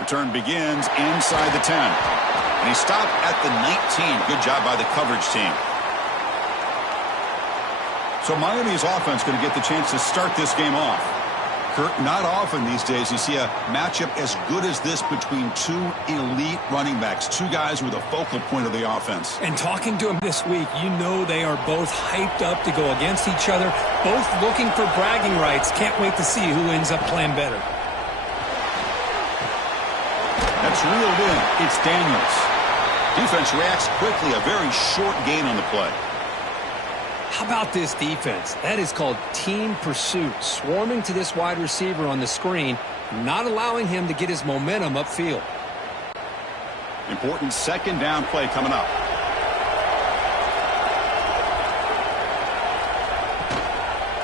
Return begins inside the 10. And he stopped at the 19. Good job by the coverage team. So Miami's offense going to get the chance to start this game off. Kurt, not often these days you see a matchup as good as this between two elite running backs, two guys who are the focal point of the offense. And talking to them this week, you know they are both hyped up to go against each other, both looking for bragging rights. Can't wait to see who ends up playing better. That's reeled in. It's Daniels. Defense reacts quickly, a very short gain on the play. How about this defense? That is called team pursuit. Swarming to this wide receiver on the screen, not allowing him to get his momentum upfield. Important second down play coming up.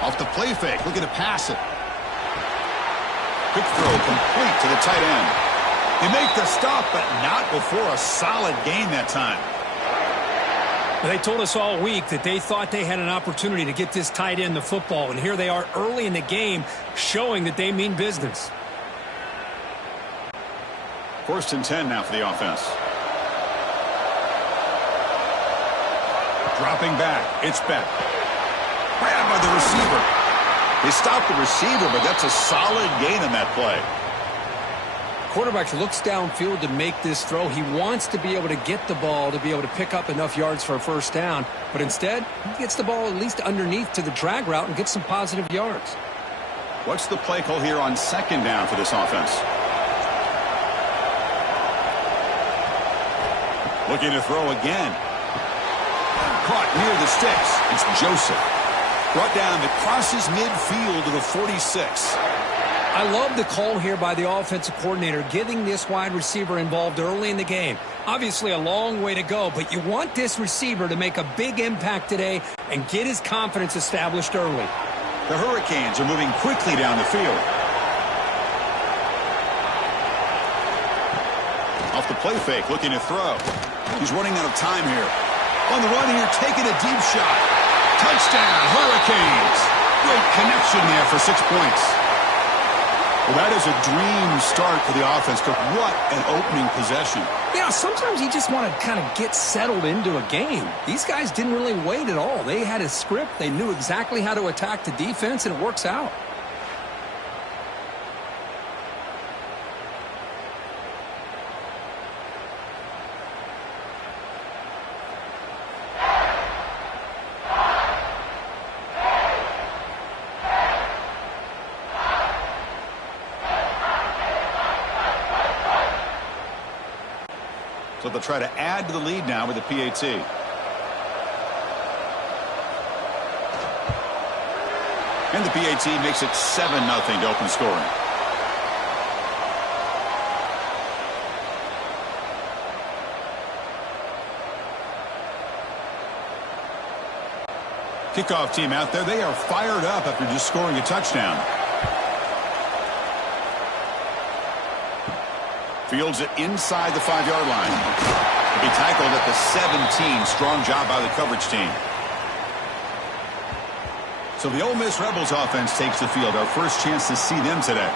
Off the play fake, looking to pass it. Quick throw complete to the tight end. They make the stop, but not before a solid gain that time. They told us all week that they thought they had an opportunity to get this tight end the football, and here they are early in the game showing that they mean business. 1st and 10 now for the offense. Dropping back. It's Beck. Grabbed by the receiver. They stopped the receiver, but that's a solid gain on that play. Quarterback looks downfield to make this throw. He wants to be able to get the ball to be able to pick up enough yards for a first down, but instead he gets the ball at least underneath to the drag route and gets some positive yards. What's the play call here on 2nd down for this offense? Looking to throw again. Caught near the sticks. It's Joseph. Brought down that crosses midfield to the 46. I love the call here by the offensive coordinator, getting this wide receiver involved early in the game. Obviously a long way to go, but you want this receiver to make a big impact today and get his confidence established early. The Hurricanes are moving quickly down the field. Off the play fake, looking to throw. He's running out of time here. On the run here, taking a deep shot. Touchdown, Hurricanes. Great connection there for 6 points. Well, that is a dream start for the offense. What an opening possession. Yeah, sometimes you just want to kind of get settled into a game. These guys didn't really wait at all. They had a script. They knew exactly how to attack the defense, and it works out. So they'll try to add to the lead now with the PAT. And the PAT makes it 7-0 to open scoring. Kickoff team out there. They are fired up after just scoring a touchdown. Fields it inside the 5-yard line. He'll be tackled at the 17. Strong job by the coverage team. So the Ole Miss Rebels offense takes the field. Our first chance to see them today.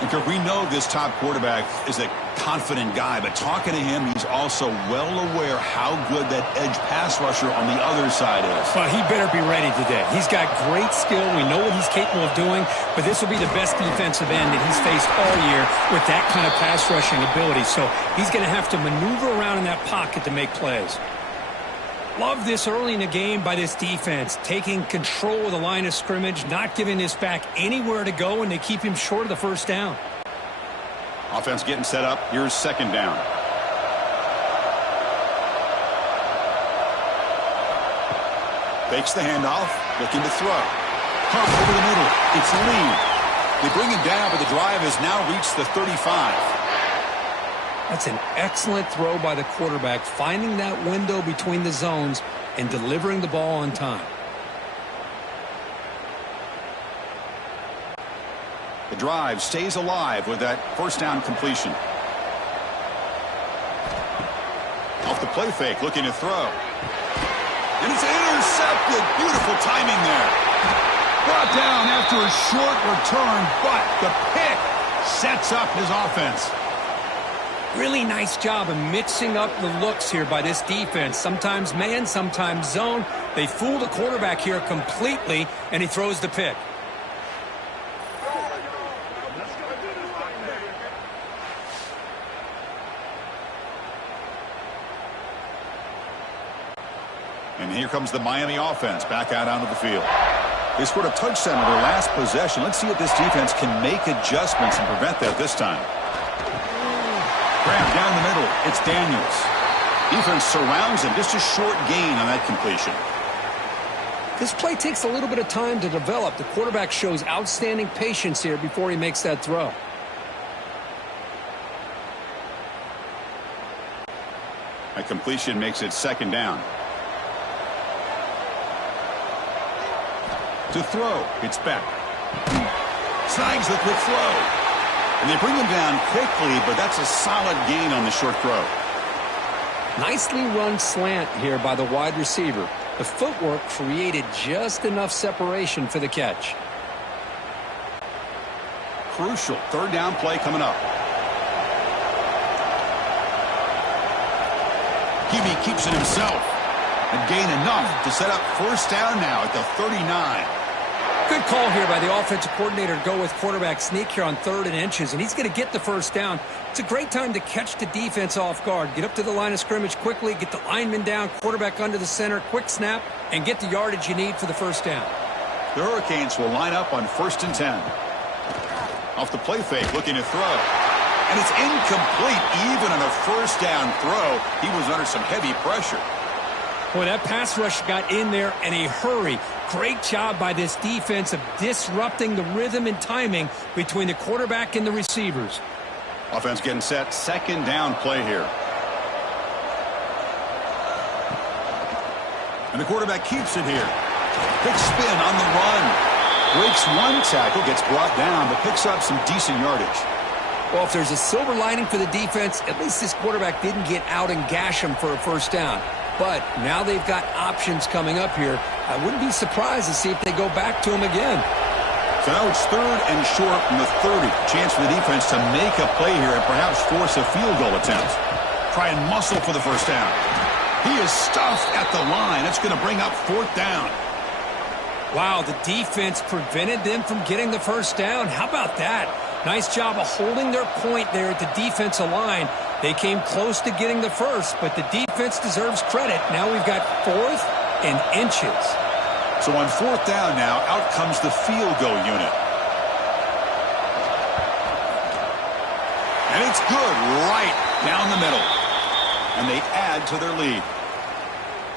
And Kirk, we know this top quarterback is a confident guy, but talking to him, he's also well aware how good that edge pass rusher on the other side is. Well, he better be ready today. He's got great skill. We know what he's capable of doing, but this will be the best defensive end that he's faced all year with that kind of pass rushing ability. So he's going to have to maneuver around in that pocket to make plays. Love this early in the game by this defense, taking control of the line of scrimmage, not giving this back anywhere to go, and they keep him short of the first down. Offense getting set up. Here's second down. Fakes the handoff, looking to throw. Pump over the middle. It's Lee. They bring him down, but the drive has now reached the 35. That's an excellent throw by the quarterback, finding that window between the zones and delivering the ball on time. The drive stays alive with that first down completion. Off the play fake, looking to throw. And it's intercepted. Beautiful timing there. Brought down after a short return, but the pick sets up his offense. Really nice job of mixing up the looks here by this defense. Sometimes man, sometimes zone. They fool the quarterback here completely, and he throws the pick. And here comes the Miami offense back out onto the field. They scored a touchdown on their last possession. Let's see if this defense can make adjustments and prevent that this time. Grab down the middle. It's Daniels. Defense surrounds him. Just a short gain on that completion. This play takes a little bit of time to develop. The quarterback shows outstanding patience here before he makes that throw. That completion makes it second down. To throw, it's back. Snags the quick throw. And they bring him down quickly, but that's a solid gain on the short throw. Nicely run slant here by the wide receiver. The footwork created just enough separation for the catch. Crucial third down play coming up. QB keeps it himself. And gain enough to set up first down now at the 39. Good call here by the offensive coordinator to go with quarterback sneak here on 3rd and inches, and he's going to get the first down. It's a great time to catch the defense off guard. Get up to the line of scrimmage quickly, get the lineman down, quarterback under the center, quick snap, and get the yardage you need for the first down. The Hurricanes will line up on 1st and 10. Off the play fake, looking to throw. And it's incomplete. Even on a first down throw, he was under some heavy pressure. Boy, that pass rush got in there in a hurry. Great job by this defense of disrupting the rhythm and timing between the quarterback and the receivers. Offense getting set. Second down play here. And the quarterback keeps it here. Big spin on the run. Breaks one tackle, gets brought down, but picks up some decent yardage. Well, if there's a silver lining for the defense, at least this quarterback didn't get out and gash him for a first down. But now they've got options coming up here. I wouldn't be surprised to see if they go back to him again. So now it's 3rd and short from the 30. Chance for the defense to make a play here and perhaps force a field goal attempt. Try and muscle for the first down. He is stuffed at the line. That's going to bring up 4th down. Wow, the defense prevented them from getting the first down. How about that? Nice job of holding their point there at the defensive line. They came close to getting the first, but the defense deserves credit. Now we've got 4th and inches. So on 4th down now, out comes the field goal unit. And it's good right down the middle. And they add to their lead.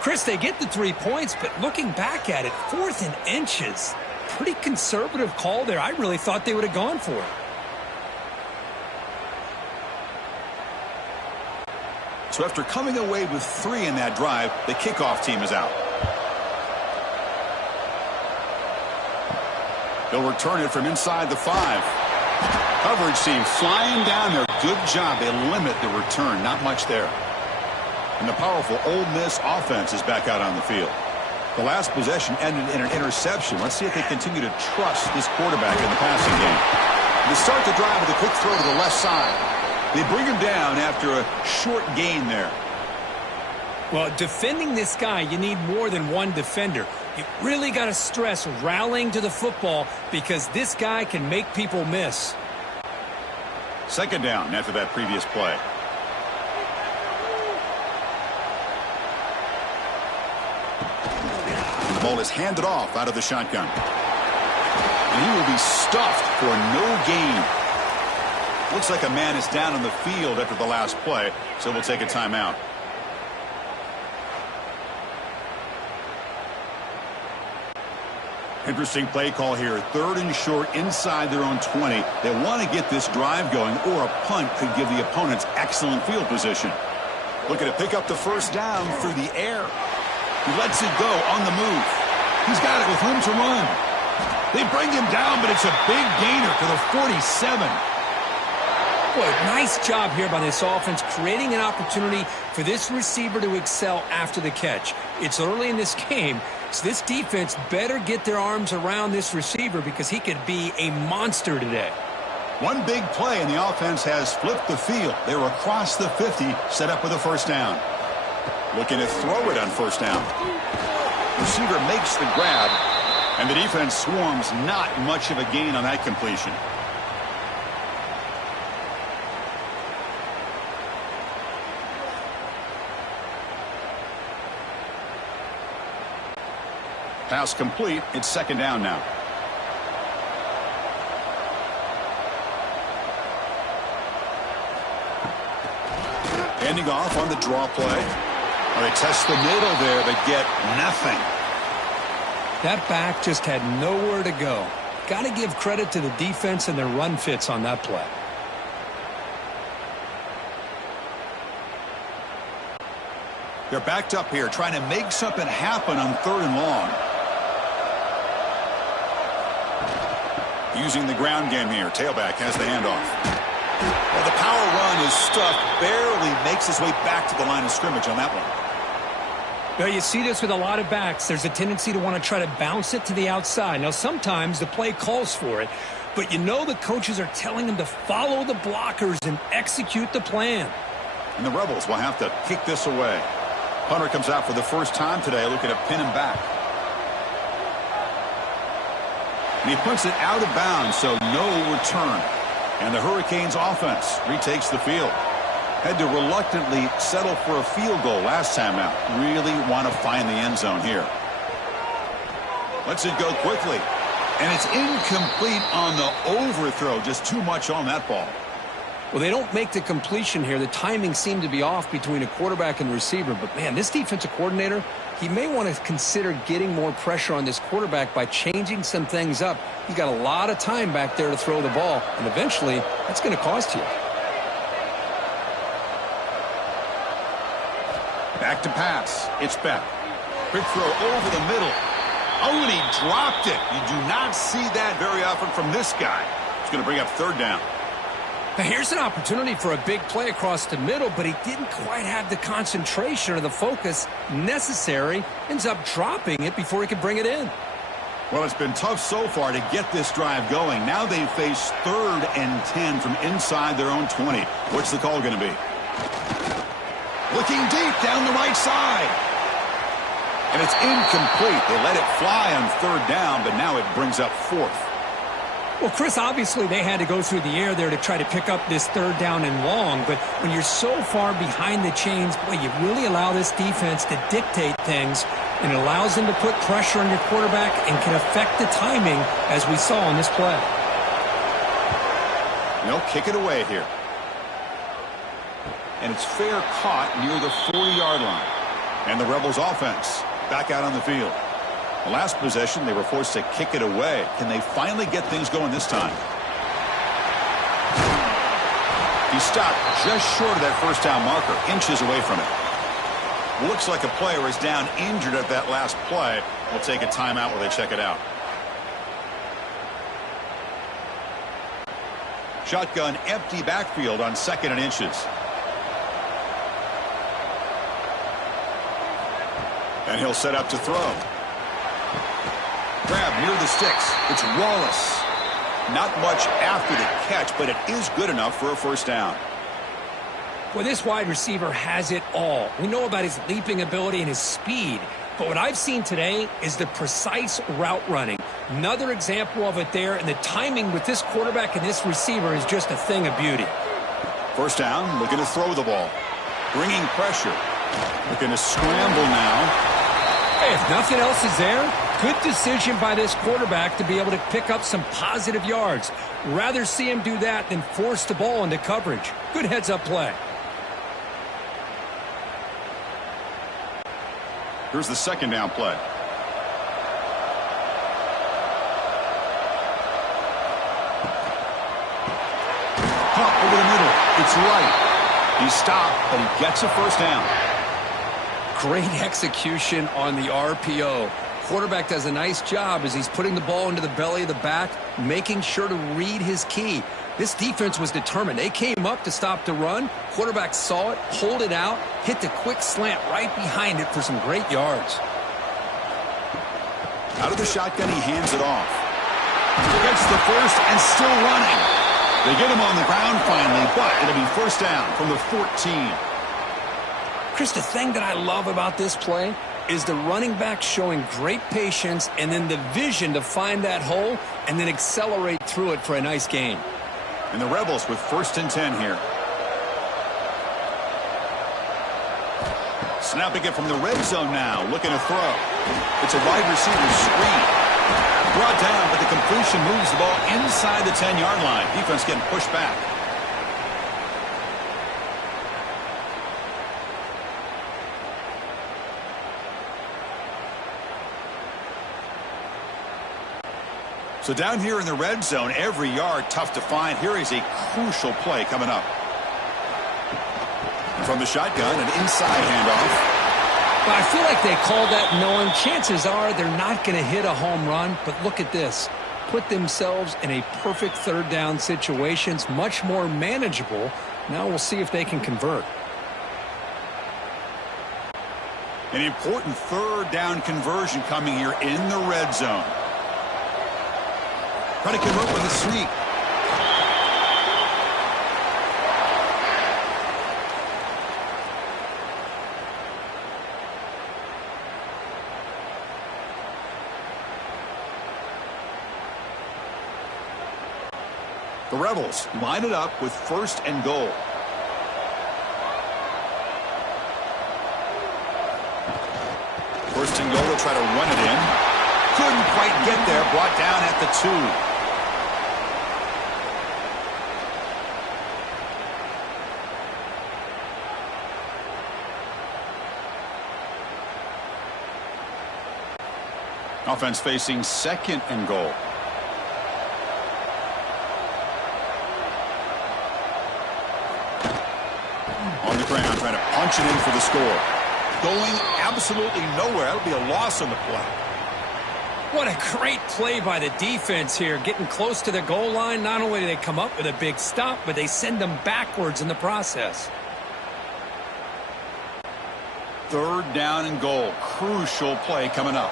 Chris, they get the 3 points, but looking back at it, 4th and inches. Pretty conservative call there. I really thought they would have gone for it. So after coming away with 3 in that drive, the kickoff team is out. They'll return it from inside the 5. Coverage team flying down there. Good job. They limit the return. Not much there. And the powerful Ole Miss offense is back out on the field. The last possession ended in an interception. Let's see if they continue to trust this quarterback in the passing game. They start the drive with a quick throw to the left side. They bring him down after a short gain there. Well, defending this guy, you need more than one defender. You really got to stress rallying to the football because this guy can make people miss. Second down after that previous play. The ball is handed off out of the shotgun. And he will be stuffed for no gain. Looks like a man is down on the field after the last play, so we'll take a timeout. Interesting play call here. 3rd and short inside their own 20. They want to get this drive going, or a punt could give the opponents excellent field position. Looking to pick up the first down through the air. He lets it go on the move. He's got it with room to run. They bring him down, but it's a big gainer to the 47. Boy, nice job here by this offense, creating an opportunity for this receiver to excel after the catch. It's early in this game, so this defense better get their arms around this receiver because he could be a monster today. One big play, and the offense has flipped the field. They're across the 50, set up with a first down. Looking to throw it on first down. Receiver makes the grab, and the defense swarms. Not much of a gain on that completion. Pass complete. It's second down now. Ending off on the draw play. They test the middle there, but get nothing. That back just had nowhere to go. Got to give credit to the defense and their run fits on that play. They're backed up here, trying to make something happen on 3rd and long. Using the ground game here. Tailback has the handoff. Well, the power run is stuffed. Barely makes his way back to the line of scrimmage on that one. Well, you see this with a lot of backs. There's a tendency to want to try to bounce it to the outside. Now, sometimes the play calls for it, but you know the coaches are telling them to follow the blockers and execute the plan. And the Rebels will have to kick this away. Punter comes out for the first time today, looking to pin him back. And he puts it out of bounds, so no return. And the Hurricanes offense retakes the field. Had to reluctantly settle for a field goal last time out. Really want to find the end zone here. Lets it go quickly. And it's incomplete on the overthrow. Just too much on that ball. Well, they don't make the completion here. The timing seemed to be off between a quarterback and the receiver. But, man, this defensive coordinator, he may want to consider getting more pressure on this quarterback by changing some things up. He's got a lot of time back there to throw the ball, and eventually that's going to cost you. Back to pass. It's Beck. Quick throw over the middle. Oh, and he dropped it. You do not see that very often from this guy. It's going to bring up 3rd down. Now, here's an opportunity for a big play across the middle, but he didn't quite have the concentration or the focus necessary. Ends up dropping it before he could bring it in. Well, it's been tough so far to get this drive going. Now they face 3rd and 10 from inside their own 20. What's the call going to be? Looking deep down the right side. And it's incomplete. They let it fly on 3rd down, but now it brings up 4th. Well, Chris, obviously they had to go through the air there to try to pick up this 3rd down and long, but when you're so far behind the chains, boy, you really allow this defense to dictate things, and it allows them to put pressure on your quarterback and can affect the timing, as we saw on this play. They'll kick it away here. And it's fair caught near the 40-yard line. And the Rebels offense back out on the field. The last possession, they were forced to kick it away. Can they finally get things going this time? He stopped just short of that first down marker, inches away from it. Looks like a player is down injured at that last play. We'll take a timeout while they check it out. Shotgun empty backfield on 2nd and inches. And he'll set up to throw. Grab near the sticks. It's Wallace. Not much after the catch, but it is good enough for a first down. Well, this wide receiver has it all. We know about his leaping ability and his speed, but what I've seen today is the precise route running. Another example of it there, and the timing with this quarterback and this receiver is just a thing of beauty. First down, looking to throw the ball. Bringing pressure. Looking to scramble now. Hey, if nothing else is there, good decision by this quarterback to be able to pick up some positive yards. Rather see him do that than force the ball into coverage. Good heads-up play. Here's the 2nd down play. Pump over the middle. It's right. He stopped, but he gets a first down. Great execution on the RPO. Quarterback does a nice job as he's putting the ball into the belly of the back, making sure to read his key. This defense was determined. They came up to stop the run. Quarterback saw it, pulled it out, hit the quick slant right behind it for some great yards. Out of the shotgun, he hands it off. Gets the first and still running. They get him on the ground finally, but it'll be first down from the 14. Chris, the thing that I love about this play is the running back showing great patience and then the vision to find that hole and then accelerate through it for a nice gain. And the Rebels with first and 10 here. Snapping it from the red zone now, looking to throw. It's a wide receiver screen. Brought down, but the completion moves the ball inside the 10-yard line. Defense getting pushed back. So down here in the red zone, every yard tough to find. Here is a crucial play coming up. From the shotgun, an inside handoff. Well, I feel like they called that knowing chances are they're not going to hit a home run. But look at this. Put themselves in a perfect third down situations, much more manageable. Now we'll see if they can convert. An important third down conversion coming here in the red zone. Trying to convert with a sneak. The Rebels line it up with first and goal. First and goal, they'll try to run it in. Couldn't quite get there, brought down at the 2. Offense facing second and goal. On the ground, trying to punch it in for the score. Going absolutely nowhere. That'll be a loss on the play. What a great play by the defense here. Getting close to the goal line, not only do they come up with a big stop, but they send them backwards in the process. Third down and goal. Crucial play coming up.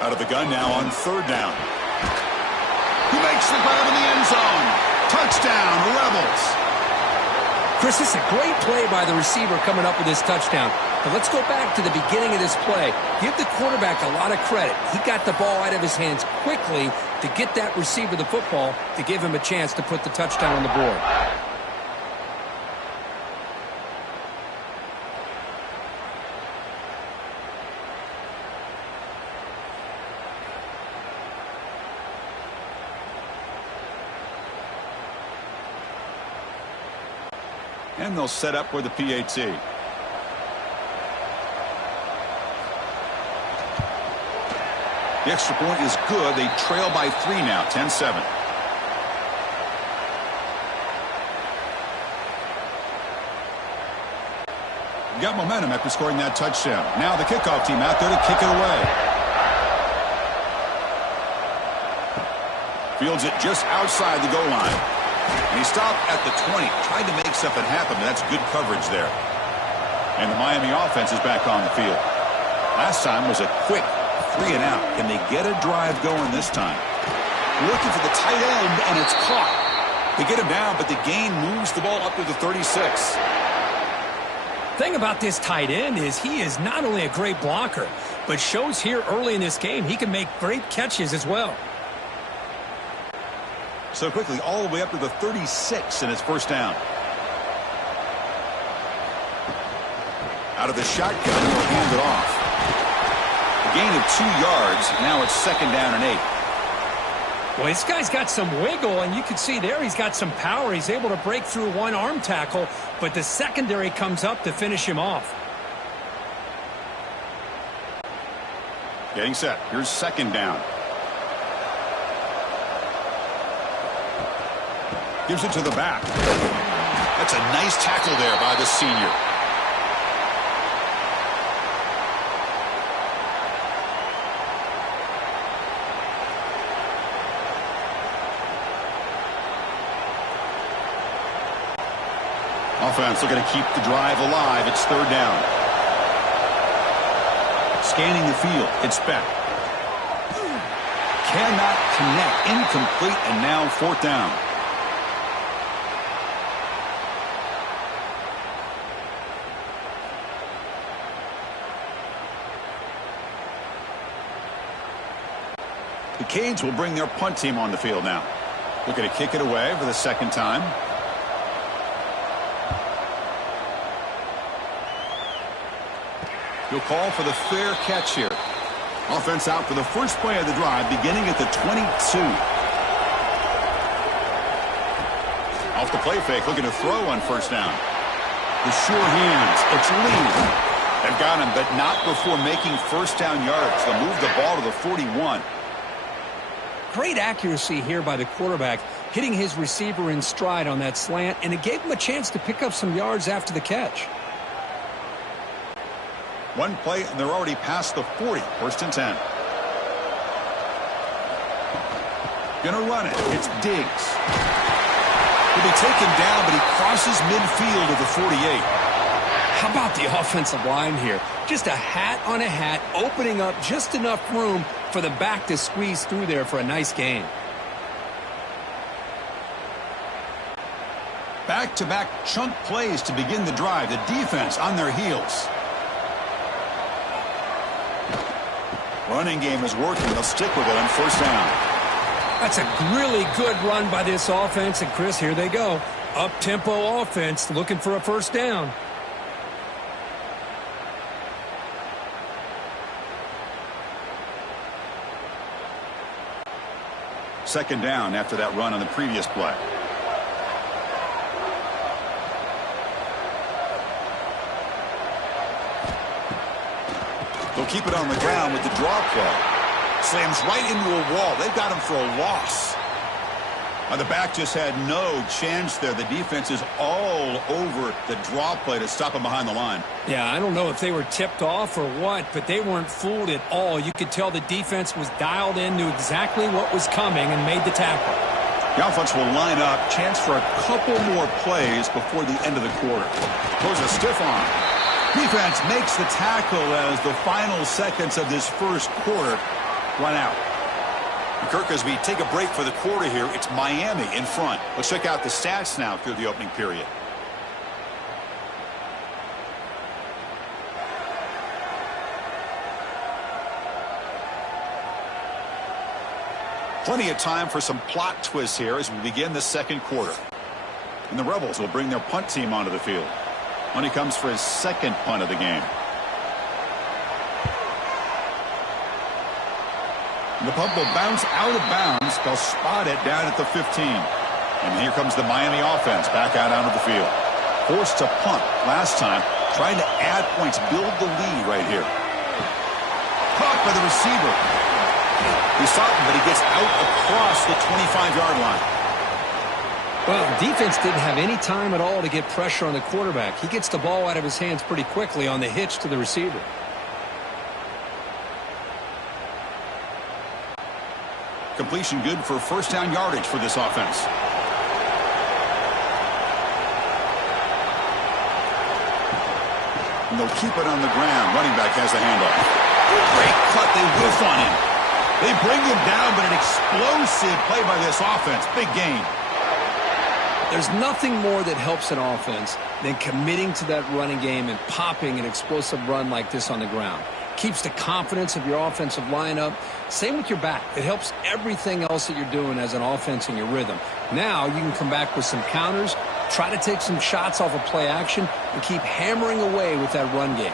Out of the gun now on third down. He makes the grab in the end zone. Touchdown, Rebels. Chris, this is a great play by the receiver coming up with this touchdown. But let's go back to the beginning of this play. Give the quarterback a lot of credit. He got the ball out of his hands quickly to get that receiver the football to give him a chance to put the touchdown on the board. And they'll set up with the PAT. The extra point is good. They trail by 3 now, 10-7. Got momentum after scoring that touchdown. Now the kickoff team out there to kick it away. Fields it just outside the goal line. And he stopped at the 20, tried to make something happen, but that's good coverage there. And the Miami offense is back on the field. Last time was a quick 3 and out. Can they get a drive going this time? Looking for the tight end, and it's caught. They get him down, but the gain moves the ball up to the 36. Thing about this tight end is he is not only a great blocker, but shows here early in this game he can make great catches as well. So quickly, all the way up to the 36, and it's first down. Out of the shotgun, he'll hand it off. A gain of 2 yards. Now it's second down and 8. Well, this guy's got some wiggle, and you can see there he's got some power. He's able to break through one arm tackle, but the secondary comes up to finish him off. Getting set. Here's second down. Gives it to the back. That's a nice tackle there by the senior. Offense looking to keep the drive alive. It's third down. Scanning the field. It's back. cannot connect. Incomplete, and now fourth down. The Canes will bring their punt team on the field now. Looking to kick it away for the second time. He'll call for the fair catch here. Offense out for the first play of the drive, beginning at the 22. Off the play fake, looking to throw on first down. The sure hands, it's Lee. They've got him, but not before making first down yards. They'll move the ball to the 41. Great accuracy here by the quarterback, hitting his receiver in stride on that slant, and it gave him a chance to pick up some yards after the catch. One play, and they're already past the 40. First and 10. Gonna run it. It's Diggs. He'll be taken down, but he crosses midfield of the 48. How about the offensive line here? Just a hat on a hat, opening up just enough room for the back to squeeze through there for a nice gain. Back-to-back chunk plays to begin the drive. The defense on their heels. Running game is working. They'll stick with it on first down. That's a really good run by this offense. And, Chris, here they go. Up-tempo offense looking for a first down. Second down after that run on the previous play. They'll keep it on the ground with the draw play. Slams right into a wall. They've got him for a loss. The back just had no chance there. The defense is all over the draw play to stop him behind the line. Yeah, I don't know if they were tipped off or what, but they weren't fooled at all. You could tell the defense was dialed in, knew exactly what was coming, and made the tackle. The offense will line up. Chance for a couple more plays before the end of the quarter. Throws a stiff arm. Defense makes the tackle as the final seconds of this first quarter run out. Kirk, as we take a break for the quarter here, it's Miami in front. Let's check out the stats now through the opening period. Plenty of time for some plot twists here as we begin the second quarter. And the Rebels will bring their punt team onto the field. When he comes for his second punt of the game. The punt will bounce out of bounds. They'll spot it down at the 15. And here comes the Miami offense back out onto the field. Forced to punt last time. Trying to add points, build the lead right here. Caught by the receiver. He stopped him, but he gets out across the 25-yard line. Well, defense didn't have any time at all to get pressure on the quarterback. He gets the ball out of his hands pretty quickly on the hitch to the receiver. Completion good for first down yardage for this offense. And they'll keep it on the ground. Running back has the handoff. Great cut. They whiff on him. They bring him down, but an explosive play by this offense. Big gain. There's nothing more that helps an offense than committing to that running game and popping an explosive run like this on the ground. Keeps the confidence of your offensive lineup. Same with your back. It helps everything else that you're doing as an offense in your rhythm. Now you can come back with some counters, try to take some shots off of play action, and keep hammering away with that run game.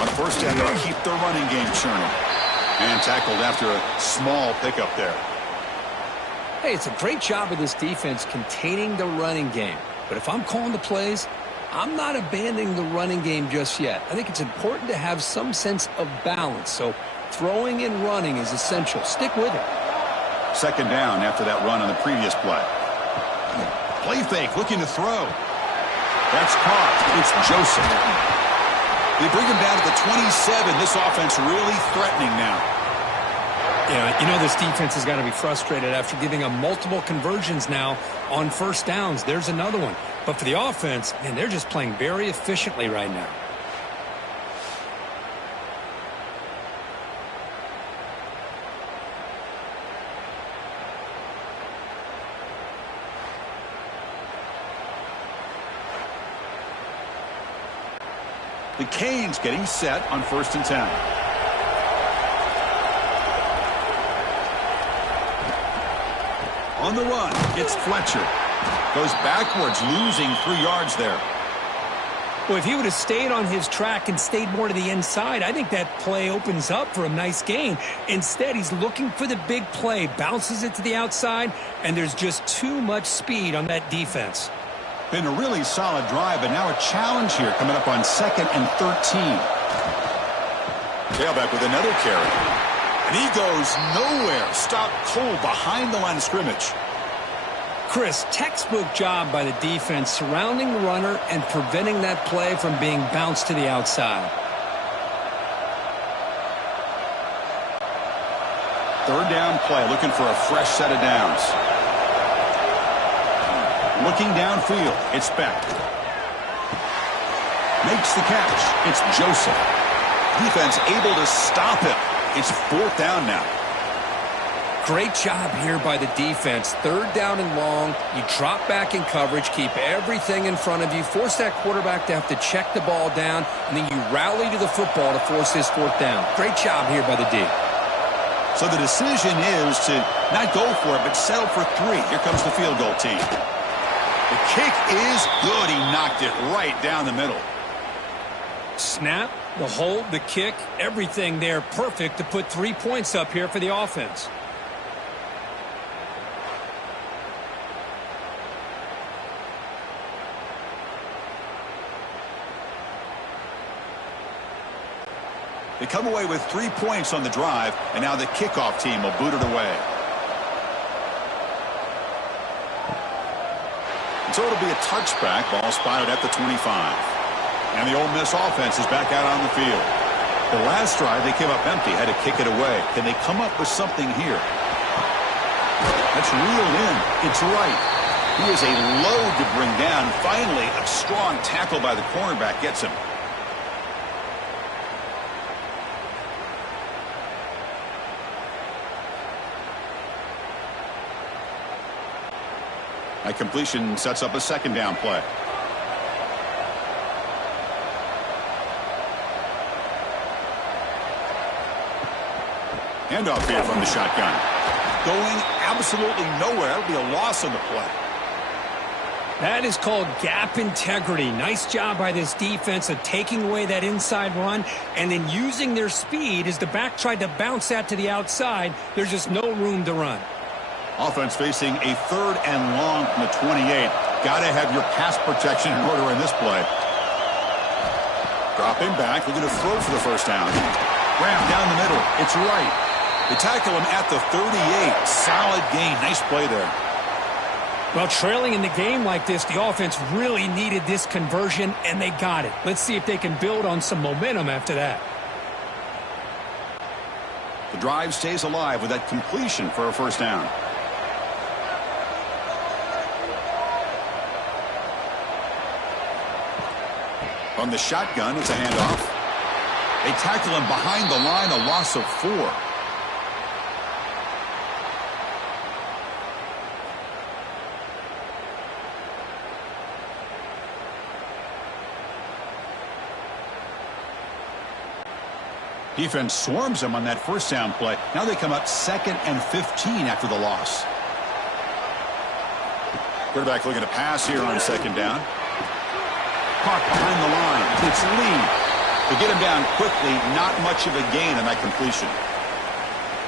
On first down, they'll keep the running game churning. And tackled after a small pickup there. Hey, it's a great job of this defense containing the running game. But if I'm calling the plays, I'm not abandoning the running game just yet. I think it's important to have some sense of balance. So throwing and running is essential. Stick with it. Second down after that run on the previous play. Play fake, looking to throw. That's caught. It's Joseph. They bring him down to the 27. This offense really threatening now. Yeah, you know this defense has got to be frustrated after giving up multiple conversions now on first downs. There's another one. But for the offense, man, they're just playing very efficiently right now. The Canes getting set on 1st and 10. On the run, it's Fletcher. Goes backwards, losing 3 yards there. Well, if he would have stayed on his track and stayed more to the inside, I think that play opens up for a nice gain. Instead, he's looking for the big play, bounces it to the outside, and there's just too much speed on that defense. Been a really solid drive, but now a challenge here coming up on 2nd and 13. Tailback with another carry. And he goes nowhere. Stopped cold behind the line of scrimmage. Chris, textbook job by the defense surrounding the runner and preventing that play from being bounced to the outside. 3rd down play, looking for a fresh set of downs. Looking downfield, it's Beck. Makes the catch. It's Joseph. Defense able to stop him. It's 4th down now. Great job here by the defense. 3rd down and long. You drop back in coverage, keep everything in front of you, force that quarterback to have to check the ball down, and then you rally to the football to force this 4th down. Great job here by the D. So the decision is to not go for it, but settle for 3. Here comes the field goal team. The kick is good. He knocked it right down the middle. Snap, the hold, the kick, everything there perfect to put 3 points up here for the offense. They come away with 3 points on the drive, and now the kickoff team will boot it away. And so it'll be a touchback. Ball spotted at the 25. And the Ole Miss offense is back out on the field. The last drive, they came up empty, had to kick it away. Can they come up with something here? That's reeled in. It's right. He is a load to bring down. Finally, a strong tackle by the cornerback gets him. That completion sets up a 2nd down play. Handoff here from the shotgun. Going absolutely nowhere. It'll be a loss on the play. That is called gap integrity. Nice job by this defense of taking away that inside run and then using their speed as the back tried to bounce that to the outside. There's just no room to run. Offense facing a 3rd and long from the 28. Got to have your pass protection in order in this play. Dropping back, looking to throw for the 1st down. Ram down the middle. It's right. They tackle him at the 38. Solid gain. Nice play there. Well, trailing in the game like this, the offense really needed this conversion, and they got it. Let's see if they can build on some momentum after that. The drive stays alive with that completion for a 1st down. From the shotgun, it's a handoff. They tackle him behind the line, a loss of 4. Defense swarms him on that 1st down play. Now they come up 2nd and 15 after the loss. Quarterback looking to pass here on 2nd down. Caught behind the line. It's Lee. To get him down quickly, not much of a gain on that completion.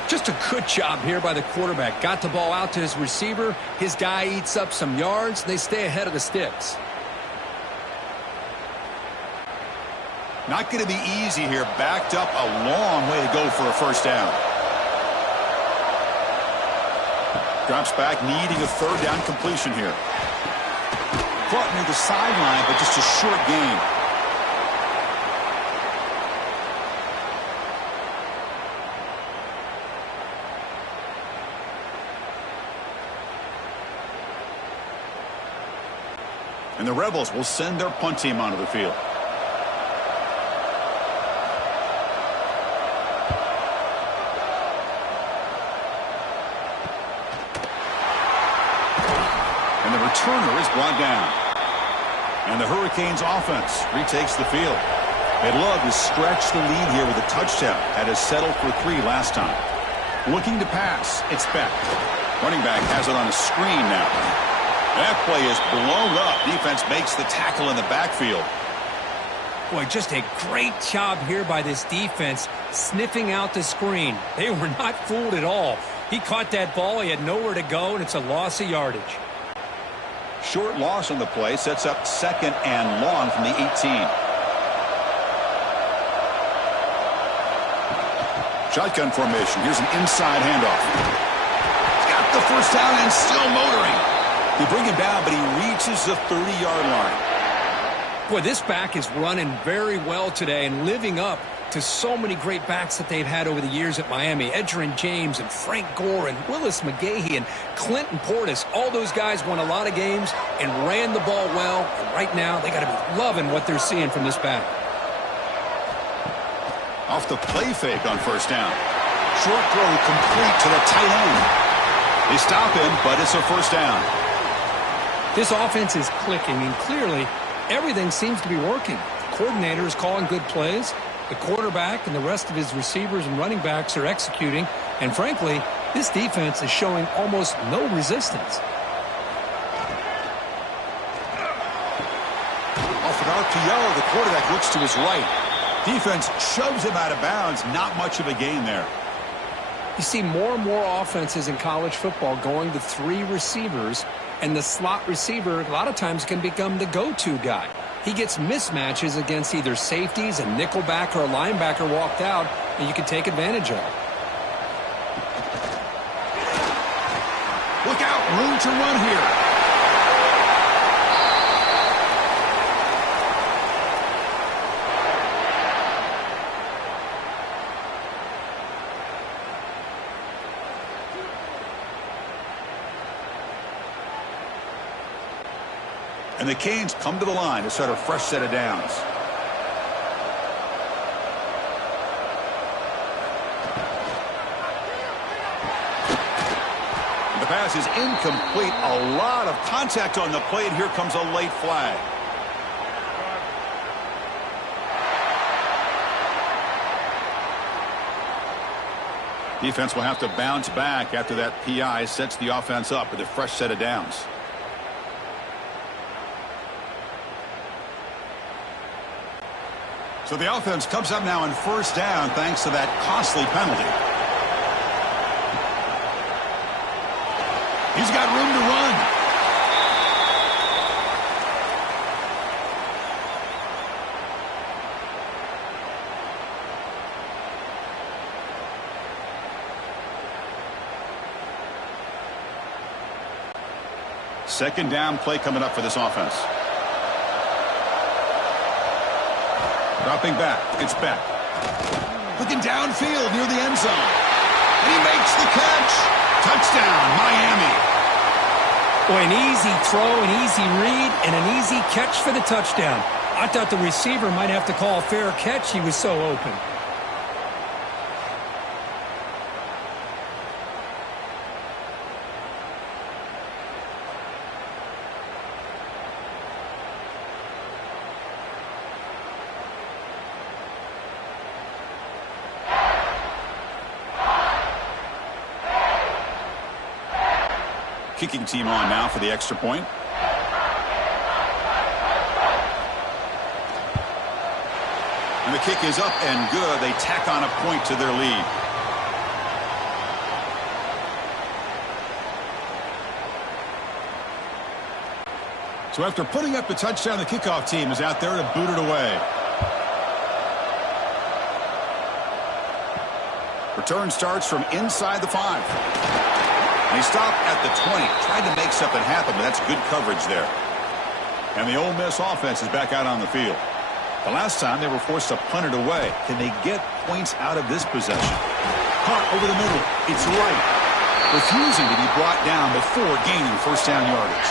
Just a good job here by the quarterback. Got the ball out to his receiver. His guy eats up some yards. They stay ahead of the sticks. Not going to be easy here. Backed up a long way to go for a 1st down. Drops back, needing a 3rd down completion here. Caught near the sideline, but just a short gain. And the Rebels will send their punt team onto the field. And the returner is brought down. And the Hurricanes offense retakes the field. They'd love to stretch the lead here with a touchdown. Had to settle for 3 last time. Looking to pass. It's Beck. Running back has it on a screen now. That play is blown up. Defense makes the tackle in the backfield. Boy, just a great job here by this defense sniffing out the screen. They were not fooled at all. He caught that ball. He had nowhere to go, and it's a loss of yardage. Short loss on the play sets up 2nd and long from the 18. Shotgun formation. Here's an inside handoff. He's got the first down and still motoring. They bring him down, but he reaches the 30-yard line. Boy, this back is running very well today and living up to so many great backs that they've had over the years at Miami. Edgerrin James and Frank Gore and Willis McGahee and Clinton Portis. All those guys won a lot of games and ran the ball well. And right now, they got to be loving what they're seeing from this back. Off the play fake on first down. Short throw complete to the tight end. They stop him, but it's a first down. This offense is clicking, and clearly everything seems to be working. The coordinator is calling good plays. The quarterback and the rest of his receivers and running backs are executing. And frankly, this defense is showing almost no resistance. Off an RPO, the quarterback looks to his right. Defense shoves him out of bounds. Not much of a gain there. You see more and more offenses in college football going to 3 receivers, and the slot receiver a lot of times can become the go-to guy. He gets mismatches against either safeties, a nickelback, or a linebacker walked out, and you can take advantage of it. Look out, room to run here. And the Canes come to the line to start a fresh set of downs. The pass is incomplete. A lot of contact on the play, and here comes a late flag. Defense will have to bounce back after that PI sets the offense up with a fresh set of downs. So the offense comes up now on first down thanks to that costly penalty. He's got room to run. Second down play coming up for this offense. Dropping back, it's Beck. Looking downfield near the end zone. And he makes the catch. Touchdown, Miami. Boy, an easy throw, an easy read, and an easy catch for the touchdown. I thought the receiver might have to call a fair catch. He was so open. Kicking team on now for the extra point. And the kick is up and good. They tack on a point to their lead. So after putting up the touchdown, the kickoff team is out there to boot it away. Return starts from inside the 5. They stop at the 20. Tried to make something happen, but that's good coverage there. And the Ole Miss offense is back out on the field. The last time they were forced to punt it away. Can they get points out of this possession? Punt over the middle. It's right. Refusing to be brought down before gaining first down yardage.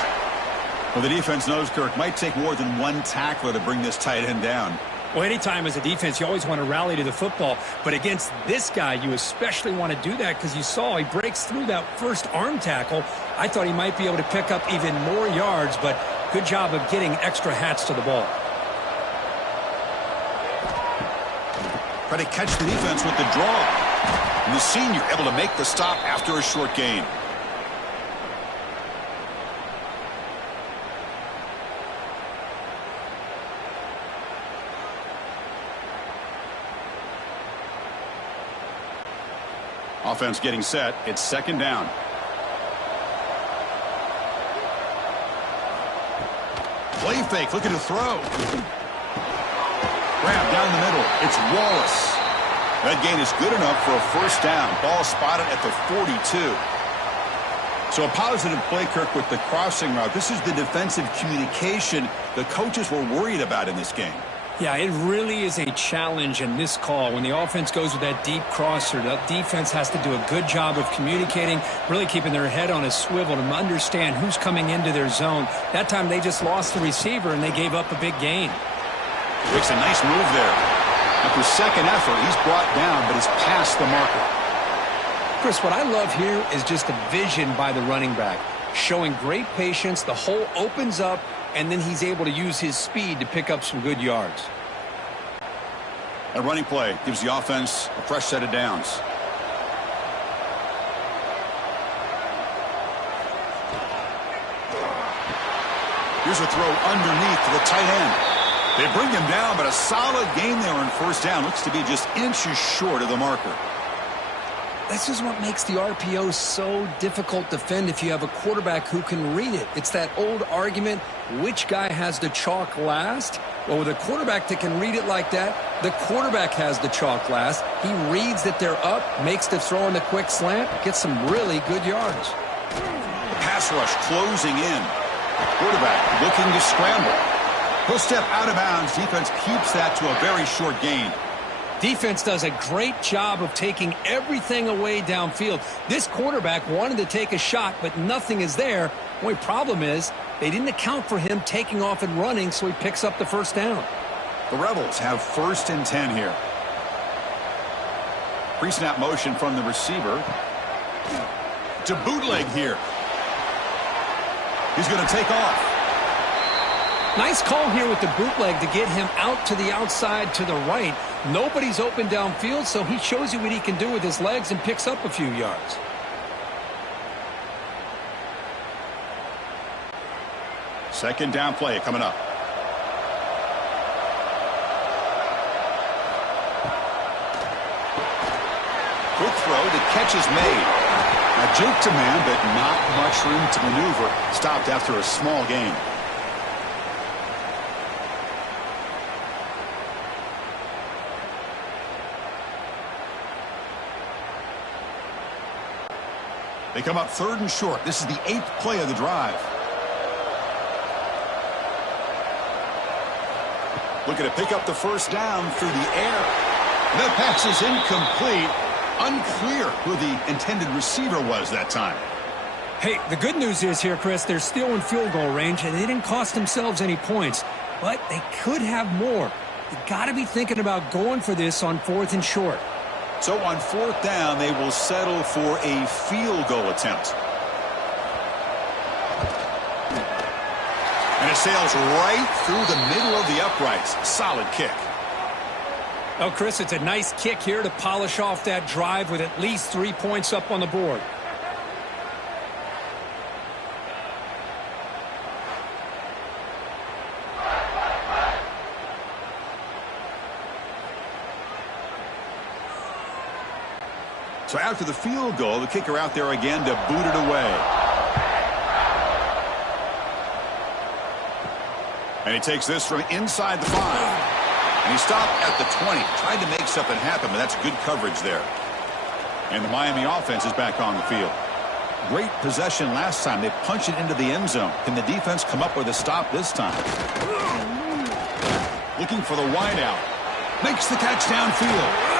Well, the defense knows, Kirk, might take more than one tackler to bring this tight end down. Well, anytime as a defense, you always want to rally to the football. But against this guy, you especially want to do that because you saw he breaks through that first arm tackle. I thought he might be able to pick up even more yards, but good job of getting extra hats to the ball. Try to catch the defense with the draw. And the senior able to make the stop after a short gain. Offense getting set. It's second down. Play fake, looking to throw. Grab down the middle. It's Wallace. That gain is good enough for a first down. Ball spotted at the 42. So a positive play, Kirk, with the crossing route. This is the defensive communication the coaches were worried about in this game. Yeah, it really is a challenge in this call. When the offense goes with that deep crosser, the defense has to do a good job of communicating, really keeping their head on a swivel to understand who's coming into their zone. That time they just lost the receiver and they gave up a big gain. Makes a nice move there. After second effort, he's brought down, but is past the marker. Chris, what I love here is just the vision by the running back. Showing great patience, the hole opens up, and then he's able to use his speed to pick up some good yards. A running play gives the offense a fresh set of downs. Here's a throw underneath to the tight end. They bring him down, but a solid gain there on first down. Looks to be just inches short of the marker. This is what makes the RPO so difficult to defend if you have a quarterback who can read it. It's that old argument, which guy has the chalk last? Well, with a quarterback that can read it like that, the quarterback has the chalk last. He reads that they're up, makes the throw in the quick slant, gets some really good yards. Pass rush closing in. Quarterback looking to scramble. He'll step out of bounds. Defense keeps that to a very short gain. Defense does a great job of taking everything away downfield. This quarterback wanted to take a shot, but nothing is there. The only problem is they didn't account for him taking off and running, so he picks up the first down. The Rebels have 1st and 10 here. Pre-snap motion from the receiver. To bootleg here. He's going to take off. Nice call here with the bootleg to get him out to the outside to the right. Nobody's open downfield, so he shows you what he can do with his legs and picks up a few yards. Second down play coming up. Quick throw, the catch is made. A juke to man, but not much room to maneuver. Stopped after a small gain. They come up 3rd and short. This is the 8th play of the drive. Looking to pick up the first down through the air. That pass is incomplete. Unclear who the intended receiver was that time. Hey, the good news is here, Chris, they're still in field goal range, and they didn't cost themselves any points, but they could have more. You got to be thinking about going for this on 4th and short. So on 4th down, they will settle for a field goal attempt. And it sails right through the middle of the uprights. Solid kick. Oh, Chris, it's a nice kick here to polish off that drive with at least 3 points up on the board. So after the field goal, the kicker out there again to boot it away. And he takes this from inside the 5. And he stopped at the 20. Tried to make something happen, but that's good coverage there. And the Miami offense is back on the field. Great possession last time. They punched it into the end zone. Can the defense come up with a stop this time? Looking for the wideout. Makes the catch downfield.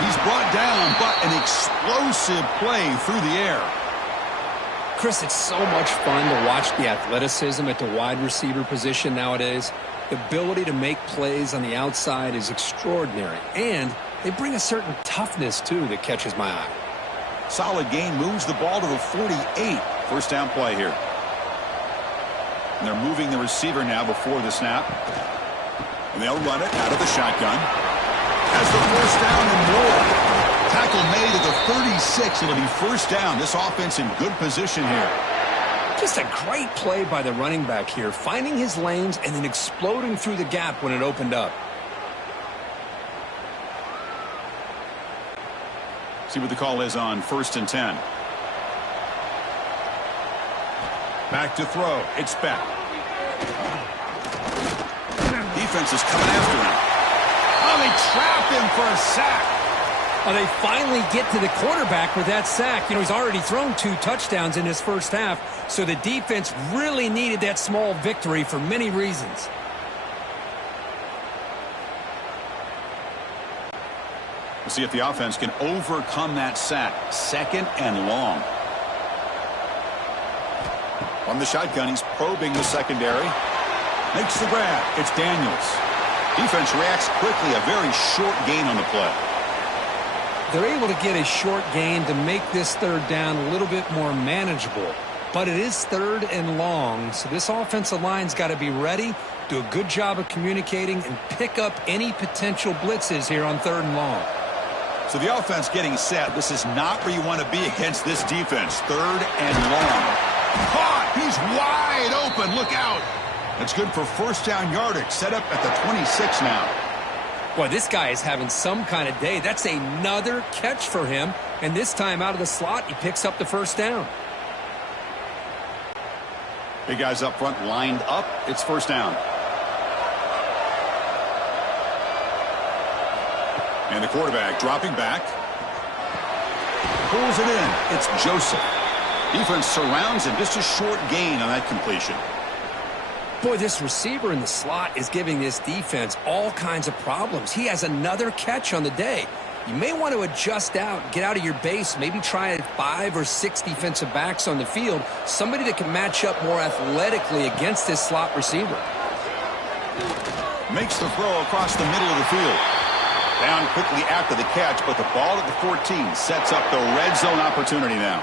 He's brought down, but an explosive play through the air. Chris, it's so much fun to watch the athleticism at the wide receiver position nowadays. The ability to make plays on the outside is extraordinary, and they bring a certain toughness, too, that catches my eye. Solid gain, moves the ball to the 48. First down play here. And they're moving the receiver now before the snap. And they'll run it out of the shotgun. Has the first down and more. Tackle made at the 36. It'll be first down. This offense in good position here. Just a great play by the running back here, finding his lanes and then exploding through the gap when it opened up. See what the call is on 1st and 10. Back to throw. It's back. Defense is coming after him. Oh, they trapped him for a sack. Well, they finally get to the quarterback with that sack. You know, he's already thrown 2 touchdowns in his first half, so the defense really needed that small victory for many reasons. We'll see if the offense can overcome that sack. 2nd and long. On the shotgun, he's probing the secondary. Makes the grab. It's Daniels. Defense reacts quickly. A very short gain on the play. They're able to get a short gain to make this 3rd down a little bit more manageable. But it is 3rd and long, so this offensive line's got to be ready, do a good job of communicating, and pick up any potential blitzes here on 3rd and long. So the offense getting set. This is not where you want to be against this defense. 3rd and long. Caught! He's wide open. Look out! That's good for first down yardage. Set up at the 26 now. Boy, this guy is having some kind of day. That's another catch for him. And this time out of the slot, he picks up the first down. Big guys up front lined up. It's first down. And the quarterback dropping back. Pulls it in. It's Joseph. Defense surrounds him. Just a short gain on that completion. Boy, this receiver in the slot is giving this defense all kinds of problems. He has another catch on the day. You may want to adjust out, get out of your base, maybe try 5 or 6 defensive backs on the field, somebody that can match up more athletically against this slot receiver. Makes the throw across the middle of the field. Down quickly after the catch, but the ball at the 14 sets up the red zone opportunity now.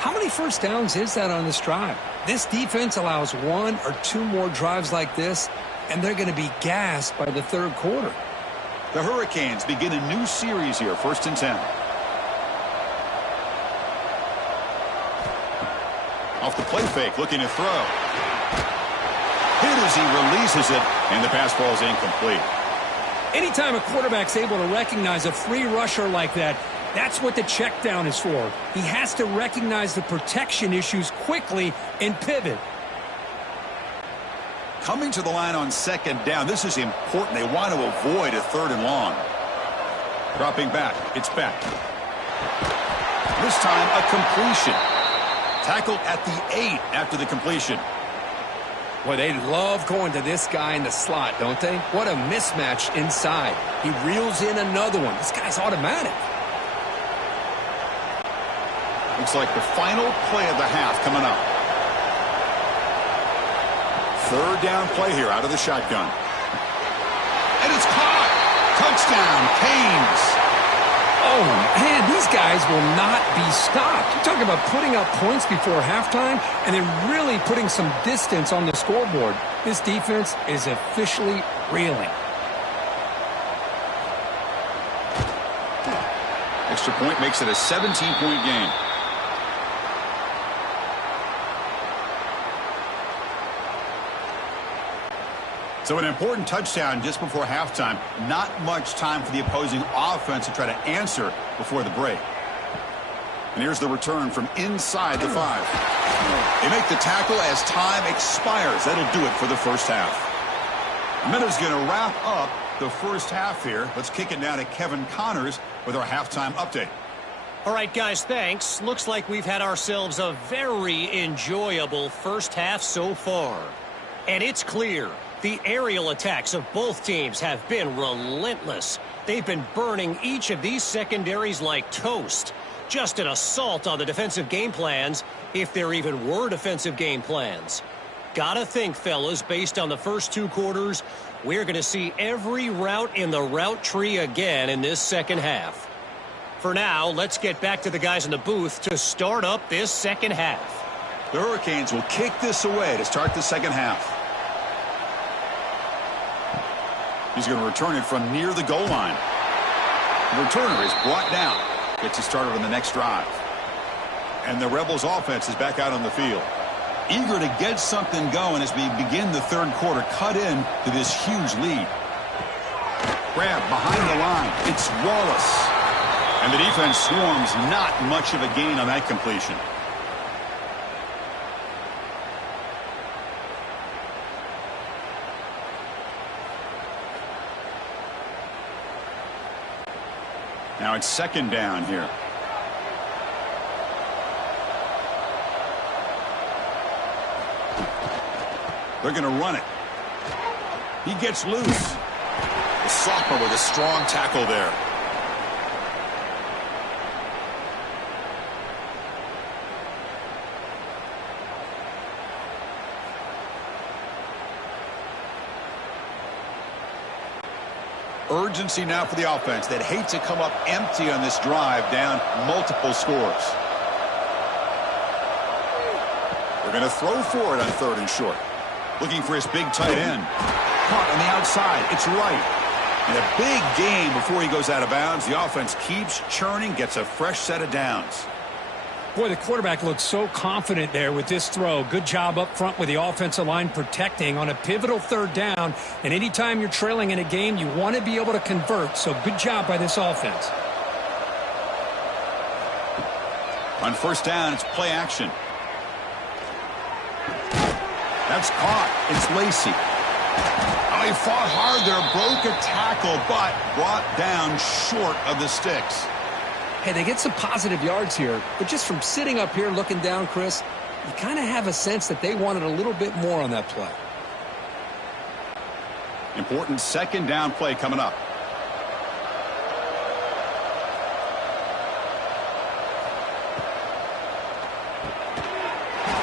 How many first downs is that on this drive? This defense allows 1 or 2 more drives like this, and they're going to be gassed by the 3rd quarter. The Hurricanes begin a new series here, 1st and 10. Off the play fake, looking to throw. Hit as he releases it, and the pass ball is incomplete. Anytime a quarterback's able to recognize a free rusher like that, that's what the check down is for. He has to recognize the protection issues quickly and pivot. Coming to the line on 2nd down. This is important. They want to avoid a 3rd and long. Dropping back. It's back. This time a completion. Tackled at the 8 after the completion. Boy, they love going to this guy in the slot, don't they? What a mismatch inside. He reels in another one. This guy's automatic. Looks like the final play of the half coming up. 3rd down play here out of the shotgun. And it's caught. Touchdown, Canes. Oh, man, these guys will not be stopped. You're talking about putting up points before halftime and then really putting some distance on the scoreboard. This defense is officially reeling. Extra point makes it a 17-point game. So an important touchdown just before halftime. Not much time for the opposing offense to try to answer before the break. And here's the return from inside the 5. They make the tackle as time expires. That'll do it for the first half. Minuta's going to wrap up the first half here. Let's kick it now to Kevin Connors with our halftime update. All right, guys, thanks. Looks like we've had ourselves a very enjoyable first half so far. And it's clear the aerial attacks of both teams have been relentless. They've been burning each of these secondaries like toast. Just an assault on the defensive game plans, if there even were defensive game plans. Gotta think, fellas, based on the first 2 quarters, we're going to see every route in the route tree again in this second half. For now, let's get back to the guys in the booth to start up this second half. The Hurricanes will kick this away to start the second half. He's going to return it from near the goal line. The returner is brought down. Gets it started on the next drive. And the Rebels offense is back out on the field. Eager to get something going as we begin the third quarter. Cut in to this huge lead. Grab behind the line. It's Wallace. And the defense swarms. Not much of a gain on that completion. Now it's second down here. They're going to run it. He gets loose. The sophomore with a strong tackle there. Urgency now for the offense that hate to come up empty on this drive, down multiple scores. They're going to throw for it on third and short. Looking for his big tight end. Caught on the outside. It's right. And a big gain before he goes out of bounds. The offense keeps churning, gets a fresh set of downs. Boy, the quarterback looks so confident there with this throw. Good job up front with the offensive line protecting on a pivotal third down. And anytime you're trailing in a game, you want to be able to convert. So good job by this offense. On first down, it's play action. That's caught. It's Lacey. Oh, he fought hard there, broke a tackle, but brought down short of the sticks. Hey, they get some positive yards here, but just from sitting up here looking down, Chris, you kind of have a sense that they wanted a little bit more on that play. Important second down play coming up.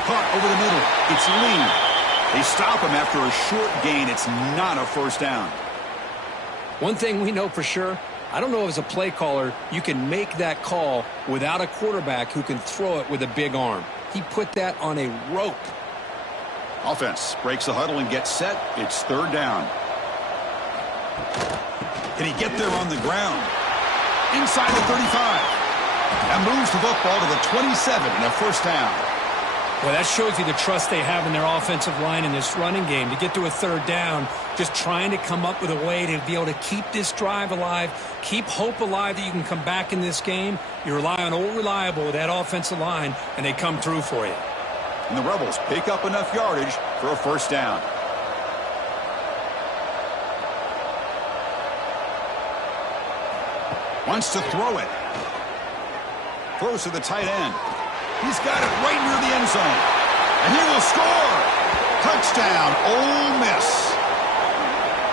Caught over the middle. It's Lee. They stop him after a short gain. It's not a first down. One thing we know for sure, I don't know as a play caller, you can make that call without a quarterback who can throw it with a big arm. He put that on a rope. Offense breaks the huddle and gets set. It's third down. Can he get there on the ground? Inside the 35. And moves the football to the 27 and a first down. Well, that shows you the trust they have in their offensive line in this running game. To get to a third down, just trying to come up with a way to be able to keep this drive alive, keep hope alive that you can come back in this game. You rely on old reliable with that offensive line, and they come through for you. And the Rebels pick up enough yardage for a first down. Wants to throw it. Throws to the tight end. He's got it right near the end zone. And he will score. Touchdown, Ole Miss.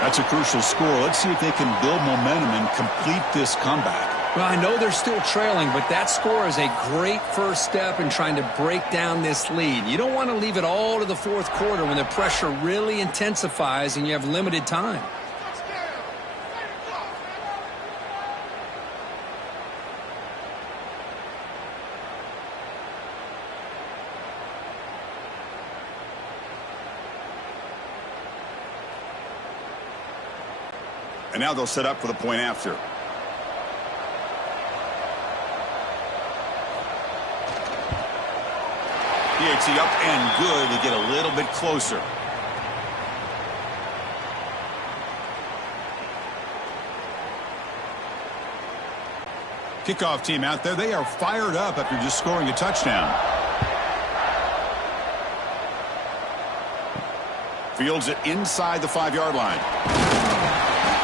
That's a crucial score. Let's see if they can build momentum and complete this comeback. Well, I know they're still trailing, but that score is a great first step in trying to break down this lead. You don't want to leave it all to the fourth quarter when the pressure really intensifies and you have limited time. And now they'll set up for the point after. PAT up and good. They get a little bit closer. Kickoff team out there. They are fired up after just scoring a touchdown. Fields it inside the 5-yard line.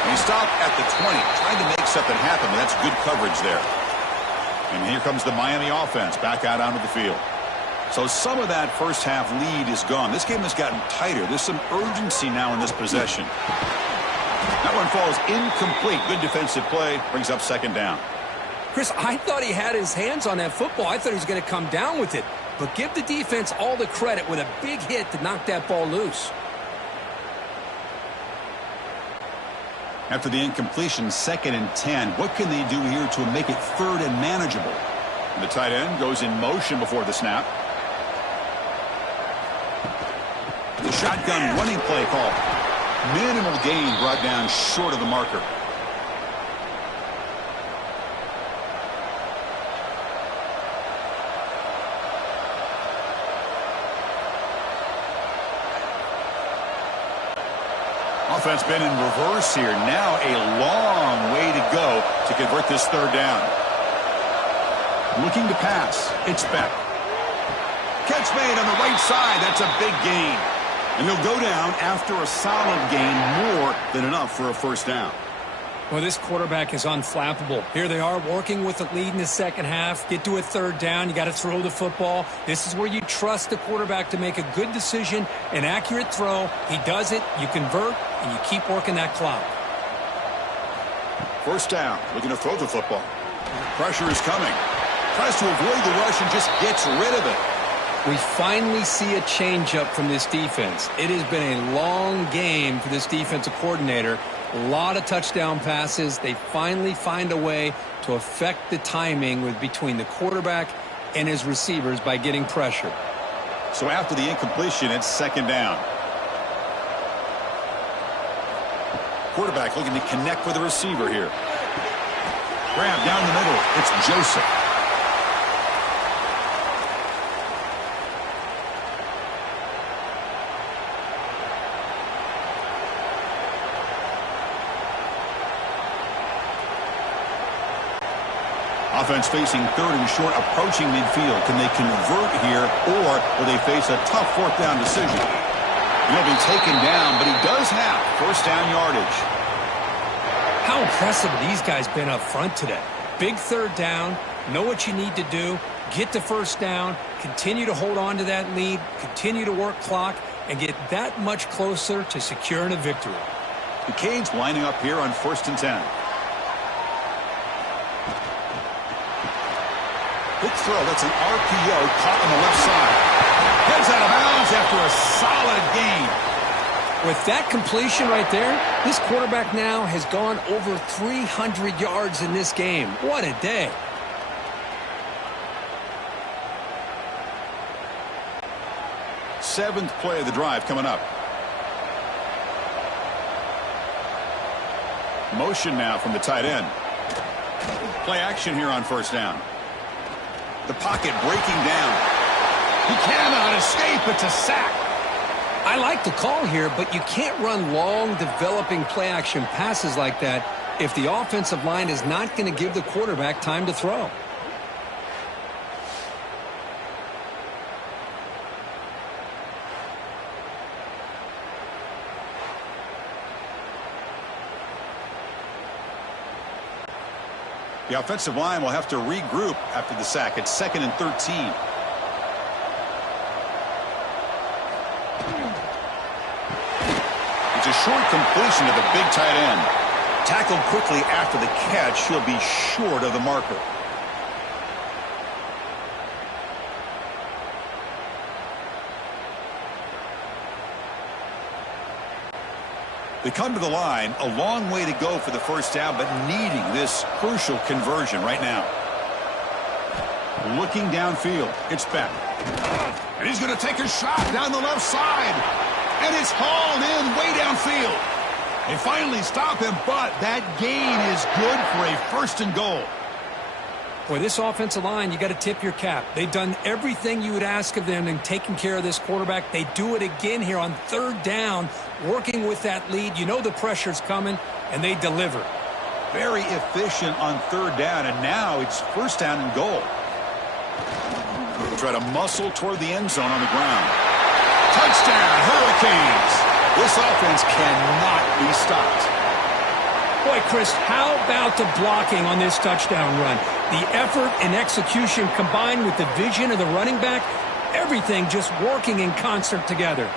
And he stopped at the 20, trying to make something happen, but that's good coverage there. And here comes the Miami offense back out onto the field. So some of that first half lead is gone. This game has gotten tighter. There's some urgency now in this possession. That one falls incomplete. Good defensive play. Brings up second down. Chris, I thought he had his hands on that football. I thought he was going to come down with it. But give the defense all the credit with a big hit to knock that ball loose. After the incompletion, 2nd and 10. What can they do here to make it third and manageable? And the tight end goes in motion before the snap. The shotgun running play call. Minimal gain brought down short of the marker. Offense been in reverse here. Now a long way to go to convert this third down. Looking to pass. It's Beck. Catch made on the right side. That's a big gain. And they'll go down after a solid gain, more than enough for a first down. Well, this quarterback is unflappable. Here they are working with the lead in the second half. Get to a third down. You got to throw the football. This is where you trust the quarterback to make a good decision, an accurate throw. He does it. You convert, and you keep working that clock. First down. Looking to throw the football. Pressure is coming. Tries to avoid the rush and just gets rid of it. We finally see a changeup from this defense. It has been a long game for this defensive coordinator. A lot of touchdown passes. They finally find a way to affect the timing between the quarterback and his receivers by getting pressure. So after the incompletion, it's second down. Quarterback looking to connect with the receiver here. Grab down the middle. It's Joseph. Offense facing third and short, approaching midfield. Can they convert here, or will they face a tough fourth down decision? He'll be taken down, but he does have first down yardage. How impressive have these guys been up front today? Big third down, know what you need to do, get to first down, continue to hold on to that lead, continue to work clock, and get that much closer to securing a victory. The Canes lining up here on 1st and 10. Quick throw. That's an RPO caught on the left side. Heads out of bounds after a solid gain. With that completion right there, this quarterback now has gone over 300 yards in this game. What a day. Seventh play of the drive coming up. Motion now from the tight end. Play action here on first down. The pocket breaking down. He cannot escape. It's a sack. I like the call here, but you can't run long, developing play-action passes like that if the offensive line is not going to give the quarterback time to throw. The offensive line will have to regroup after the sack. It's 2nd and 13. It's a short completion to the big tight end. Tackled quickly after the catch. He'll be short of the marker. They come to the line, a long way to go for the first down, but needing this crucial conversion right now. Looking downfield, it's Beck. And he's going to take a shot down the left side. And it's hauled in way downfield. They finally stop him, but that gain is good for a 1st and goal. Boy, this offensive line, you got to tip your cap. They've done everything you would ask of them in taking care of this quarterback. They do it again here on 3rd down, working with that lead. You know the pressure's coming, and they deliver. Very efficient on 3rd down, and now it's 1st down and goal. Try to muscle toward the end zone on the ground. Touchdown, Hurricanes. This offense cannot be stopped. Boy, Chris, how about the blocking on this touchdown run? The effort and execution combined with the vision of the running back, everything just working in concert together.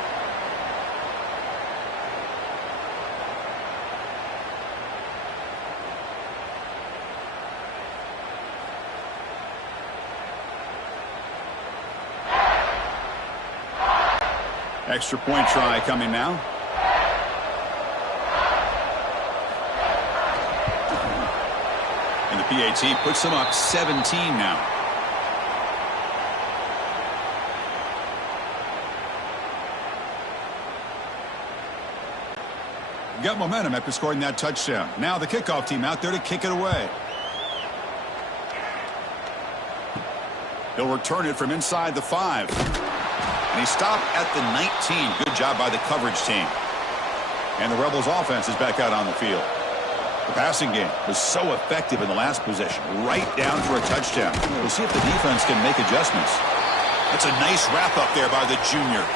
Extra point try coming now. And the PAT puts them up 17 now. Got momentum after scoring that touchdown. Now the kickoff team out there to kick it away. He'll return it from inside the 5. And he stopped at the 19. Good job by the coverage team. And the Rebels offense is back out on the field. The passing game was so effective in the last possession. Right down for a touchdown. We'll see if the defense can make adjustments. That's a nice wrap up there by the junior.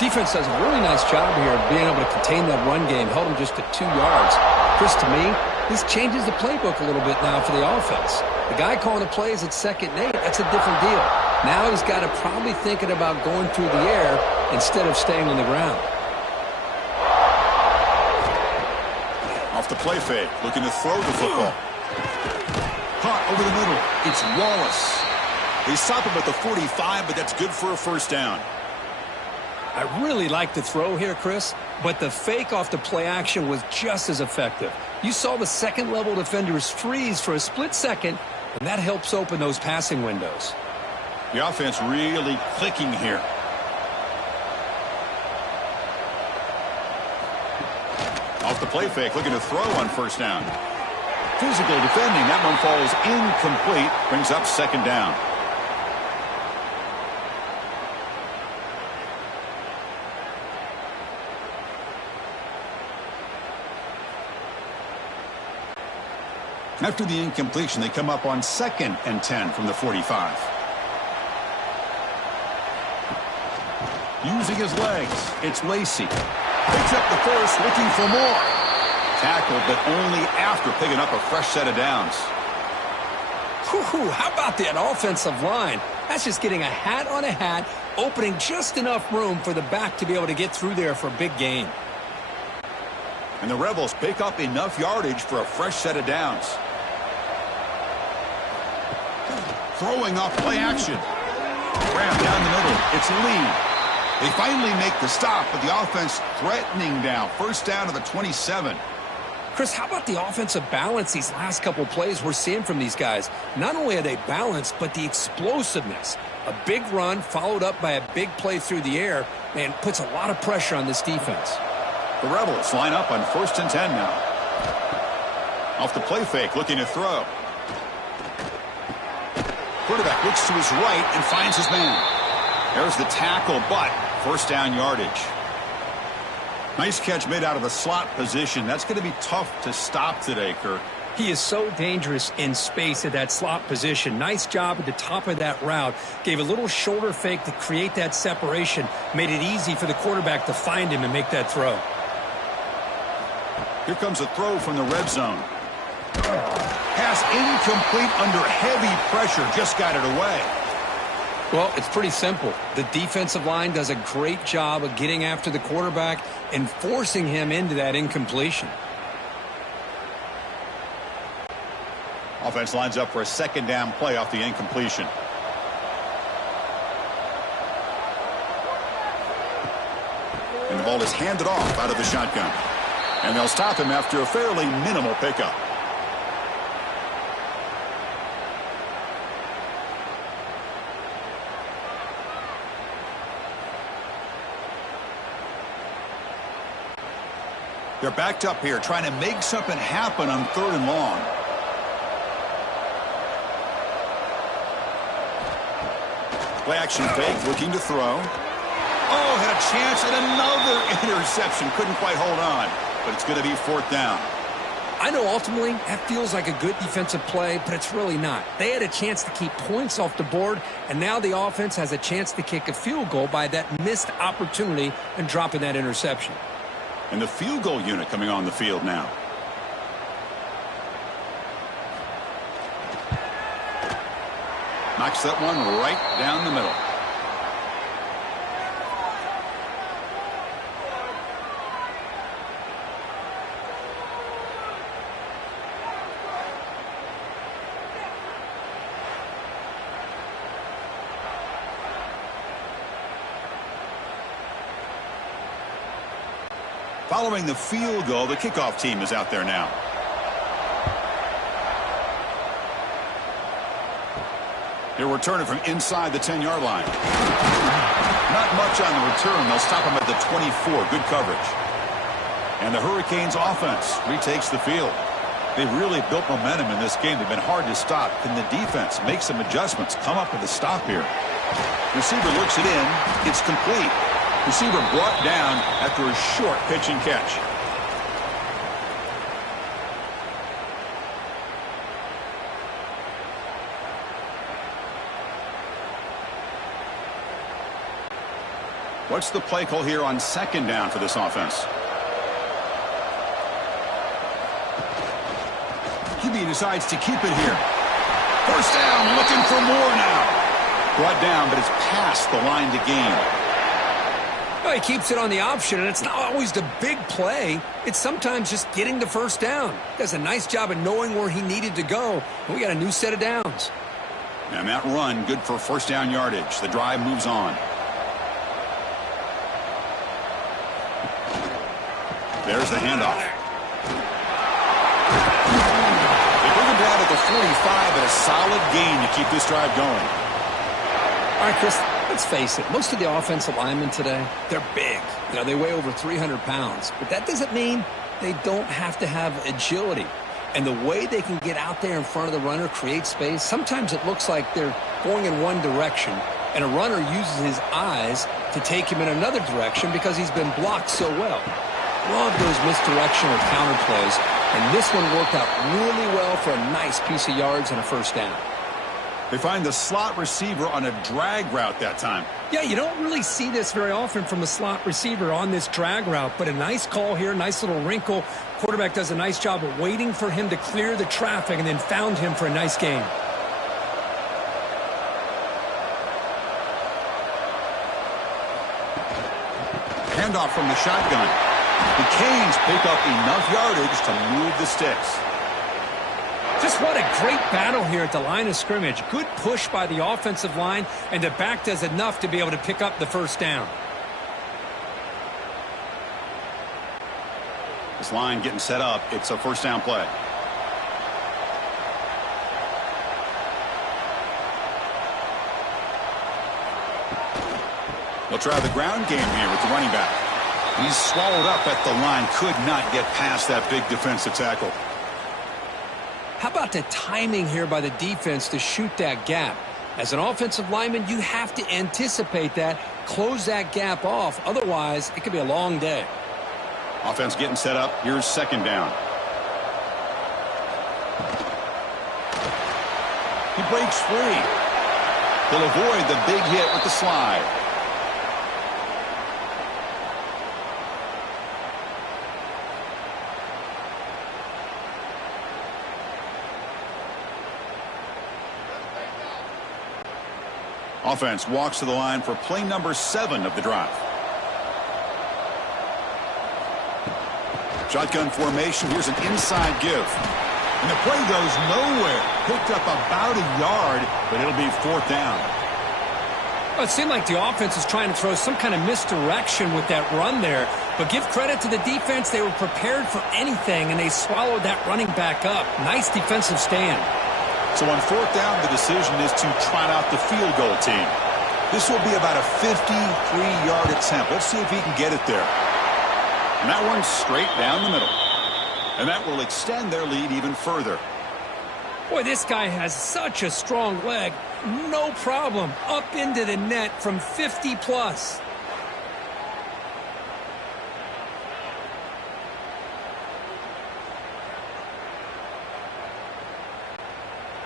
Defense does a really nice job here of being able to contain that run game. Held him just to 2 yards. Chris, to me, this changes the playbook a little bit now for the offense. The guy calling the plays at 2nd and 8, that's a different deal. Now he's got to probably thinking about going through the air instead of staying on the ground. Off the play fake, looking to throw the football. Caught over the middle. It's Wallace. They stop him at the 45, but that's good for a first down. I really like the throw here, Chris, but the fake off the play action was just as effective. You saw the second-level defenders freeze for a split second, and that helps open those passing windows. The offense really clicking here. Off the play fake, looking to throw on first down. Physical defending. That one falls incomplete. Brings up 2nd down. After the incompletion, they come up on 2nd and 10 from the 45. Using his legs, it's Lacey. Picks up the first, looking for more. Tackled, but only after picking up a fresh set of downs. Whew, how about that offensive line? That's just getting a hat on a hat, opening just enough room for the back to be able to get through there for a big gain. And the Rebels pick up enough yardage for a fresh set of downs. Throwing off play action. Grab down the middle. It's Lee. They finally make the stop, but the offense threatening now. First down to the 27. Chris, how about the offensive balance these last couple plays we're seeing from these guys? Not only are they balanced, but the explosiveness. A big run followed up by a big play through the air, man, puts a lot of pressure on this defense. The Rebels line up on 1st and 10 now. Off the play fake, looking to throw. Quarterback looks to his right and finds his man. There's the tackle, but first down yardage. Nice catch made out of the slot position. That's going to be tough to stop today, Kirk. He is so dangerous in space at that slot position. Nice job at the top of that route. Gave a little shoulder fake to create that separation. Made it easy for the quarterback to find him and make that throw. Here comes a throw from the red zone. Pass incomplete under heavy pressure. Just got it away. Well, it's pretty simple. The defensive line does a great job of getting after the quarterback and forcing him into that incompletion. Offense lines up for a 2nd down play off the incompletion. And the ball is handed off out of the shotgun. And they'll stop him after a fairly minimal pickup. They're backed up here, trying to make something happen on 3rd and long. Play action fake, looking to throw. Oh, had a chance at another interception. Couldn't quite hold on, but it's going to be 4th down. I know ultimately that feels like a good defensive play, but it's really not. They had a chance to keep points off the board, and now the offense has a chance to kick a field goal by that missed opportunity and dropping that interception. And the field goal unit coming on the field now. Knocks that one right down the middle. Following the field goal, the kickoff team is out there now. He'll return it from inside the 10-yard line. Not much on the return. They'll stop him at the 24. Good coverage. And the Hurricanes offense retakes the field. They've really built momentum in this game. They've been hard to stop. Can the defense make some adjustments, come up with a stop here? Receiver looks it in. It's complete. Receiver brought down after a short pitch and catch. What's the play call here on second down for this offense? QB decides to keep it here. First down, looking for more now. Brought down, but it's past the line to gain. Well, he keeps it on the option, and it's not always the big play. It's sometimes just getting the first down. Does a nice job of knowing where he needed to go. And we got a new set of downs. And that run, good for first down yardage. The drive moves on. There's the handoff. They bring him down at the 45, but a solid gain to keep this drive going. All right, Chris, let's face it. Most of the offensive linemen today, they're big. You know, they weigh over 300 pounds. But that doesn't mean they don't have to have agility. And the way they can get out there in front of the runner, create space, sometimes it looks like they're going in one direction, and a runner uses his eyes to take him in another direction because he's been blocked so well. Love those misdirection or counter plays, and this one worked out really well for a nice piece of yards and a first down. They find the slot receiver on a drag route that time. Yeah, you don't really see this very often from a slot receiver on this drag route, but a nice call here, nice little wrinkle. Quarterback does a nice job of waiting for him to clear the traffic and then found him for a nice gain. Handoff from the shotgun. The Canes pick up enough yardage to move the sticks. Just what a great battle here at the line of scrimmage. Good push by the offensive line, and the back does enough to be able to pick up the first down. This line getting set up. It's a first down play. They'll try the ground game here with the running back. He's swallowed up at the line. Could not get past that big defensive tackle. How about the timing here by the defense to shoot that gap? As an offensive lineman, you have to anticipate that, close that gap off. Otherwise, it could be a long day. Offense getting set up. Here's second down. He breaks free. He'll avoid the big hit with the slide. Offense walks to the line for play number 7 of the drive. Shotgun formation. Here's an inside give. And the play goes nowhere. Picked up about a yard, but it'll be fourth down. Well, it seemed like the offense is trying to throw some kind of misdirection with that run there. But give credit to the defense. They were prepared for anything, and they swallowed that running back up. Nice defensive stand. So on fourth down, the decision is to trot out the field goal team. This will be about a 53-yard attempt. Let's see if he can get it there. And that one's straight down the middle. And that will extend their lead even further. Boy, this guy has such a strong leg. No problem. Up into the net from 50+.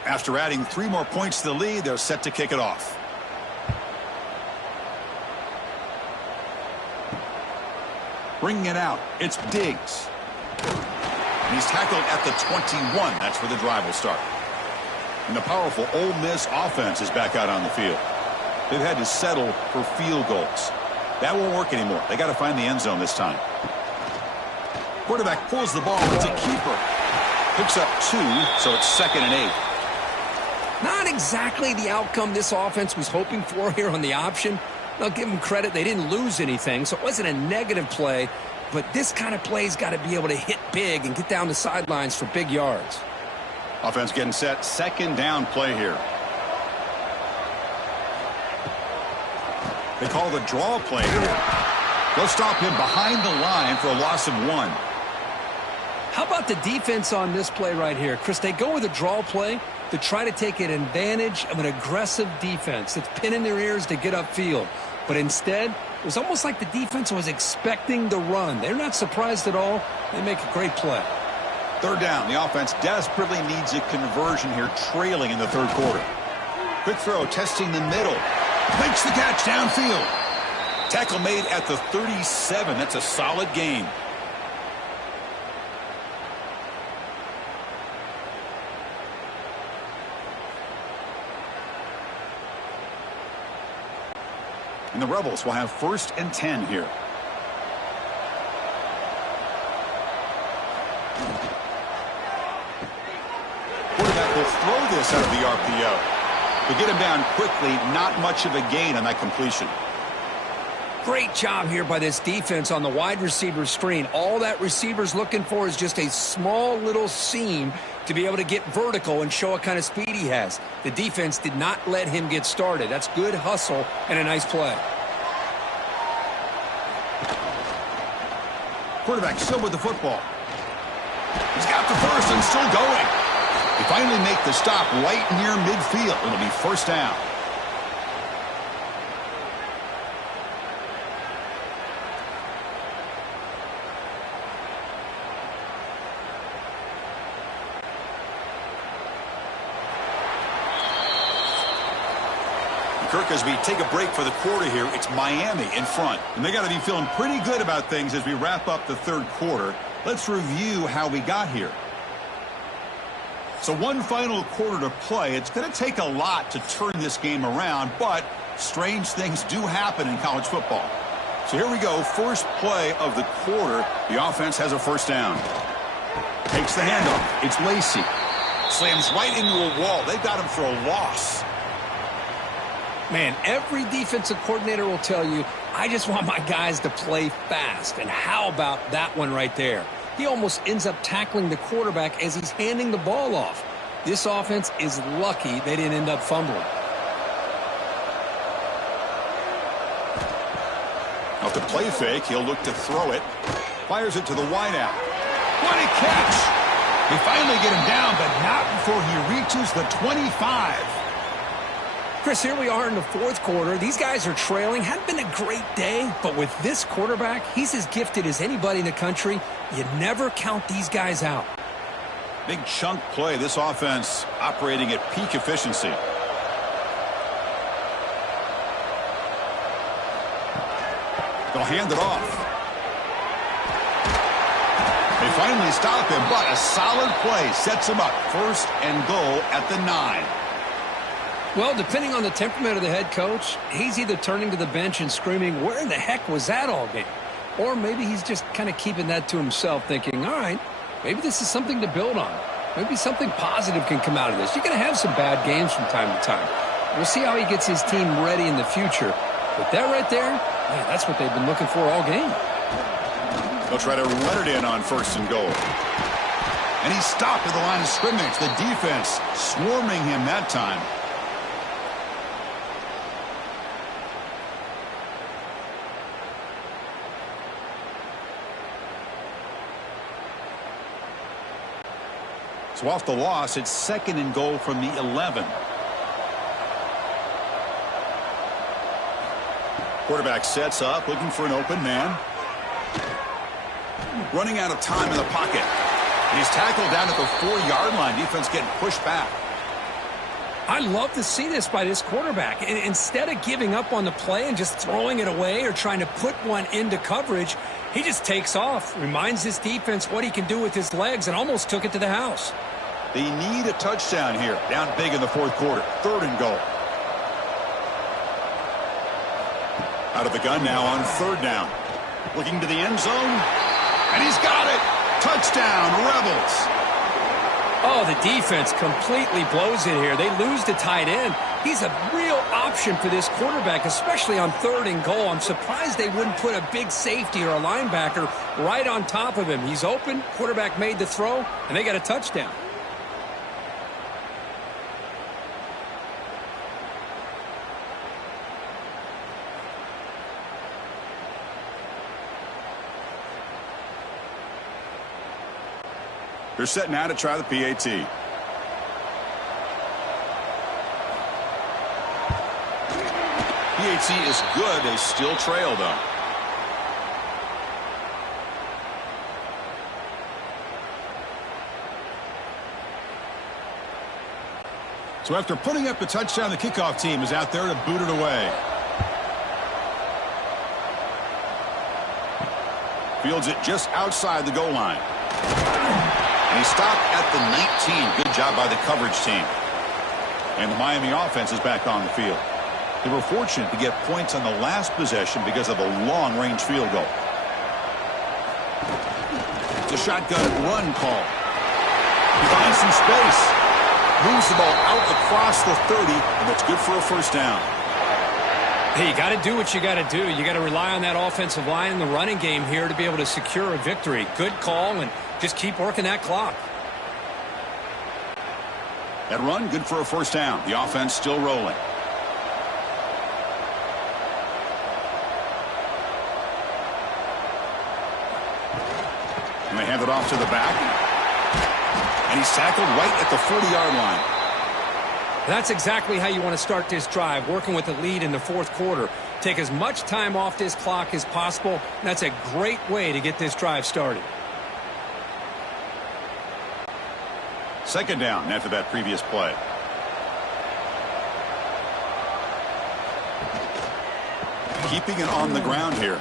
After adding 3 more points to the lead, they're set to kick it off. Bringing it out, it's Diggs. And he's tackled at the 21. That's where the drive will start. And the powerful Ole Miss offense is back out on the field. They've had to settle for field goals. That won't work anymore. They got to find the end zone this time. Quarterback pulls the ball. It's a keeper. Picks up 2, so it's 2nd and 8. Not exactly the outcome this offense was hoping for here on the option. I'll give them credit. They didn't lose anything, so it wasn't a negative play. But this kind of play's got to be able to hit big and get down the sidelines for big yards. Offense getting set. 2nd down play here. They call the draw play here. They'll stop him behind the line for a loss of 1. How about the defense on this play right here? Chris, they go with a draw play to try to take an advantage of an aggressive defense that's pinning their ears to get upfield. But instead, it was almost like the defense was expecting the run. They're not surprised at all. They make a great play. 3rd down. The offense desperately needs a conversion here, trailing in the 3rd quarter. Quick throw, testing the middle. Makes the catch downfield. Tackle made at the 37. That's a solid gain. And the Rebels will have 1st and 10 here. Quarterback will throw this out of the RPO. To get him down quickly, not much of a gain on that completion. Great job here by this defense on the wide receiver screen. All that receiver's looking for is just a small little seam to be able to get vertical and show what kind of speed he has. The defense did not let him get started. That's good hustle and a nice play. Quarterback still with the football. He's got the first and still going. They finally make the stop right near midfield. It'll be 1st down. Kirk, as we take a break for the quarter here, it's Miami in front. And they got to be feeling pretty good about things as we wrap up the 3rd quarter. Let's review how we got here. So 1 final quarter to play. It's going to take a lot to turn this game around, but strange things do happen in college football. So here we go. First play of the quarter. The offense has a 1st down. Takes the handoff. It's Lacey. Slams right into a wall. They've got him for a loss. Man, every defensive coordinator will tell you, I just want my guys to play fast. And how about that one right there? He almost ends up tackling the quarterback as he's handing the ball off. This offense is lucky they didn't end up fumbling. Off the play fake, he'll look to throw it. Fires it to the wideout. What a catch! They finally get him down, but not before he reaches the 25. Chris, here we are in the 4th quarter. These guys are trailing. Hadn't been a great day, but with this quarterback, he's as gifted as anybody in the country. You never count these guys out. Big chunk play. This offense operating at peak efficiency. They'll hand it off. They finally stop him, but a solid play sets him up. 1st and goal at the 9. Well, depending on the temperament of the head coach, he's either turning to the bench and screaming, where in the heck was that all game? Or maybe he's just kind of keeping that to himself, thinking, all right, maybe this is something to build on. Maybe something positive can come out of this. You're going to have some bad games from time to time. We'll see how he gets his team ready in the future. But that right there, man, that's what they've been looking for all game. They'll try to run it in on 1st and goal. And he's stopped at the line of scrimmage. The defense swarming him that time. So off the loss, it's 2nd and goal from the 11. Quarterback sets up, looking for an open man. Running out of time in the pocket. And he's tackled down at the 4-yard line. Defense getting pushed back. I love to see this by this quarterback. And instead of giving up on the play and just throwing it away or trying to put one into coverage, he just takes off, reminds his defense what he can do with his legs, and almost took it to the house. They need a touchdown here. Down big in the 4th quarter. 3rd and goal. Out of the gun now on 3rd down. Looking to the end zone. And he's got it. Touchdown, Rebels. Oh, the defense completely blows it here. They lose the tight end. He's a real option for this quarterback, especially on 3rd and goal. I'm surprised they wouldn't put a big safety or a linebacker right on top of him. He's open. Quarterback made the throw, and they got a touchdown. They're set now to try the PAT. PAT is good. They still trail, though. So after putting up a touchdown, the kickoff team is out there to boot it away. Fields it just outside the goal line. And he stopped at the 19. Good job by the coverage team. And the Miami offense is back on the field. They were fortunate to get points on the last possession because of a long-range field goal. It's a shotgun run call. He finds some space. Moves the ball out across the 30, and that's good for a first down. Hey, you got to do what you got to do. You got to rely on that offensive line in the running game here to be able to secure a victory. Good call, and just keep working that clock. That run, good for a first down. The offense still rolling. And they hand it off to the back. And he's tackled right at the 40-yard line. That's exactly how you want to start this drive, working with the lead in the fourth quarter. Take as much time off this clock as possible. That's a great way to get this drive started. Second down after that previous play. Keeping it on the ground here.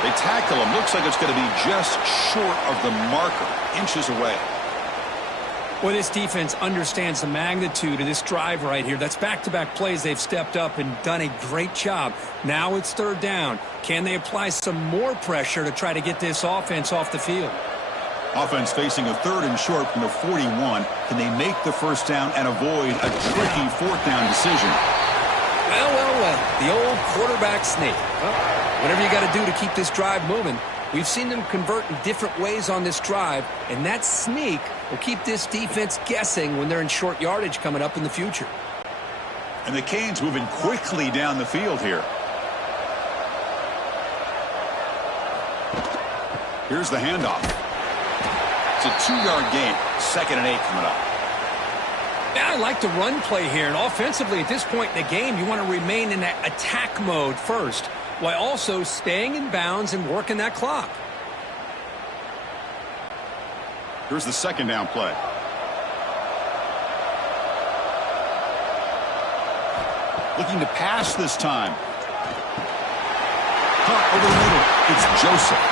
They tackle him. Looks like it's going to be just short of the marker, inches away. Well, this defense understands the magnitude of this drive right here. That's back-to-back plays. They've stepped up and done a great job. Now it's third down. Can they apply some more pressure to try to get this offense off the field? Offense facing a third and short from the 41. Can they make the first down and avoid a tricky fourth down decision? Well, the old quarterback sneak. Whatever you got to do to keep this drive moving. We've seen them convert in different ways on this drive, and that sneak will keep this defense guessing when they're in short yardage coming up in the future. And the Canes moving quickly down the field here. Here's the handoff. It's a 2-yard gain. 2nd and 8 coming up. Yeah, I like the run play here, and offensively at this point in the game, you want to remain in that attack mode first, while also staying in bounds and working that clock. Here's the second down play. Looking to pass this time. Caught over the middle. It's Joseph.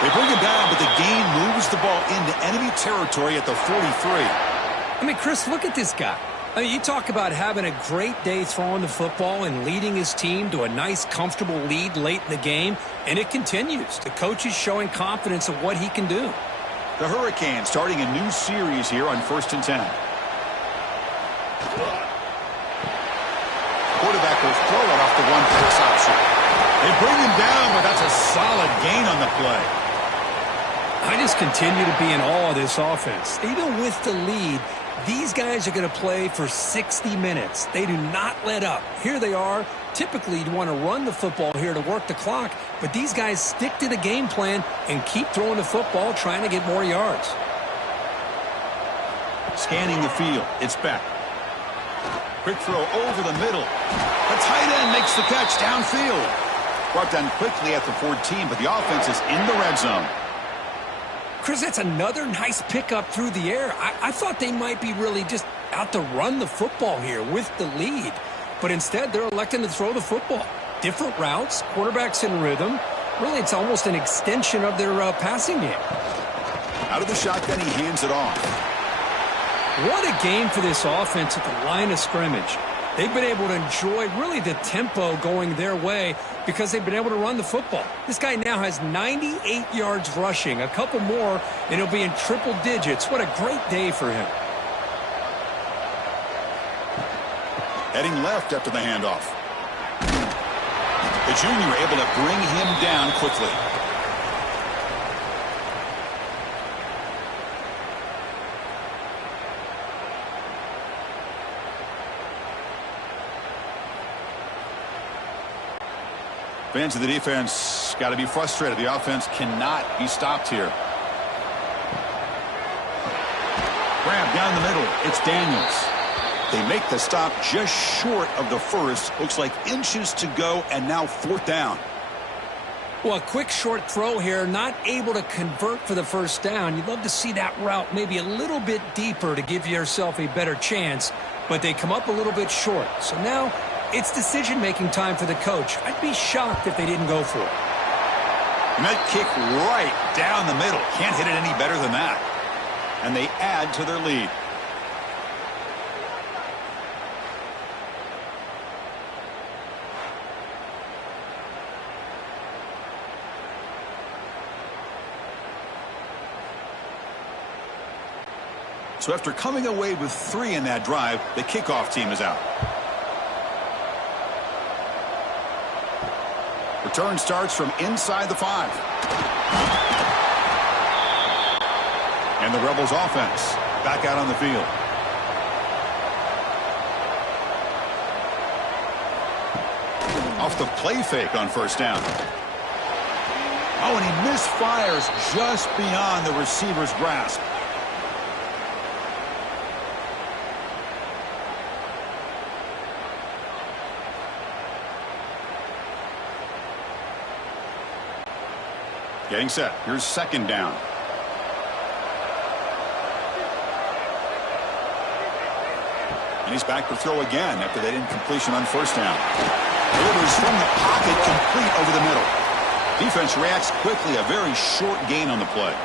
They bring him down, but the gain moves the ball into enemy territory at the 43. I mean, Chris, look at this guy. I mean, you talk about having a great day throwing the football and leading his team to a nice, comfortable lead late in the game, and it continues. The coach is showing confidence of what he can do. The Hurricanes starting a new series here on 1st and 10. Quarterback will throw it off the one pass option. They bring him down, but that's a solid gain on the play. I just continue to be in awe of this offense. Even with the lead, these guys are going to play for 60 minutes. They do not let up. Here they are. Typically, you want to run the football here to work the clock, but these guys stick to the game plan and keep throwing the football, trying to get more yards. Scanning the field. It's Beck. Quick throw over the middle. The tight end makes the catch downfield. Brought down quickly at the 14, but the offense is in the red zone. Chris, that's another nice pickup through the air. I thought they might be really just out to run the football here with the lead. But instead, they're electing to throw the football. Different routes, quarterbacks in rhythm. Really, it's almost an extension of their passing game. Out of the shotgun, he hands it off. What a game for this offense at the line of scrimmage. They've been able to enjoy really the tempo going their way because they've been able to run the football. This guy now has 98 yards rushing. A couple more, and he'll be in triple digits. What a great day for him. Heading left after the handoff. The junior able to bring him down quickly. Fans of the defense got to be frustrated. The offense cannot be stopped here. down the middle. It's Daniels. They make the stop just short of the first. Looks like inches to go, and now 4th down. Well, a quick short throw here, not able to convert for the first down. You'd love to see that route maybe a little bit deeper to give yourself a better chance, but they come up a little bit short. So now it's decision-making time for the coach. I'd be shocked if they didn't go for it. And that kick right down the middle. Can't hit it any better than that. And they add to their lead. So after coming away with 3 in that drive, the kickoff team is out. Return starts from inside the 5. And the Rebels offense back out on the field. Off the play fake on first down. Oh, and he misfires just beyond the receiver's grasp. Getting set. Here's 2nd down. And he's back to throw again after that incompletion on first down. Delivers from the pocket, complete over the middle. Defense reacts quickly. A very short gain on the play.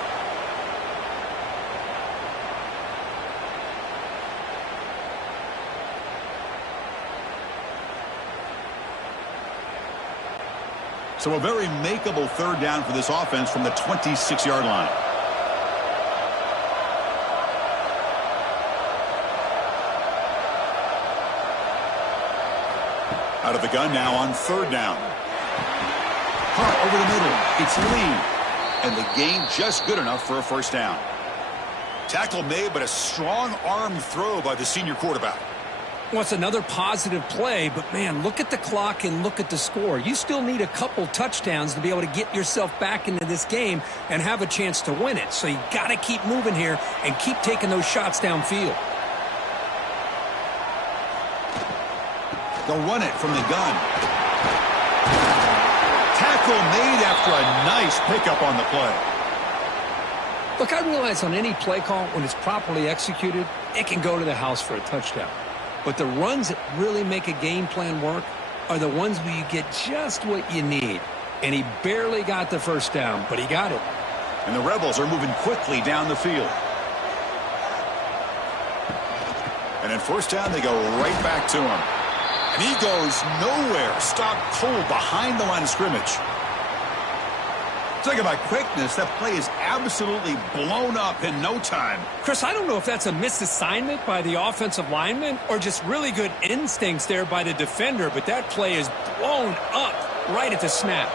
So a very makeable 3rd down for this offense from the 26-yard line. Out of the gun now on 3rd down. Punt over the middle. It's Lee. And the gain just good enough for a first down. Tackle made, but a strong arm throw by the senior quarterback. Well, it's another positive play, but, man, look at the clock and look at the score. You still need a couple touchdowns to be able to get yourself back into this game and have a chance to win it. So you got to keep moving here and keep taking those shots downfield. They'll run it from the gun. Tackle made after a nice pickup on the play. Look, I realize on any play call, when it's properly executed, it can go to the house for a touchdown. But the runs that really make a game plan work are the ones where you get just what you need. And he barely got the first down, but he got it. And the Rebels are moving quickly down the field. And in first down, they go right back to him. And he goes nowhere. Stopped cold behind the line of scrimmage. Talking about quickness, that play is absolutely blown up in no time. Chris, I don't know if that's a misassignment by the offensive lineman or just really good instincts there by the defender, but that play is blown up right at the snap.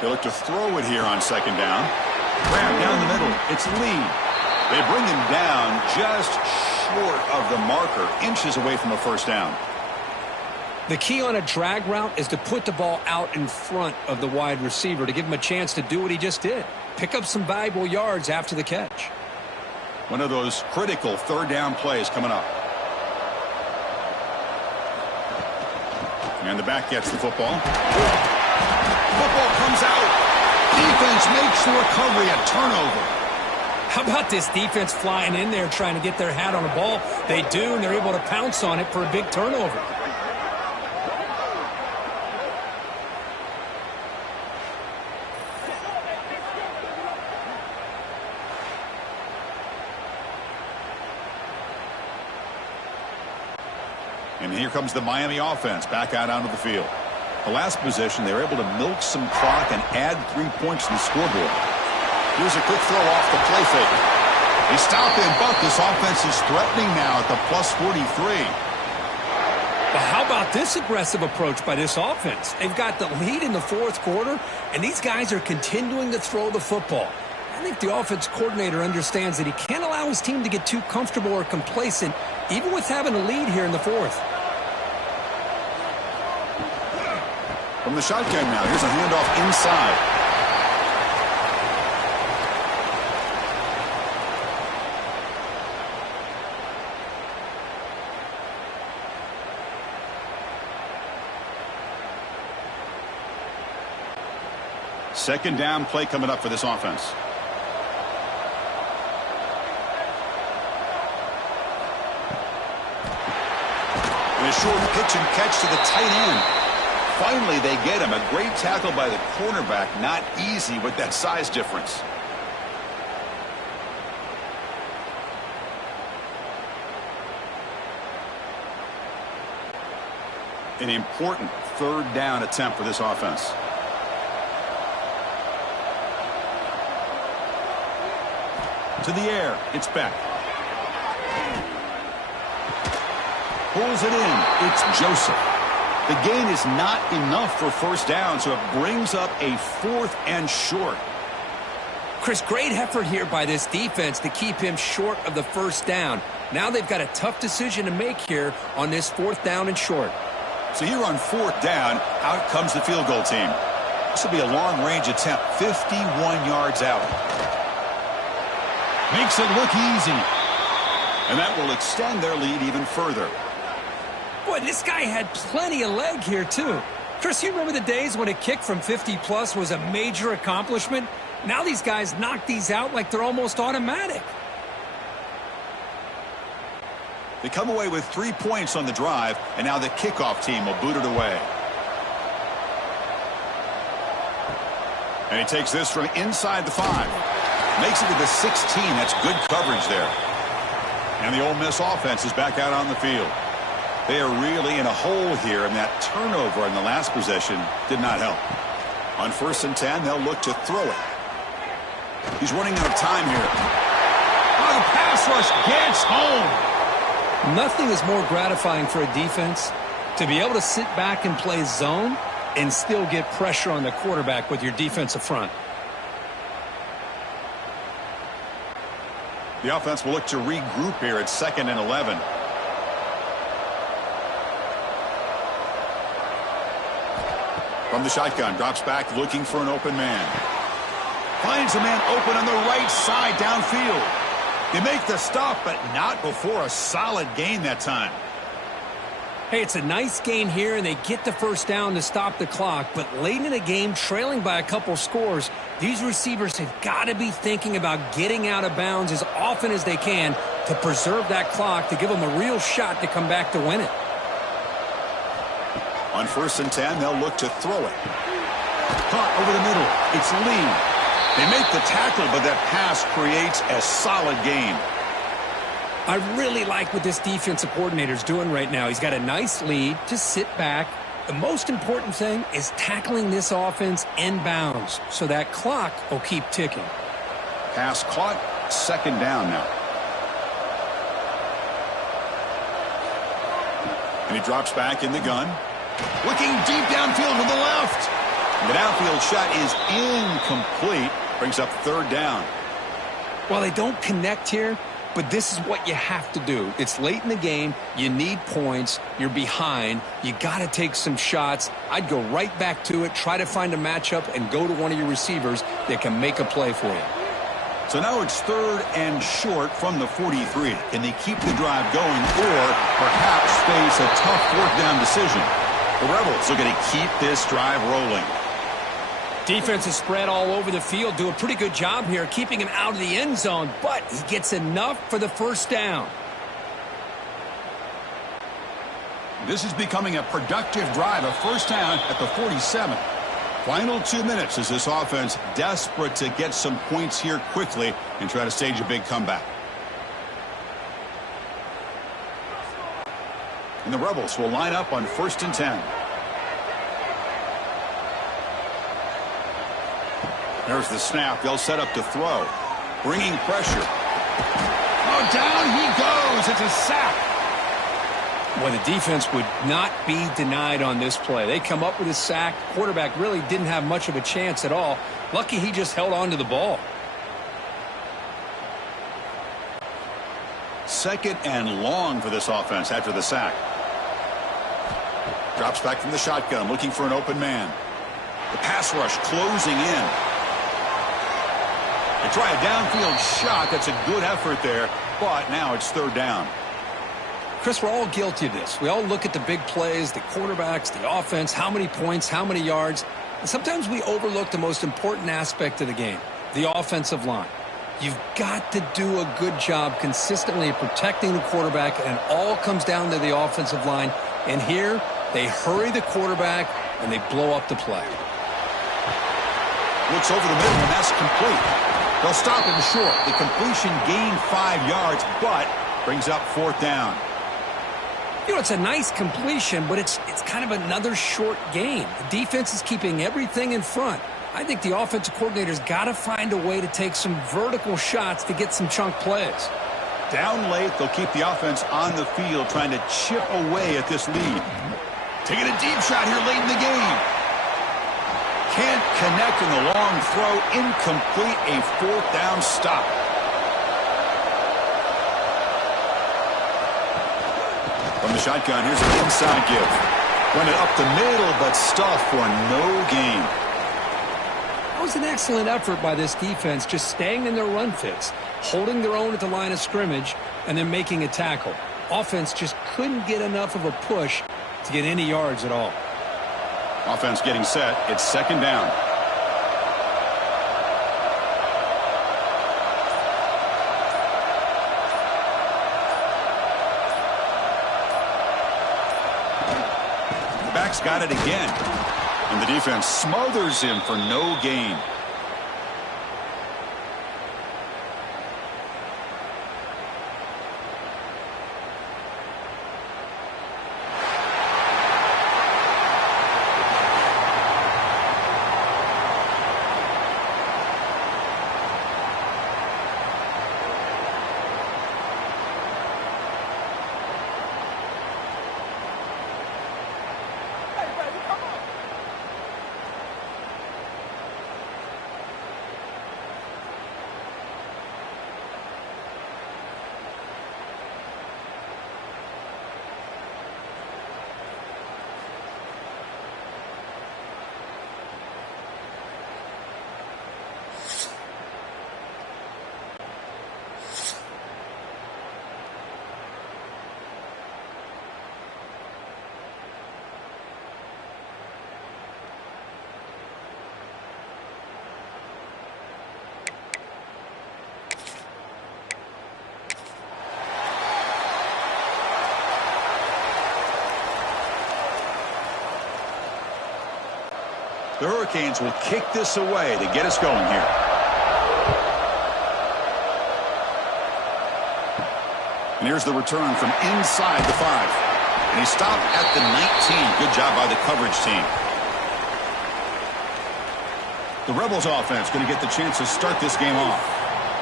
They look to throw it here on 2nd down. Grab down the middle. It's Lee. They bring him down just short of the marker, inches away from a first down. The key on a drag route is to put the ball out in front of the wide receiver to give him a chance to do what he just did. Pick up some valuable yards after the catch. One of those critical 3rd down plays coming up. And the back gets the football. Football comes out. Defense makes the recovery, a turnover. How about this defense flying in there trying to get their hat on the ball? They do, and they're able to pounce on it for a big turnover. And here comes the Miami offense back out onto the field. The last possession, they were able to milk some clock and add 3 points to the scoreboard. Here's a quick throw off the play fake. They stop in, but this offense is threatening now at the plus 43. Well, how about this aggressive approach by this offense? They've got the lead in the 4th quarter, and these guys are continuing to throw the football. I think the offense coordinator understands that he can't allow his team to get too comfortable or complacent, even with having a lead here in the 4th. From the shotgun now, here's a handoff inside. Second down play coming up for this offense. And a short pitch and catch to the tight end. Finally, they get him. A great tackle by the cornerback. Not easy with that size difference. An important third down attempt for this offense. To the air. It's back. Pulls it in. It's Joseph. The gain is not enough for first down, so it brings up a 4th and short. Chris, great effort here by this defense to keep him short of the first down. Now they've got a tough decision to make here on this 4th down and short. So here on 4th down, out comes the field goal team. This will be a long-range attempt, 51 yards out. Makes it look easy. And that will extend their lead even further. Boy, this guy had plenty of leg here, too. Chris, you remember the days when a kick from 50-plus was a major accomplishment? Now these guys knock these out like they're almost automatic. They come away with 3 points on the drive, and now the kickoff team will boot it away. And he takes this from inside the 5. Makes it to the 16. That's good coverage there. And the Ole Miss offense is back out on the field. They are really in a hole here, and that turnover in the last possession did not help. On 1st and 10, they'll look to throw it. He's running out of time here. Oh, the pass rush gets home. Nothing is more gratifying for a defense to be able to sit back and play zone and still get pressure on the quarterback with your defensive front. The offense will look to regroup here at 2nd and 11. From the shotgun, drops back looking for an open man. Finds a man open on the right side downfield. They make the stop, but not before a solid gain that time. Hey, it's a nice gain here, and they get the first down to stop the clock. But late in the game, trailing by a couple scores, these receivers have got to be thinking about getting out of bounds as often as they can to preserve that clock, to give them a real shot to come back to win it. On 1st and 10, they'll look to throw it. Caught over the middle. It's Lee. They make the tackle, but that pass creates a solid gain. I really like what this defensive coordinator is doing right now. He's got a nice lead to sit back. The most important thing is tackling this offense in bounds, so that clock will keep ticking. Pass caught, 2nd down now. And he drops back in the gun. Looking deep downfield to the left. The downfield shot is incomplete. Brings up 3rd down. Well, they don't connect here, but this is what you have to do. It's late in the game. You need points. You're behind. You got to take some shots. I'd go right back to it, try to find a matchup, and go to one of your receivers that can make a play for you. So now it's 3rd and short from the 43. Can they keep the drive going or perhaps face a tough 4th down decision? The Rebels are going to keep this drive rolling. Defense is spread all over the field. Do a pretty good job here keeping him out of the end zone, but he gets enough for the first down. This is becoming a productive drive, a first down at the 47. Final 2 minutes as this offense desperate to get some points here quickly and try to stage a big comeback. And the Rebels will line up on 1st and 10. There's the snap. They'll set up to throw. Bringing pressure. Oh, down he goes. It's a sack. Well, the defense would not be denied on this play. They come up with a sack. Quarterback really didn't have much of a chance at all. Lucky he just held on to the ball. 2nd and long for this offense after the sack. Drops back from the shotgun, looking for an open man. The pass rush closing in. They try a downfield shot. That's a good effort there, but now it's 3rd down. Chris, we're all guilty of this. We all look at the big plays, the quarterbacks, the offense, how many points, how many yards. And sometimes we overlook the most important aspect of the game, the offensive line. You've got to do a good job consistently of protecting the quarterback, and it all comes down to the offensive line. And here, they hurry the quarterback, and they blow up the play. Looks over the middle, and that's complete. They'll stop him short. The completion gained 5 yards, but brings up 4th down. You know, it's a nice completion, but it's kind of another short gain. The defense is keeping everything in front. I think the offensive coordinator's got to find a way to take some vertical shots to get some chunk plays. Down late, they'll keep the offense on the field, trying to chip away at this lead. Taking a deep shot here late in the game. Can't connect in the long throw. Incomplete, a 4th down stop. From the shotgun, here's an inside give. Went it up the middle, but stuffed for no gain. That was an excellent effort by this defense, just staying in their run fits, holding their own at the line of scrimmage, and then making a tackle. Offense just couldn't get enough of a push to get any yards at all. Offense getting set. It's 2nd down. The back's got it again. And the defense smothers him for no gain. The Hurricanes will kick this away to get us going here. And here's the return from inside the 5. And he stopped at the 19. Good job by the coverage team. The Rebels offense going to get the chance to start this game off.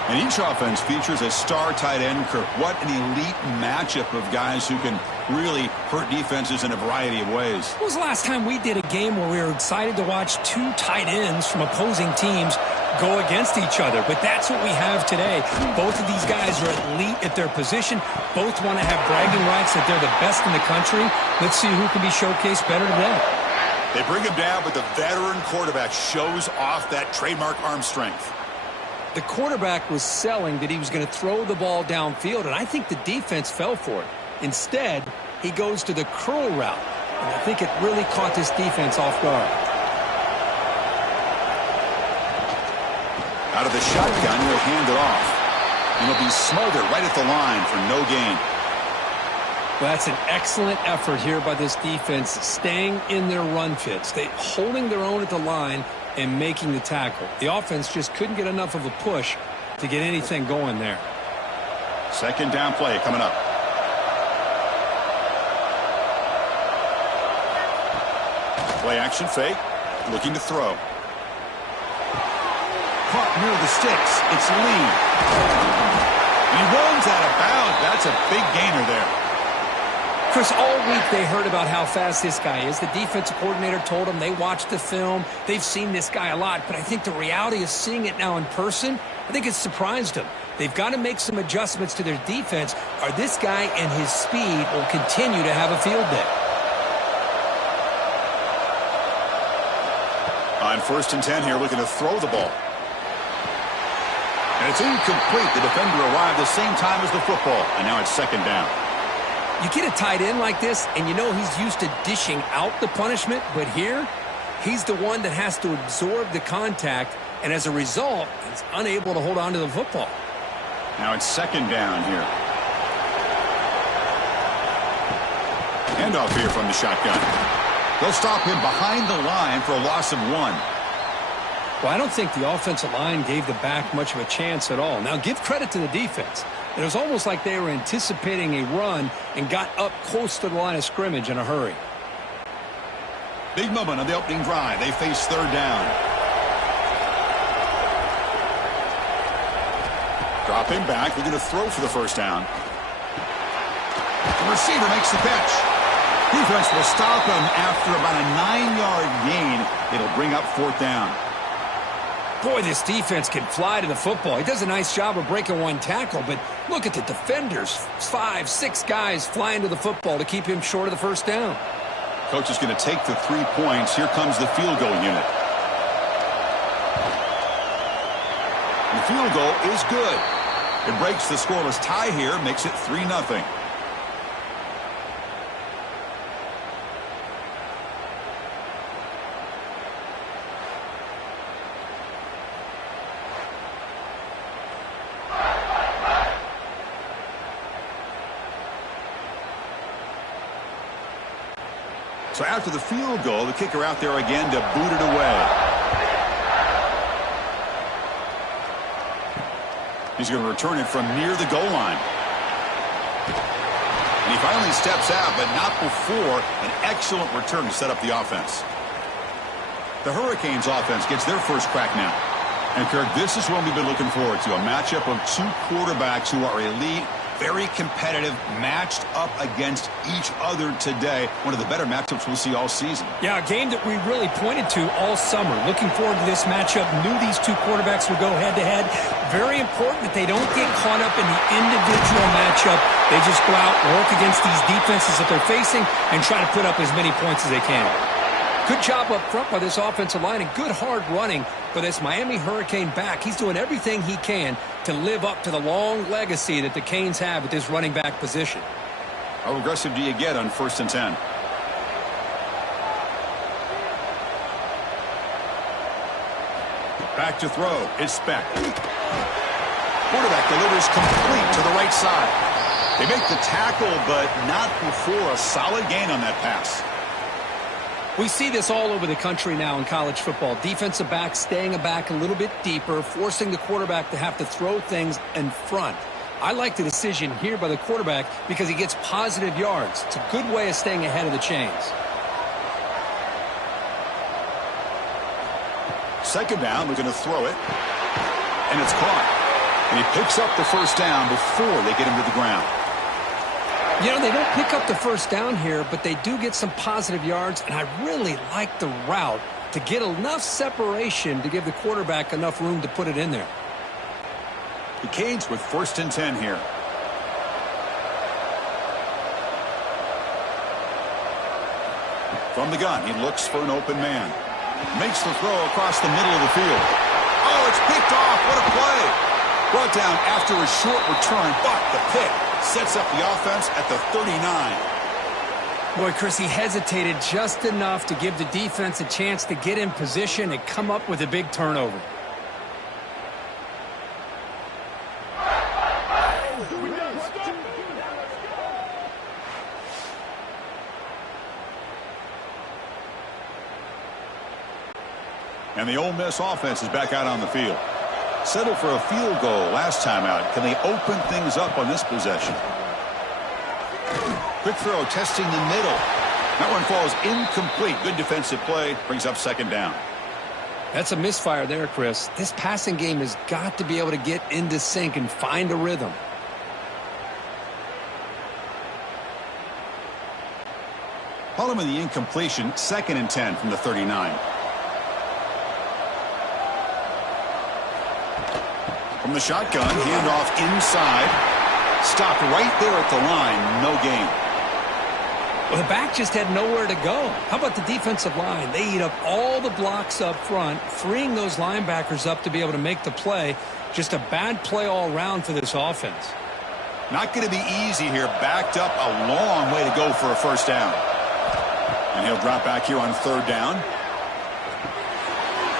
And each offense features a star tight end, Kirk. What an elite matchup of guys who can really hurt defenses in a variety of ways. When was the last time we did a game where we were excited to watch 2 tight ends from opposing teams go against each other? But that's what we have today. Both of these guys are elite at their position. Both want to have bragging rights that they're the best in the country. Let's see who can be showcased better today. They bring him down, but the veteran quarterback shows off that trademark arm strength. The quarterback was selling that he was going to throw the ball downfield, and I think the defense fell for it. Instead, he goes to the curl route, and I think it really caught this defense off guard. Out of the shotgun, he'll hand it off. And he'll be smothered right at the line for no gain. Well, that's an excellent effort here by this defense, staying in their run fits. They holding their own at the line and making the tackle. The offense just couldn't get enough of a push to get anything going there. 2nd down play coming up. Play action fake. Looking to throw. Caught near the sticks. It's Lee. He runs out of bounds. That's a big gainer there. Chris, all week they heard about how fast this guy is. The defensive coordinator told them they watched the film. They've seen this guy a lot. But I think the reality of seeing it now in person, I think it's surprised them. They've got to make some adjustments to their defense, or this guy and his speed will continue to have a field day. On 1st and 10 here, looking to throw the ball. And it's incomplete. The defender arrived the same time as the football. And now it's 2nd down. You get a tight end like this, and you know he's used to dishing out the punishment, but here, He's the one that has to absorb the contact, and as a result, he's unable to hold on to the football. Now it's second down here. Handoff here from the shotgun. They'll stop him behind the line for a loss of 1. Well, I don't think the offensive line gave the back much of a chance at all. Now, give credit to the defense. It was almost like they were anticipating a run and got up close to the line of scrimmage in a hurry. Big moment on the opening drive. They face third down. Dropping back. They're going to throw for the first down. The receiver makes the catch. Defense will stop him after about a 9-yard gain. It'll bring up fourth down. Boy, this defense can fly to the football. He does a nice job of breaking one tackle, but look at the defenders. 5, 6 guys flying to the football to keep him short of the first down. Coach is going to take the 3 points. Here comes the field goal unit. And the field goal is good. It breaks the scoreless tie here, makes it 3-0. So after the field goal, the kicker out there again to boot it away. He's going to return it from near the goal line. And he finally steps out, but not before an excellent return to set up the offense. The Hurricanes offense gets their first crack now. And Kirk, this is what we've been looking forward to, a matchup of 2 quarterbacks who are elite, very competitive, matched up against each other today. One of the better matchups we'll see all season. Yeah, a game that we really pointed to all summer. Looking forward to this matchup. Knew these 2 quarterbacks would go head-to-head. Very important that they don't get caught up in the individual matchup. They just go out, work against these defenses that they're facing, and try to put up as many points as they can. Good job up front by this offensive line and good hard running for this Miami Hurricane back. He's doing everything he can to live up to the long legacy that the Canes have at this running back position. How aggressive do you get on 1st and 10? Back to throw. It's Speck. Quarterback delivers complete to the right side. They make the tackle, but not before a solid gain on that pass. We see this all over the country now in college football. Defensive backs staying back a little bit deeper, forcing the quarterback to have to throw things in front. I like the decision here by the quarterback because he gets positive yards. It's a good way of staying ahead of the chains. Second down, they're going to throw it. And it's caught. And he picks up the first down before they get him to the ground. You know, they don't pick up the first down here, but they do get some positive yards, and I really like the route to get enough separation to give the quarterback enough room to put it in there. The Canes with 1st and 10 here. From the gun, he looks for an open man. Makes the throw across the middle of the field. Oh, it's picked off. What a play. Brought down after a short return, but the pick sets up the offense at the 39. Boy, Chris, he hesitated just enough to give the defense a chance to get in position and come up with a big turnover. And the Ole Miss offense is back out on the field. Settled for a field goal last time out. Can they open things up on this possession? Quick throw, testing the middle. That one falls incomplete. Good defensive play. Brings up second down. That's a misfire there, Chris. This passing game has got to be able to get into sync and find a rhythm. Following the incompletion, 2nd and 10 from the 39. From the shotgun, handoff inside. Stopped right there at the line. No gain. Well, the back just had nowhere to go. How about the defensive line? They eat up all the blocks up front, freeing those linebackers up to be able to make the play. Just a bad play all around for this offense. Not going to be easy here. Backed up a long way to go for a first down. And he'll drop back here on 3rd down.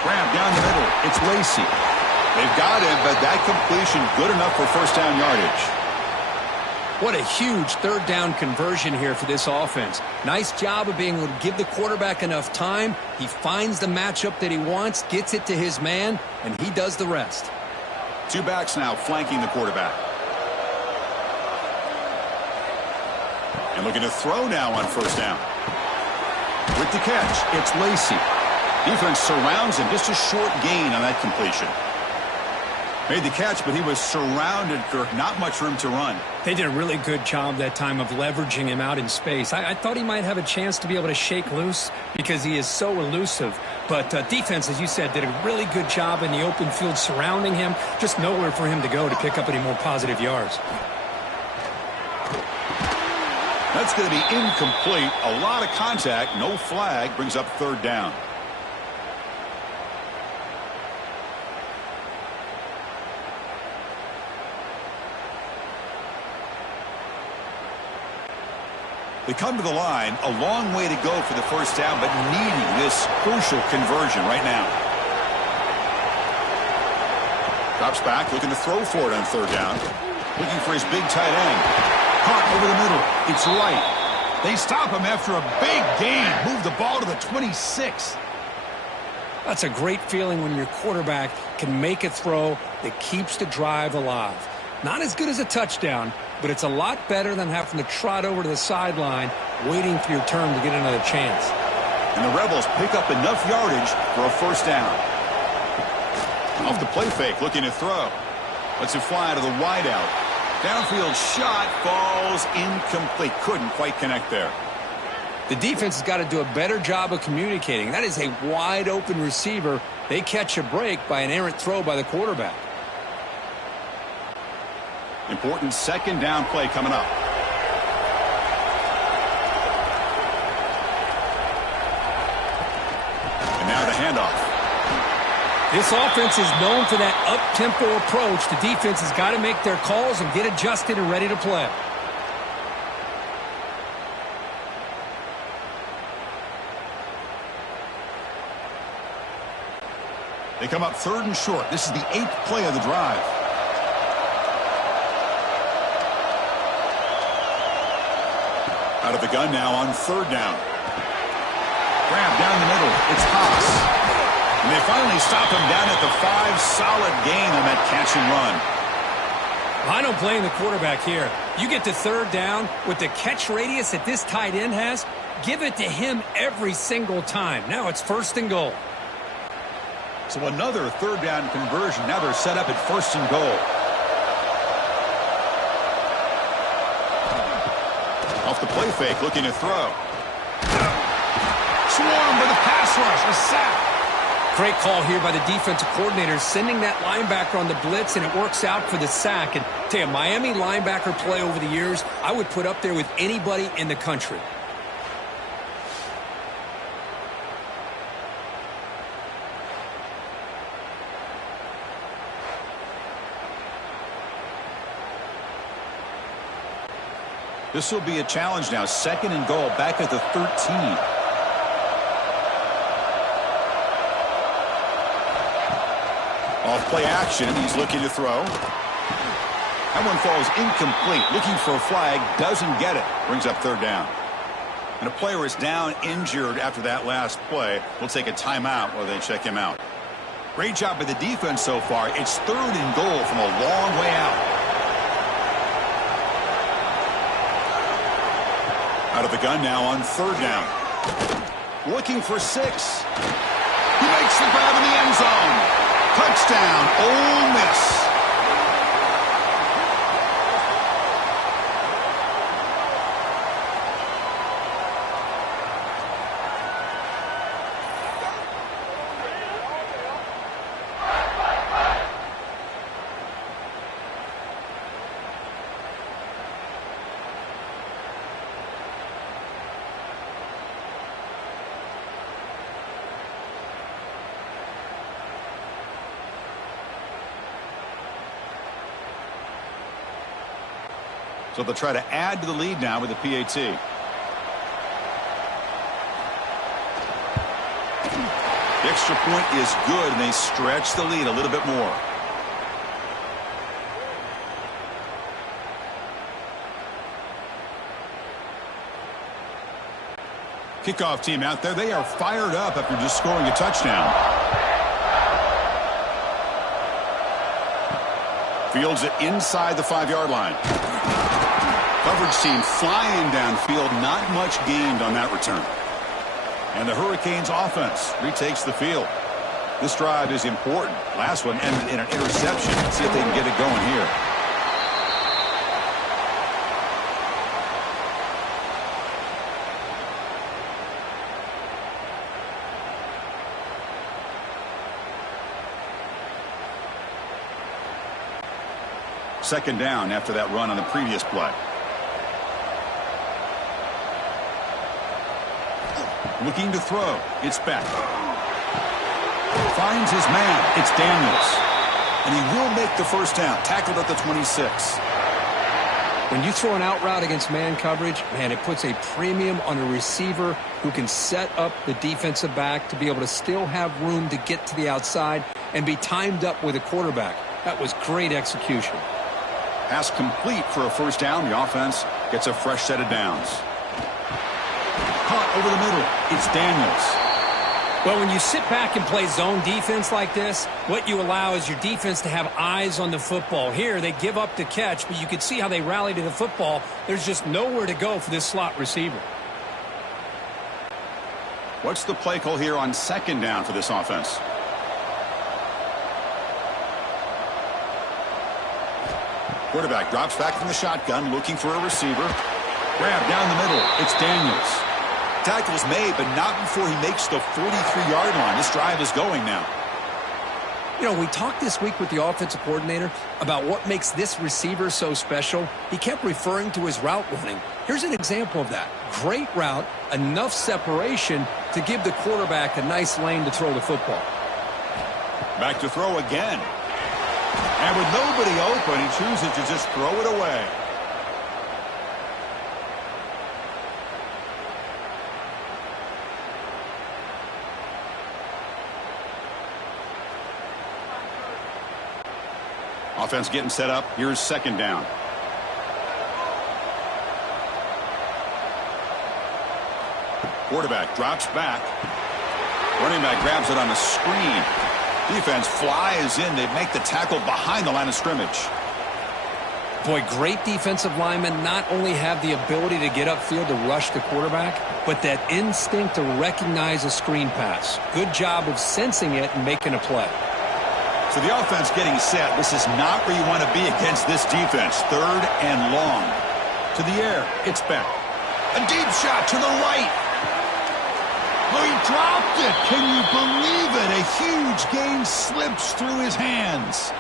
Grab down the middle. It's Lacey. They've got him, but that completion good enough for first down yardage. What a huge third down conversion here for this offense. Nice job of being able to give the quarterback enough time. He finds the matchup that he wants, gets it to his man, and he does the rest. Two backs now flanking the quarterback. And looking to throw now on first down. With the catch, it's Lacey. Defense surrounds him. Just a short gain on that completion. Made the catch, but he was surrounded, Kirk. Not much room to run. They did a really good job that time of leveraging him out in space. I thought he might have a chance to be able to shake loose because he is so elusive. But defense, as you said, did a really good job in the open field surrounding him. Just nowhere for him to go to pick up any more positive yards. That's going to be incomplete. A lot of contact. No flag. Brings up third down. They come to the line, a long way to go for the first down, but needing this crucial conversion right now. Drops back, looking to throw for it on third down. Looking for his big tight end. Caught over the middle. It's right. They stop him after a big gain. Move the ball to the 26. That's a great feeling when your quarterback can make a throw that keeps the drive alive. Not as good as a touchdown, but it's a lot better than having to trot over to the sideline waiting for your turn to get another chance. And the Rebels pick up enough yardage for a first down. Off the play fake, looking to throw. Lets it fly to the wideout. Downfield shot falls incomplete. Couldn't quite connect there. The defense has got to do a better job of communicating. That is a wide open receiver. They catch a break by an errant throw by the quarterback. Important second down play coming up. And now the handoff. This offense is known for that up-tempo approach. The defense has got to make their calls and get adjusted and ready to play. They come up third and short. This is the 8th play of the drive. Out of the gun now on third down. Grab down the middle. It's Haas. And they finally stop him down at the 5. Solid gain on that catch and run. I don't blame the quarterback here. You get to third down with the catch radius that this tight end has, give it to him every single time. Now it's first and goal. So another third down conversion. Now they're set up at first and goal. Off the play fake, looking to throw. Swarmed by the pass rush, a sack. Great call here by the defensive coordinator, sending that linebacker on the blitz, and it works out for the sack. And tell you, Miami linebacker play over the years, I would put up there with anybody in the country. This will be a challenge now. Second and goal, back at the 13. Off play action, he's looking to throw. That one falls incomplete. Looking for a flag, doesn't get it. Brings up third down. And a player is down injured after that last play. We'll take a timeout while they check him out. Great job by the defense so far. It's third and goal from a long way out. Out of the gun now on third down. Looking for 6. He makes the grab in the end zone. Touchdown, Ole Miss. So they'll try to add to the lead now with the PAT. The extra point is good, and they stretch the lead a little bit more. Kickoff team out there. They are fired up after just scoring a touchdown. Fields it inside the 5-yard line. Coverage team flying downfield. Not much gained on that return. And the Hurricanes offense retakes the field. This drive is important. Last one ended in an interception. Let's see if they can get it going here. Second down after that run on the previous play. Looking to throw. It's back. Finds his man. It's Daniels. And he will make the first down. Tackled at the 26. When you throw an out route against man coverage, man, it puts a premium on a receiver who can set up the defensive back to be able to still have room to get to the outside and be timed up with a quarterback. That was great execution. Pass complete for a first down. The offense gets a fresh set of downs. Caught over the middle. It's Daniels. Well, when you sit back and play zone defense like this, what you allow is your defense to have eyes on the football. Here, they give up the catch, but you can see how they rally to the football. There's just nowhere to go for this slot receiver. What's the play call here on second down for this offense? Quarterback drops back from the shotgun, looking for a receiver. Grab down the middle. It's Daniels. Tackle's made, but not before he makes the 43-yard line. This drive is going now. You know, we talked this week with the offensive coordinator about what makes this receiver so special. He kept referring to his route running. Here's an example of that. Great route, enough separation to give the quarterback a nice lane to throw the football. Back to throw again. And with nobody open, he chooses to just throw it away. Offense getting set up. Here's second down. Quarterback drops back. Running back grabs it on a screen. Defense flies in. They make the tackle behind the line of scrimmage. Boy, great defensive linemen not only have the ability to get upfield to rush the quarterback, but that instinct to recognize a screen pass. Good job of sensing it and making a play. So the offense getting set. This is not where you want to be against this defense. Third and long. To the air. It's back. A deep shot to the right. Oh, he dropped it. Can you believe it? A huge gain slips through his hands.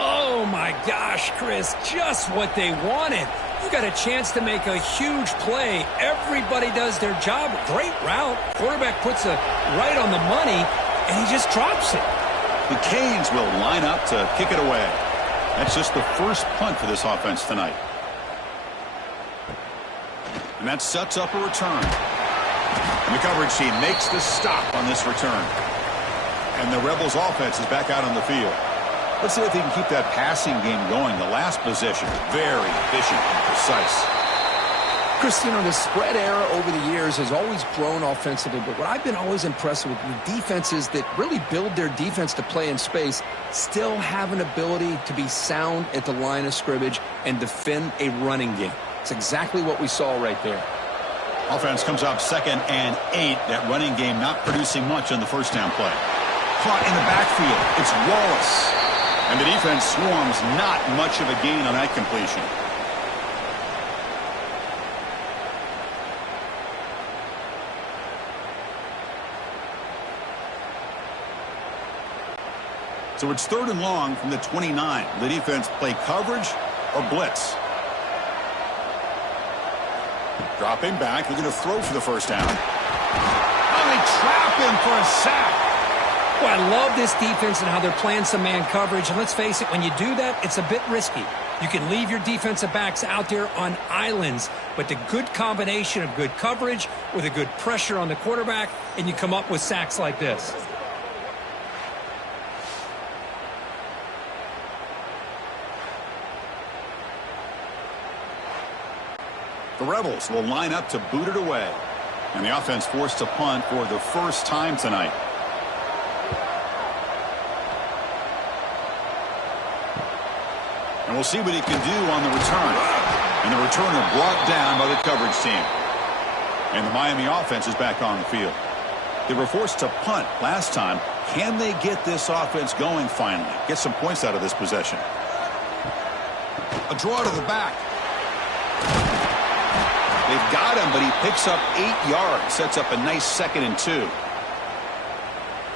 Oh, my gosh, Chris. Just what they wanted. You got a chance to make a huge play. Everybody does their job. Great route. Quarterback puts it right on the money, and he just drops it. The Canes will line up to kick it away. That's just the first punt for this offense tonight. And that sets up a return. And the coverage team makes the stop on this return. And the Rebels offense is back out on the field. Let's see if they can keep that passing game going. The last possession, very efficient and precise. Chris, you know, the spread era over the years has always grown offensively, but what I've been always impressed with the defenses that really build their defense to play in space still have an ability to be sound at the line of scrimmage and defend a running game. It's exactly what we saw right there. Offense comes up 2nd and 8. That running game not producing much on the first down play. Caught in the backfield. It's Wallace. And the defense swarms, not much of a gain on that completion. So it's 3rd and long from the 29. The defense play coverage or blitz. Dropping back, looking to throw for the first down. Oh, they trap him for a sack. Well, I love this defense and how they're playing some man coverage. And let's face it, when you do that, it's a bit risky. You can leave your defensive backs out there on islands, but the good combination of good coverage with a good pressure on the quarterback, and you come up with sacks like this. Rebels will line up to boot it away. And the offense forced to punt for the first time tonight. And we'll see what he can do on the return. And the returner brought down by the coverage team. And the Miami offense is back on the field. They were forced to punt last time. Can they get this offense going finally? Get some points out of this possession. A draw to the back. They've got him, but he picks up 8 yards. Sets up a nice 2nd and 2.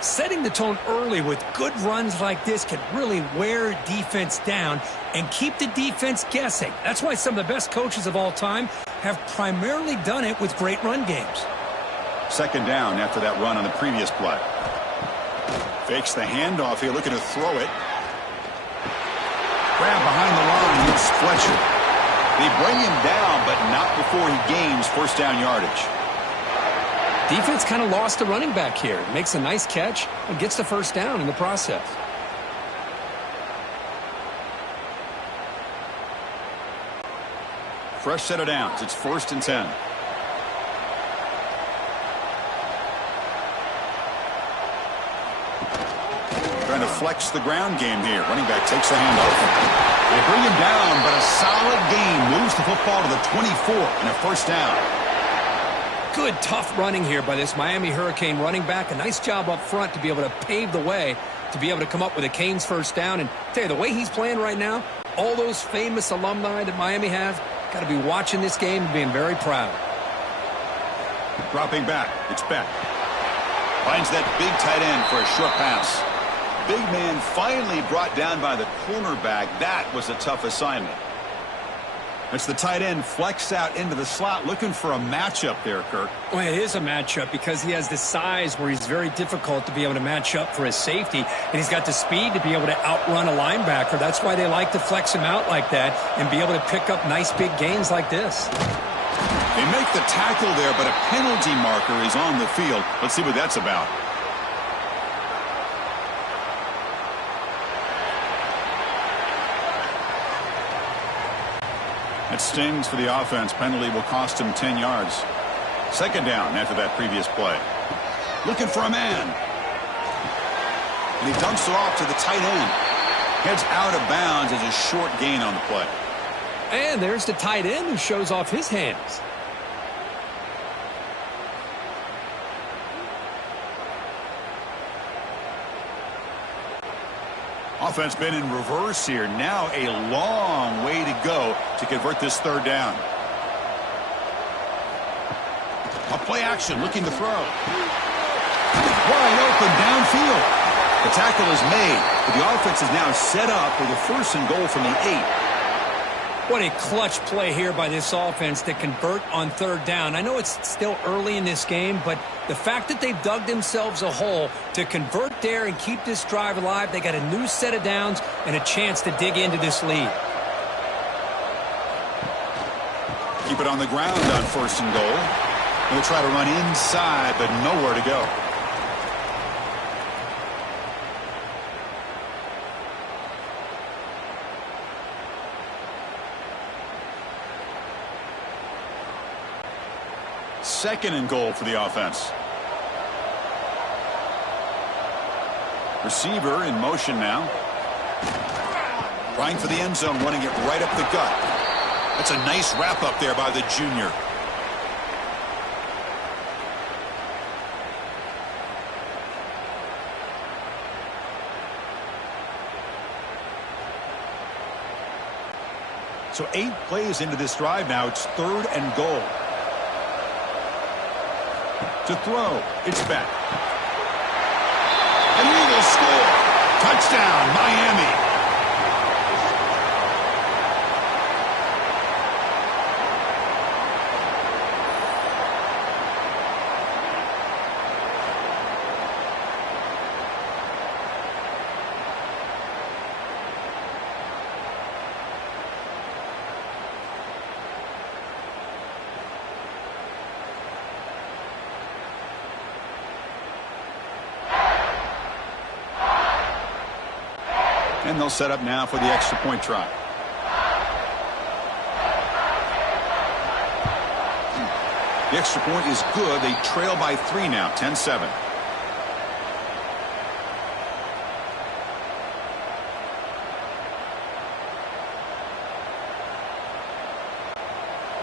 Setting the tone early with good runs like this can really wear defense down and keep the defense guessing. That's why some of the best coaches of all time have primarily done it with great run games. 2nd down after that run on the previous play. Fakes the handoff here, looking to throw it. Grab behind the line, it's Fletcher. They bring him down, but not before he gains first down yardage. Defense kind of lost the running back here. Makes a nice catch and gets the first down in the process. Fresh set of downs. It's 1st and 10. Trying to flex the ground game here. Running back takes the handoff. They bring him down, but a solid gain moves the football to the 24 and a first down. Good, tough running here by this Miami Hurricane running back. A nice job up front to be able to pave the way to be able to come up with a Canes first down. And tell you, the way he's playing right now, all those famous alumni that Miami have, got to be watching this game and being very proud. Dropping back, it's Beck. Finds that big tight end for a short pass. Big man finally brought down by the cornerback. That was a tough assignment. It's the tight end flexed out into the slot, looking for a matchup there, Kirk. Well, it is a matchup because he has the size where he's very difficult to be able to match up for his safety, and he's got the speed to be able to outrun a linebacker. That's why they like to flex him out like that and be able to pick up nice big gains like this. They make the tackle there, but a penalty marker is on the field. Let's see what that's about. It stings for the offense. Penalty will cost him 10 yards. 2nd down after that previous play. Looking for a man. And he dumps it off to the tight end. Heads out of bounds as a short gain on the play. And there's the tight end who shows off his hands. Offense been in reverse here. Now a long way to go to convert this 3rd down. A play action looking to throw. Wide open downfield. The tackle is made, but the offense is now set up for the 1st and goal from the 8. What a clutch play here by this offense to convert on 3rd down. I know it's still early in this game, but the fact that they've dug themselves a hole to convert there and keep this drive alive, they got a new set of downs and a chance to dig into this lead. Keep it on the ground on 1st and goal. They'll try to run inside, but nowhere to go. Second and goal for the offense. Receiver in motion now. Trying for the end zone, running it right up the gut. That's a nice wrap up there by the junior. So 8 plays into this drive now. It's 3rd and goal. To throw, it's back. And he will score. Touchdown, Miami. And they'll set up now for the extra point try. The extra point is good. They trail by 3 now, 10-7.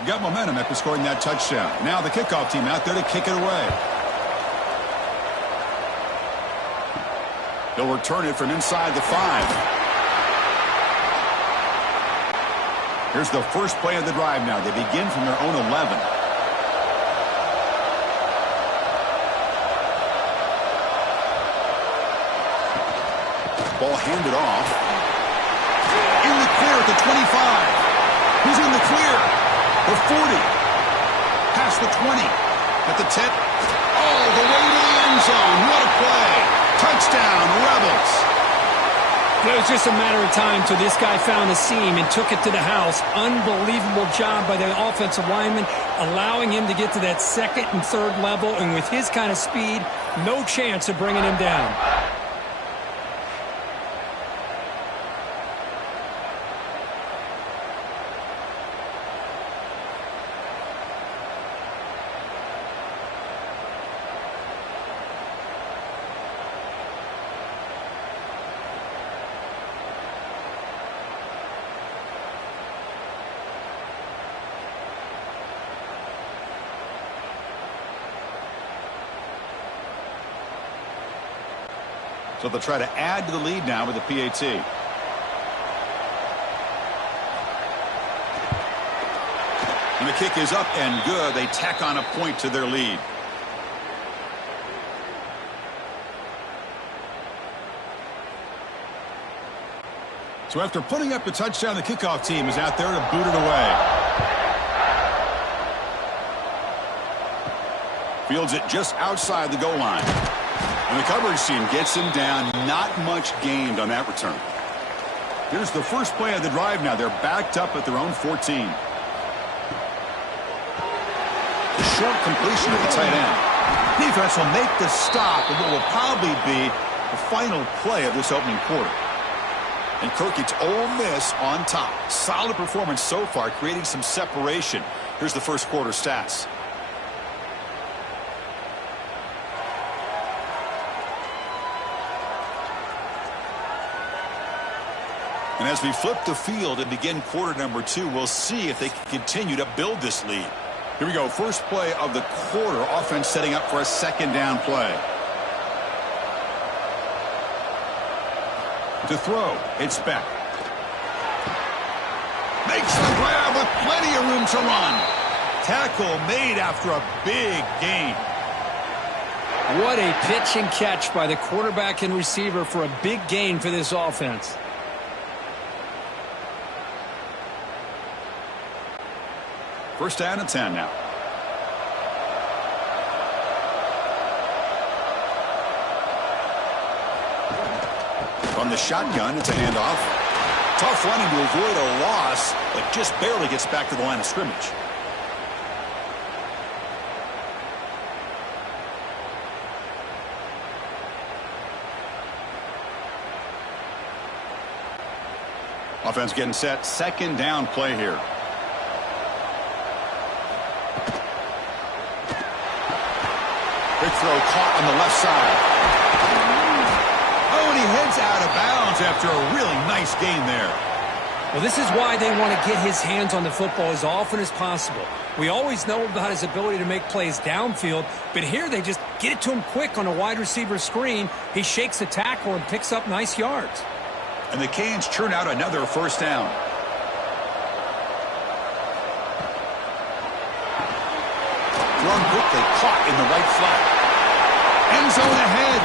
Got momentum after scoring that touchdown. Now the kickoff team out there to kick it away. They'll return it from inside the 5. Here's the first play of the drive now. They begin from their own 11. Ball handed off. In the clear at the 25. Who's in the clear? The 40. Past the 20. At the 10. All the way to the end zone. What a play. Touchdown, Rebels. It was just a matter of time till this guy found a seam and took it to the house. Unbelievable job by the offensive lineman, allowing him to get to that second and third level. And with his kind of speed, no chance of bringing him down. So they'll try to add to the lead now with the PAT. And the kick is up and good. They tack on a point to their lead. So after putting up the touchdown, the kickoff team is out there to boot it away. Fields it just outside the goal line. And the coverage team gets him down. Not much gained on that return. Here's the first play of the drive now. They're backed up at their own 14. A short completion at the tight end. Defense will make the stop of what will probably be the final play of this opening quarter. And Kirk gets Ole Miss on top. Solid performance so far, creating some separation. Here's the first quarter stats. And as we flip the field and begin quarter number 2, we'll see if they can continue to build this lead. Here we go. First play of the quarter. Offense setting up for a second down play. To throw, it's Beck. Makes the grab with plenty of room to run. Tackle made after a big gain. What a pitch and catch by the quarterback and receiver for a big gain for this offense. First down and 10 now. From the shotgun, it's a handoff. Tough running to avoid a loss, but just barely gets back to the line of scrimmage. Offense getting set. Second down play here. Big throw caught on the left side. Oh, and he heads out of bounds after a really nice gain there. Well, this is why they want to get his hands on the football as often as possible. We always know about his ability to make plays downfield, but here they just get it to him quick on a wide receiver screen. He shakes the tackle and picks up nice yards. And the Canes churn out another first down. Thrown quickly, caught in the right flat. End zone ahead.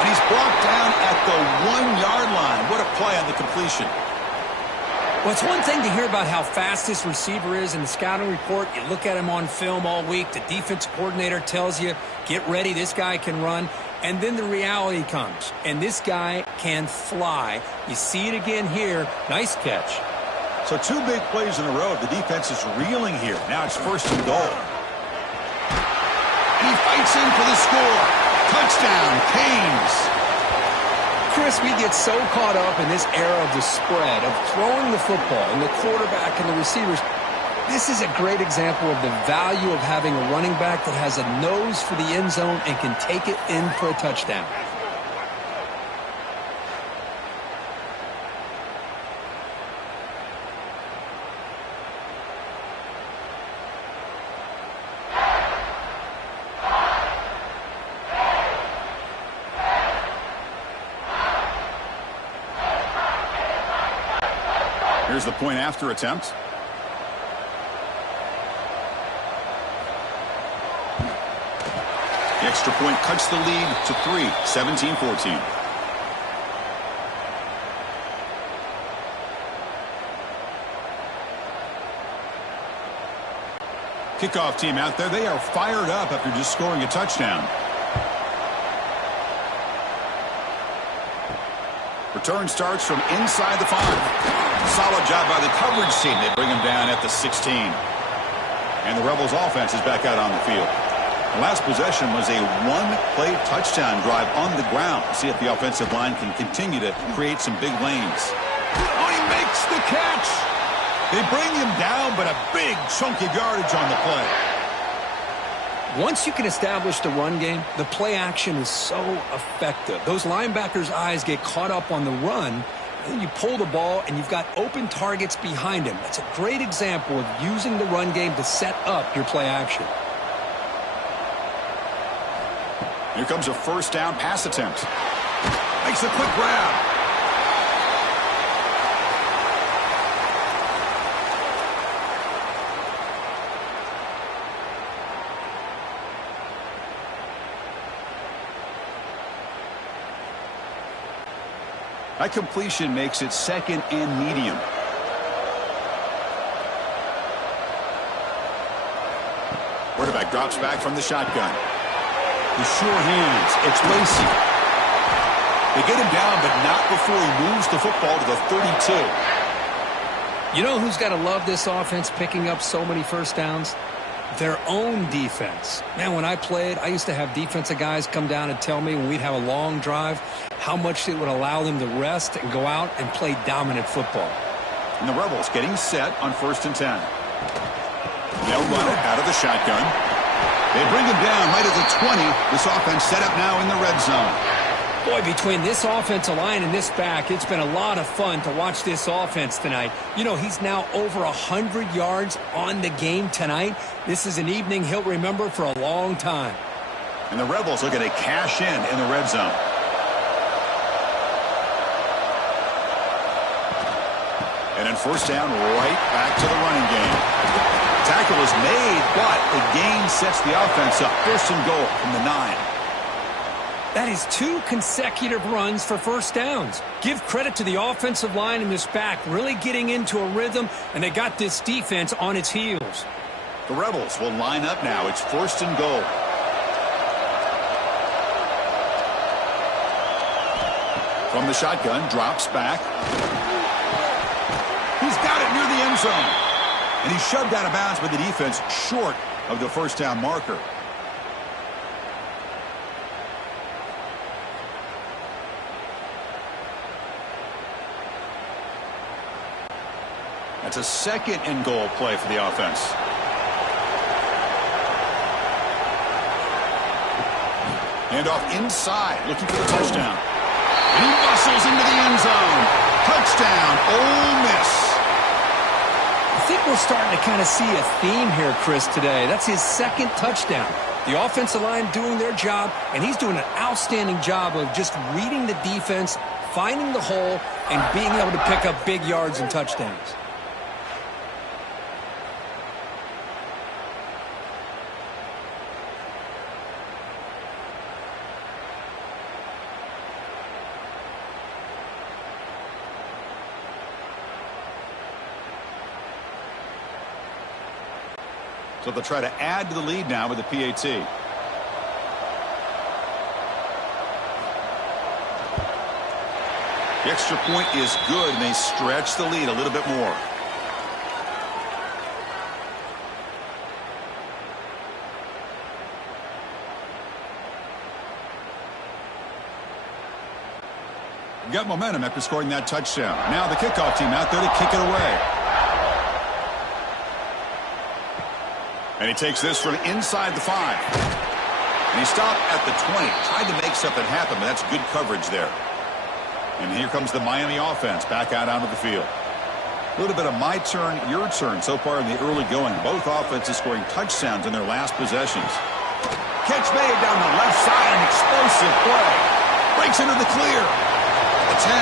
And he's brought down at the 1-yard line. What a play on the completion. Well, it's one thing to hear about how fast this receiver is in the scouting report. You look at him on film all week. The defense coordinator tells you, get ready, this guy can run. And then the reality comes. And this guy can fly. You see it again here. Nice catch. So 2 big plays in a row. The defense is reeling here. Now it's first and goal. And he fights in for the score. Touchdown, Canes. Chris, we get so caught up in this era of the spread, of throwing the football, and the quarterback and the receivers. This is a great example of the value of having a running back that has a nose for the end zone and can take it in for a touchdown. Here's the point after attempt. The extra point cuts the lead to 3, 17-14. Kickoff team out there, they are fired up after just scoring a touchdown. Return starts from inside the 5. Solid job by the coverage team. They bring him down at the 16. And the Rebels offense is back out on the field. The last possession was a one-play touchdown drive on the ground. See if the offensive line can continue to create some big lanes. Oh, he makes the catch. They bring him down, but a big chunk of yardage on the play. Once you can establish the run game, the play action is so effective. Those linebackers' eyes get caught up on the run, and then you pull the ball, and you've got open targets behind him. That's a great example of using the run game to set up your play action. Here comes a first down pass attempt. Makes a quick grab. That completion makes it second and medium. Quarterback drops back from the shotgun. The sure hands. It's Lacey. They get him down, but not before he moves the football to the 32. You know who's got to love this offense picking up so many first downs? Their own defense. Man, when I played, I used to have defensive guys come down and tell me when we'd have a long drive how much it would allow them to rest and go out and play dominant football. And the Rebels getting set on 1st and 10. They'll run it out of the shotgun. They bring him down right at the 20. This offense set up now in the red zone. Boy, between this offensive line and this back, it's been a lot of fun to watch this offense tonight. You know, he's now over 100 yards on the game tonight. This is an evening he'll remember for a long time. And the Rebels looking to cash in the red zone. And then first down, right back to the running game. Tackle is made, but the gain sets the offense up. 1st and goal from the 9. That is 2 consecutive runs for first downs. Give credit to the offensive line and this back really getting into a rhythm, and they got this defense on its heels. The Rebels will line up now. It's 1st and goal. From the shotgun, drops back. He's got it near the end zone. And he's shoved out of bounds by the defense short of the first down marker. That's a 2nd and goal play for the offense. Handoff inside, looking for the touchdown. And he bustles into the end zone. Touchdown, Ole Miss. I think we're starting to kind of see a theme here, Chris, today. That's his 2nd touchdown. The offensive line doing their job, and he's doing an outstanding job of just reading the defense, finding the hole, and being able to pick up big yards and touchdowns. So they'll try to add to the lead now with the PAT. The extra point is good, and they stretch the lead a little bit more. Got momentum after scoring that touchdown. Now the kickoff team out there to kick it away. And he takes this from inside the 5. And he stopped at the 20. Tried to make something happen, but that's good coverage there. And here comes the Miami offense back out onto the field. A little bit of my turn, your turn so far in the early going. Both offenses scoring touchdowns in their last possessions. Catch made down the left side, an explosive play. Breaks into the clear. The 10.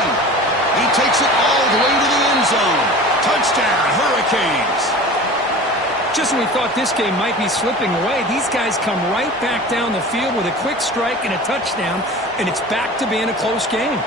He takes it all the way to the end zone. Touchdown, Hurricanes. Just when we thought this game might be slipping away, these guys come right back down the field with a quick strike and a touchdown, and it's back to being a close game.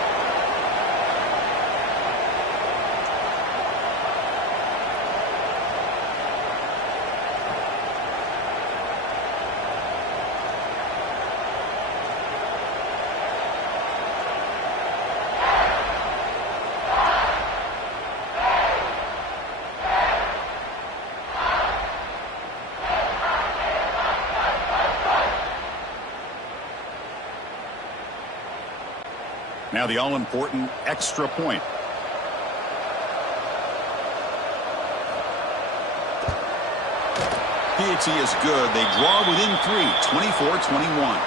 Now the all-important extra point. PAT is good. They draw within 3, 24-21.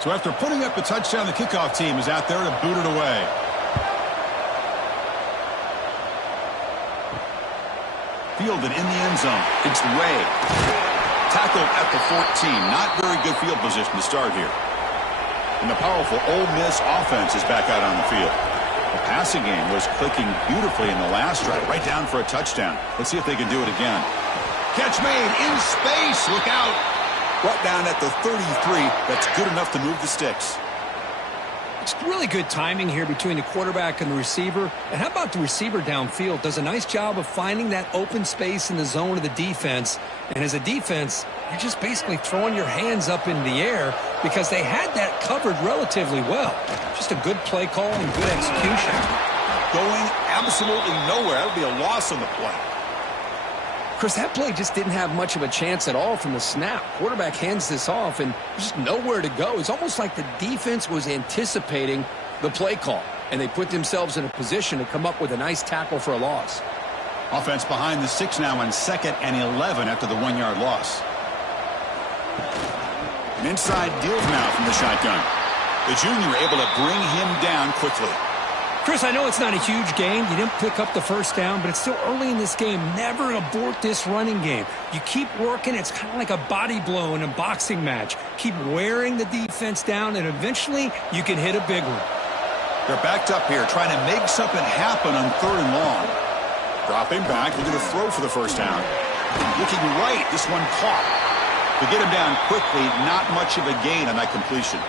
So after putting up a touchdown, the kickoff team is out there to boot it away. Fielded in the end zone. It's Ray. Tackled at the 14. Not very good field position to start here. And the powerful Ole Miss offense is back out on the field. The passing game was clicking beautifully in the last drive. Right down for a touchdown. Let's see if they can do it again. Catch made in space. Look out. Brought down at the 33. That's good enough to move the sticks. It's really good timing here between the quarterback and the receiver. And how about the receiver downfield? Does a nice job of finding that open space in the zone of the defense. And as a defense, you're just basically throwing your hands up in the air because they had that covered relatively well. Just a good play call and good execution. Going absolutely nowhere. That would be a loss on the play. Chris, that play just didn't have much of a chance at all from the snap. Quarterback hands this off, and there's just nowhere to go. It's almost like the defense was anticipating the play call, and they put themselves in a position to come up with a nice tackle for a loss. Offense behind the 6 now on 2nd and 11 after the 1-yard loss. An inside deal now from the shotgun. The junior able to bring him down quickly. Chris, I know it's not a huge gain. You didn't pick up the first down, but it's still early in this game. Never abort this running game. You keep working. It's kind of like a body blow in a boxing match. Keep wearing the defense down, and eventually you can hit a big one. They're backed up here, trying to make something happen on 3rd and long. Dropping back, looking to throw for the first down. Looking right, this one caught. To get him down quickly, not much of a gain on that completion.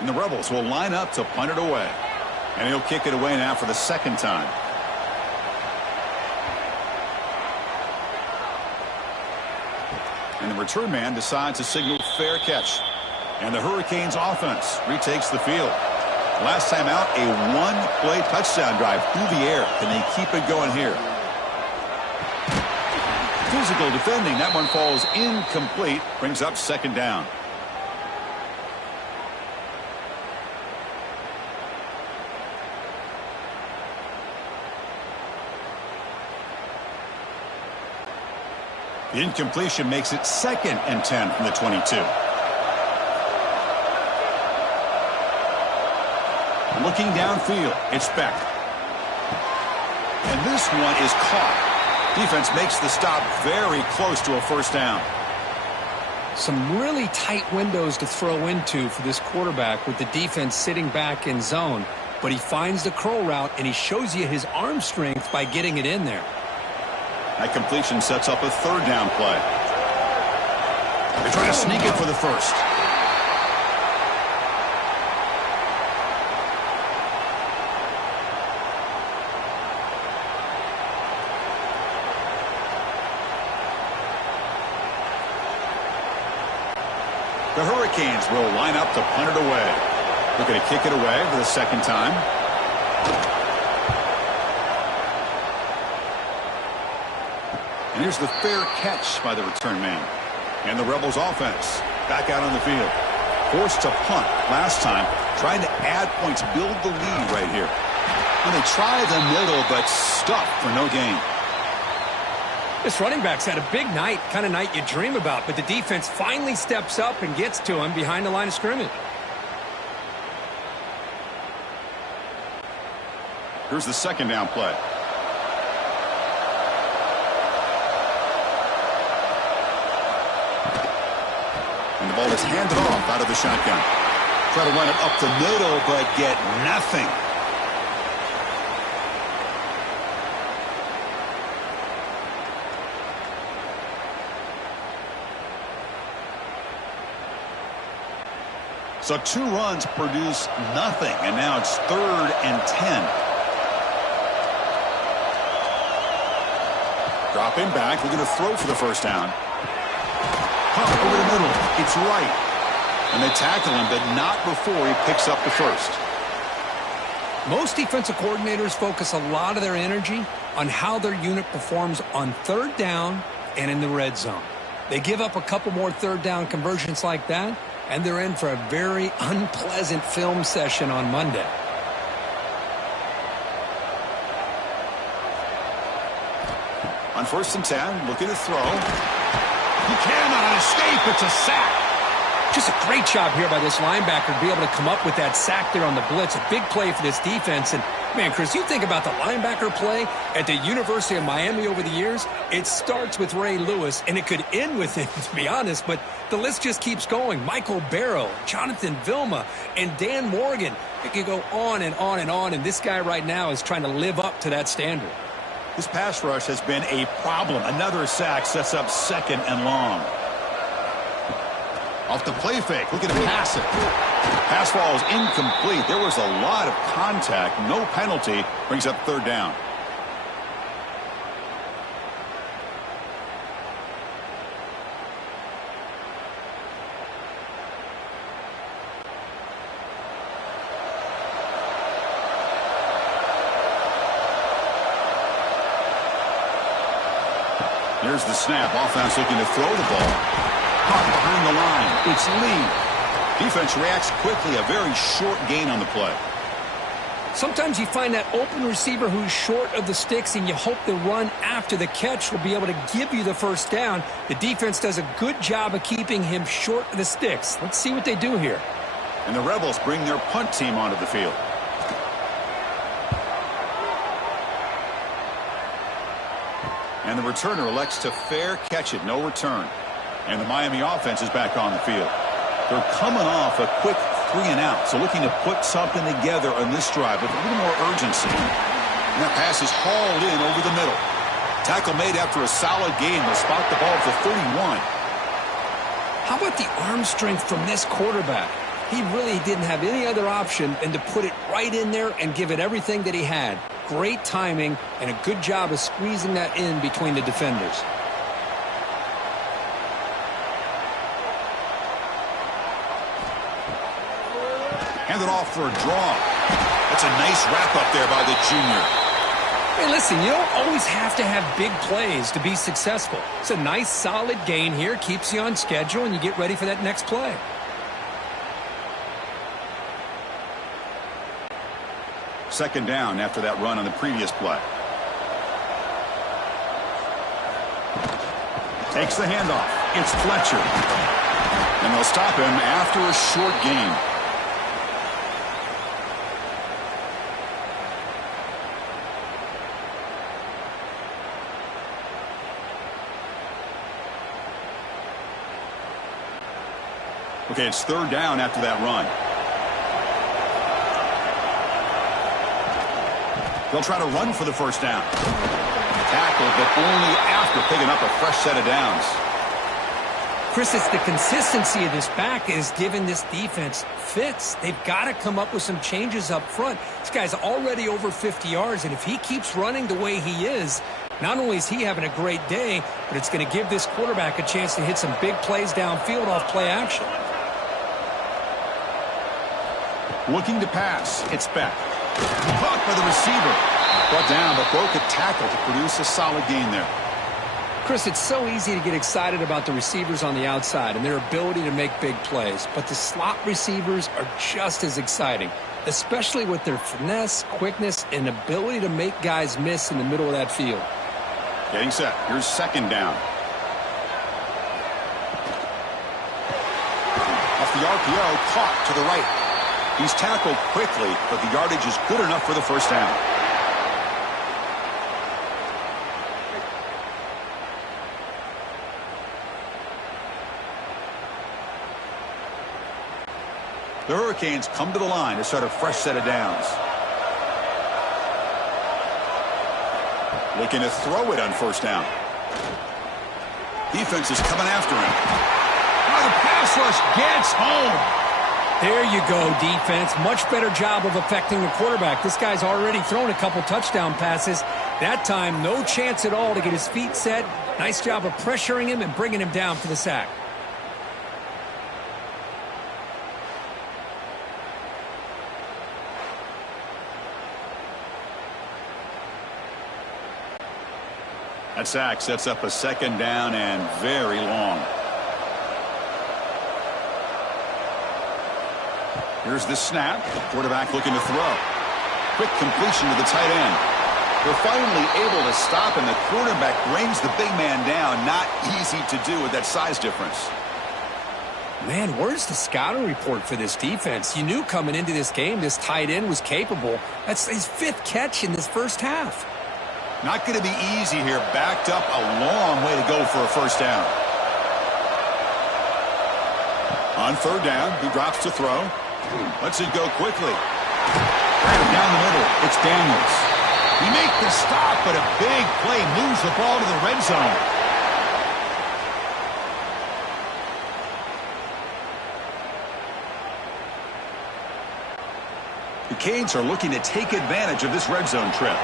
And the Rebels will line up to punt it away. And he'll kick it away now for the 2nd time. And the return man decides to signal fair catch. And the Hurricanes offense retakes the field. Last time out, a 1-play touchdown drive through the air. Can they keep it going here? Physical defending. That one falls incomplete. Brings up 2nd down. The incompletion makes it 2nd and 10 from the 22. Looking downfield, it's Beck. And this one is caught. Defense makes the stop very close to a first down. Some really tight windows to throw into for this quarterback with the defense sitting back in zone. But he finds the curl route, and he shows you his arm strength by getting it in there. That completion sets up a 3rd down play. They're trying to sneak it for the first. The Hurricanes will line up to punt it away. Looking to kick it away for the 2nd time. And here's the fair catch by the return man. And the Rebels offense back out on the field. Forced to punt last time. Trying to add points, build the lead right here. And they try the middle, but stuck for no gain. This running back's had a big night, kind of night you dream about, but the defense finally steps up and gets to him behind the line of scrimmage. Here's the second down play. And the ball is handed off out of the shotgun. Try to run it up the middle, but get nothing. So 2 runs produce nothing, and now it's 3rd and 10. Dropping back, looking to throw for the first down. Pump over the middle. It's right. And they tackle him, but not before he picks up the first. Most defensive coordinators focus a lot of their energy on how their unit performs on 3rd down and in the red zone. They give up a couple more 3rd down conversions like that, and they're in for a very unpleasant film session on Monday. On 1st and 10, looking to throw. He cannot escape. It's a sack. Just a great job here by this linebacker to be able to come up with that sack there on the blitz. A big play for this defense. And, man, Chris, you think about the linebacker play at the University of Miami over the years, it starts with Ray Lewis, and it could end with him, to be honest, but the list just keeps going. Michael Barrow, Jonathan Vilma, and Dan Morgan. It could go on and on and on, and this guy right now is trying to live up to that standard. This pass rush has been a problem. Another sack sets up 2nd and long. Off the play fake, looking to pass it. Pass ball is incomplete. There was a lot of contact. No penalty. Brings up 3rd down. Here's the snap. Offense looking to throw the ball. Caught behind the line. It's Lee. Defense reacts quickly. A very short gain on the play. Sometimes you find that open receiver who's short of the sticks, and you hope the run after the catch will be able to give you the first down. The defense does a good job of keeping him short of the sticks. Let's see what they do here. And the Rebels bring their punt team onto the field. And the returner elects to fair catch it. No return. And the Miami offense is back on the field. They're coming off a quick 3 and out. So looking to put something together on this drive with a little more urgency. And that pass is hauled in over the middle. Tackle made after a solid gain. They'll spot the ball at the 31. How about the arm strength from this quarterback? He really didn't have any other option than to put it right in there and give it everything that he had. Great timing and a good job of squeezing that in between the defenders. Hand it off for a draw. That's a nice wrap-up there by the junior. Hey, listen, you don't always have to have big plays to be successful. It's a nice, solid gain here. Keeps you on schedule, and you get ready for that next play. Second down after that run on the previous play. Takes the handoff. It's Fletcher. And they'll stop him after a short gain. Okay, it's 3rd down after that run. They'll try to run for the first down. Tackled, but only after picking up a fresh set of downs. Chris, it's the consistency of this back is giving this defense fits. They've got to come up with some changes up front. This guy's already over 50 yards, and if he keeps running the way he is, not only is he having a great day, but it's going to give this quarterback a chance to hit some big plays downfield off play action. Looking to pass. It's back. Caught by the receiver. Brought down, but broke a tackle to produce a solid gain there. Chris, it's so easy to get excited about the receivers on the outside and their ability to make big plays, but the slot receivers are just as exciting, especially with their finesse, quickness, and ability to make guys miss in the middle of that field. Getting set. Here's second down. Off the RPO, caught to the right. He's tackled quickly, but the yardage is good enough for the first down. The Hurricanes come to the line to start a fresh set of downs. Looking to throw it on first down. Defense is coming after him. Oh, the pass rush gets home. There you go, defense. Much better job of affecting the quarterback. This guy's already thrown a couple touchdown passes. That time, no chance at all to get his feet set. Nice job of pressuring him and bringing him down for the sack. That sack sets up a second down and very long. Here's the snap. Quarterback looking to throw. Quick completion to the tight end. They're finally able to stop, and the quarterback brings the big man down. Not easy to do with that size difference. Man, where's the scouting report for this defense? You knew coming into this game this tight end was capable. That's his 5th catch in this first half. Not going to be easy here. Backed up a long way to go for a first down. On third down, he drops to throw. Lets it go quickly. Right down the middle, it's Daniels. He makes the stop, but a big play moves the ball to the red zone. The Canes are looking to take advantage of this red zone trip.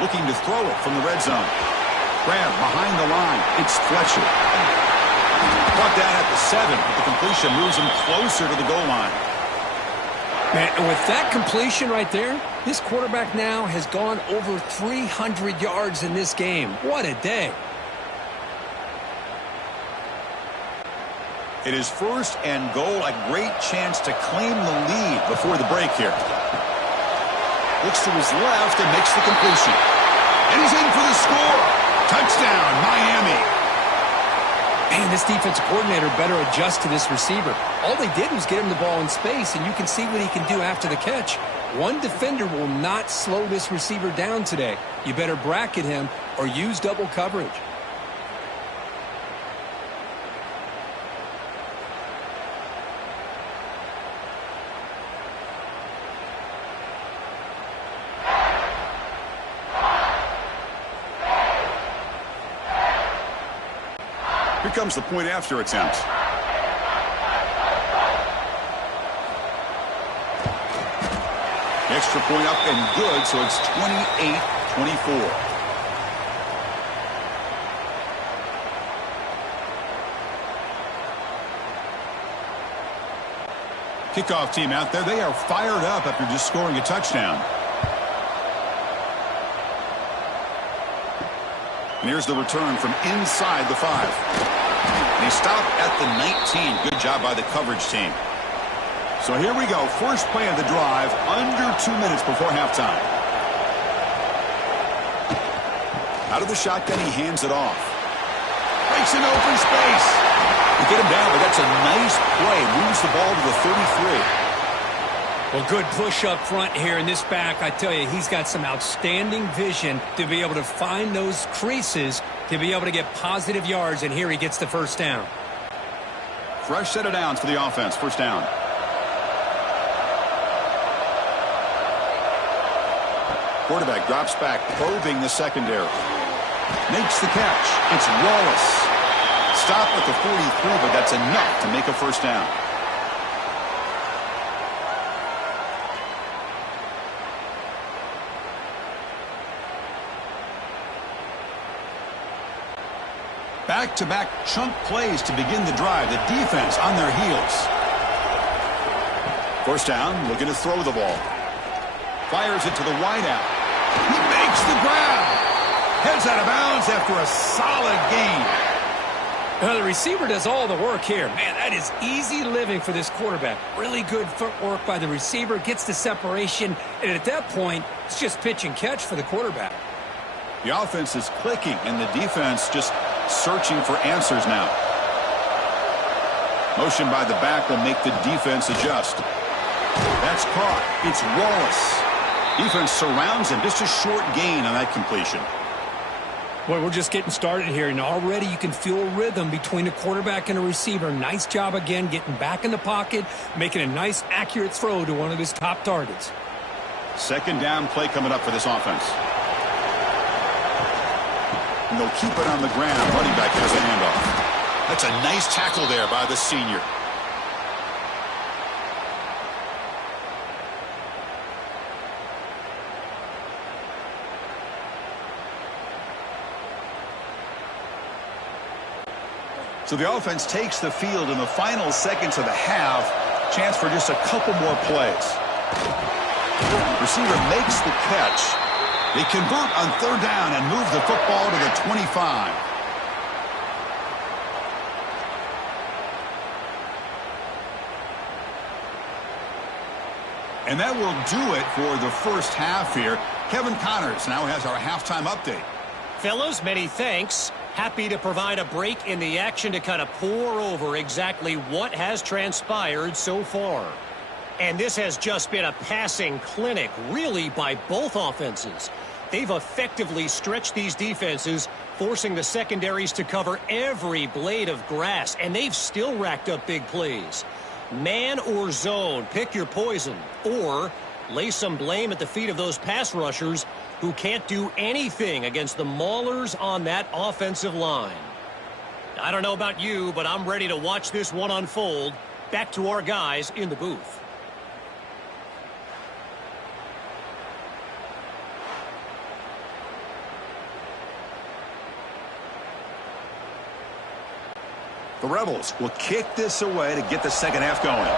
Looking to throw it from the red zone. Grab behind the line. It's Fletcher. Brought down at the 7, but the completion moves him closer to the goal line. Man, and with that completion right there, this quarterback now has gone over 300 yards in this game. What a day. It is first and goal, a great chance to claim the lead before the break here. Looks to his left and makes the completion. And he's in for the score. Touchdown, Miami. Man, this defensive coordinator better adjust to this receiver. All they did was get him the ball in space, and you can see what he can do after the catch. One defender will not slow this receiver down today. You better bracket him or use double coverage. Here comes the point after attempt. Extra point up and good, so it's 28-24. Kickoff team out there, they are fired up after just scoring a touchdown. And here's the return from inside the 5. And he stopped at the 19. Good job by the coverage team. So here we go. First play of the drive, under 2 minutes before halftime. Out of the shotgun, he hands it off. Breaks into open space. They get him down, but that's a nice play. Moves the ball to the 33. Well, good push up front here in this back. I tell you, he's got some outstanding vision to be able to find those creases to be able to get positive yards, and here he gets the first down. Fresh set of downs for the offense. First down. Quarterback drops back, probing the secondary. Makes the catch. It's Wallace. Stop at the 43, but that's enough to make a first down. Back-to-back chunk plays to begin the drive. The defense on their heels. First down, looking to throw the ball. Fires it to the wideout. He makes the grab. Heads out of bounds after a solid gain. Well, the receiver does all the work here. Man, that is easy living for this quarterback. Really good footwork by the receiver, gets the separation, and at that point, it's just pitch and catch for the quarterback. The offense is clicking, and the defense just searching for answers now. Motion by the back will make the defense adjust. That's caught. It's Wallace. Defense surrounds him. Just a short gain on that completion. Boy, we're just getting started here, and already you can feel a rhythm between the quarterback and the receiver. Nice job again getting back in the pocket, making a nice, accurate throw to one of his top targets. Second down play coming up for this offense. And they'll keep it on the ground. Running back has a handoff. That's a nice tackle there by the senior. So the offense takes the field in the final seconds of the half. Chance for just a couple more plays. Receiver makes the catch. They convert on third down and move the football to the 25. And that will do it for the first half here. Kevin Connors now has our halftime update. Fellas, many thanks. Happy to provide a break in the action to kind of pour over exactly what has transpired so far. And this has just been a passing clinic, really, by both offenses. They've effectively stretched these defenses, forcing the secondaries to cover every blade of grass, and they've still racked up big plays. Man or zone, pick your poison, or lay some blame at the feet of those pass rushers who can't do anything against the maulers on that offensive line. I don't know about you, but I'm ready to watch this one unfold. Back to our guys in the booth. The Rebels will kick this away to get the second half going.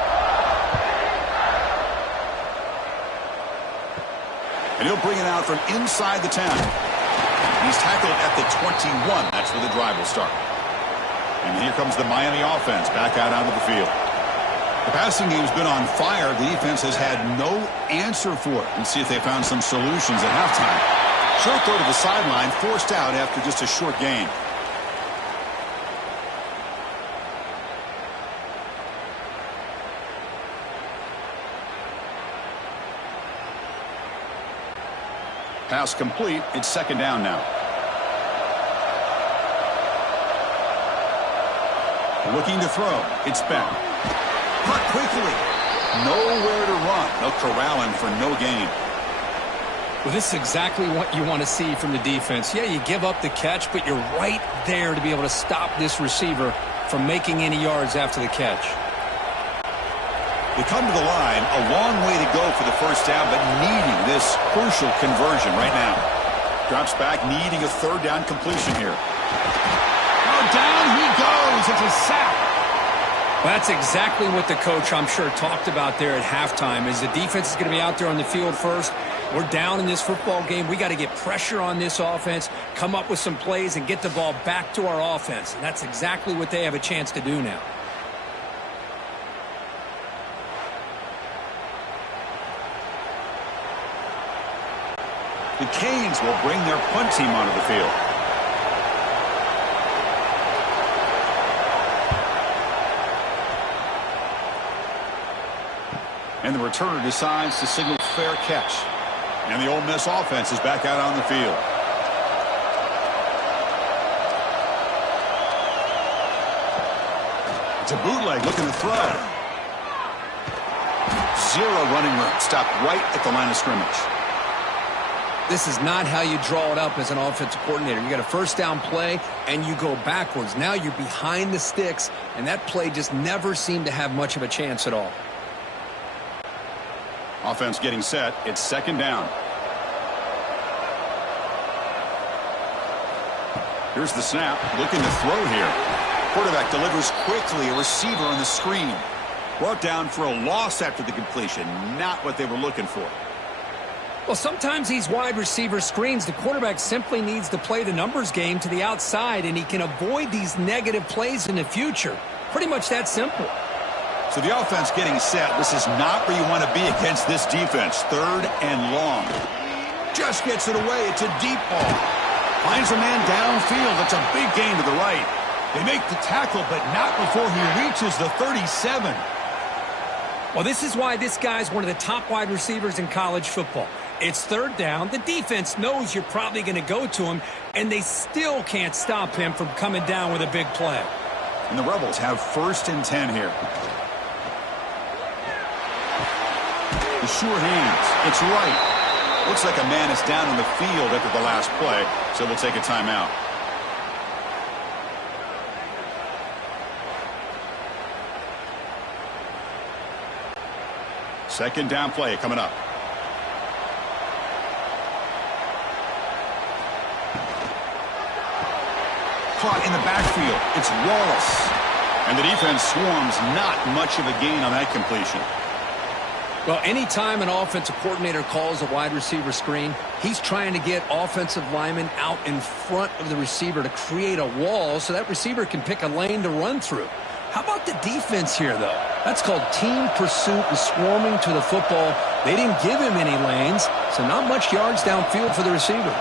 And he'll bring it out from inside the 10. He's tackled at the 21. That's where the drive will start. And here comes the Miami offense back out onto the field. The passing game's been on fire. The defense has had no answer for it. Let's see if they found some solutions at halftime. Short throw to the sideline, forced out after just a short gain. Pass complete. It's second down now. Looking to throw. It's Ben. Caught quickly. Nowhere to run. They'll corral him for no gain. Well, this is exactly what you want to see from the defense. Yeah, you give up the catch, but you're right there to be able to stop this receiver from making any yards after the catch. They come to the line, a long way to go for the first down, but needing this crucial conversion right now. Drops back, needing a third down completion here. Oh, down he goes. It's a sack. Well, that's exactly what the coach, I'm sure, talked about there at halftime, is the defense is going to be out there on the field first. We're down in this football game. We got to get pressure on this offense, come up with some plays, and get the ball back to our offense. And that's exactly what they have a chance to do now. The Canes will bring their punt team onto the field. And the returner decides to signal fair catch. And the Ole Miss offense is back out on the field. It's a bootleg looking to throw. Zero running room. Stopped right at the line of scrimmage. This is not how you draw it up as an offensive coordinator. You got a first down play, and you go backwards. Now you're behind the sticks, and that play just never seemed to have much of a chance at all. Offense getting set. It's second down. Here's the snap. Looking to throw here. Quarterback delivers quickly. A receiver on the screen. Brought down for a loss after the completion. Not what they were looking for. Well, sometimes these wide receiver screens, the quarterback simply needs to play the numbers game to the outside, and he can avoid these negative plays in the future. Pretty much that simple. So the offense getting set. This is not where you want to be against this defense. 3rd and long. Just gets it away. It's a deep ball. Finds a man downfield. It's a big gain to the right. They make the tackle, but not before he reaches the 37. Well, this is why this guy's one of the top wide receivers in college football. It's 3rd down. The defense knows you're probably going to go to him, and they still can't stop him from coming down with a big play. And the Rebels have 1st and 10 here. The sure hands. It's right. Looks like a man is down in the field after the last play, so we'll take a timeout. Second down play coming up. Caught in the backfield. It's Wallace. And the defense swarms. Not much of a gain on that completion. Well, anytime an offensive coordinator calls a wide receiver screen, he's trying to get offensive linemen out in front of the receiver to create a wall so that receiver can pick a lane to run through. How about the defense here, though? That's called team pursuit and swarming to the football. They didn't give him any lanes, so not much yards downfield for the receiver.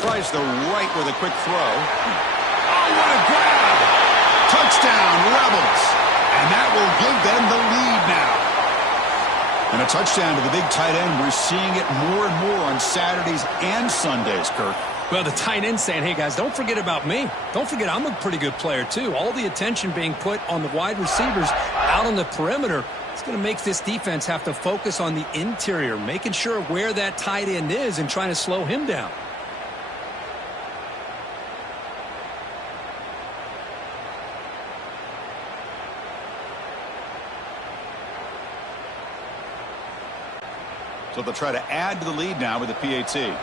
Tries the right with a quick throw. Oh, what a grab! Touchdown, Rebels! And that will give them the lead now. And a touchdown to the big tight end. We're seeing it more and more on Saturdays and Sundays, Kirk. Well, the tight end saying, hey, guys, don't forget about me. Don't forget I'm a pretty good player, too. All the attention being put on the wide receivers out on the perimeter. It's going to make this defense have to focus on the interior, making sure where that tight end is and trying to slow him down. So they'll try to add to the lead now with the PAT. And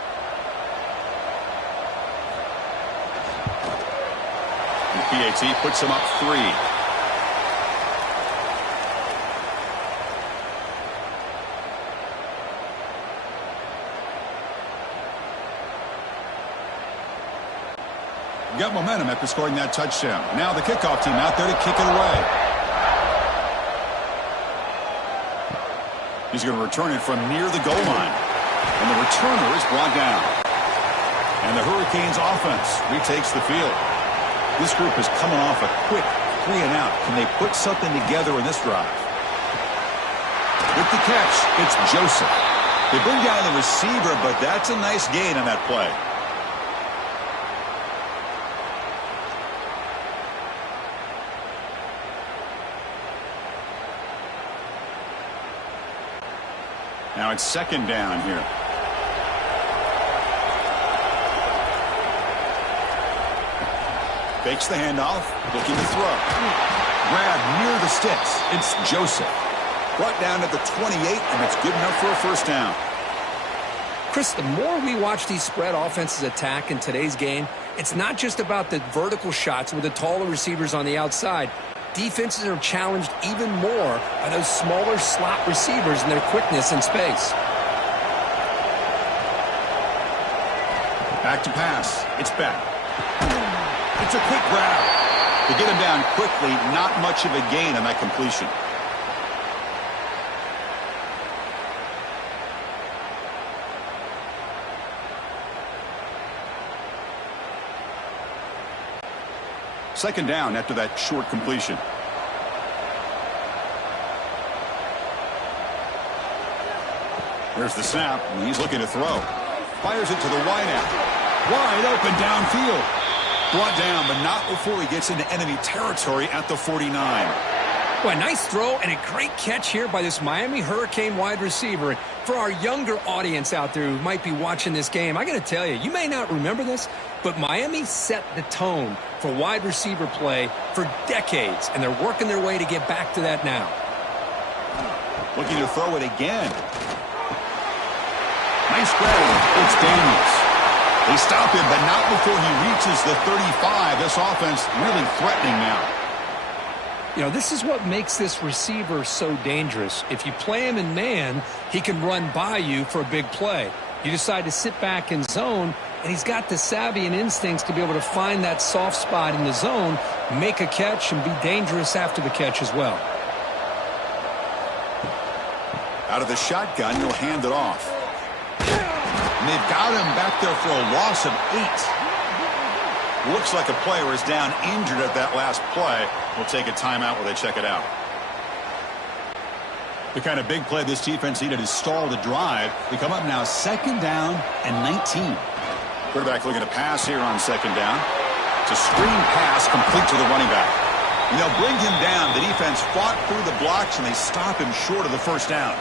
the PAT puts them up 3. Got momentum after scoring that touchdown. Now the kickoff team out there to kick it away. He's going to return it from near the goal line. And the returner is brought down. And the Hurricanes offense retakes the field. This group is coming off a quick 3 and out. Can they put something together in this drive? With the catch, it's Joseph. They bring down the receiver, but that's a nice gain on that play. Now it's 2nd down here. Fakes the handoff, looking to throw. Grab near the sticks. It's Joseph. Brought down at the 28, and it's good enough for a 1st down. Chris, the more we watch these spread offenses attack in today's game, it's not just about the vertical shots with the taller receivers on the outside. Defenses are challenged even more by those smaller slot receivers and their quickness in space. Back to pass. It's back. It's a quick grab. They get him down quickly. Not much of a gain on that completion. Second down after that short completion. There's the snap, and he's looking to throw. Fires it to the wide out. Wide open downfield. Brought down, but not before he gets into enemy territory at the 49. Well, a nice throw and a great catch here by this Miami Hurricane wide receiver. For our younger audience out there who might be watching this game, I got to tell you, you may not remember this, but Miami set the tone for wide receiver play for decades, and they're working their way to get back to that now. Looking to throw it again. Nice grab. It's Daniels. They stop him, but not before he reaches the 35. This offense really threatening now. You know, this is what makes this receiver so dangerous. If you play him in man, he can run by you for a big play. You decide to sit back in zone, and he's got the savvy and instincts to be able to find that soft spot in the zone, make a catch, and be dangerous after the catch as well. Out of the shotgun, he'll hand it off. And they've got him back there for a loss of 8. Looks like a player is down injured at that last play. We'll take a timeout while they check it out. The kind of big play this defense needed is stall the drive. They come up now 2nd down and 19. Quarterback looking to pass here on 2nd down. It's a screen pass complete to the running back. And they'll bring him down. The defense fought through the blocks, and they stop him short of the 1st down.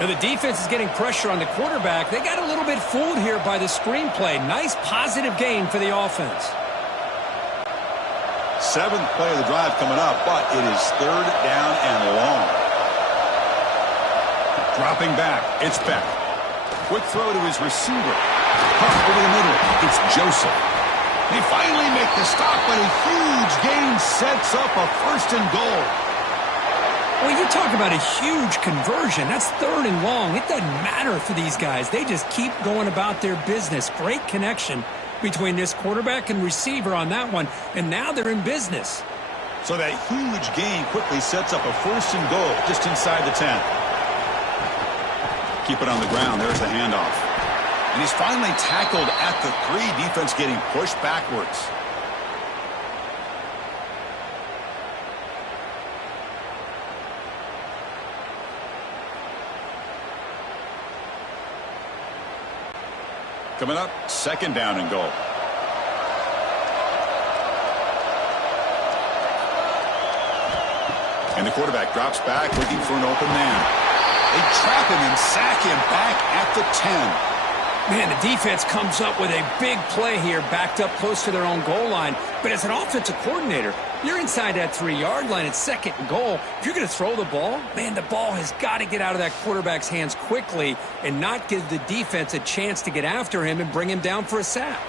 Now the defense is getting pressure on the quarterback. They got a little bit fooled here by the screen play. Nice positive gain for the offense. 7th play of the drive coming up, but it is 3rd down and long. Dropping back, it's Beck. Quick throw to his receiver. Pump over the middle, it's Joseph. They finally make the stop, but a huge gain sets up a 1st and goal. Well, you talk about a huge conversion. That's 3rd and long. It doesn't matter for these guys. They just keep going about their business. Great connection between this quarterback and receiver on that one, and now they're in business. So that huge gain quickly sets up a 1st and goal just inside the 10. Keep it on the ground. There's the handoff. And he's finally tackled at the 3. Defense getting pushed backwards. Coming up, 2nd down and goal. And the quarterback drops back looking for an open man. They trap him and sack him back at the 10. Man, the defense comes up with a big play here, backed up close to their own goal line. But as an offensive coordinator, you're inside that 3-yard line at 2nd and goal. If you're going to throw the ball, man, the ball has got to get out of that quarterback's hands quickly and not give the defense a chance to get after him and bring him down for a sack.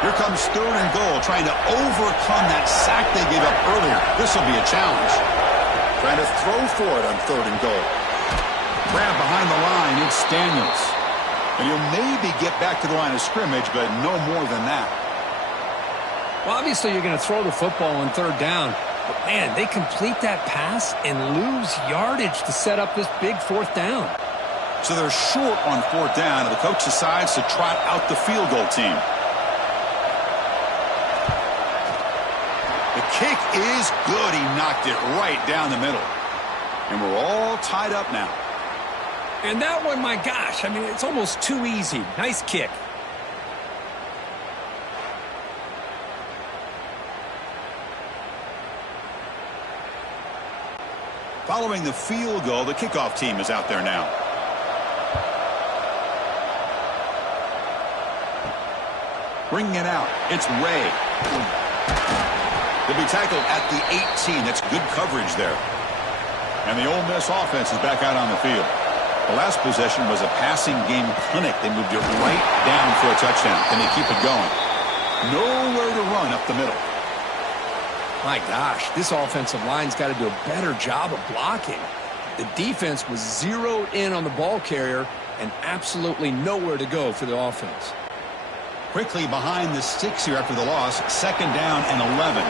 Here comes 3rd and goal, trying to overcome that sack they gave up earlier. This will be a challenge. Trying to throw for it on 3rd and goal. Grab behind the line, it's Daniels. And he'll maybe get back to the line of scrimmage, but no more than that. Well, obviously you're going to throw the football on 3rd down. But, man, they complete that pass and lose yardage to set up this big 4th down. So they're short on 4th down, and the coach decides to trot out the field goal team. The kick is good. He knocked it right down the middle. And we're all tied up now. And that one, my gosh, I mean, it's almost too easy. Nice kick. Following the field goal, the kickoff team is out there now. Bringing it out, it's Ray. They'll be tackled at the 18. That's good coverage there. And the Ole Miss offense is back out on the field. The last possession was a passing game clinic. They moved it right down for a touchdown, and they keep it going. Nowhere to run up the middle. My gosh, this offensive line's got to do a better job of blocking. The defense was zeroed in on the ball carrier and absolutely nowhere to go for the offense. Quickly behind the sticks here after the loss, 2nd down and 11.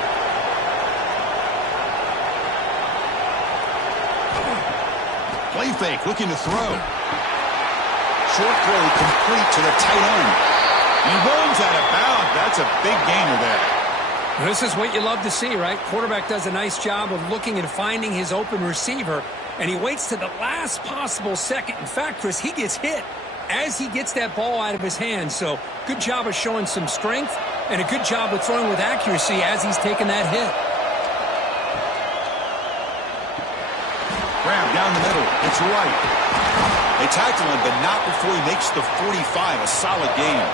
Play fake, looking to throw. Short throw complete to the tight end. And he runs out of bounds. That's a big gainer there. This is what you love to see, right? Quarterback does a nice job of looking and finding his open receiver, and he waits to the last possible second. In fact, Chris, he gets hit as he gets that ball out of his hands. So good job of showing some strength and a good job of throwing with accuracy as he's taking that hit. Grab down the middle. It's right. They tackle him, but not before he makes the 45. A solid game.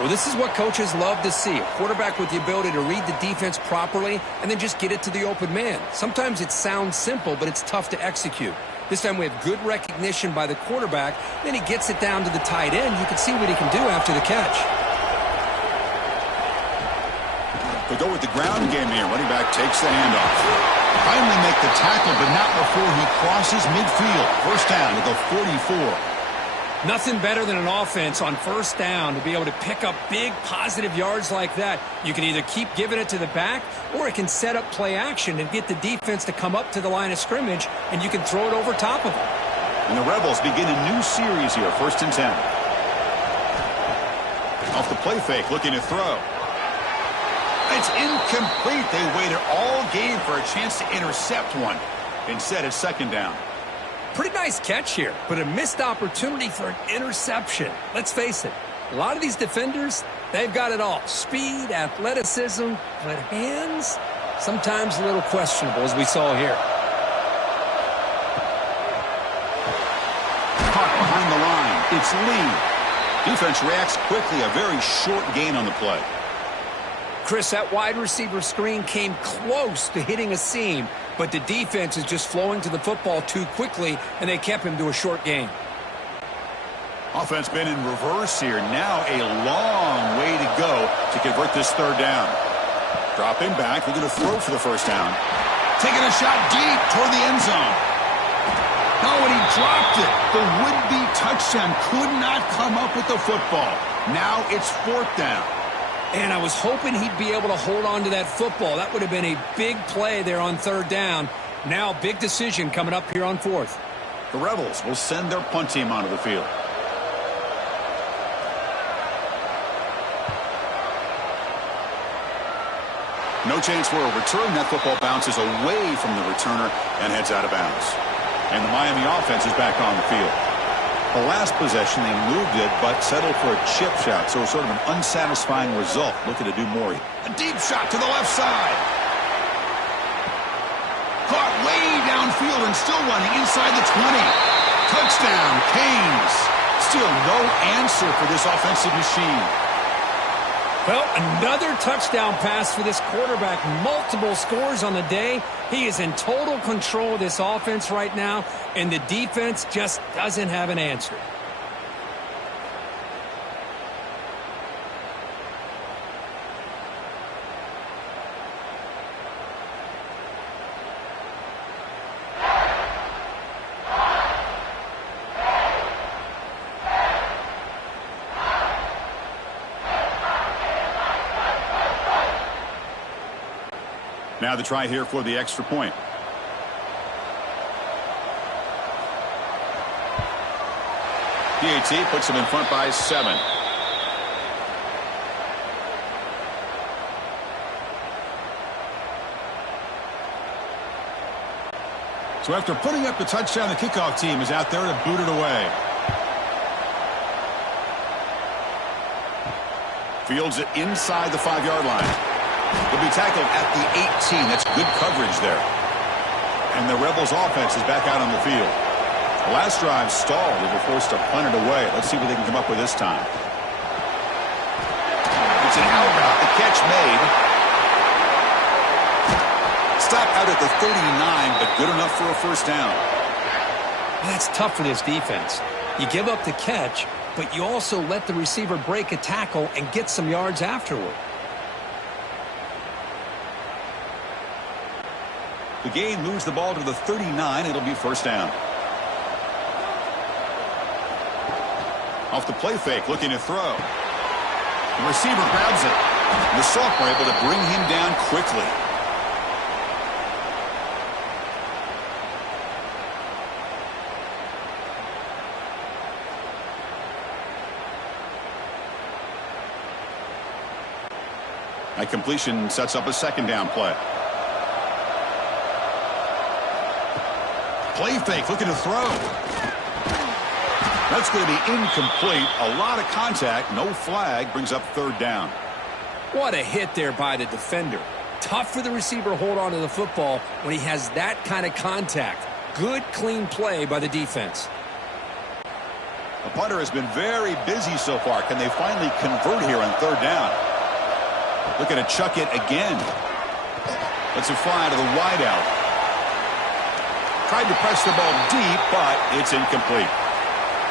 Well, this is what coaches love to see. A quarterback with the ability to read the defense properly and then just get it to the open man. Sometimes it sounds simple, but it's tough to execute. This time we have good recognition by the quarterback. Then he gets it down to the tight end. You can see what he can do after the catch. They go with the ground game here. Running back takes the handoff. Finally make the tackle, but not before he crosses midfield. First down at the 44. Nothing better than an offense on first down to be able to pick up big positive yards like that. You can either keep giving it to the back, or it can set up play action and get the defense to come up to the line of scrimmage, and you can throw it over top of them. And the Rebels begin a new series here, 1st and 10. Off the play fake, looking to throw. It's incomplete. They waited all game for a chance to intercept one. Instead, it's 2nd down. Pretty nice catch here, but a missed opportunity for an interception. Let's face it, a lot of these defenders, they've got it all. Speed, athleticism, but hands, sometimes a little questionable, as we saw here. Caught behind the line. It's Lee. Defense reacts quickly. A very short gain on the play. Chris, that wide receiver screen came close to hitting a seam, but the defense is just flowing to the football too quickly, and they kept him to a short gain. Offense been in reverse here. Now a long way to go to convert this 3rd down. Dropping back. They're going to throw for the 1st down. Taking a shot deep toward the end zone. No, and he dropped it. The would-be touchdown could not come up with the football. Now it's 4th down. And I was hoping he'd be able to hold on to that football. That would have been a big play there on 3rd down. Now, big decision coming up here on 4th. The Rebels will send their punt team onto the field. No chance for a return. That football bounces away from the returner and heads out of bounds. And the Miami offense is back on the field. The last possession, they moved it, but settled for a chip shot, so sort of an unsatisfying result. Looking to do more. A deep shot to the left side. Caught way downfield and still running inside the 20. Touchdown, Canes. Still no answer for this offensive machine. Well, another touchdown pass for this quarterback. Multiple scores on the day. He is in total control of this offense right now, and the defense just doesn't have an answer. Now the try here for the extra point. PAT puts them in front by 7. So after putting up the touchdown, the kickoff team is out there to boot it away. Fields it inside the 5-yard line. Will be tackled at the 18. That's good coverage there. And the Rebels offense is back out on the field. The last drive stalled. They were forced to punt it away. Let's see what they can come up with this time. It's an out route. The catch made. Stop out at the 39, but good enough for a 1st down. That's tough for this defense. You give up the catch, but you also let the receiver break a tackle and get some yards afterward. The gain moves the ball to the 39. It'll be 1st down. Off the play fake, looking to throw. The receiver grabs it. The sophomore able to bring him down quickly. That completion sets up a 2nd down play. Play fake, looking to throw. That's going to be incomplete. A lot of contact, no flag, brings up 3rd down. What a hit there by the defender. Tough for the receiver to hold on to the football when he has that kind of contact. Good, clean play by the defense. The punter has been very busy so far. Can they finally convert here on 3rd down? Looking to chuck it again. Lets it fly to the wideout. Tried to press the ball deep, but it's incomplete.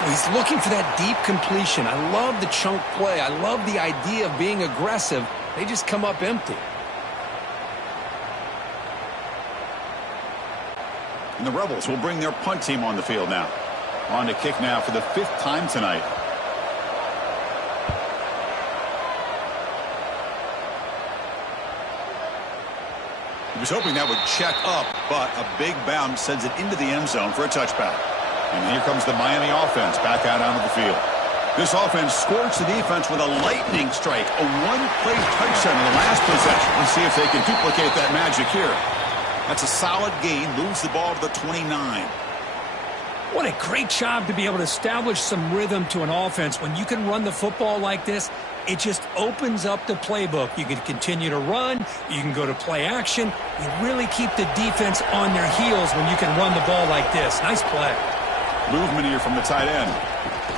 He's looking for that deep completion. I love the chunk play. I love the idea of being aggressive. They just come up empty. And the Rebels will bring their punt team on the field now. On to kick now for the 5th time tonight. He was hoping that would check up, but a big bounce sends it into the end zone for a touchback. And here comes the Miami offense back out onto the field. This offense scorched the defense with a lightning strike, a one-play touchdown in the last possession. Let's see if they can duplicate that magic here. That's a solid gain, moves the ball to the 29. What a great job to be able to establish some rhythm to an offense. When you can run the football like this, it just opens up the playbook. You can continue to run. You can go to play action. You really keep the defense on their heels when you can run the ball like this. Nice play. Movement here from the tight end.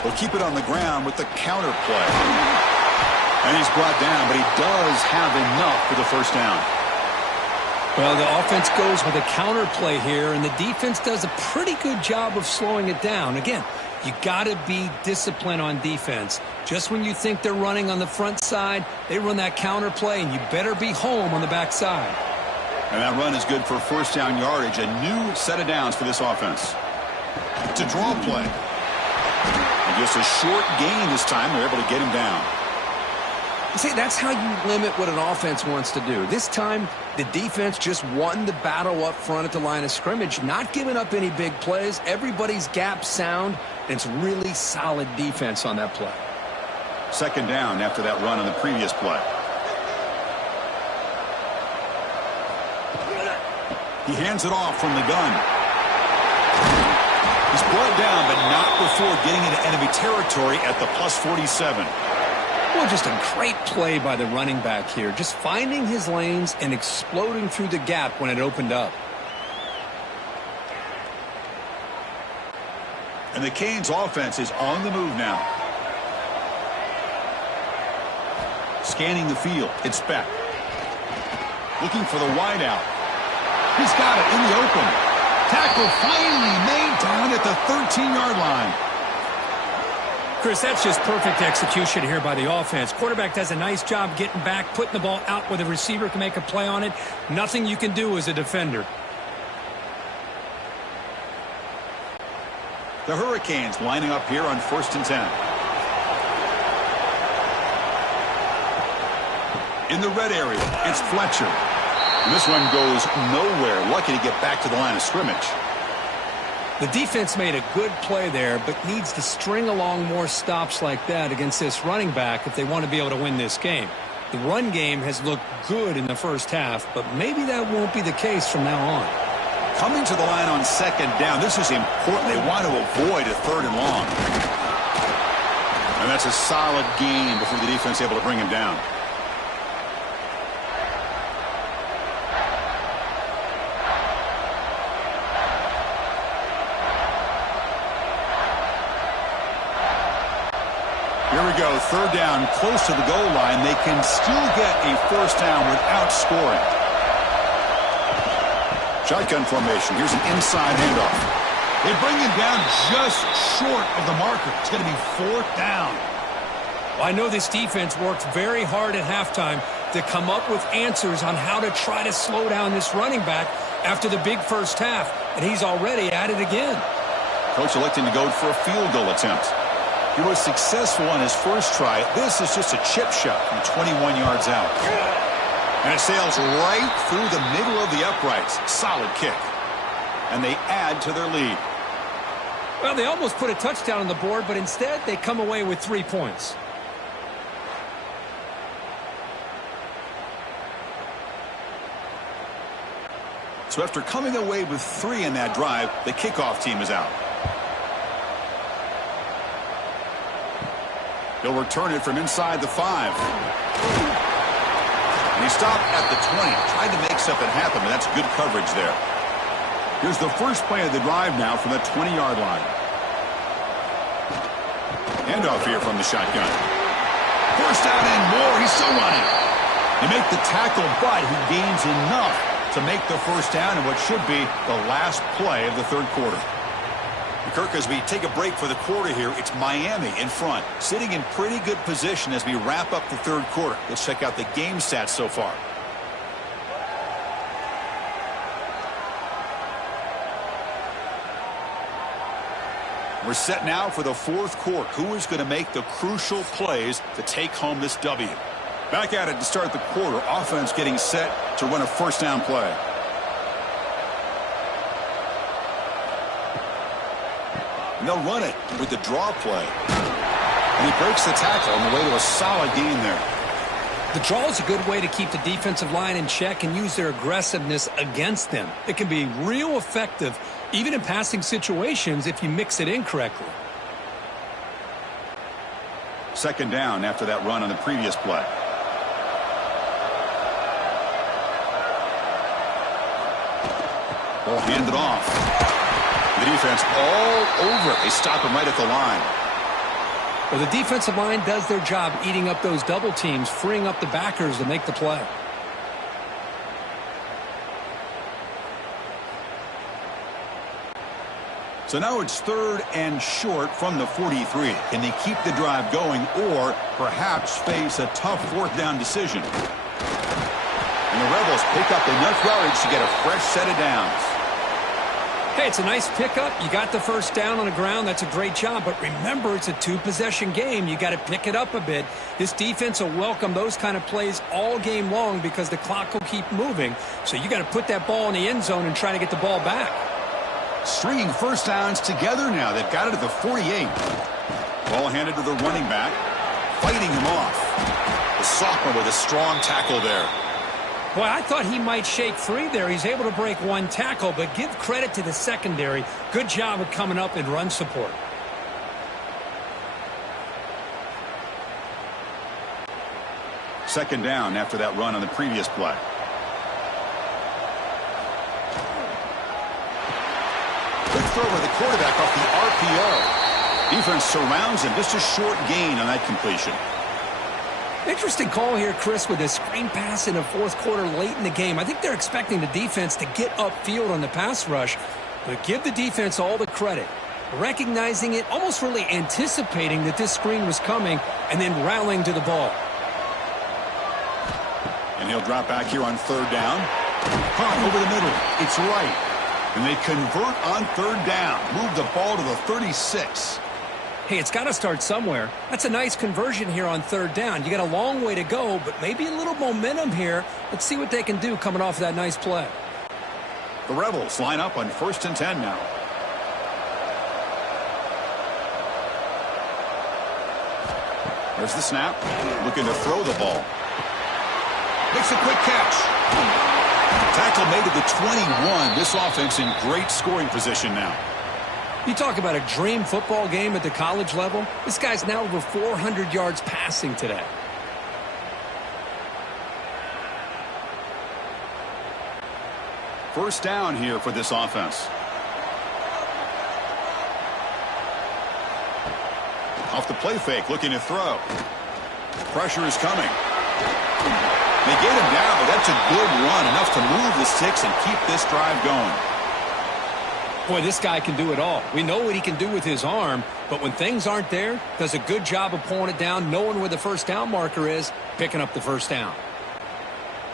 He'll keep it on the ground with the counter play. And he's brought down, but he does have enough for the first down. Well, the offense goes with a counter play here, and the defense does a pretty good job of slowing it down. Again, you got to be disciplined on defense. Just when you think they're running on the front side, they run that counter play, and you better be home on the back side. And that run is good for first down yardage. A new set of downs for this offense. It's a draw play. And just a short gain this time. They're able to get him down. See, that's how you limit what an offense wants to do. This time, the defense just won the battle up front at the line of scrimmage, not giving up any big plays. Everybody's gap sound, and it's really solid defense on that play. Second down after that run on the previous play. He hands it off from the gun. He's brought down, but not before getting into enemy territory at the +47. Well, just a great play by the running back here. Just finding his lanes and exploding through the gap when it opened up. And the Canes offense is on the move now. Scanning the field. It's Beck. Looking for the wideout. He's got it in the open. Tackle finally made down at the 13-yard line. Chris, that's just perfect execution here by the offense. Quarterback does a nice job getting back, putting the ball out where the receiver can make a play on it. Nothing you can do as a defender. The Hurricanes lining up here on 1st and 10. In the red area, it's Fletcher. And this one goes nowhere. Lucky to get back to the line of scrimmage. The defense made a good play there, but needs to string along more stops like that against this running back if they want to be able to win this game. The run game has looked good in the first half, but maybe that won't be the case from now on. Coming to the line on second down, this is important. They want to avoid a 3rd and long. And that's a solid gain before the defense is able to bring him down. Here we go, 3rd down, close to the goal line. They can still get a first down without scoring. Shotgun formation. Here's an inside handoff. They bring him down just short of the marker. It's going to be 4th down. Well, I know this defense worked very hard at halftime to come up with answers on how to try to slow down this running back after the big first half, and he's already at it again. Coach electing to go for a field goal attempt. He was successful on his first try. This is just a chip shot from 21 yards out. And it sails right through the middle of the uprights. Solid kick. And they add to their lead. Well, they almost put a touchdown on the board, but instead they come away with 3 points. So after coming away with 3 in that drive, the kickoff team is out. He'll return it from inside the 5. And he stopped at the 20. Tried to make something happen, but that's good coverage there. Here's the first play of the drive now from the 20-yard line. Handoff here from the shotgun. First down and more. He's still running. They make the tackle, but he gains enough to make the first down in what should be the last play of the 3rd quarter. Kirk, as we take a break for the quarter here, it's Miami in front, sitting in pretty good position as we wrap up the 3rd quarter. Let's check out the game stats so far. We're set now for the fourth quarter. Who is going to make the crucial plays to take home this W? Back at it to start the quarter. Offense getting set to run a first down play. And they'll run it with the draw play. And he breaks the tackle on the way to a solid gain there. The draw is a good way to keep the defensive line in check and use their aggressiveness against them. It can be real effective, even in passing situations, if you mix it in correctly. Second down after that run on the previous play. Ball handed off. The defense all over it. They stop him right at the line. Well, the defensive line does their job eating up those double teams, freeing up the backers to make the play. So now it's third and short from the 43. Can they keep the drive going or perhaps face a tough fourth down decision? And the Rebels pick up enough yardage to get a fresh set of downs. Hey, it's a nice pickup. You got the first down on the ground. That's a great job. But remember, it's a two-possession game. You got to pick it up a bit. This defense will welcome those kind of plays all game long because the clock will keep moving. So you got to put that ball in the end zone and try to get the ball back. Stringing first downs together now. They've got it at the 48. Ball handed to the running back. Fighting him off. The sophomore with a strong tackle there. Boy, I thought he might shake free there. He's able to break one tackle, but give credit to the secondary. Good job of coming up in run support. Second down after that run on the previous play. Quick throw by the quarterback off the RPO. Defense surrounds him. Just a short gain on that completion. Interesting call here, Chris, with a screen pass in the fourth quarter late in the game. I think they're expecting the defense to get upfield on the pass rush, but give the defense all the credit. Recognizing it, almost really anticipating that this screen was coming, and then rallying to the ball. And he'll drop back here on third down. Punt over the middle. It's right. And they convert on third down. Move the ball to the 36. Hey, it's got to start somewhere. That's a nice conversion here on third down. You got a long way to go, but maybe a little momentum here. Let's see what they can do coming off of that nice play. The Rebels line up on 1st and 10 now. There's the snap. Looking to throw the ball. Makes a quick catch. Tackle made at the 21. This offense in great scoring position now. You talk about a dream football game at the college level. This guy's now over 400 yards passing today. First down here for this offense. Off the play fake, looking to throw. Pressure is coming. They get him down, but that's a good run, enough to move the sticks and keep this drive going. Boy, this guy can do it all. We know what he can do with his arm, but when things aren't there, does a good job of pulling it down, knowing where the first down marker is, picking up the first down.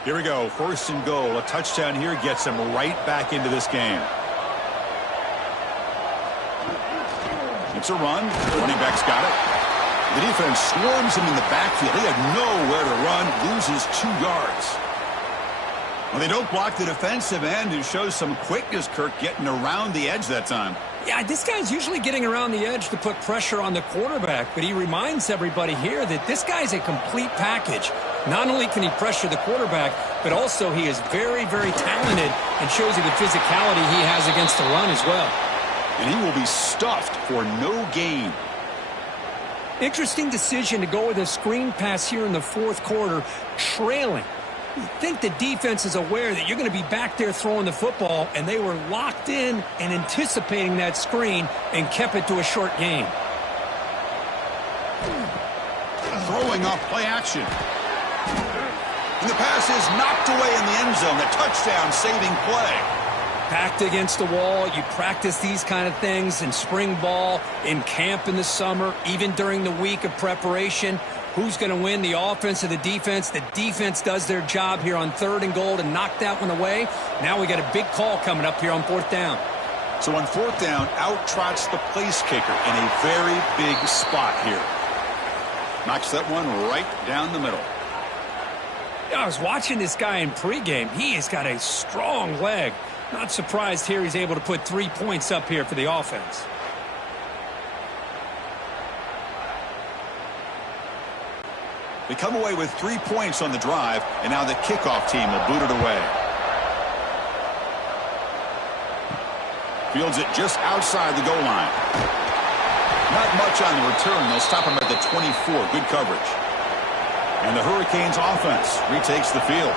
Here we go, 1st and goal. A touchdown here gets him right back into this game. It's a run. Running back's got it. The defense swarms him in the backfield. He had nowhere to run, loses 2 yards. Well, they don't block the defensive end, who shows some quickness, Kirk, getting around the edge that time. Yeah, this guy's usually getting around the edge to put pressure on the quarterback, but he reminds everybody here that this guy's a complete package. Not only can he pressure the quarterback, but also he is very, very talented and shows you the physicality he has against the run as well. And he will be stuffed for no gain. Interesting decision to go with a screen pass here in the fourth quarter, trailing. You think the defense is aware that you're going to be back there throwing the football, and they were locked in and anticipating that screen and kept it to a short gain. Throwing off play action. And the pass is knocked away in the end zone. A touchdown saving play. Backed against the wall. You practice these kind of things in spring ball, in camp in the summer, even during the week of preparation. Who's going to win, the offense or the defense? The defense does their job here on 3rd and goal to knock that one away. Now we got a big call coming up here on 4th down. So on fourth down, out trots the place kicker in a very big spot here. Knocks that one right down the middle. I was watching this guy in pregame. He has got a strong leg. Not surprised here he's able to put 3 points up here for the offense. They come away with 3 points on the drive, and now the kickoff team will boot it away. Fields it just outside the goal line. Not much on the return. They'll stop him at the 24. Good coverage. And the Hurricanes offense retakes the field.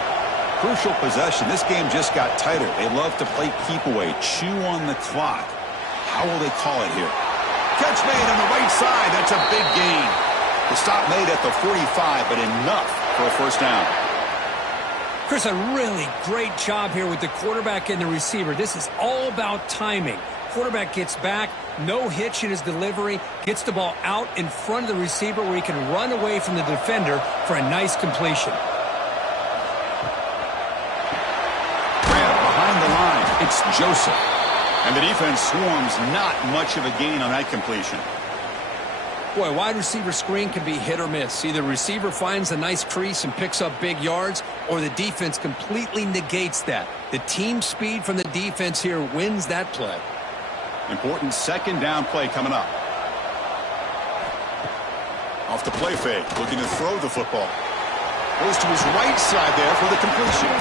Crucial possession. This game just got tighter. They love to play keep away, chew on the clock. How will they call it here? Catch made on the right side. That's a big gain. The stop made at the 45, but enough for a first down. Chris, a really great job here with the quarterback and the receiver. This is all about timing. Quarterback gets back, no hitch in his delivery, gets the ball out in front of the receiver where he can run away from the defender for a nice completion. Grab behind the line. It's Joseph. And the defense swarms, not much of a gain on that completion. Boy, wide receiver screen can be hit or miss. Either receiver finds a nice crease and picks up big yards, or the defense completely negates that. The team speed from the defense here wins that play. Important second down play coming up. Off the play fake, looking to throw the football. Goes to his right side there for the completion.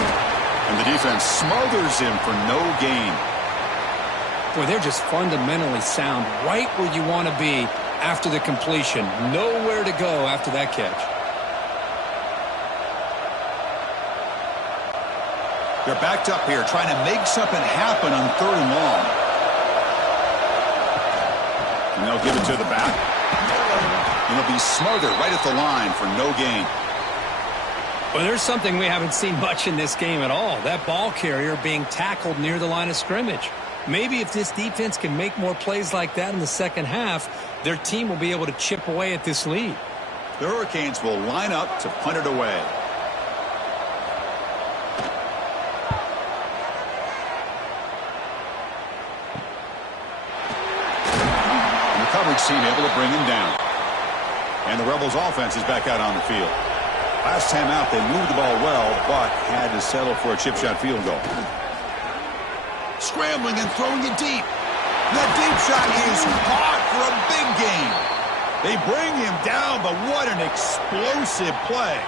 And the defense smothers him for no gain. Boy, they're just fundamentally sound, right where you want to be after the completion. Nowhere to go after that catch. They're backed up here trying to make something happen on 3rd and long. And they'll give it to the back. And he'll be smothered right at the line for no gain. Well, there's something we haven't seen much in this game at all. That ball carrier being tackled near the line of scrimmage. Maybe if this defense can make more plays like that in the second half, their team will be able to chip away at this lead. The Hurricanes will line up to punt it away. And the coverage team able to bring him down. And the Rebels offense is back out on the field. Last time out, they moved the ball well, but had to settle for a chip shot field goal. Scrambling and throwing it deep. That deep shot is caught for a big gain. They bring him down, but what an explosive play.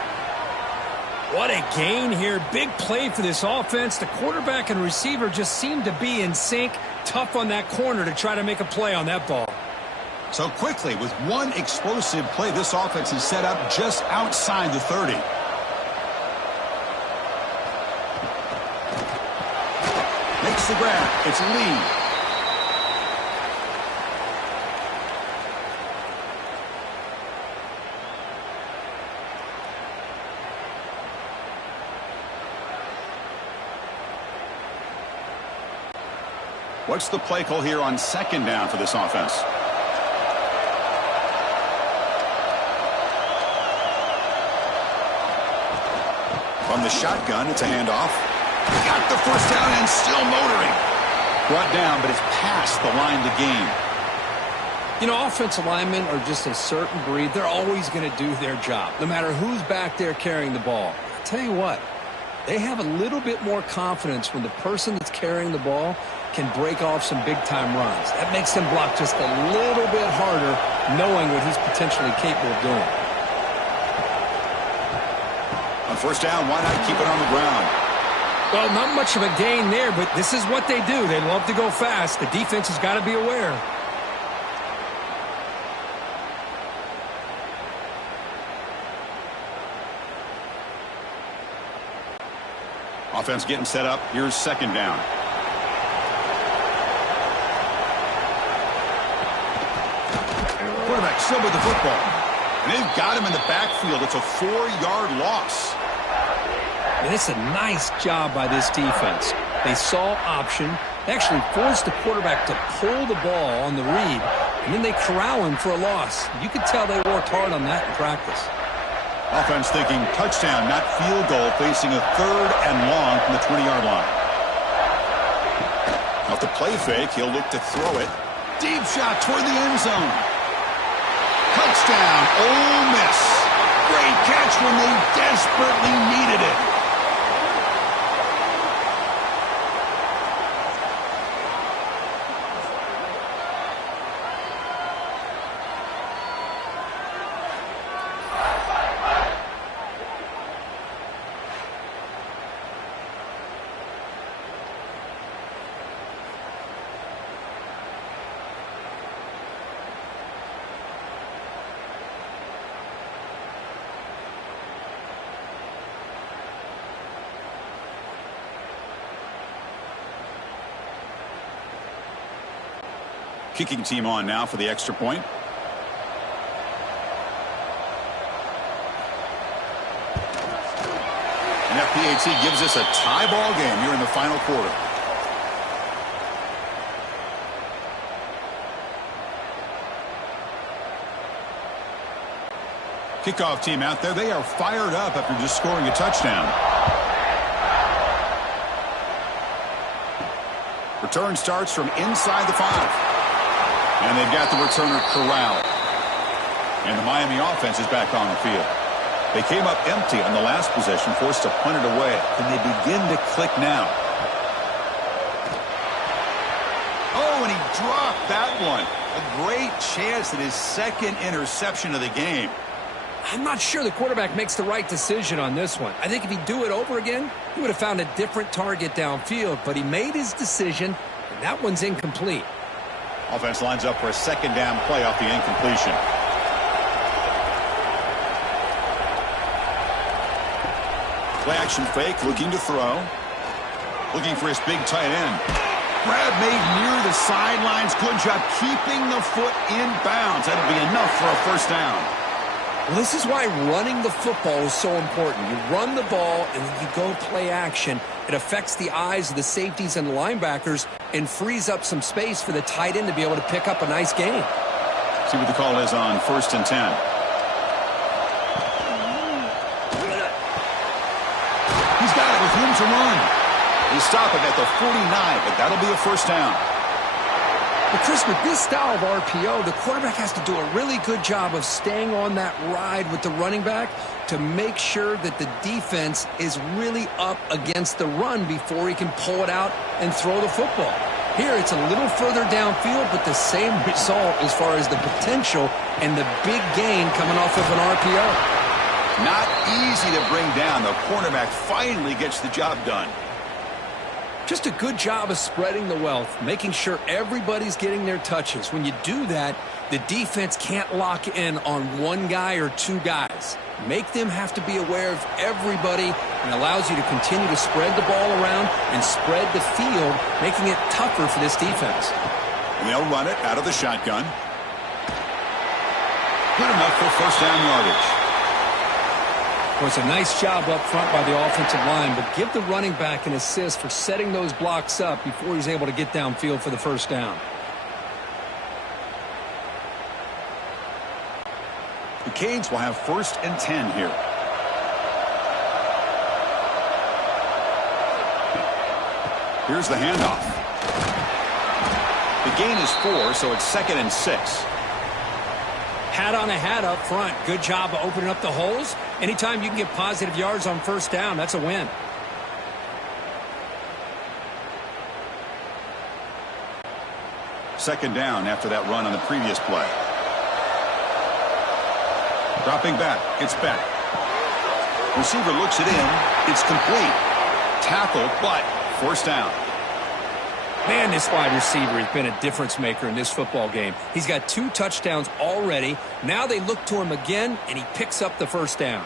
What a gain here. Big play for this offense. The quarterback and receiver just seem to be in sync. Tough on that corner to try to make a play on that ball. So quickly, with one explosive play, this offense is set up just outside the 30. Makes the grab. It's Lee. What's the play call here on 2nd down for this offense? From the shotgun, it's a handoff. Got the first down and still motoring. Brought down, but it's past the line to gain. You know, offensive linemen are just a certain breed. They're always going to do their job, no matter who's back there carrying the ball. I'll tell you what, they have a little bit more confidence when the person that's carrying the ball can break off some big-time runs. That makes them block just a little bit harder, knowing what he's potentially capable of doing. On 1st down, why not keep it on the ground? Well, not much of a gain there, but this is what they do. They love to go fast. The defense has got to be aware. Offense getting set up. Here's 2nd down. Quarterback still with the football. And they've got him in the backfield. It's a 4-yard loss. And it's a nice job by this defense. They saw option. They actually forced the quarterback to pull the ball on the read, and then they corral him for a loss. You could tell they worked hard on that in practice. Offense thinking touchdown, not field goal, facing a 3rd and long from the 20-yard line. Off the play fake, he'll look to throw it. Deep shot toward the end zone. Touchdown, Ole Miss. Great catch when they desperately needed it. Kicking team on now for the extra point. And FPAT gives us a tie ball game here in the final quarter. Kickoff team out there. They are fired up after just scoring a touchdown. Return starts from inside the 5. And they've got the returner corralled. And the Miami offense is back on the field. They came up empty on the last possession, forced to punt it away. Can they begin to click now? Oh, and he dropped that one. A great chance at his second interception of the game. I'm not sure the quarterback makes the right decision on this one. I think if he'd do it over again, he would have found a different target downfield. But he made his decision, and that one's incomplete. Offense lines up for a second down play off the incompletion. Play action fake, looking to throw. Looking for his big tight end. Grab made near the sidelines. Good job keeping the foot in bounds. That'll be enough for a first down. Well, this is why running the football is so important. You run the ball and then you go play action. It affects the eyes of the safeties and the linebackers and frees up some space for the tight end to be able to pick up a nice gain. See what the call is on 1st and 10. He's got it with room to run. They stop it at the 49, but that'll be a first down. Well, Chris, with this style of RPO, the quarterback has to do a really good job of staying on that ride with the running back to make sure that the defense is really up against the run before he can pull it out and throw the football. Here, it's a little further downfield, but the same result as far as the potential and the big gain coming off of an RPO. Not easy to bring down. The cornerback finally gets the job done. Just a good job of spreading the wealth, making sure everybody's getting their touches. When you do that, the defense can't lock in on one guy or two guys. Make them have to be aware of everybody, and allows you to continue to spread the ball around and spread the field, making it tougher for this defense. And they'll run it out of the shotgun. Good enough for first down yardage. Well, it's a nice job up front by the offensive line, but give the running back an assist for setting those blocks up before he's able to get downfield for the first down. The Canes will have 1st and 10 here. Here's the handoff. The gain is 4, so it's 2nd and 6. Hat on a hat up front. Good job of opening up the holes. Anytime you can get positive yards on first down, that's a win. Second down after that run on the previous play. Dropping back. It's Beck. Receiver looks it in. It's complete. Tackle, but first down. Man, this wide receiver has been a difference maker in this football game. He's got 2 touchdowns already. Now they look to him again, and he picks up the first down.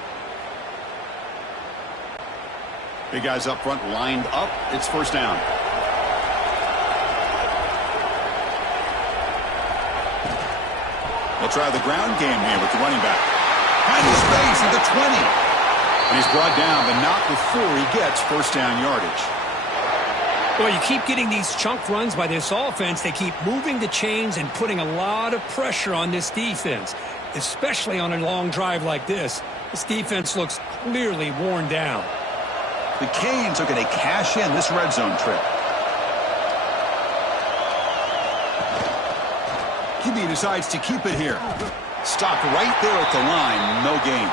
Big guys up front lined up. It's first down. They'll try the ground game here with the running back. Finding space at the 20. And he's brought down, but not before he gets first down yardage. Well, you keep getting these chunk runs by this offense. They keep moving the chains and putting a lot of pressure on this defense, especially on a long drive like this. This defense looks clearly worn down. The Canes are going to cash in this red zone trip. QB decides to keep it here. Stopped right there at the line. No gain.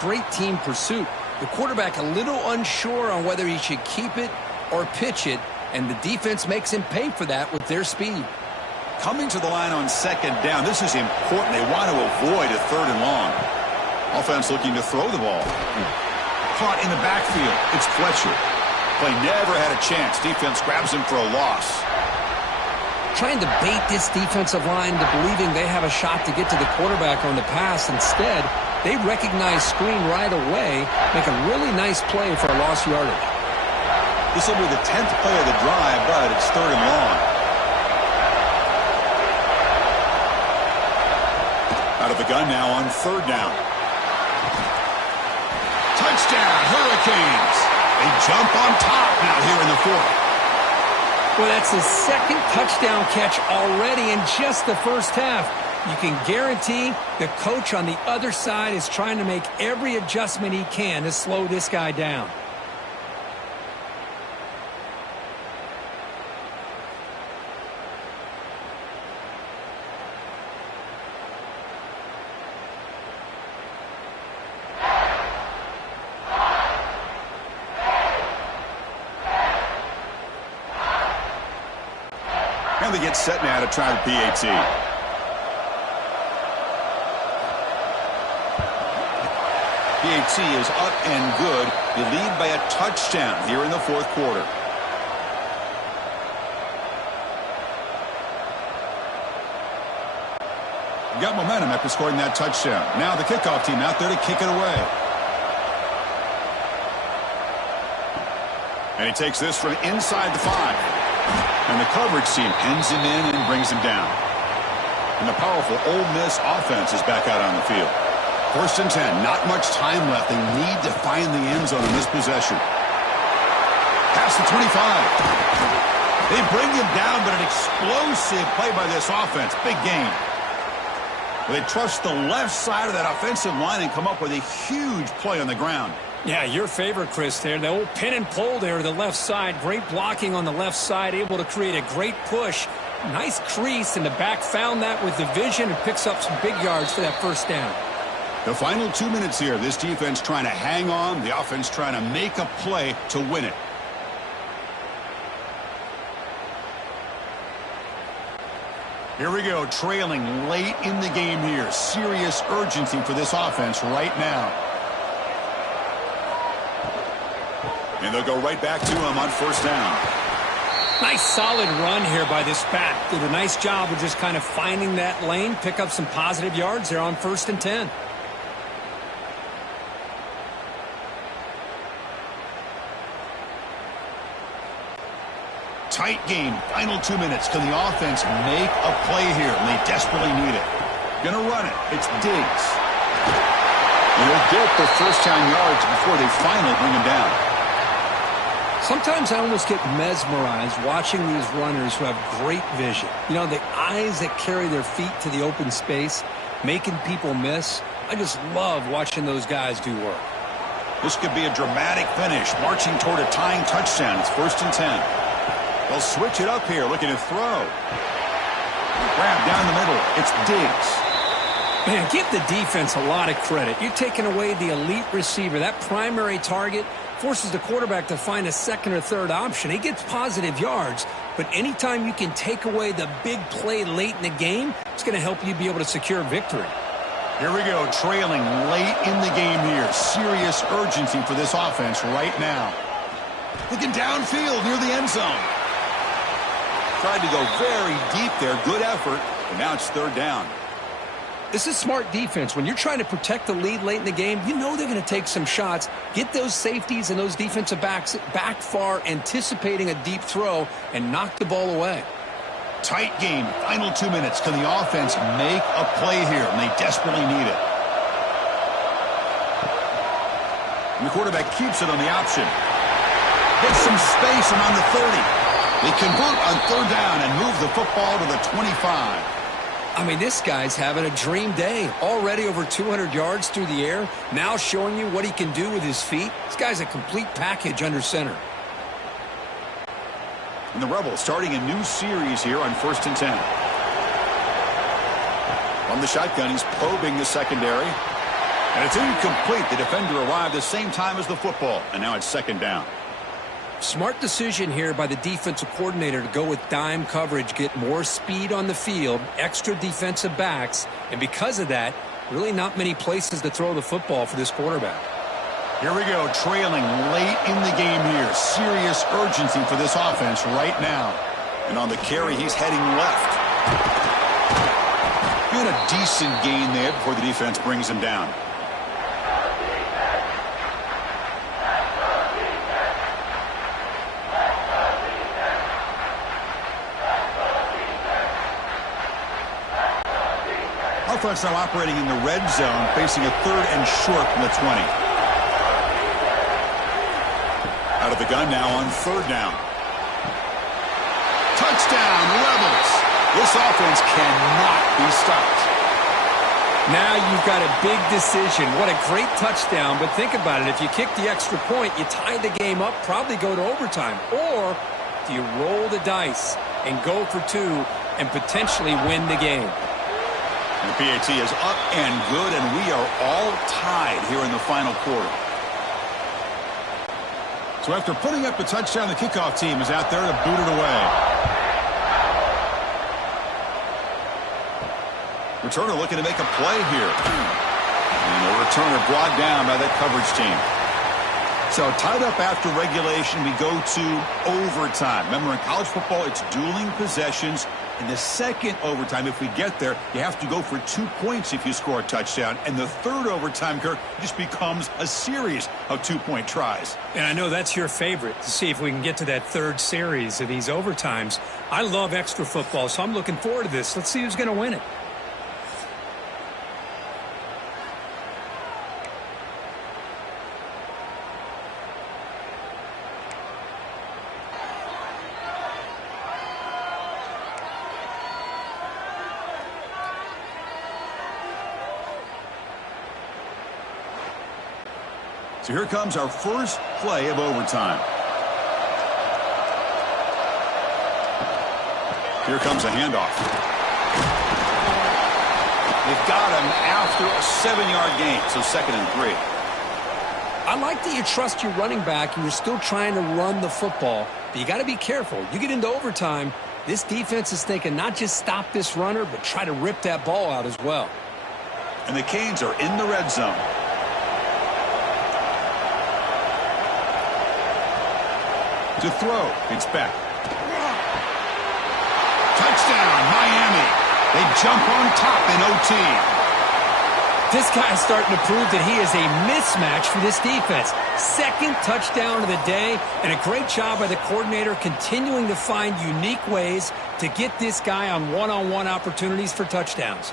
Great team pursuit. The quarterback a little unsure on whether he should keep it or pitch it, and the defense makes him pay for that with their speed. Coming to the line on second down. This is important. They want to avoid a third and long. Offense looking to throw the ball. Caught in the backfield. It's Fletcher. Play never had a chance. Defense grabs him for a loss. Trying to bait this defensive line into believing they have a shot to get to the quarterback on the pass. Instead, they recognize screen right away, make a really nice play for a lost yardage. This will be the 10th play of the drive, but it's third and long. Out of the gun now on third down. Touchdown, Hurricanes. They jump on top now here in the fourth. Well, that's his second touchdown catch already in just the first half. You can guarantee the coach on the other side is trying to make every adjustment he can to slow this guy down. Now they get set now to try the PAT. PAT is up and good. They lead by a touchdown here in the fourth quarter. Got momentum after scoring that touchdown. Now the kickoff team out there to kick it away. And he takes this from inside the 5. And the coverage team pins him in and brings him down. And the powerful Ole Miss offense is back out on the field. First and 10, not much time left. They need to find the end zone in this possession. Past the 25. They bring him down, but an explosive play by this offense. Big gain. They trust the left side of that offensive line and come up with a huge play on the ground. Yeah, your favorite, Chris, there. The old pin and pull there to the left side. Great blocking on the left side, able to create a great push. Nice crease, and the back found that with the vision and picks up some big yards for that first down. The final 2 minutes here. This defense trying to hang on. The offense trying to make a play to win it. Here we go, trailing late in the game here. Serious urgency for this offense right now. And they'll go right back to him on first down. Nice solid run here by this back. Did a nice job of just kind of finding that lane, pick up some positive yards there on first and 10. Tight game, final 2 minutes. Can the offense make a play here? And they desperately need it. Gonna run it. It's Diggs. And they'll get the first down yards before they finally bring him down. Sometimes I almost get mesmerized watching these runners who have great vision. You know, the eyes that carry their feet to the open space, making people miss. I just love watching those guys do work. This could be a dramatic finish, marching toward a tying touchdown. It's first and 10. They'll switch it up here, looking to throw. Grab down the middle. It's Diggs. Man, give the defense a lot of credit. You're taking away the elite receiver. That primary target forces the quarterback to find a second or third option. He gets positive yards, but anytime you can take away the big play late in the game, it's going to help you be able to secure victory. Here we go, trailing late in the game here. Serious urgency for this offense right now. Looking downfield near the end zone. Tried to go very deep there. Good effort. And now it's third down. This is smart defense. When you're trying to protect the lead late in the game, you know they're going to take some shots, get those safeties and those defensive backs back far, anticipating a deep throw, and knock the ball away. Tight game, final 2 minutes. Can the offense make a play here? And they desperately need it. And the quarterback keeps it on the option. Gets some space around the 30. They convert on third down and move the football to the 25. I mean, this guy's having a dream day. Already over 200 yards through the air. Now showing you what he can do with his feet. This guy's a complete package under center. And the Rebels starting a new series here on 1st and 10. From the shotgun, he's probing the secondary. And it's incomplete. The defender arrived the same time as the football. And now it's 2nd down. Smart decision here by the defensive coordinator to go with dime coverage, get more speed on the field, extra defensive backs, and because of that, really not many places to throw the football for this quarterback. Here we go, trailing late in the game here. Serious urgency for this offense right now. And on the carry, he's heading left. Good, a decent gain there before the defense brings him down. Offense now operating in the red zone, facing a 3rd and short from the 20. Out of the gun now on 3rd down. Touchdown, Rebels. This offense cannot be stopped. Now you've got a big decision. What a great touchdown, but think about it. If you kick the extra point, you tie the game up, probably go to overtime. Or do you roll the dice and go for 2 and potentially win the game? And the PAT is up and good, and we are all tied here in the final quarter. So after putting up a touchdown, the kickoff team is out there to boot it away. Returner looking to make a play here. And the returner brought down by that coverage team. So tied up after regulation, we go to overtime. Remember, in college football, it's dueling possessions. In the second overtime, if we get there, you have to go for 2 points if you score a touchdown. And the third overtime, Kirk, just becomes a series of 2-point tries. And I know that's your favorite, to see if we can get to that 3rd series of these overtimes. I love extra football, so I'm looking forward to this. Let's see who's going to win it. So here comes our first play of overtime. Here comes a handoff. They've got him after a 7-yard gain, so 2nd and 3. I like that you trust your running back and you're still trying to run the football, but you got to be careful. You get into overtime, this defense is thinking not just stop this runner, but try to rip that ball out as well. And the Canes are in the red zone. To throw, it's back. Touchdown, Miami. They jump on top in OT. This guy's starting to prove that he is a mismatch for this defense. 2nd touchdown of the day, and a great job by the coordinator continuing to find unique ways to get this guy on one-on-one opportunities for touchdowns.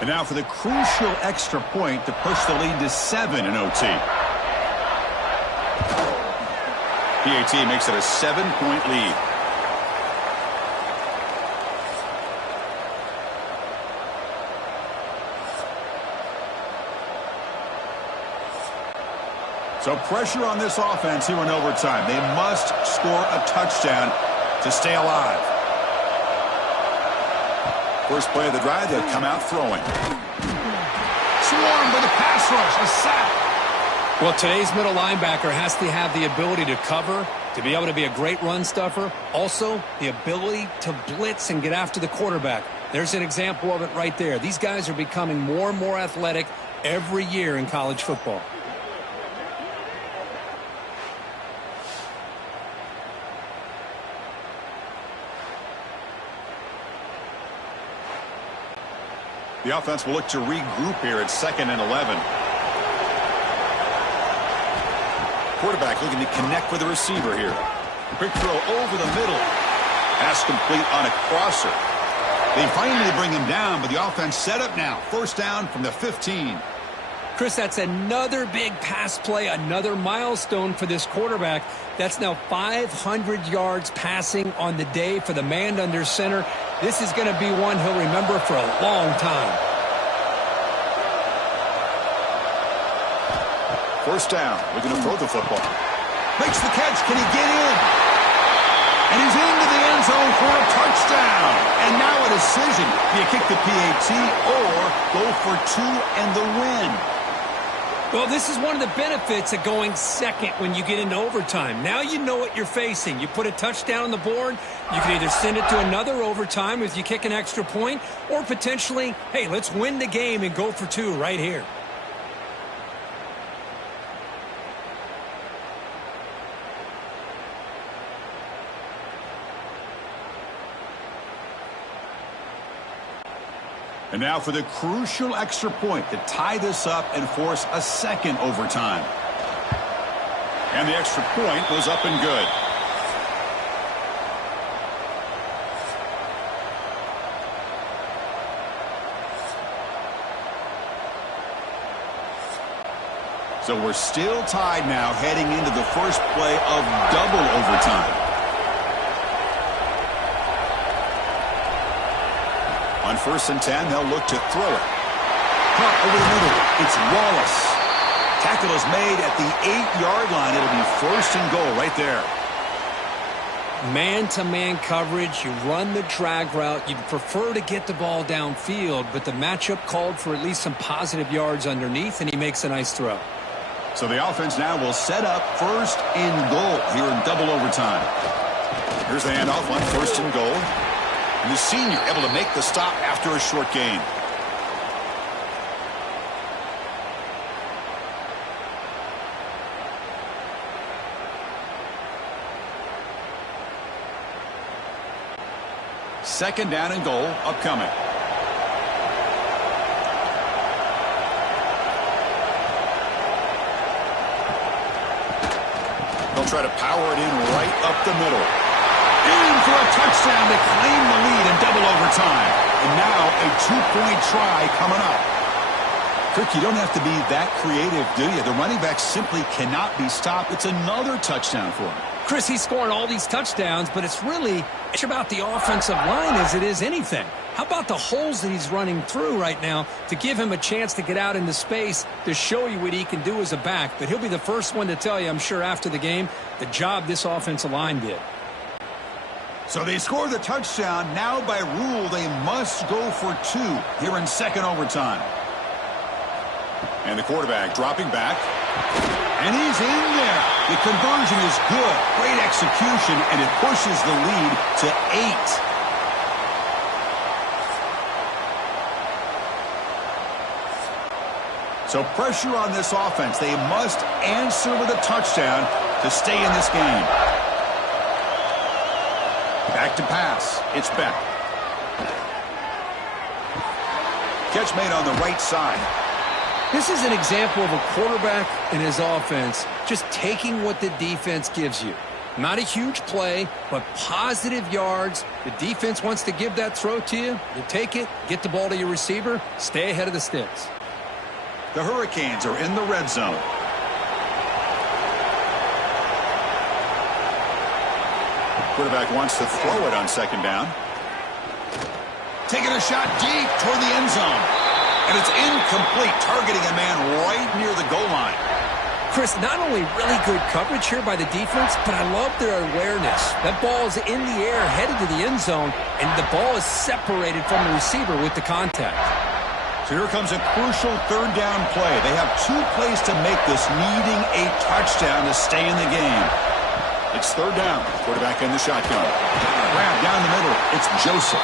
And now for the crucial extra point to push the lead to 7 in OT. PAT makes it a 7-point lead. So pressure on this offense here in overtime. They must score a touchdown to stay alive. First play of the drive, they'll come out throwing. Swarmed by the pass rush, a sack. Well, today's middle linebacker has to have the ability to cover, to be able to be a great run stuffer. Also, the ability to blitz and get after the quarterback. There's an example of it right there. These guys are becoming more and more athletic every year in college football. The offense will look to regroup here at 2nd and 11. Quarterback looking to connect with the receiver here. Quick throw over the middle. Pass complete on a crosser. They finally bring him down, but the offense set up now. 1st down from the 15. Chris, that's another big pass play, another milestone for this quarterback. That's now 500 yards passing on the day for the man under center. This is going to be one he'll remember for a long time. First down, looking to throw the football. Makes the catch, can he get in? And he's into the end zone for a touchdown. And now a decision. Do you kick the PAT or go for two and the win? Well, this is one of the benefits of going second when you get into overtime. Now you know what you're facing. You put a touchdown on the board, you can either send it to another overtime if you kick an extra point, or potentially, hey, let's win the game and go for two right here. And now for the crucial extra point to tie this up and force a second overtime. And the extra point was up and good. So we're still tied now heading into the first play of double overtime. On 1st and 10, they'll look to throw it. Punt over the middle. It's Wallace. Tackle is made at the 8-yard line. It'll be 1st and goal right there. Man-to-man coverage. You run the drag route. You'd prefer to get the ball downfield, but the matchup called for at least some positive yards underneath, and he makes a nice throw. So the offense now will set up 1st and goal here in double overtime. Here's the handoff on 1st and goal. And the senior able to make the stop after a short gain. Second down and goal upcoming. They'll try to power it in right up the middle. In for a touchdown to claim the lead in double overtime. And now a 2-point try coming up. Kirk, you don't have to be that creative, do you? The running back simply cannot be stopped. It's another touchdown for him. Chris, he's scoring all these touchdowns, but it's really about the offensive line as it is anything. How about the holes that he's running through right now to give him a chance to get out into space to show you what he can do as a back? But he'll be the first one to tell you, I'm sure, after the game, the job this offensive line did. So they score the touchdown. Now by rule, they must go for two here in second overtime. And the quarterback dropping back. And he's in there. The conversion is good. Great execution, and it pushes the lead to 8. So pressure on this offense. They must answer with a touchdown to stay in this game. Back to pass. It's Beck. Catch made on the right side. This is an example of a quarterback and his offense just taking what the defense gives you. Not a huge play, but positive yards. The defense wants to give that throw to you. You take it, get the ball to your receiver, stay ahead of the sticks. The Hurricanes are in the red zone. Quarterback wants to throw it on second down. Taking a shot deep toward the end zone. And it's incomplete, targeting a man right near the goal line. Chris, not only really good coverage here by the defense, but I love their awareness. That ball is in the air, headed to the end zone, and the ball is separated from the receiver with the contact. So here comes a crucial third down play. They have 2 plays to make this, needing a touchdown to stay in the game. It's third down. Quarterback in the shotgun. Grab down the middle. It's Joseph.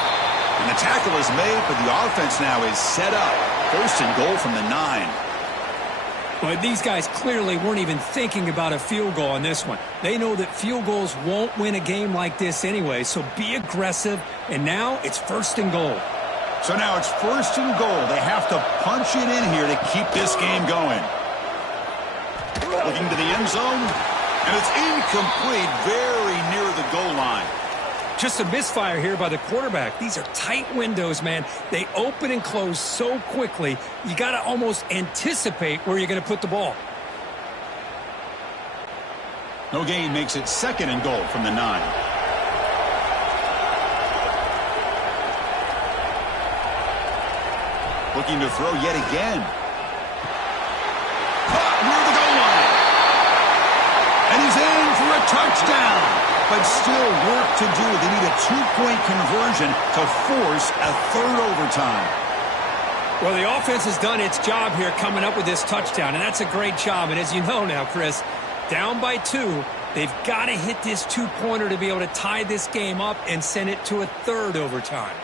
And the tackle is made, but the offense now is set up. 1st and goal from the 9. But these guys clearly weren't even thinking about a field goal on this one. They know that field goals won't win a game like this anyway, so be aggressive. And now it's 1st and goal. So now it's 1st and goal. They have to punch it in here to keep this game going. Looking to the end zone. And it's incomplete, very near the goal line. Just a misfire here by the quarterback. These are tight windows, man. They open and close so quickly, you got to almost anticipate where you're going to put the ball. No gain makes it 2nd and goal from the 9. Looking to throw yet again. Caught near the goal line. And he's in for a touchdown. But still work to do. They need a 2-point conversion to force a 3rd overtime. Well, the offense has done its job here coming up with this touchdown, and that's a great job. And as you know now, Chris, down by 2, they've got to hit this 2-pointer to be able to tie this game up and send it to a 3rd overtime.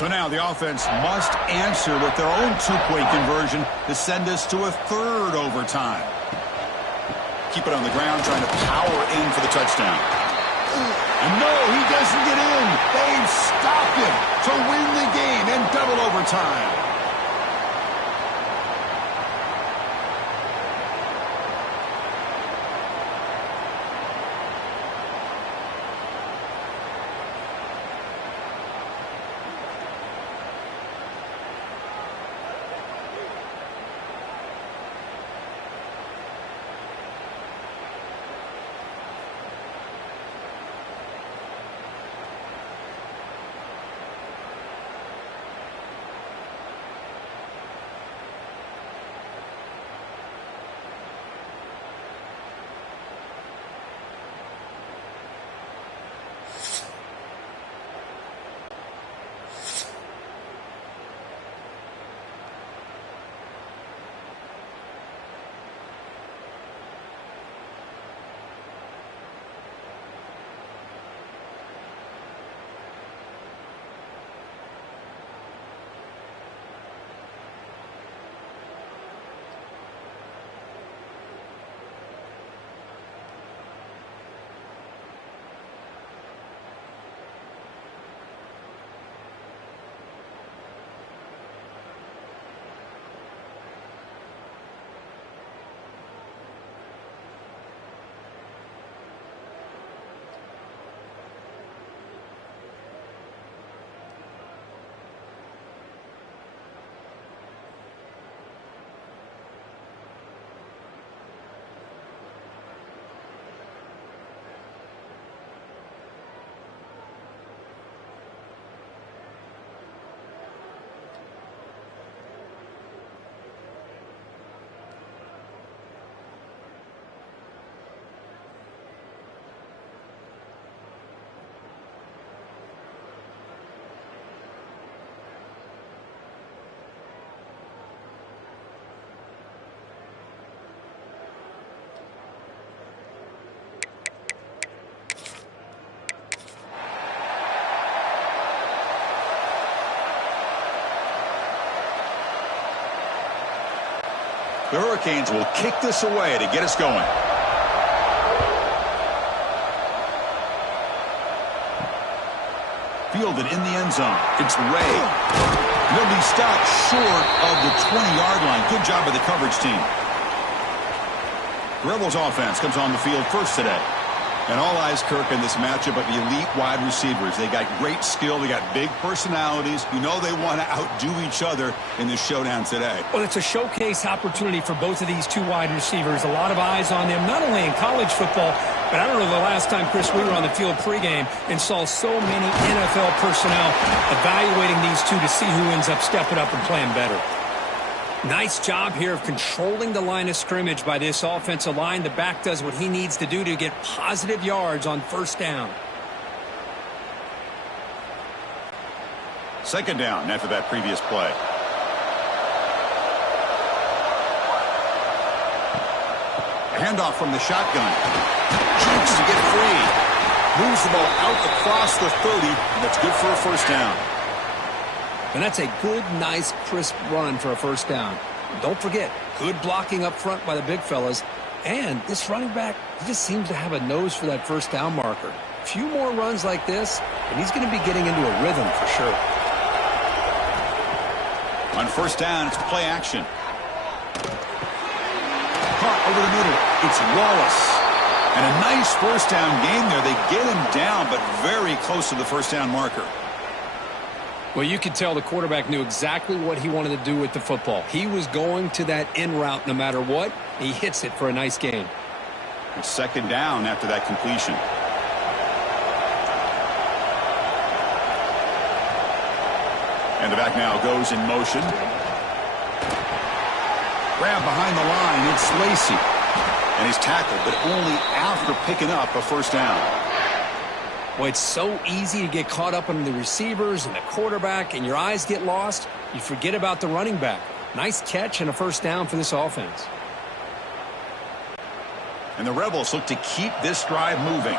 So now the offense must answer with their own 2-point conversion to send us to a 3rd overtime. Keep it on the ground, trying to power in for the touchdown. And no, he doesn't get in. They've stopped him to win the game in double overtime. The Hurricanes will kick this away to get us going. Fielded in the end zone. It's Ray. He'll be stopped short of the 20-yard line. Good job by the coverage team. Rebels offense comes on the field first today. And all eyes, Kirk, in this matchup of the elite wide receivers. They got great skill. They got big personalities. You know they want to outdo each other in this showdown today. Well, it's a showcase opportunity for both of these two wide receivers. A lot of eyes on them, not only in college football, but I don't know the last time, Chris, we were on the field pregame and saw so many NFL personnel evaluating these two to see who ends up stepping up and playing better. Nice job here of controlling the line of scrimmage by this offensive line. The back does what he needs to do to get positive yards on first down. Second down after that previous play. Handoff from the shotgun. Shoots to get free. Moves the ball out across the 30, and that's good for a first down. And that's a good, nice, crisp run for a first down. Don't forget, good blocking up front by the big fellas. And this running back, he just seems to have a nose for that first down marker. A few more runs like this, and he's going to be getting into a rhythm for sure. On first down, it's play action. Caught over the middle. It's Wallace. And a nice first down game there. They get him down, but very close to the first down marker. Well, you could tell the quarterback knew exactly what he wanted to do with the football. He was going to that in route no matter what. He hits it for a nice gain. It's second down after that completion. And the back now goes in motion. Grab behind the line. It's Lacy. And he's tackled, but only after picking up a first down. Well, it's so easy to get caught up on the receivers and the quarterback, and your eyes get lost. You forget about the running back. Nice catch and a first down for this offense. And the Rebels look to keep this drive moving.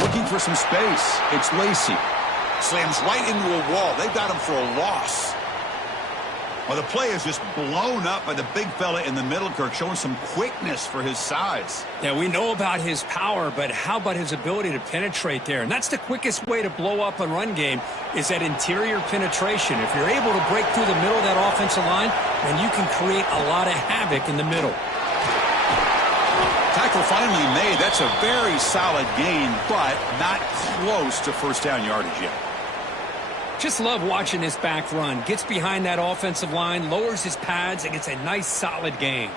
Looking for some space. It's Lacy. Slams right into a wall. They've got him for a loss. Well, the play is just blown up by the big fella in the middle, Kirk, showing some quickness for his size. Yeah, we know about his power, but how about his ability to penetrate there? And that's the quickest way to blow up a run game is that interior penetration. If you're able to break through the middle of that offensive line, then you can create a lot of havoc in the middle. Tackle finally made. That's a very solid gain, but not close to first down yardage yet. Just love watching this back run. Gets behind that offensive line, lowers his pads, and gets a nice solid gain.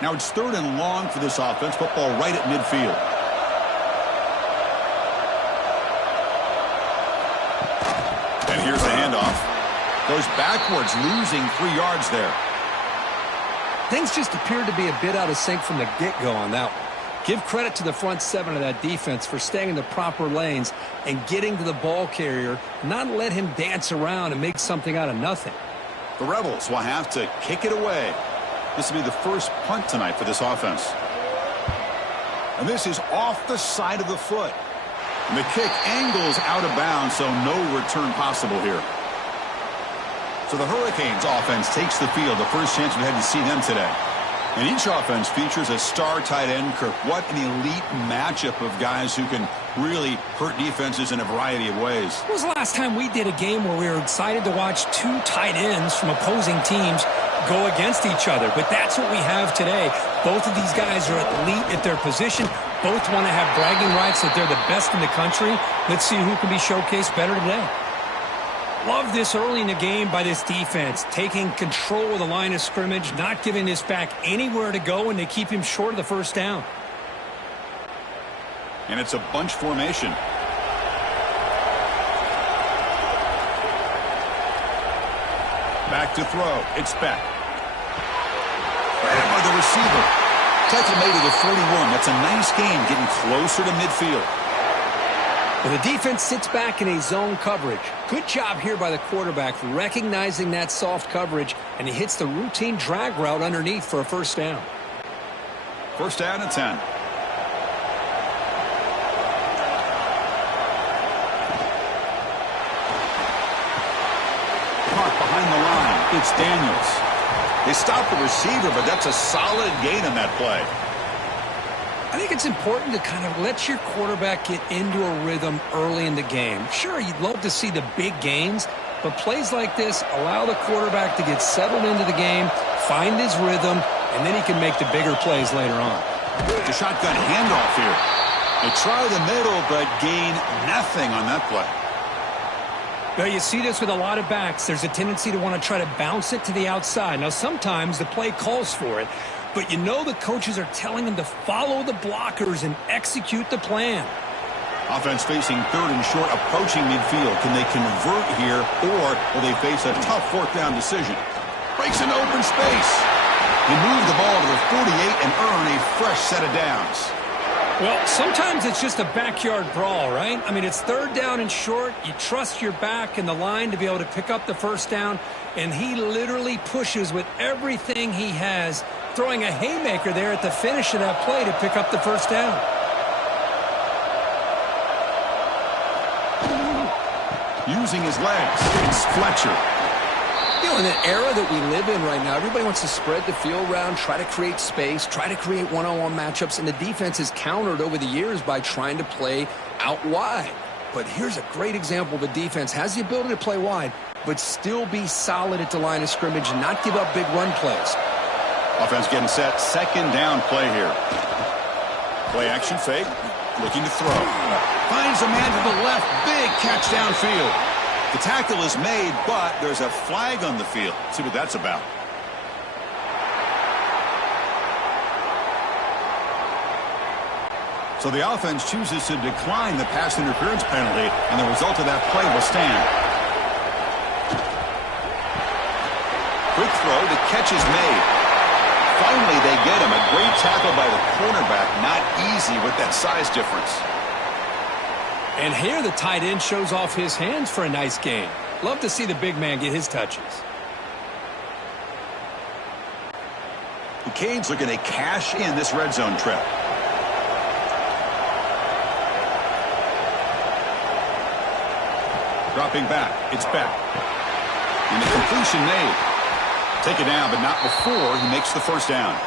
Now it's third and long for this offense. Football right at midfield. And here's the handoff. Goes backwards, losing 3 yards there. Things just appeared to be a bit out of sync from the get-go on that one. Give credit to the front seven of that defense for staying in the proper lanes and getting to the ball carrier, not let him dance around and make something out of nothing. The Rebels will have to kick it away. This will be the first punt tonight for this offense. And this is off the side of the foot. And the kick angles out of bounds, so no return possible here. So the Hurricanes offense takes the field. The first chance we've had to see them today. And each offense features a star tight end, Kirk. What an elite matchup of guys who can really hurt defenses in a variety of ways. When was the last time we did a game where we were excited to watch two tight ends from opposing teams go against each other? But that's what we have today. Both of these guys are elite at their position. Both want to have bragging rights that they're the best in the country. Let's see who can be showcased better today. Love this early in the game by this defense, taking control of the line of scrimmage, not giving this back anywhere to go, and they keep him short of the first down. And it's a bunch formation. Back to throw. It's Beck. Right by the receiver. Tackle made to the 41. That's a nice gain, getting closer to midfield. Well, the defense sits back in a zone coverage. Good job here by the quarterback recognizing that soft coverage, and he hits the routine drag route underneath for a first down. First down and 10. Caught behind the line. It's Daniels. They stop the receiver, but that's a solid gain on that play. I think it's important to kind of let your quarterback get into a rhythm early in the game. Sure, you'd love to see the big gains, but plays like this allow the quarterback to get settled into the game, find his rhythm, and then he can make the bigger plays later on. The shotgun handoff here. They try the middle, but gain nothing on that play. Well, you see this with a lot of backs. There's a tendency to want to try to bounce it to the outside. Now, sometimes the play calls for it, but you know the coaches are telling them to follow the blockers and execute the plan. Offense facing third and short, approaching midfield. Can they convert here, or will they face a tough fourth down decision? Breaks into open space. They move the ball to the 48 and earn a fresh set of downs. Well, sometimes it's just a backyard brawl, right? I mean, it's third down and short. You trust your back and the line to be able to pick up the first down, and he literally pushes with everything he has, throwing a haymaker there at the finish of that play to pick up the first down. Using his legs, it's Fletcher. He'll Well, in an era that we live in right now, everybody wants to spread the field around, try to create space, try to create one-on-one matchups, and the defense has countered over the years by trying to play out wide. But here's a great example of a defense has the ability to play wide, but still be solid at the line of scrimmage and not give up big run plays. Offense getting set. Second down play here. Play action fake. Looking to throw. Finds a man to the left. Big catch downfield. The tackle is made, but there's a flag on the field. Let's see what that's about. So the offense chooses to decline the pass interference penalty, and the result of that play will stand. Quick throw. The catch is made. Finally, they get him. A great tackle by the cornerback. Not easy with that size difference. And here the tight end shows off his hands for a nice gain. Love to see the big man get his touches. The Canes looking to cash in this red zone trip. Dropping back. It's back. And the completion made. Take it down, but not before he makes the first down.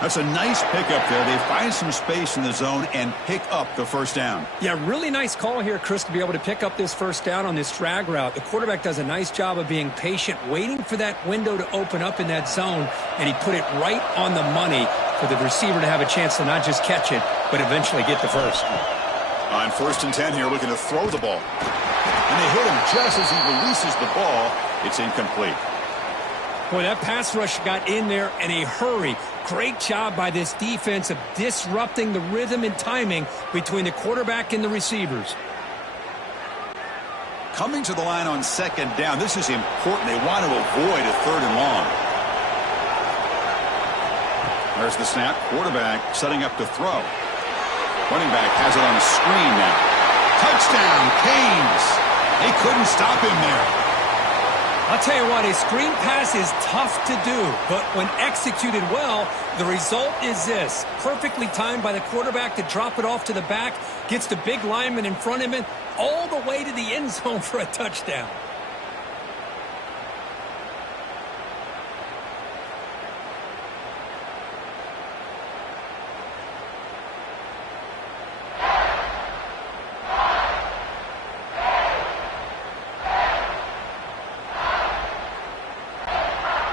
That's a nice pickup there. They find some space in the zone and pick up the first down. Yeah, really nice call here, Chris, to be able to pick up this first down on this drag route. The quarterback does a nice job of being patient, waiting for that window to open up in that zone, and he put it right on the money for the receiver to have a chance to not just catch it, but eventually get the first. On 1st and 10 here, looking to throw the ball. And they hit him just as he releases the ball. It's incomplete. Boy, that pass rush got in there in a hurry. Great job by this defense of disrupting the rhythm and timing between the quarterback and the receivers. Coming to the line on 2nd down, this is important. They want to avoid a 3rd and long. There's the snap. Quarterback setting up to throw. Running back has it on the screen now. Touchdown, Canes. They couldn't stop him there. I'll tell you what, a screen pass is tough to do, but when executed well, the result is this. Perfectly timed by the quarterback to drop it off to the back, gets the big lineman in front of him, all the way to the end zone for a touchdown.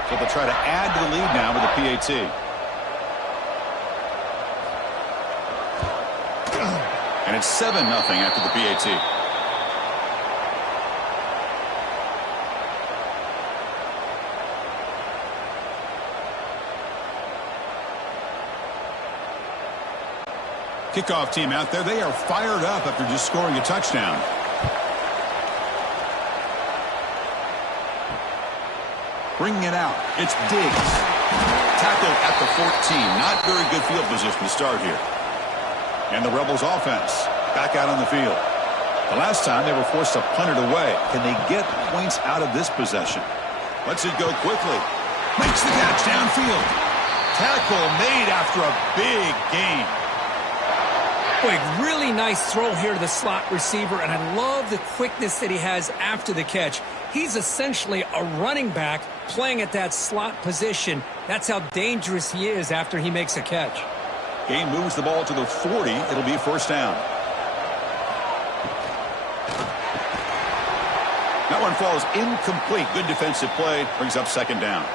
So they'll try to add to the lead now with a PAT. And it's 7-0 after the PAT. Kickoff team out there. They are fired up after just scoring a touchdown. Bringing it out. It's Diggs. Tackled at the 14. Not very good field position to start here. And the Rebels offense back out on the field. The last time they were forced to punt it away. Can they get points out of this possession? Lets it go quickly. Makes the catch downfield. Tackle made after a big gain. Boy, really nice throw here to the slot receiver, and I love the quickness that he has after the catch. He's essentially a running back playing at that slot position. That's how dangerous he is after he makes a catch. Game moves the ball to the 40. It'll be first down. That one falls incomplete. Good defensive play. Brings up 2nd down.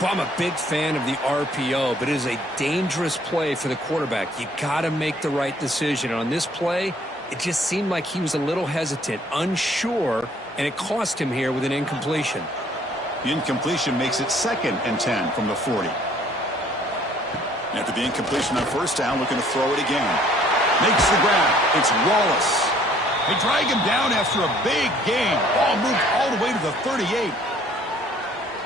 Well, I'm a big fan of the RPO, but it is a dangerous play for the quarterback. You got to make the right decision. On this play, it just seemed like he was a little hesitant, unsure, and it cost him here with an incompletion. The incompletion makes it 2nd and 10 from the 40. After the incompletion on 1st down, looking to throw it again. Makes the grab. It's Wallace. They drag him down after a big gain. Ball moved all the way to the 38.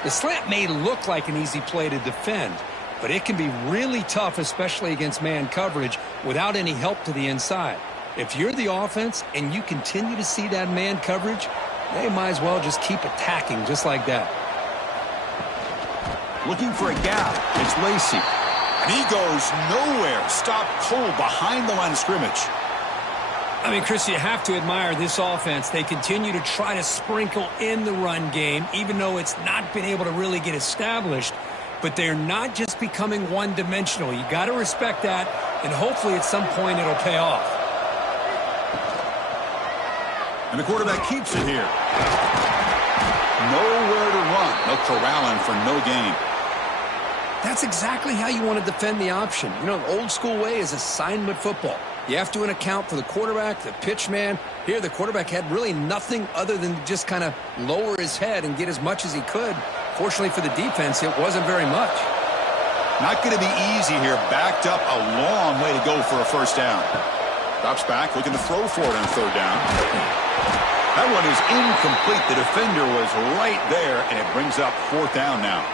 The slant may look like an easy play to defend, but it can be really tough, especially against man coverage, without any help to the inside. If you're the offense and you continue to see that man coverage, they might as well just keep attacking just like that. Looking for a gap. It's Lacey. And he goes nowhere. Stopped cold behind the line of scrimmage. I mean, Chris, you have to admire this offense. They continue to try to sprinkle in the run game, even though it's not been able to really get established. But they're not just becoming one-dimensional. You got to respect that, and hopefully at some point it'll pay off. And the quarterback keeps it here. Nowhere to run. No corralling for no gain. That's exactly how you want to defend the option. You know, the old school way is assignment football. You have to account for the quarterback, the pitch man. Here, the quarterback had really nothing other than just kind of lower his head and get as much as he could. Fortunately for the defense, it wasn't very much. Not going to be easy here. Backed up a long way to go for a first down. Drops back, looking to throw for it on third down. That one is incomplete. The defender was right there, and it brings up fourth down now.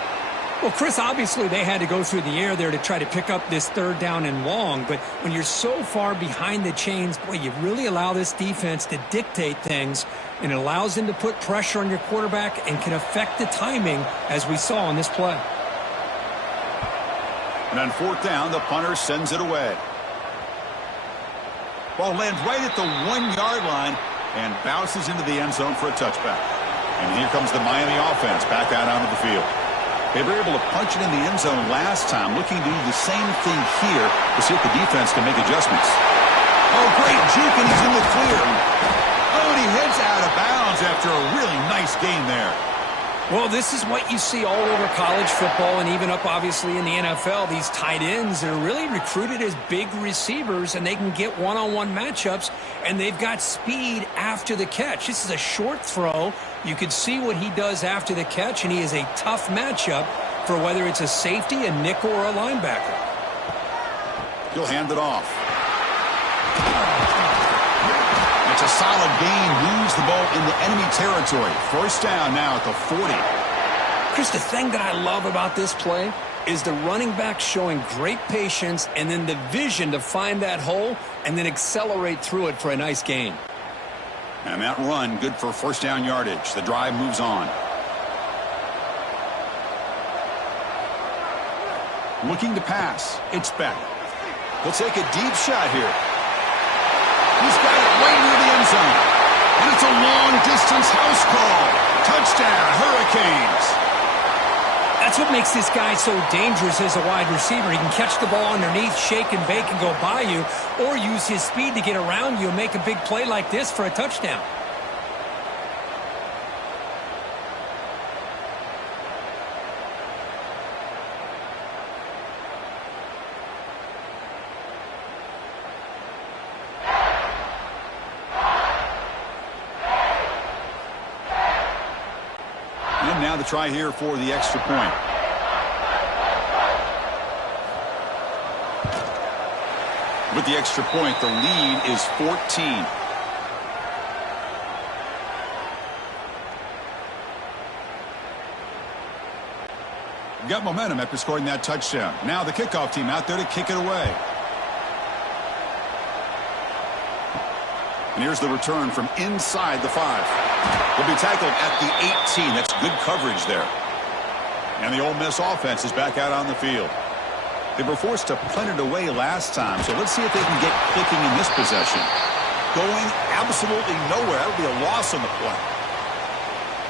Well, Chris, obviously they had to go through the air there to try to pick up this third down and long, but when you're so far behind the chains, boy, you really allow this defense to dictate things, and it allows them to put pressure on your quarterback and can affect the timing, as we saw on this play. And on fourth down, the punter sends it away. Ball lands right at the 1-yard line and bounces into the end zone for a touchback. And here comes the Miami offense back out onto the field. They were able to punch it in the end zone last time, looking to do the same thing here to see if the defense can make adjustments. Oh, great juke, and he's in the clear. Oh, and he heads out of bounds after a really nice gain there. Well, this is what you see all over college football and even up, obviously, in the NFL. These tight ends are really recruited as big receivers, and they can get one-on-one matchups, and they've got speed after the catch. This is a short throw. You can see what he does after the catch, and he is a tough matchup for whether it's a safety, a nickel, or a linebacker. He'll hand it off. It's a solid gain, moves the ball in the enemy territory. First down now at the 40. Chris, the thing that I love about this play is the running back showing great patience and then the vision to find that hole and then accelerate through it for a nice gain. And that run, good for first down yardage. The drive moves on. Looking to pass. It's Beck. He'll take a deep shot here. He's got it right near the end zone. And it's a long-distance house call. Touchdown, Hurricanes. That's what makes this guy so dangerous as a wide receiver. He can catch the ball underneath, shake and bake, and go by you, or use his speed to get around you and make a big play like this for a touchdown. Now the try here for the extra point. With the extra point, the lead is 14. Got momentum after scoring that touchdown. Now the kickoff team out there to kick it away. And here's the return from inside the 5. Will be tackled at the 18. That's good coverage there. And the Ole Miss offense is back out on the field. They were forced to punt it away last time, so let's see if they can get clicking in this possession. Going absolutely nowhere. That would be a loss on the play.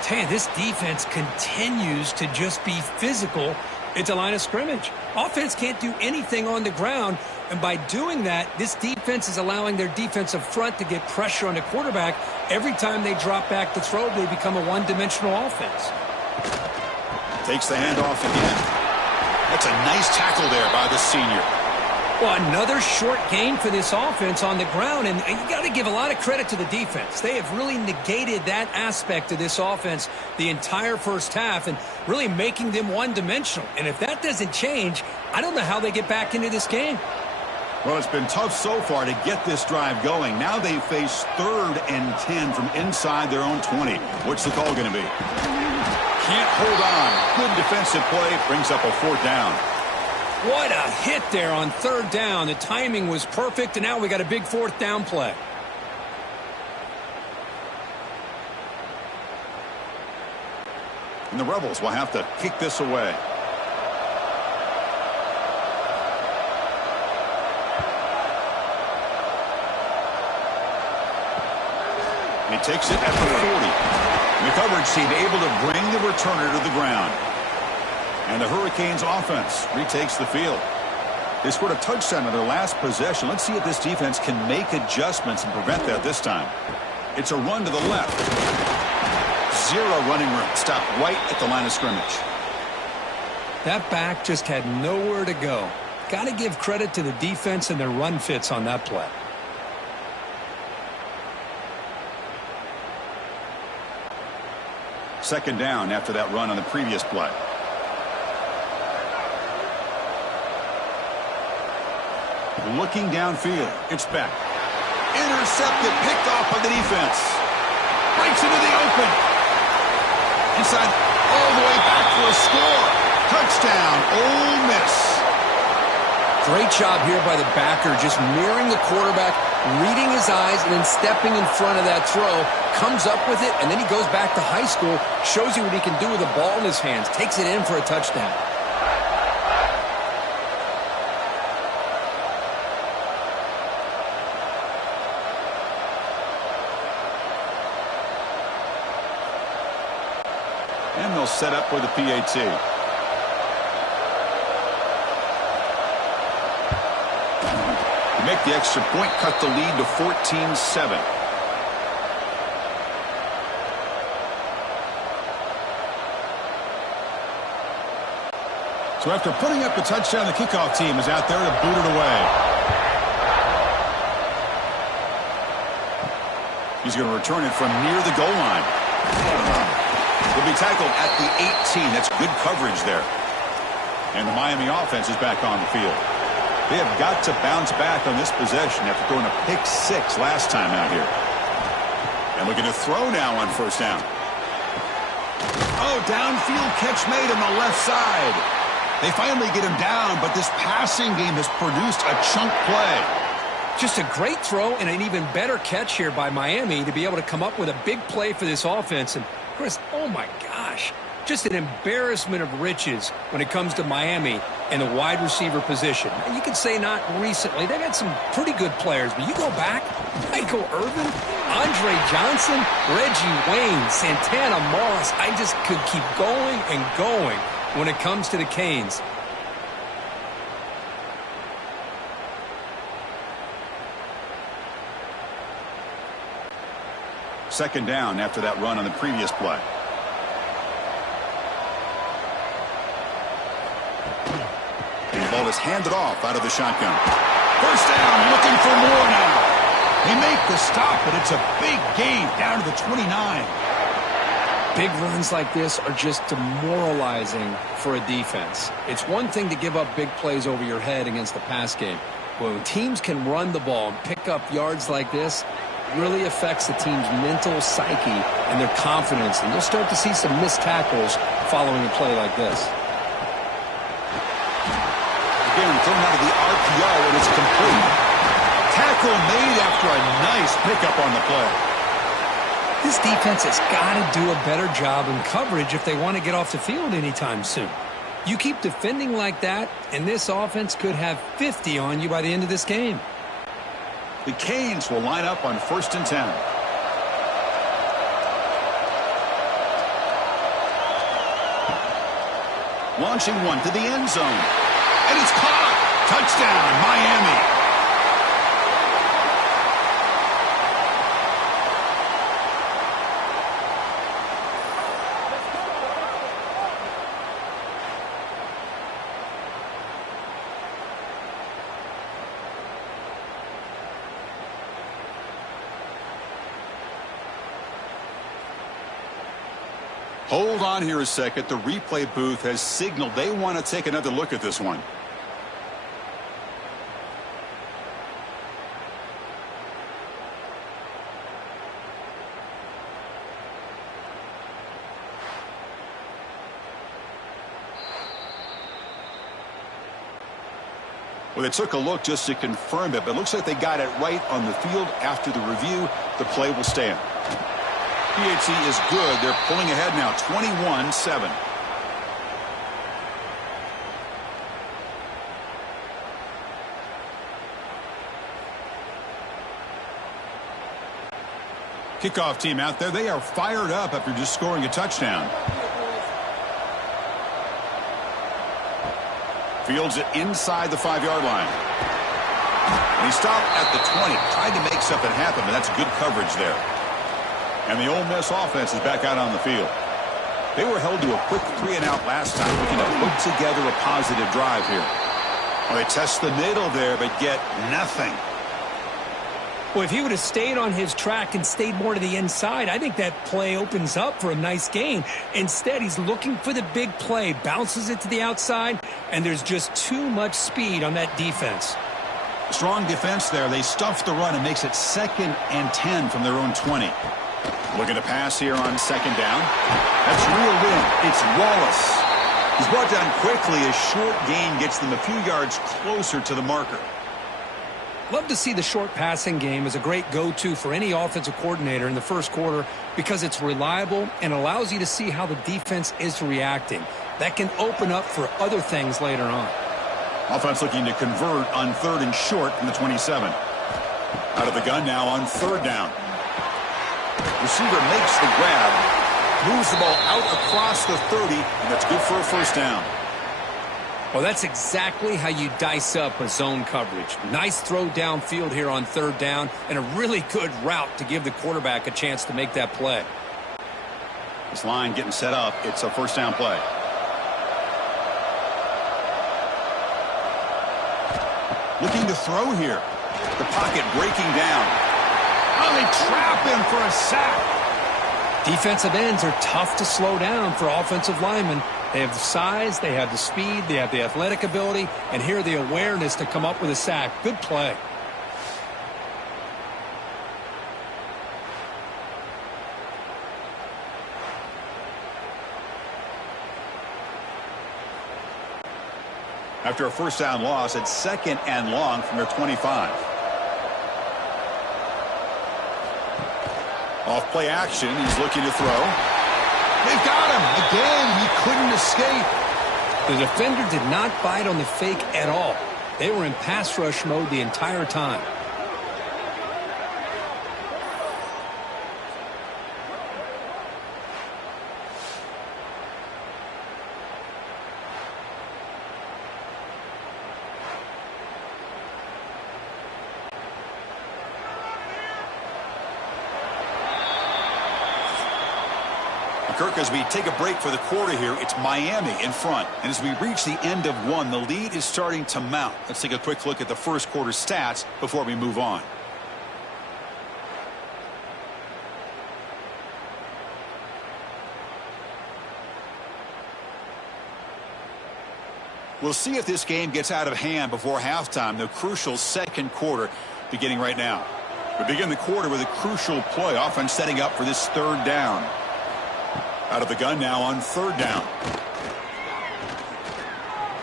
Tell you, this defense continues to just be physical at the line of scrimmage. Offense can't do anything on the ground, and by doing that, this defense is allowing their defensive front to get pressure on the quarterback. Every time they drop back to throw, they become a one-dimensional offense. Takes the handoff again. That's a nice tackle there by the senior. Well, another short gain for this offense on the ground, and you got to give a lot of credit to the defense. They have really negated that aspect of this offense the entire first half and really making them one-dimensional. And if that doesn't change, I don't know how they get back into this game. Well, it's been tough so far to get this drive going. Now they face 3rd and 10 from inside their own 20. What's the call going to be? Can't hold on. Good defensive play. Brings up a 4th down. What a hit there on 3rd down. The timing was perfect, and now we got a big 4th down play. And the Rebels will have to kick this away. takes it at the 40. And the coverage team able to bring the returner to the ground. And the Hurricanes offense retakes the field. They scored a touchdown on their last possession. Let's see if this defense can make adjustments and prevent that this time. It's a run to the left. Zero running room. Stopped right at the line of scrimmage. That back just had nowhere to go. Got to give credit to the defense and their run fits on that play. Second down after that run on the previous play. Looking downfield. It's back. Intercepted. Picked off by the defense. Breaks into the open. Inside all the way back for a score. Touchdown, Ole Miss. Great job here by the backer, just mirroring the quarterback, reading his eyes, and then stepping in front of that throw. Comes up with it, and then he goes back to high school, shows you what he can do with the ball in his hands, takes it in for a touchdown. And they'll set up with a PAT. To make the extra point, cut the lead to 14-7. So after putting up the touchdown, the kickoff team is out there to boot it away. He's going to return it from near the goal line. He'll be tackled at the 18. That's good coverage there. And the Miami offense is back on the field. They have got to bounce back on this possession after throwing a pick 6 last time out here. And looking to throw now on first down. Oh, downfield catch made on the left side. They finally get him down, but this passing game has produced a chunk play. Just a great throw and an even better catch here by Miami to be able to come up with a big play for this offense. And Chris, oh my gosh, just an embarrassment of riches when it comes to Miami and the wide receiver position. And you could say not recently. They've had some pretty good players, but you go back, Michael Irvin, Andre Johnson, Reggie Wayne, Santana Moss. I just could keep going and going when it comes to the Canes. Second down after that run on the previous play. And the ball is handed off out of the shotgun. First down, looking for more now. They make the stop, but it's a big gain down to the 29. Big runs like this are just demoralizing for a defense. It's one thing to give up big plays over your head against the pass game. But when teams can run the ball and pick up yards like this, it really affects the team's mental psyche and their confidence. And you'll start to see some missed tackles following a play like this. Again, thrown out of the RPO, and it's complete. Tackle made after a nice pickup on the play. This defense has got to do a better job in coverage if they want to get off the field anytime soon. You keep defending like that, and this offense could have 50 on you by the end of this game. The Canes will line up on first and 10. Launching one to the end zone. And it's caught. Touchdown, Miami. Hold on here a second. The replay booth has signaled they want to take another look at this one. Well, they took a look just to confirm it, but it looks like they got it right on the field. After the review, the play will stand. PAT is good. They're pulling ahead now, 21-7. Kickoff team out there, they are fired up after just scoring a touchdown. Fields it inside the 5-yard line. And he stopped at the 20, tried to make something happen, but that's good coverage there. And the Ole Miss offense is back out on the field. They were held to a quick 3-and-out last time, looking to put together a positive drive here. Well, they test the middle there, but get nothing. Well, if he would have stayed on his track and stayed more to the inside, I think that play opens up for a nice gain. Instead, he's looking for the big play, bounces it to the outside, and there's just too much speed on that defense. Strong defense there. They stuff the run and makes it 2nd and 10 from their own 20. Looking to pass here on 2nd down. That's reeled in. It's Wallace. He's brought down quickly. A short gain gets them a few yards closer to the marker. Love to see the short passing game as a great go-to for any offensive coordinator in the first quarter because it's reliable and allows you to see how the defense is reacting. That can open up for other things later on. Offense looking to convert on 3rd and short from the 27. Out of the gun now on 3rd down. Receiver makes the grab, moves the ball out across the 30, and that's good for a 1st down. Well, that's exactly how you dice up a zone coverage. Nice throw downfield here on 3rd down, and a really good route to give the quarterback a chance to make that play. This line getting set up. It's a 1st down play. Looking to throw here. The pocket breaking down. Oh, they trap him for a sack. Defensive ends are tough to slow down for offensive linemen. They have the size, they have the speed, they have the athletic ability, and here the awareness to come up with a sack. Good play. After a 1st down loss, it's 2nd and long from their 25. Off play action, he's looking to throw. They've got him. Again, he couldn't escape. The defender did not bite on the fake at all. They were in pass rush mode the entire time. Kirk, as we take a break for the quarter here, it's Miami in front. And as we reach the end of one, the lead is starting to mount. Let's take a quick look at the first quarter stats before we move on. We'll see if this game gets out of hand before halftime, the crucial 2nd quarter beginning right now. We begin the quarter with a crucial play, offense setting up for this 3rd down. Out of the gun now on 3rd down.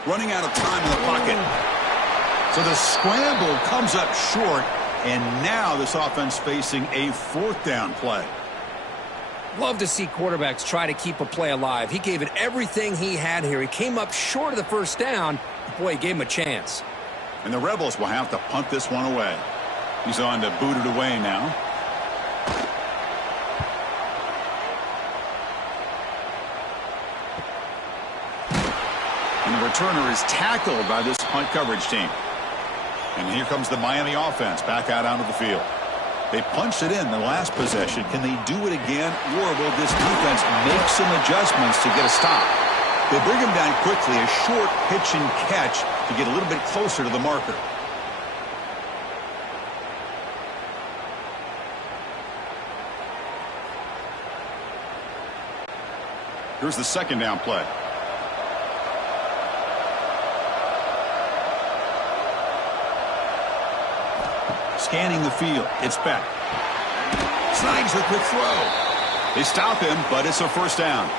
Running out of time in the pocket. So the scramble comes up short, and now this offense facing a 4th down play. Love to see quarterbacks try to keep a play alive. He gave it everything he had here. He came up short of the 1st down. Boy, he gave him a chance. And the Rebels will have to punt this one away. He's on to boot it away now. And the returner is tackled by this punt coverage team. And here comes the Miami offense back out onto the field. They punched it in the last possession. Can they do it again, or will this defense make some adjustments to get a stop? They bring him down quickly, a short pitch and catch to get a little bit closer to the marker. Here's the 2nd down play. Scanning the field. It's back. Snags the quick throw. They stop him, but it's a 1st down.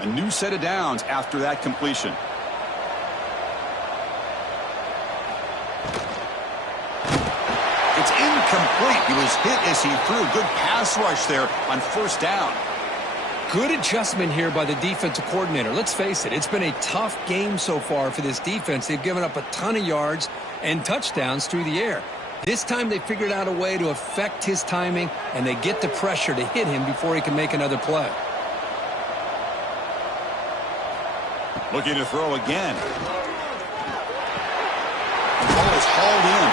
A new set of downs after that completion. Incomplete. He was hit as he threw. Good pass rush there on 1st down. Good adjustment here by the defensive coordinator. Let's face it, it's been a tough game so far for this defense. They've given up a ton of yards and touchdowns through the air. This time they figured out a way to affect his timing, and they get the pressure to hit him before he can make another play. Looking to throw again. The ball is hauled in.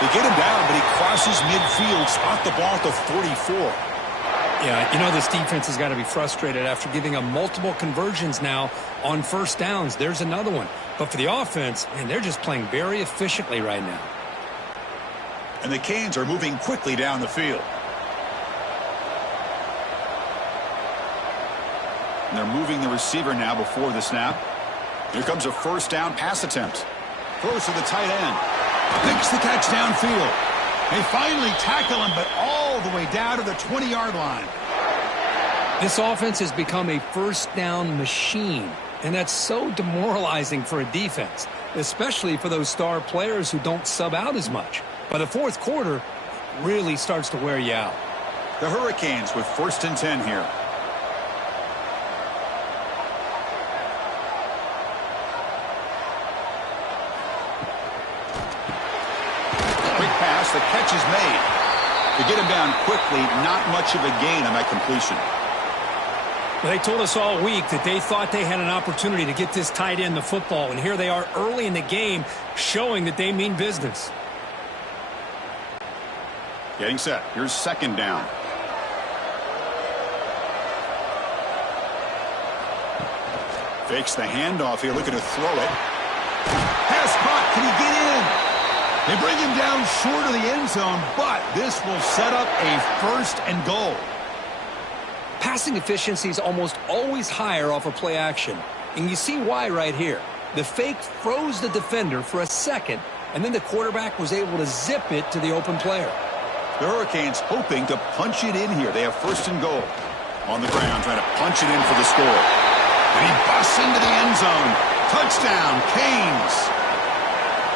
They get him down, but he crosses midfield, spot the ball at the 44. Yeah, you know this defense has got to be frustrated after giving up multiple conversions now on first downs. There's another one. But for the offense, man, they're just playing very efficiently right now. And the Canes are moving quickly down the field. And they're moving the receiver now before the snap. Here comes a first down pass attempt. Throws to the tight end. Makes the catch downfield. They finally tackle him, but all the way down to the 20-yard line. This offense has become a first down machine, and that's so demoralizing for a defense, especially for those star players who don't sub out as much. By the fourth quarter, it really starts to wear you out. The Hurricanes with 1st and 10 here. The catch is made. To get him down quickly, not much of a gain on that completion. Well, they told us all week that they thought they had an opportunity to get this tight end the football, and here they are early in the game showing that they mean business. Getting set. Here's 2nd down. Fakes the handoff here, looking to throw it. Pass caught. Can he get in? They bring him down short of the end zone, but this will set up a 1st and goal. Passing efficiency is almost always higher off of play action. And you see why right here. The fake froze the defender for a second, and then the quarterback was able to zip it to the open player. The Hurricanes hoping to punch it in here. They have 1st and goal. On the ground, trying to punch it in for the score. And he busts into the end zone. Touchdown, Canes.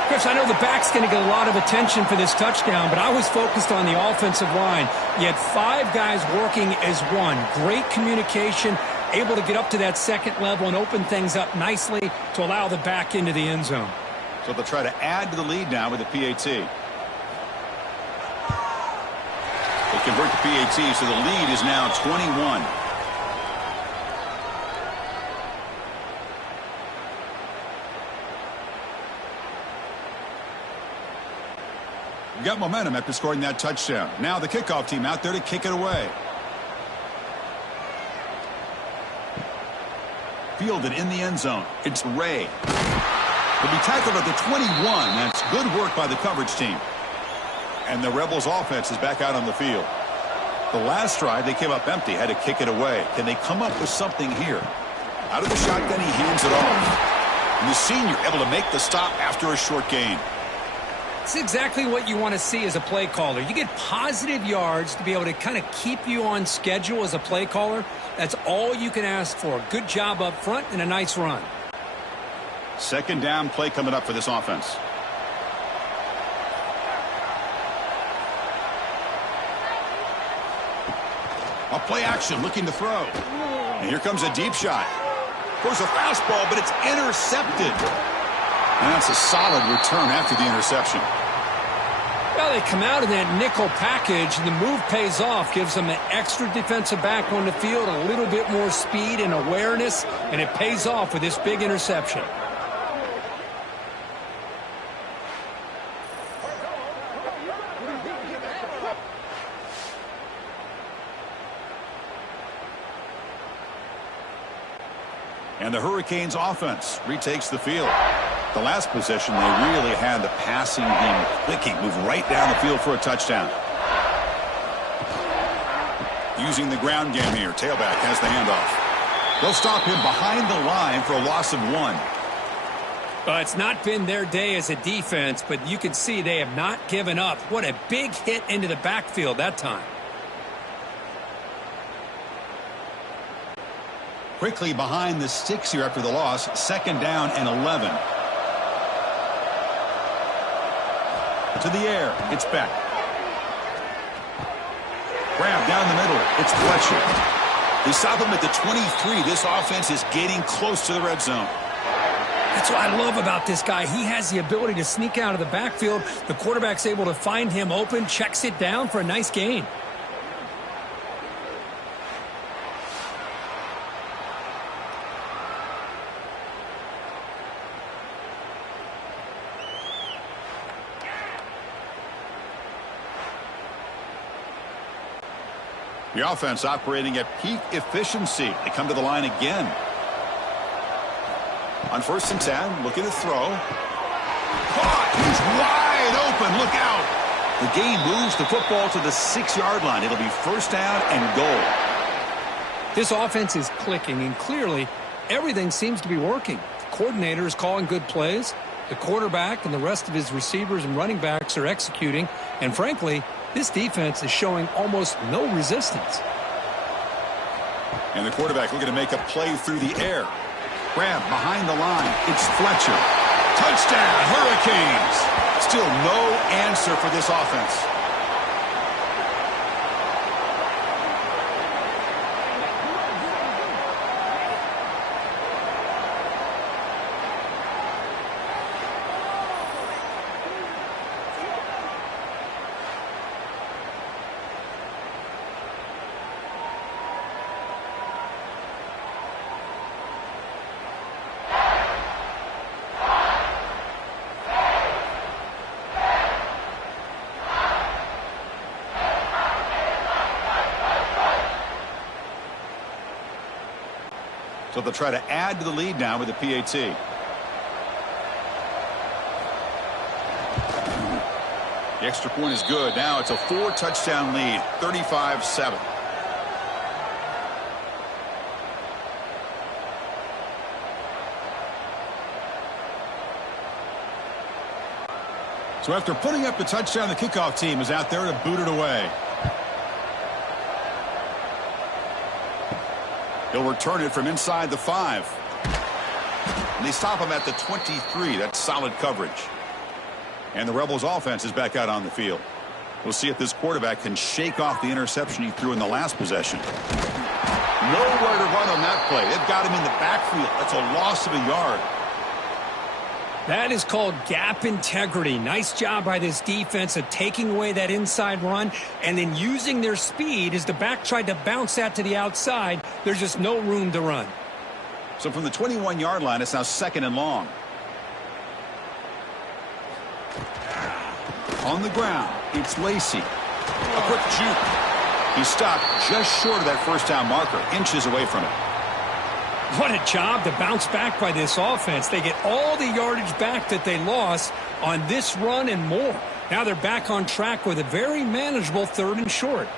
Chris, I know the back's going to get a lot of attention for this touchdown, but I was focused on the offensive line. You had 5 guys working as one. Great communication, able to get up to that 2nd level and open things up nicely to allow the back into the end zone. So they'll try to add to the lead now with the PAT. They convert the PAT, so the lead is now 21. Got momentum after scoring that touchdown. Now the kickoff team out there to kick it away. Fielded in the end zone. It's Ray. He'll be tackled at the 21. That's good work by the coverage team. And the Rebels offense is back out on the field. The last drive, they came up empty, had to kick it away. Can they come up with something here? Out of the shotgun, he hands it off. And the senior able to make the stop after a short gain. It's exactly what you want to see as a play caller. You get positive yards to be able to kind of keep you on schedule as a play caller. That's all you can ask for. Good job up front and a nice run. 2nd down play coming up for this offense. A play action looking to throw. And here comes a deep shot. Goes a fastball, but it's intercepted. And that's a solid return after the interception. Well, they come out in that nickel package, and the move pays off, gives them an extra defensive back on the field, a little bit more speed and awareness, and it pays off with this big interception. And the Hurricanes offense retakes the field. The last possession, they really had the passing game clicking. Move right down the field for a touchdown. Using the ground game here. Tailback has the handoff. They'll stop him behind the line for a loss of 1. It's not been their day as a defense, but you can see they have not given up. What a big hit into the backfield that time. Quickly behind the sticks here after the loss. 2nd down and 11. To the air. It's Beck. Grab down the middle. It's Fletcher. They stop him at the 23. This offense is getting close to the red zone. That's what I love about this guy. He has the ability to sneak out of the backfield. The quarterback's able to find him open, checks it down for a nice gain. The offense operating at peak efficiency. They come to the line again. On 1st and 10, looking to throw. Caught! He's wide open. Look out! The game moves the football to the 6-yard line. It'll be 1st down and goal. This offense is clicking, and clearly everything seems to be working. The coordinator is calling good plays. The quarterback and the rest of his receivers and running backs are executing. And frankly, this defense is showing almost no resistance. And the quarterback looking to make a play through the air. Grab behind the line. It's Fletcher. Touchdown, Hurricanes. Still no answer for this offense. So they'll try to add to the lead now with the PAT. The extra point is good. Now it's a 4-touchdown lead, 35-7. So after putting up the touchdown, the kickoff team is out there to boot it away. He'll return it from inside the 5. And they stop him at the 23. That's solid coverage. And the Rebels offense is back out on the field. We'll see if this quarterback can shake off the interception he threw in the last possession. Nowhere to run on that play. They've got him in the backfield. That's a loss of a yard. That is called gap integrity. Nice job by this defense of taking away that inside run and then using their speed as the back tried to bounce that to the outside. There's just no room to run. So from the 21-yard line, it's now 2nd and long. On the ground, it's Lacey. A quick juke. He stopped just short of that 1st down marker, inches away from it. What a job to bounce back by this offense. They get all the yardage back that they lost on this run and more. Now they're back on track with a very manageable 3rd and short.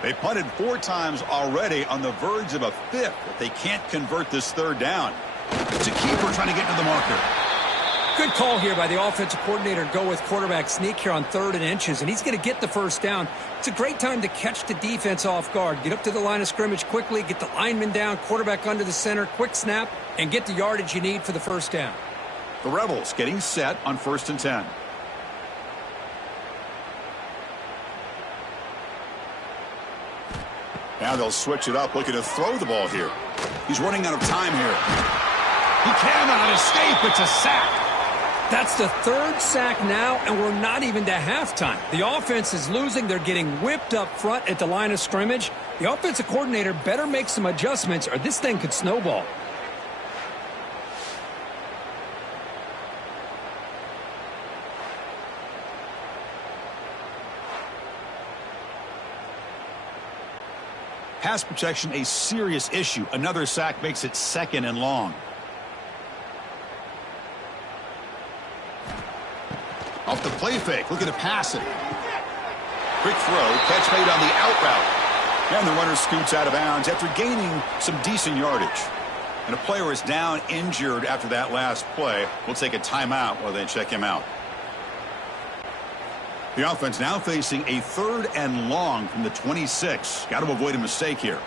They punted 4 times already, on the verge of a 5th. If they can't convert this 3rd down, it's a keeper trying to get to the marker. Good call here by the offensive coordinator to go with quarterback sneak here on 3rd and inches, and he's going to get the 1st down. It's a great time to catch the defense off guard. Get up to the line of scrimmage quickly, get the lineman down, quarterback under the center, quick snap, and get the yardage you need for the 1st down. The Rebels getting set on 1st and 10. Now they'll switch it up, looking to throw the ball here. He's running out of time here. He cannot escape. It's a sack. That's the 3rd sack now, and we're not even to halftime. The offense is losing. They're getting whipped up front at the line of scrimmage. The offensive coordinator better make some adjustments, or this thing could snowball. Pass protection, a serious issue. Another sack makes it 2nd and long. Off the play fake, looking to pass it. Quick throw, catch made on the out route. And the runner scoots out of bounds after gaining some decent yardage. And a player is down injured after that last play. We'll take a timeout while they check him out. The offense now facing a 3rd and long from the 26. Got to avoid a mistake here.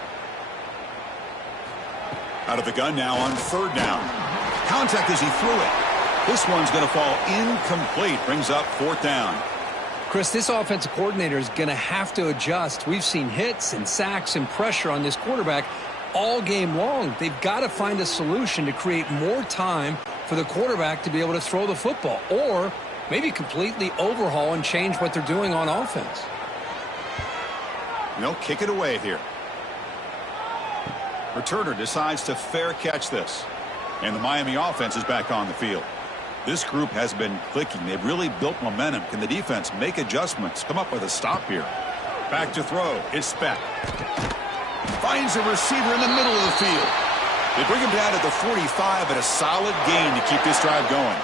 Out of the gun now on 3rd down. Contact as he threw it. This one's going to fall incomplete. Brings up 4th down. Chris, this offensive coordinator is going to have to adjust. We've seen hits and sacks and pressure on this quarterback. all game long. They've got to find a solution to create more time for the quarterback to be able to throw the football, or maybe completely overhaul and change what they're doing on offense. They'll kick it away here. Returner decides to fair catch this. And the Miami offense is back on the field. This group has been clicking. They've really built momentum. Can the defense make adjustments? Come up with a stop here. Back to throw. It's Speck. Finds a receiver in the middle of the field. They bring him down at the 45 at a solid gain to keep this drive going.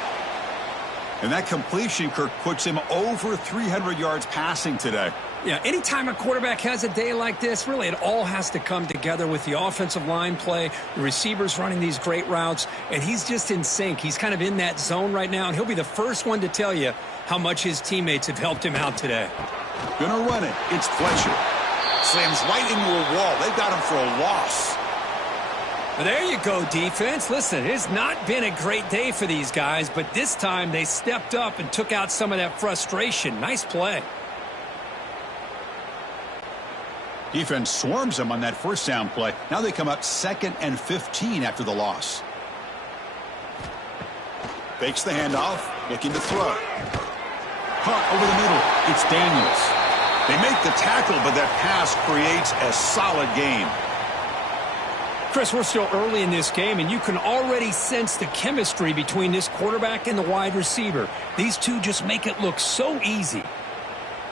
And that completion, Kirk, puts him over 300 yards passing today. Yeah, anytime a quarterback has a day like this, really it all has to come together with the offensive line play, the receivers running these great routes, and he's just in sync. He's kind of in that zone right now, and he'll be the first one to tell you how much his teammates have helped him out today. Gonna run it. It's Fletcher. Slams right into a wall. They've got him for a loss. There you go, defense. Listen, it's not been a great day for these guys, but this time they stepped up and took out some of that frustration. Nice play. Defense swarms them on that first down play. Now they come up 2nd and 15 after the loss. Fakes the handoff, looking to throw. Caught over the middle. It's Daniels. They make the tackle, but that pass creates a solid gain. Chris, we're still early in this game, and you can already sense the chemistry between this quarterback and the wide receiver. These two just make it look so easy.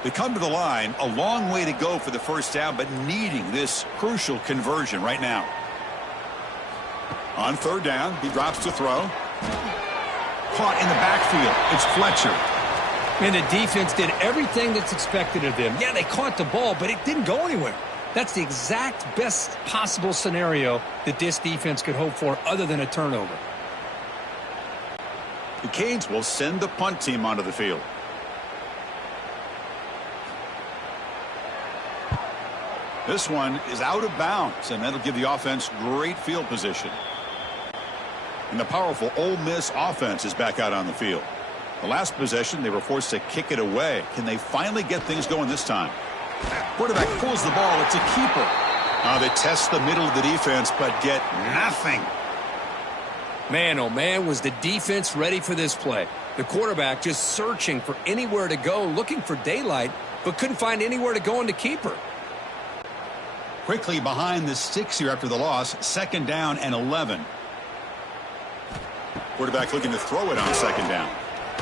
They come to the line, a long way to go for the first down, but needing this crucial conversion right now. On 3rd down, he drops to throw. Caught in the backfield. It's Fletcher. And the defense did everything that's expected of them. Yeah, they caught the ball, but it didn't go anywhere. That's the exact best possible scenario that this defense could hope for other than a turnover. The Canes will send the punt team onto the field. This one is out of bounds, and that'll give the offense great field position. And the powerful Ole Miss offense is back out on the field. The last possession, they were forced to kick it away. Can they finally get things going this time? Quarterback pulls the ball. It's a keeper. They test the middle of the defense, but get nothing. Man, oh man, was the defense ready for this play. The quarterback just searching for anywhere to go, looking for daylight, but couldn't find anywhere to go in the keeper. Quickly behind the sticks here after the loss. 2nd down and 11. Quarterback looking to throw it on 2nd down.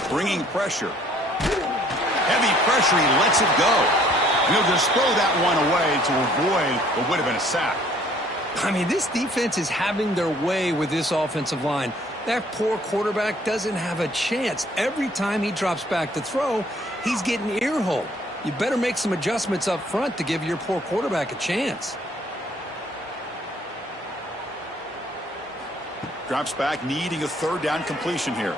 Bringing pressure. Heavy pressure. He lets it go. And he'll just throw that one away to avoid what would have been a sack. I mean, this defense is having their way with this offensive line. That poor quarterback doesn't have a chance. Every time he drops back to throw, he's getting earholed. You better make some adjustments up front to give your poor quarterback a chance. Drops back, needing a 3rd down completion here.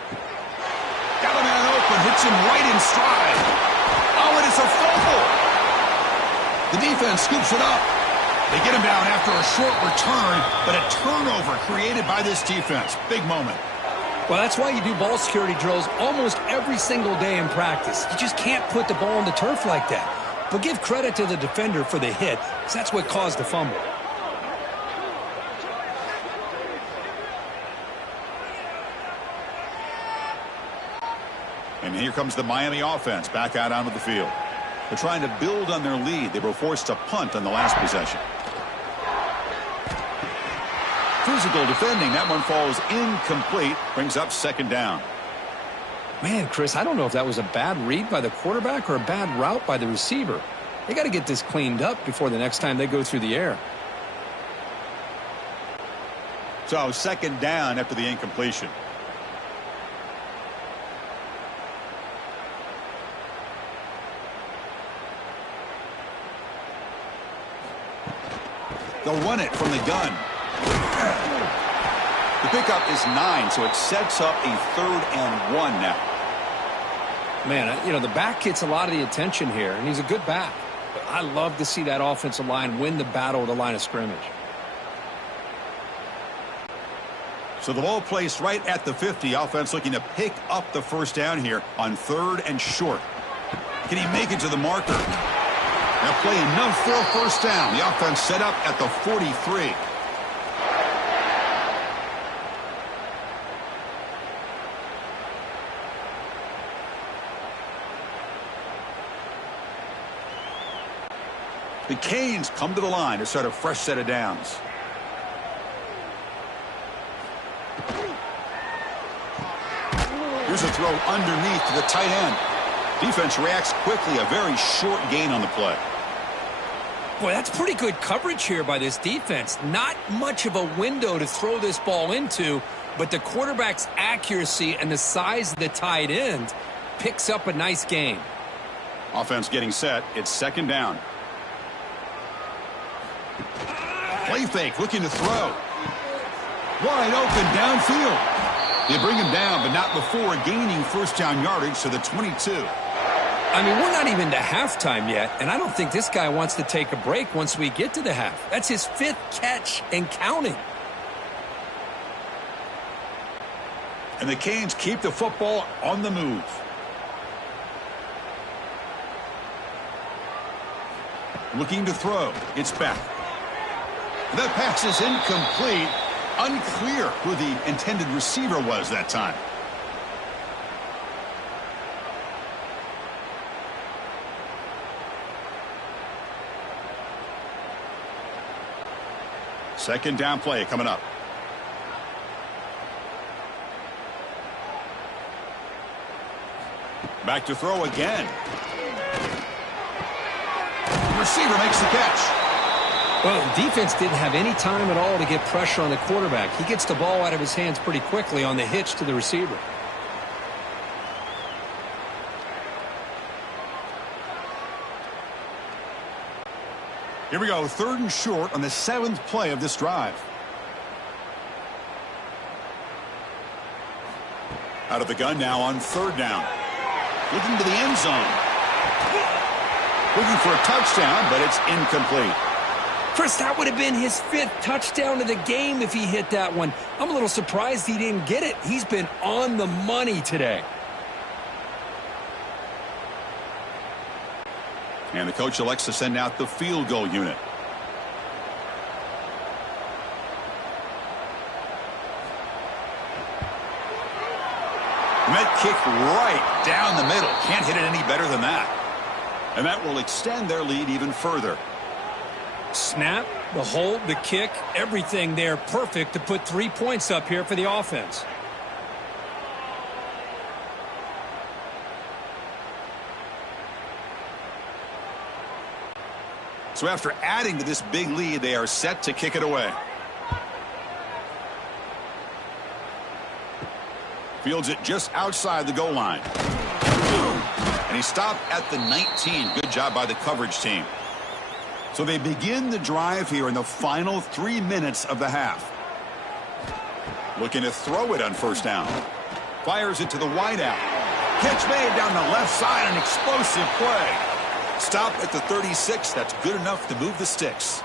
Got a man open, hits him right in stride. Oh, and it's a fumble. The defense scoops it up. They get him down after a short return, but a turnover created by this defense. Big moment. Well, that's why you do ball security drills almost every single day in practice. You just can't put the ball on the turf like that. But give credit to the defender for the hit, because that's what caused the fumble. And here comes the Miami offense back out onto the field. They're trying to build on their lead. They were forced to punt on the last possession. Physical defending. That one falls incomplete. Brings up 2nd down. Man, Chris, I don't know if that was a bad read by the quarterback or a bad route by the receiver. They got to get this cleaned up before the next time they go through the air. So 2nd down after the incompletion. They'll run it from the gun. The pickup is 9, so it sets up a 3rd and 1 now. Man, you know, the back gets a lot of the attention here, and he's a good back. But I love to see that offensive line win the battle at the line of scrimmage. So the ball placed right at the 50. Offense looking to pick up the first down here on 3rd and short. Can he make it to the marker? They'll play enough for a first down. The offense set up at the 43. The Canes come to the line to start a fresh set of downs. Here's a throw underneath to the tight end. Defense reacts quickly, a very short gain on the play. Boy, that's pretty good coverage here by this defense. Not much of a window to throw this ball into, but the quarterback's accuracy and the size of the tight end picks up a nice gain. Offense getting set. It's second down. Play fake, looking to throw. Wide open downfield. They bring him down, but not before gaining first down yardage to the 22. I mean, we're not even to halftime yet, and I don't think this guy wants to take a break once we get to the half. That's his 5th catch and counting. And the Canes keep the football on the move. Looking to throw. It's back. That pass is incomplete. Unclear who the intended receiver was that time. Second down play coming up. Back to throw again. The receiver makes the catch. Well, the defense didn't have any time at all to get pressure on the quarterback. He gets the ball out of his hands pretty quickly on the hitch to the receiver. Here we go, 3rd and short on the 7th play of this drive. Out of the gun now on 3rd down. Looking to the end zone. Looking for a touchdown, but it's incomplete. Chris, that would have been his 5th touchdown of the game if he hit that one. I'm a little surprised he didn't get it. He's been on the money today. And the coach elects to send out the field goal unit. And that kick right down the middle. Can't hit it any better than that. And that will extend their lead even further. Snap, the hold, the kick, everything there perfect to put 3 points up here for the offense. So after adding to this big lead, they are set to kick it away. Fields it just outside the goal line. And he stopped at the 19. Good job by the coverage team. So they begin the drive here in the final 3 minutes of the half. Looking to throw it on first down. Fires it to the wideout. Catch made down the left side, an explosive play. Stop at the 36. That's good enough to move the sticks.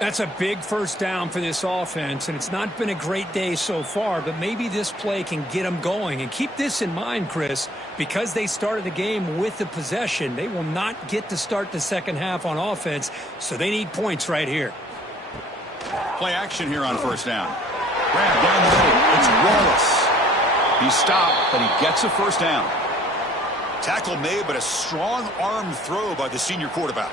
That's a big first down for this offense, and it's not been a great day so far, but maybe this play can get them going. And keep this in mind, Chris, because they started the game with the possession, they will not get to start the second half on offense, so they need points right here. Play action here on first down. Grab down the middle. It's Wallace. He stopped, but he gets a first down. Tackle made, but a strong arm throw by the senior quarterback.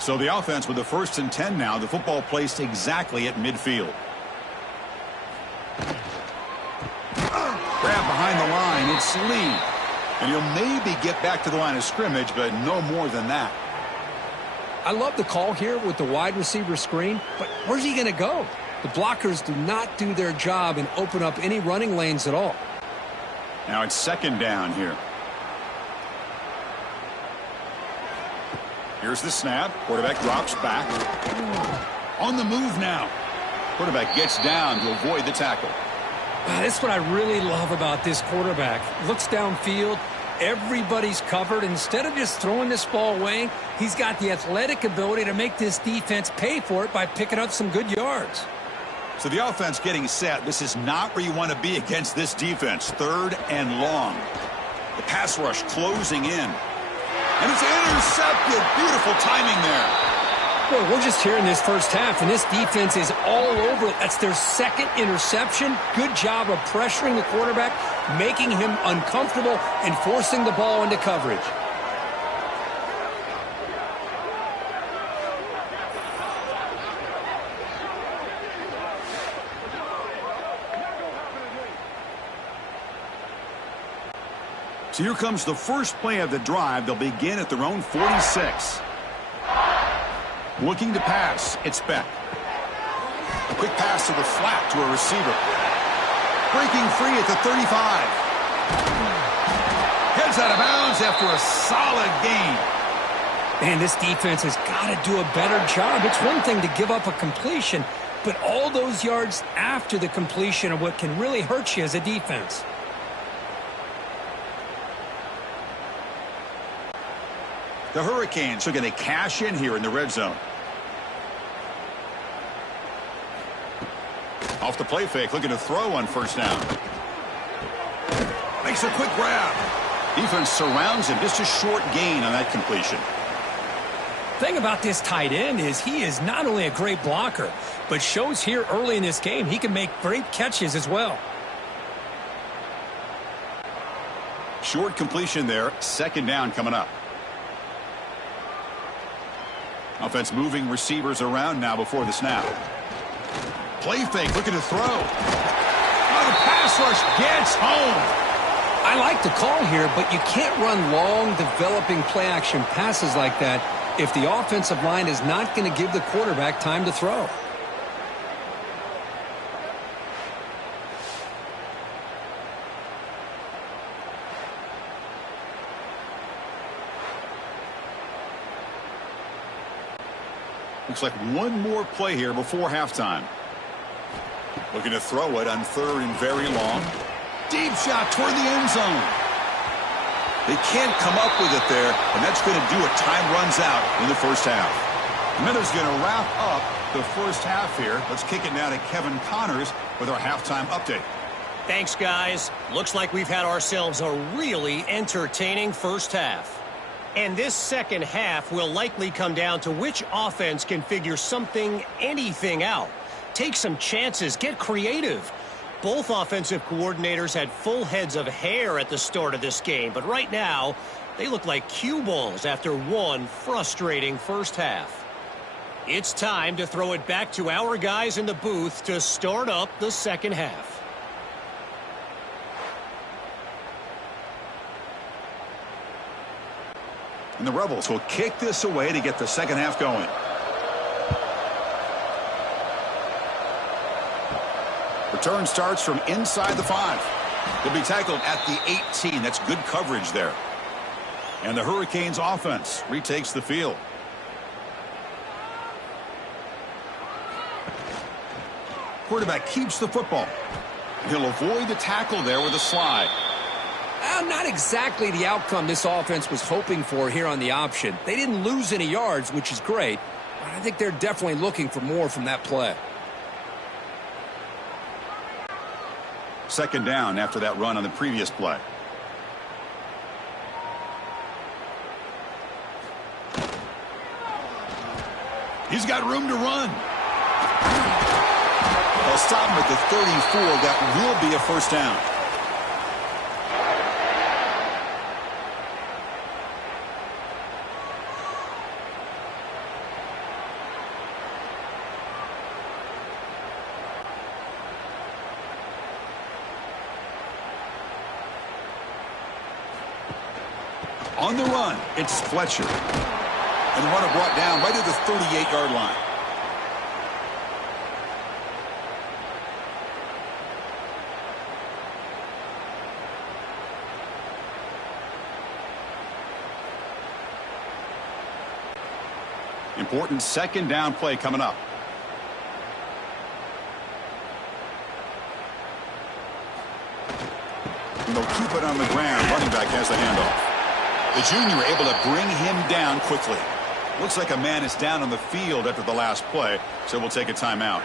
So the offense with the 1st and 10 now. The football placed exactly at midfield. Grab behind the line. It's Lee. And he'll maybe get back to the line of scrimmage, but no more than that. I love the call here with the wide receiver screen, but where's he going to go? The blockers do not do their job and open up any running lanes at all. Now it's second down here. Here's the snap. Quarterback drops back. On the move now. Quarterback gets down to avoid the tackle. That's what I really love about this quarterback. Looks downfield. Everybody's covered. Instead of just throwing this ball away, he's got the athletic ability to make this defense pay for it by picking up some good yards. So the offense getting set. This is not where you want to be against this defense. 3rd and long. The pass rush closing in. And it's intercepted. Beautiful timing there. Well, we're just here in this first half, and this defense is all over it. That's their second interception. Good job of pressuring the quarterback, making him uncomfortable, and forcing the ball into coverage. So here comes the first play of the drive. They'll begin at their own 46. Looking to pass. It's Beck. A quick pass to the flat to a receiver. Breaking free at the 35. Heads out of bounds after a solid gain. Man, this defense has got to do a better job. It's one thing to give up a completion, but all those yards after the completion are what can really hurt you as a defense. The Hurricanes are going to cash in here in the red zone. Off the play fake, looking to throw on first down. Makes a quick grab. Defense surrounds him. Just a short gain on that completion. Thing about this tight end is he is not only a great blocker, but shows here early in this game he can make great catches as well. Short completion there. Second down coming up. Offense moving receivers around now before the snap. Play fake, looking to throw. Oh, the pass rush gets home. I like the call here, but you can't run long, developing play-action passes like that if the offensive line is not going to give the quarterback time to throw. Looks like one more play here before halftime. Looking to throw it on third and very long. Deep shot toward the end zone. They can't come up with it there, and that's going to do it. Time runs out in the first half. Miller's going to wrap up the first half here. Let's kick it now to Kevin Connors with our halftime update. Thanks, guys. Looks like we've had ourselves a really entertaining first half. And this second half will likely come down to which offense can figure anything out. Take some chances, get creative. Both offensive coordinators had full heads of hair at the start of this game, but right now, they look like cue balls after one frustrating first half. It's time to throw it back to our guys in the booth to start up the second half. And the Rebels will kick this away to get the second half going. Return starts from inside the 5. They'll be tackled at the 18. That's good coverage there. And the Hurricanes offense retakes the field. Quarterback keeps the football. He'll avoid the tackle there with a slide. Not exactly the outcome this offense was hoping for here on the option. They didn't lose any yards, which is great, but I think they're definitely looking for more from that play. Second down after that run on the previous play. He's got room to run. They'll stop him at the 34. That will be a first down. On the run, it's Fletcher. And the runner brought down right at the 38-yard line. Important second down play coming up. And they'll keep it on the ground. Running back has the handoff. The junior able to bring him down quickly. Looks like a man is down on the field after the last play, so we'll take a timeout.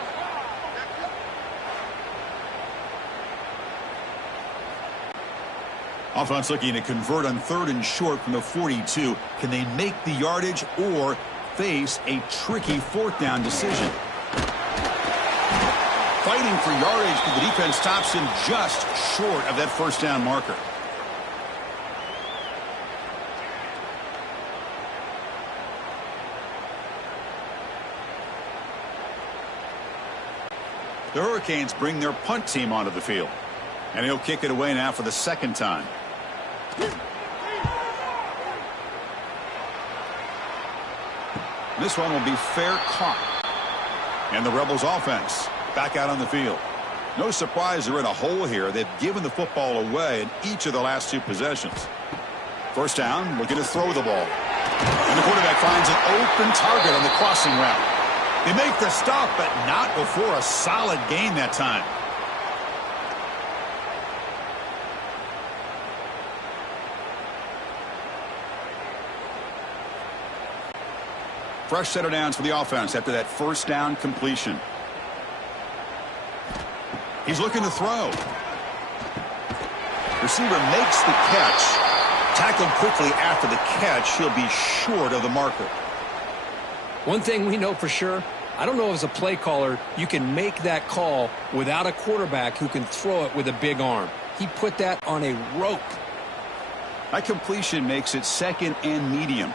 Offense looking to convert on third and short from the 42. Can they make the yardage or face a tricky fourth down decision. Fighting for yardage, but the defense stops him just short of that first down marker. The Hurricanes bring their punt team onto the field. And he'll kick it away now for the second time. This one will be fair caught. And the Rebels offense back out on the field. No surprise they're in a hole here. They've given the football away in each of the last two possessions. First down, looking to throw the ball. And the quarterback finds an open target on the crossing route. They make the stop, but not before a solid gain that time. Fresh set of downs for the offense after that first down completion. He's looking to throw. Receiver makes the catch. Tackled quickly after the catch. He'll be short of the marker. One thing we know for sure, I don't know as a play caller, you can make that call without a quarterback who can throw it with a big arm. He put that on a rope. That completion makes it second and medium.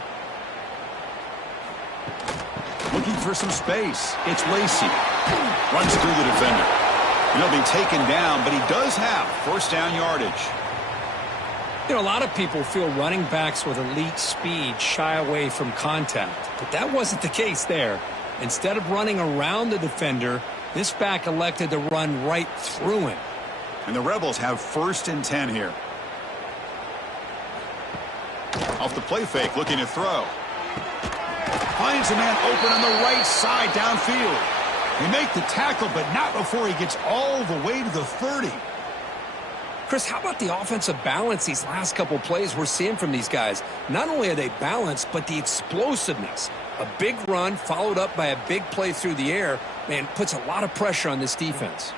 Looking for some space. It's Lacey. Runs through the defender. He'll be taken down, but he does have first down yardage. You know, a lot of people feel running backs with elite speed shy away from contact, but that wasn't the case there. Instead of running around the defender, this back elected to run right through him. And the Rebels have first and 10 here. Off the play fake, looking to throw. Finds a man open on the right side downfield. They make the tackle, but not before he gets all the way to the 30. Chris, how about the offensive balance these last couple plays we're seeing from these guys? Not only are they balanced, but the explosiveness. A big run followed up by a big play through the air, man, puts a lot of pressure on this defense.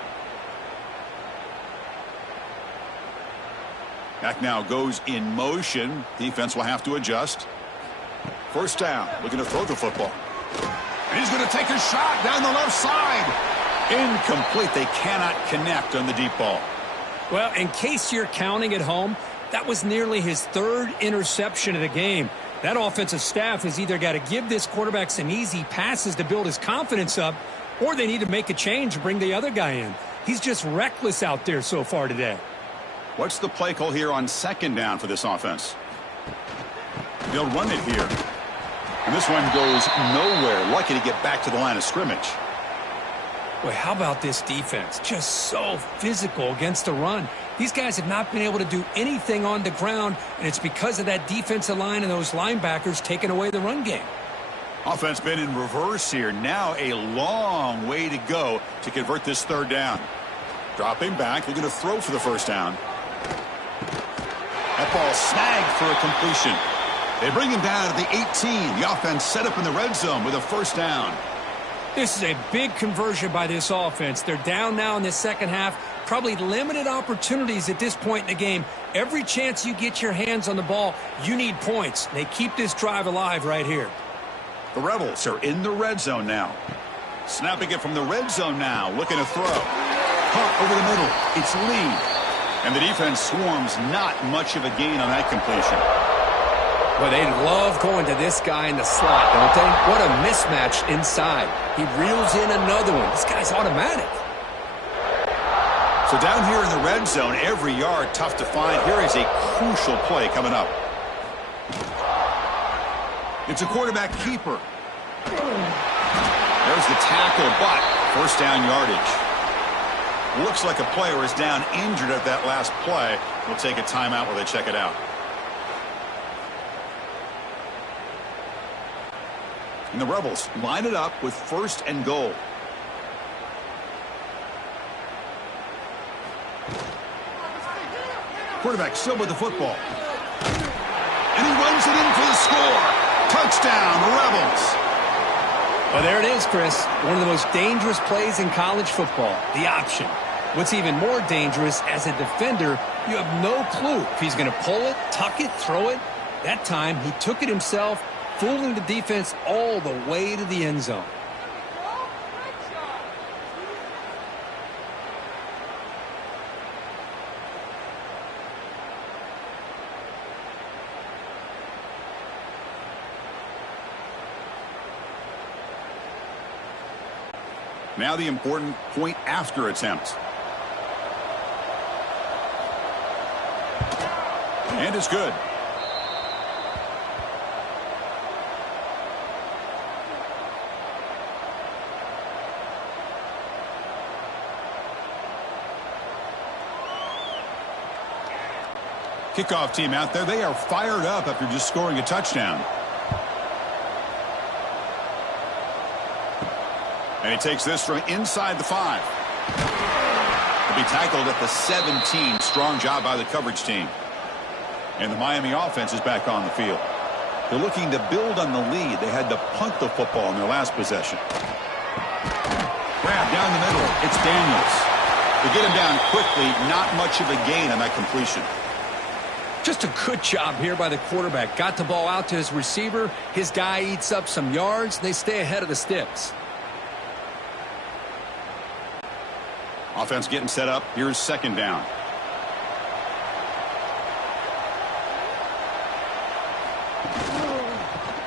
Back now goes in motion. Defense will have to adjust. First down, looking to throw the football. And he's going to take a shot down the left side. Incomplete. They cannot connect on the deep ball. Well, in case you're counting at home, that was nearly his third interception of the game. That offensive staff has either got to give this quarterback some easy passes to build his confidence up, or they need to make a change and bring the other guy in. He's just reckless out there so far today. What's the play call here on second down for this offense? They'll run it here. And this one goes nowhere. Lucky to get back to the line of scrimmage. Boy, how about this defense? Just so physical against the run. These guys have not been able to do anything on the ground, and it's because of that defensive line and those linebackers taking away the run game. Offense been in reverse here. Now a long way to go to convert this third down. Dropping back, looking to throw for the first down. That ball snagged for a completion. They bring him down at the 18. The offense set up in the red zone with a first down. This is a big conversion by this offense. They're down now in the second half. Probably limited opportunities at this point in the game. Every chance you get your hands on the ball, you need points. They keep this drive alive right here. The Rebels are in the red zone now. Snapping it from the red zone now. Looking to throw. Caught over the middle. It's Lee. And the defense swarms not much of a gain on that completion. Well, they love going to this guy in the slot, don't they? What a mismatch inside. He reels in another one. This guy's automatic. So down here in the red zone, every yard tough to find. Here is a crucial play coming up. It's a quarterback keeper. There's the tackle, but first down yardage. Looks like a player is down injured at that last play. We'll take a timeout while they check it out. And the Rebels line it up with first and goal. Quarterback still with the football. And he runs it in for the score. Touchdown, the Rebels. Well, there it is, Chris. One of the most dangerous plays in college football, the option. What's even more dangerous, as a defender, you have no clue if he's going to pull it, tuck it, throw it. That time, he took it himself, fooling the defense all the way to the end zone. Now the important point after attempt. And it's good. Kickoff team out there. They are fired up after just scoring a touchdown. And he takes this from inside the 5. He'll be tackled at the 17. Strong job by the coverage team. And the Miami offense is back on the field. They're looking to build on the lead. They had to punt the football in their last possession. Grab down the middle. It's Daniels. They get him down quickly. Not much of a gain on that completion. Just a good job here by the quarterback. Got the ball out to his receiver. His guy eats up some yards. They stay ahead of the sticks. Offense getting set up. Here's second down.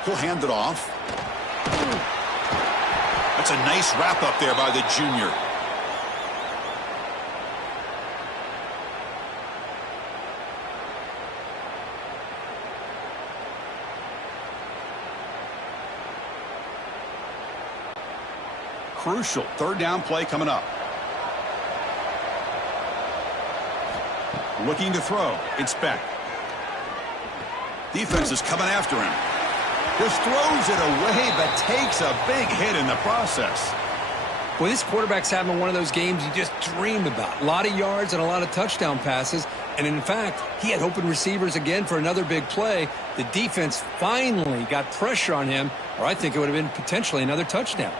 He'll hand it off. That's a nice wrap up there by the junior. Crucial third down play coming up. Looking to throw. It's Beck. Defense is coming after him. Just throws it away, but takes a big hit in the process. Well, this quarterback's having one of those games you just dream about. A lot of yards and a lot of touchdown passes. And in fact, he had open receivers again for another big play. The defense finally got pressure on him, or I think it would have been potentially another touchdown.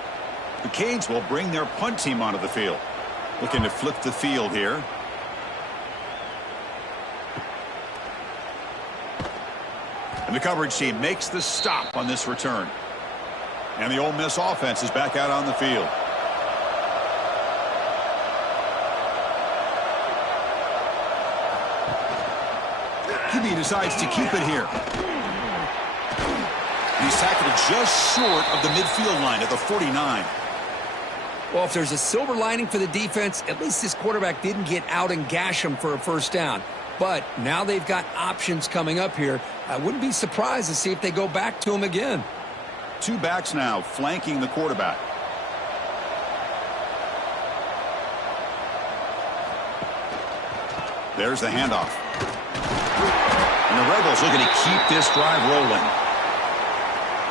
The Canes will bring their punt team onto the field. Looking to flip the field here. And the coverage team makes the stop on this return. And the Ole Miss offense is back out on the field. QB decides to keep it here. He's tackled just short of the midfield line at the 49. Well, if there's a silver lining for the defense, at least this quarterback didn't get out and gash him for a first down. But now they've got options coming up here. I wouldn't be surprised to see if they go back to him again. Two backs now flanking the quarterback. There's the handoff. And the Rebels looking to keep this drive rolling.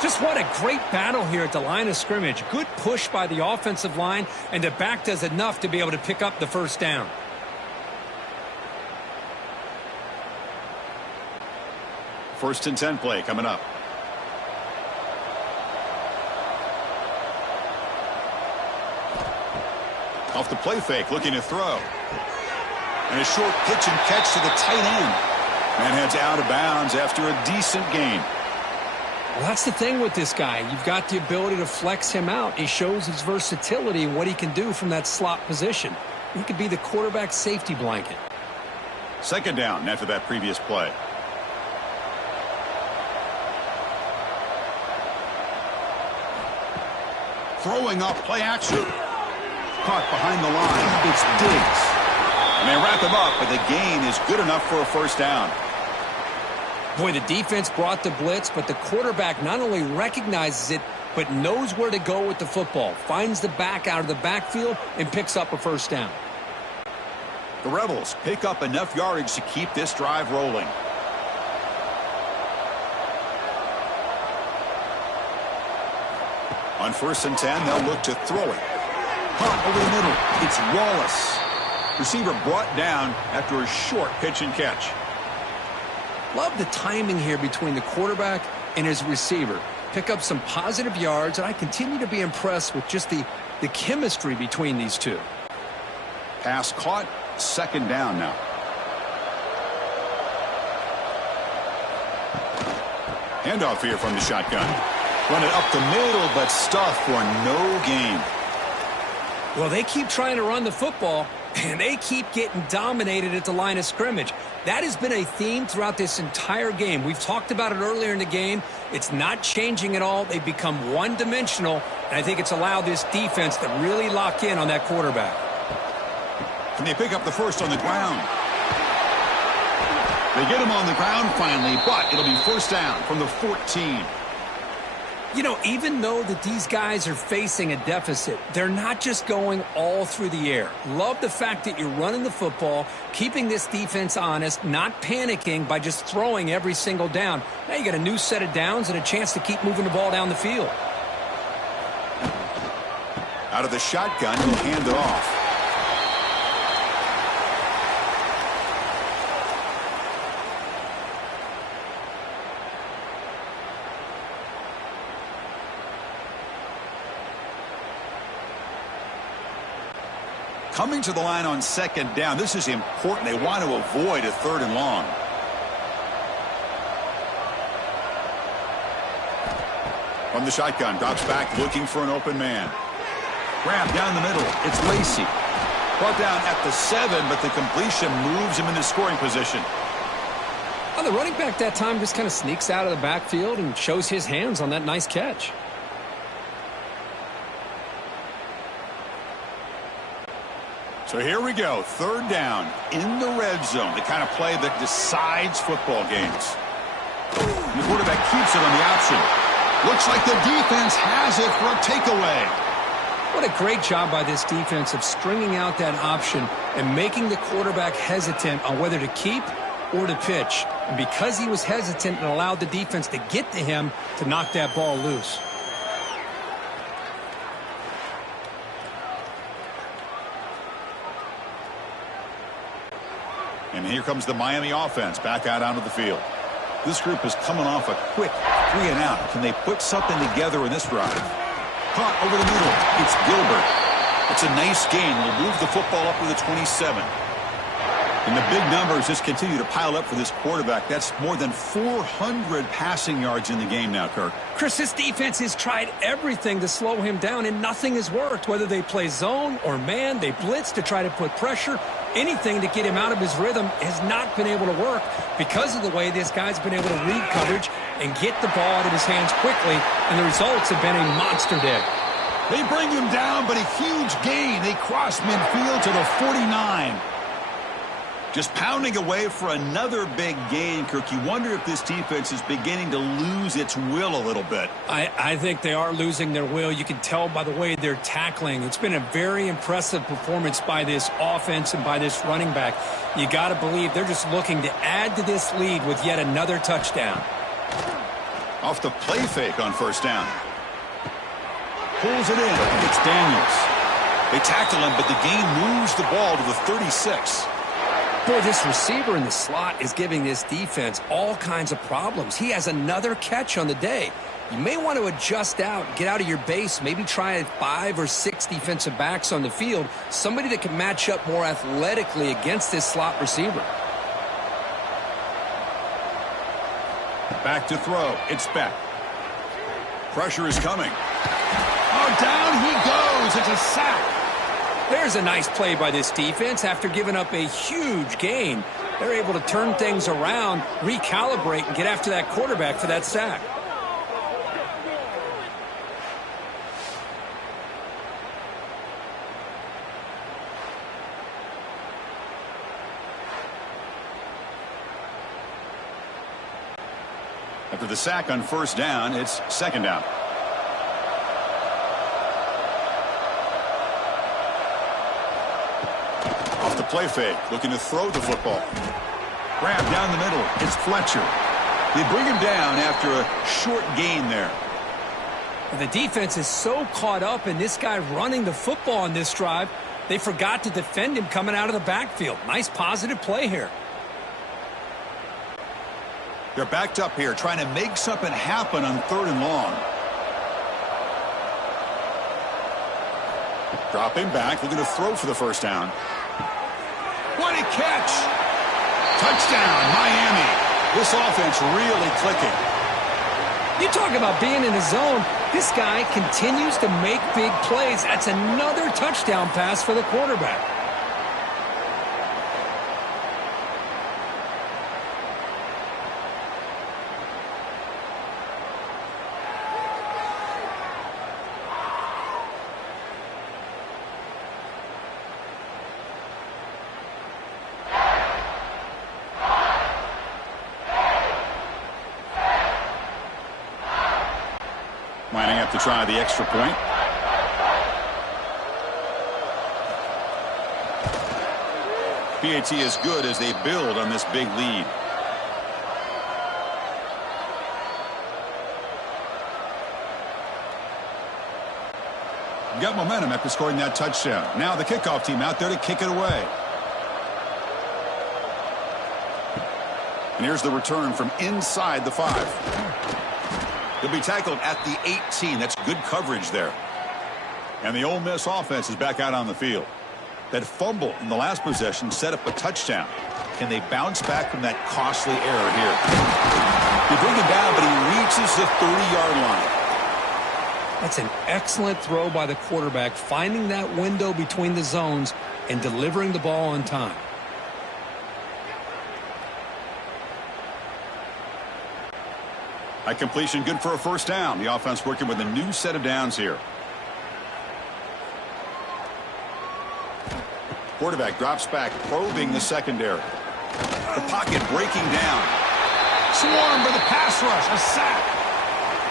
Just what a great battle here at the line of scrimmage. Good push by the offensive line, and the back does enough to be able to pick up the first down. First and 10 play coming up. Off the play fake, looking to throw. And a short pitch and catch to the tight end. And heads out of bounds after a decent gain. Well, that's the thing with this guy. You've got the ability to flex him out. He shows his versatility and what he can do from that slot position. He could be the quarterback safety blanket. Second down after that previous play. Throwing up play action. Caught behind the line. It's Diggs. And they wrap him up, but the gain is good enough for a first down. Boy, the defense brought the blitz, but the quarterback not only recognizes it, but knows where to go with the football. Finds the back out of the backfield and picks up a first down. The Rebels pick up enough yardage to keep this drive rolling. On first and 10, they'll look to throw it. Pump over the middle. It's Wallace. Receiver brought down after a short pitch and catch. Love the timing here between the quarterback and his receiver. Pick up some positive yards, and I continue to be impressed with just the chemistry between these two. Pass caught. Second down now. Handoff here from the shotgun. Run it up the middle, but stuff for no gain. Well, they keep trying to run the football, and they keep getting dominated at the line of scrimmage. That has been a theme throughout this entire game. We've talked about it earlier in the game. It's not changing at all. They've become one-dimensional, and I think it's allowed this defense to really lock in on that quarterback. Can they pick up the first on the ground? They get him on the ground finally, but it'll be first down from the 14. You know, even though that these guys are facing a deficit, they're not just going all through the air. Love the fact that you're running the football, keeping this defense honest, not panicking by just throwing every single down. Now you got a new set of downs and a chance to keep moving the ball down the field. Out of the shotgun, he'll hand it off. Coming to the line on second down. This is important. They want to avoid a third and long. From the shotgun, drops back looking for an open man. Grab down the middle. It's Lacey. Brought down at the 7, but the completion moves him into scoring position. Well, the running back that time just kind of sneaks out of the backfield and shows his hands on that nice catch. So here we go, third down in the red zone, the kind of play that decides football games. The quarterback keeps it on the option. Looks like the defense has it for a takeaway. What a great job by this defense of stringing out that option and making the quarterback hesitant on whether to keep or to pitch. And because he was hesitant, and allowed the defense to get to him to knock that ball loose. And here comes the Miami offense back out onto the field. This group is coming off a quick 3 and out. Can they put something together in this drive? Caught over the middle. It's Gilbert. It's a nice gain. Will move the football up to the 27. And the big numbers just continue to pile up for this quarterback. That's more than 400 passing yards in the game now, Kirk. Chris, this defense has tried everything to slow him down, and nothing has worked. Whether they play zone or man, they blitz to try to put pressure. Anything to get him out of his rhythm has not been able to work because of the way this guy's been able to read coverage and get the ball out of his hands quickly, and the results have been a monster day. They bring him down, but a huge gain. They cross midfield to the 49. Just pounding away for another big gain, Kirk. You wonder if this defense is beginning to lose its will a little bit. I think they are losing their will. You can tell by the way they're tackling. It's been a very impressive performance by this offense and by this running back. You got to believe they're just looking to add to this lead with yet another touchdown. Off the play fake on first down. Pulls it in. It's Daniels. They tackle him, but the gain moves the ball to the 36. Boy, this receiver in the slot is giving this defense all kinds of problems. He has another catch on the day. You may want to adjust out, get out of your base, maybe try 5 or 6 defensive backs on the field, somebody that can match up more athletically against this slot receiver. Back to throw. It's Beck. Pressure is coming. Oh, down he goes. It's a sack. There's a nice play by this defense. After giving up a huge gain, they're able to turn things around, recalibrate, and get after that quarterback for that sack. After the sack on first down, it's second down. The play fake, looking to throw the football. Grab down the middle. It's Fletcher. They bring him down after a short gain there. The defense is so caught up in this guy running the football on this drive, they forgot to defend him coming out of the backfield. Nice positive play here. They're backed up here, trying to make something happen on third and long. Dropping back, looking to throw for the first down. What a catch! Touchdown, Miami. This offense really clicking. You talk about being in the zone. This guy continues to make big plays. That's another touchdown pass for the quarterback. Lining up to try the extra point. PAT is good as they build on this big lead. Got momentum after scoring that touchdown. Now the kickoff team out there to kick it away. And here's the return from inside the 5. He'll be tackled at the 18. That's good coverage there. And the Ole Miss offense is back out on the field. That fumble in the last possession set up a touchdown. Can they bounce back from that costly error here? They bring him down, but he reaches the 30-yard line. That's an excellent throw by the quarterback, finding that window between the zones and delivering the ball on time. That completion good for a first down. The offense working with a new set of downs here. Quarterback drops back, probing the secondary. The pocket breaking down. Swarm for the pass rush, a sack.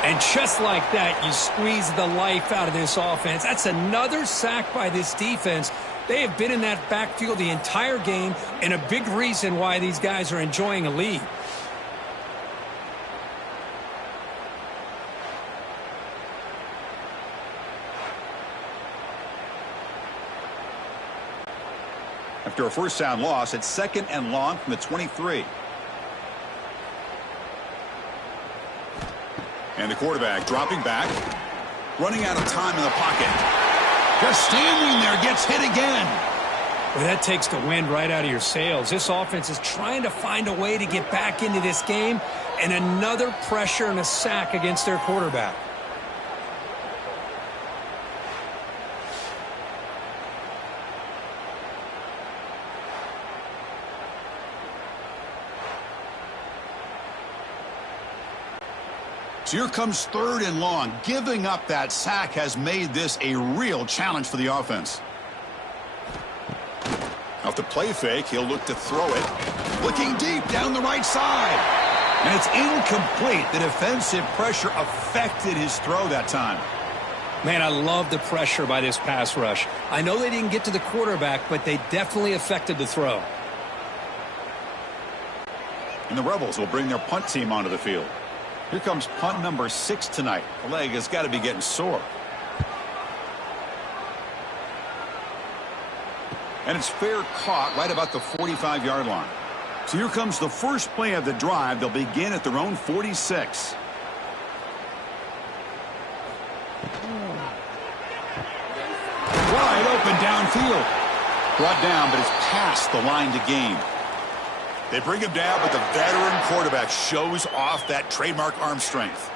And just like that, you squeeze the life out of this offense. That's another sack by this defense. They have been in that backfield the entire game, and a big reason why these guys are enjoying a lead. After a first down loss, it's 2nd and long from the 23. And the quarterback dropping back, running out of time in the pocket. Just standing there, gets hit again. Well, that takes the wind right out of your sails. This offense is trying to find a way to get back into this game, and another pressure and a sack against their quarterback. So here comes 3rd and long. Giving up that sack has made this a real challenge for the offense. Off the play fake, he'll look to throw it. Looking deep down the right side. And it's incomplete. The defensive pressure affected his throw that time. Man, I love the pressure by this pass rush. I know they didn't get to the quarterback, but they definitely affected the throw. And the Rebels will bring their punt team onto the field. Here comes punt number 6 tonight. The leg has got to be getting sore. And it's fair caught right about the 45-yard line. So here comes the first play of the drive. They'll begin at their own 46. Wide open downfield. Brought down, but it's past the line to gain. They bring him down, but the veteran quarterback shows off that trademark arm strength.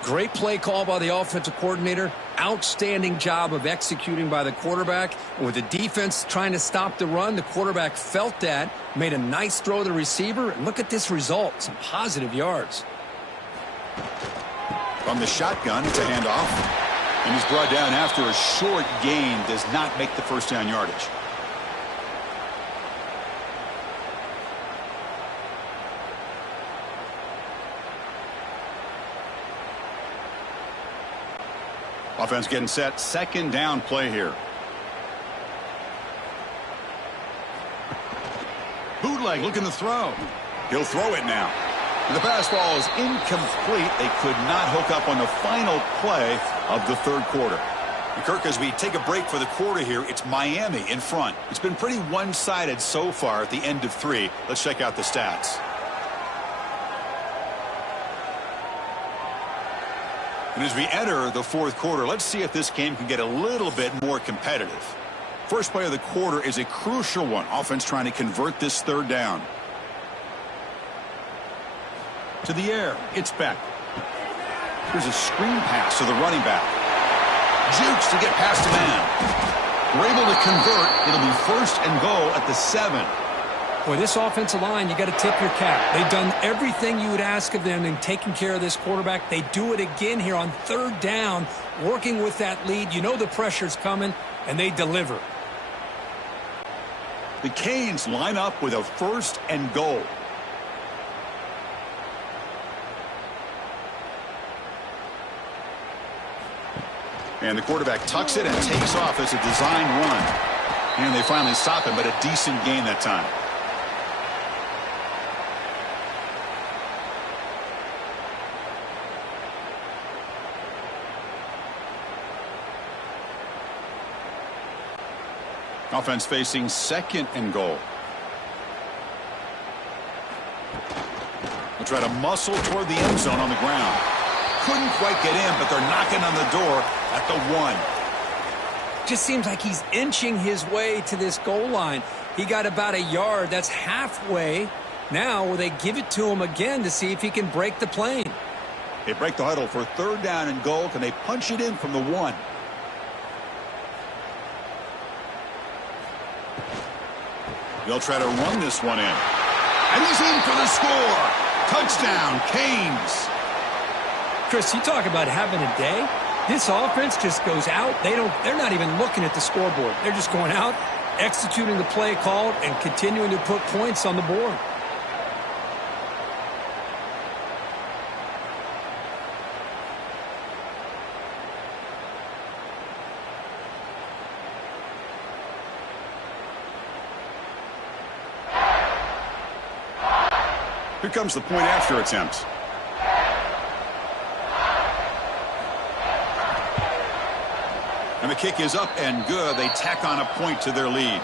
Great play call by the offensive coordinator. Outstanding job of executing by the quarterback. And with the defense trying to stop the run, the quarterback felt that, made a nice throw to the receiver. And look at this result, some positive yards. From the shotgun, it's a handoff. And he's brought down after a short gain. Does not make the first down yardage. Offense getting set. 2nd down play here. Bootleg looking to throw. He'll throw it now. And the pass ball is incomplete. They could not hook up on the final play of the 3rd quarter. And Kirk, as we take a break for the quarter here, it's Miami in front. It's been pretty one-sided so far at the end of 3. Let's check out the stats. And as we enter the 4th quarter, let's see if this game can get a little bit more competitive. First play of the quarter is a crucial one. Offense trying to convert this 3rd down. To the air, it's Beck. Here's a screen pass to the running back. Jukes to get past a man. We're able to convert. It'll be 1st and goal at the 7. Boy, this offensive line, you got to tip your cap. They've done everything you would ask of them in taking care of this quarterback. They do it again here on 3rd down, working with that lead. You know the pressure's coming, and they deliver. The Canes line up with a 1st and goal. And the quarterback tucks it and takes off as a design run. And they finally stop him, but a decent gain that time. Offense facing 2nd and goal. They'll try to muscle toward the end zone on the ground. Couldn't quite get in, but they're knocking on the door at the 1. Just seems like he's inching his way to this goal line. He got about a yard. That's halfway. Now will they give it to him again to see if he can break the plane? They break the huddle for 3rd down and goal. Can they punch it in from the 1? They'll try to run this one in. And he's in for the score. Touchdown, Canes. Chris, you talk about having a day. This offense just goes out. They're not even looking at the scoreboard. They're just going out, executing the play called, and continuing to put points on the board. Here comes the point after attempt. And the kick is up and good. They tack on a point to their lead.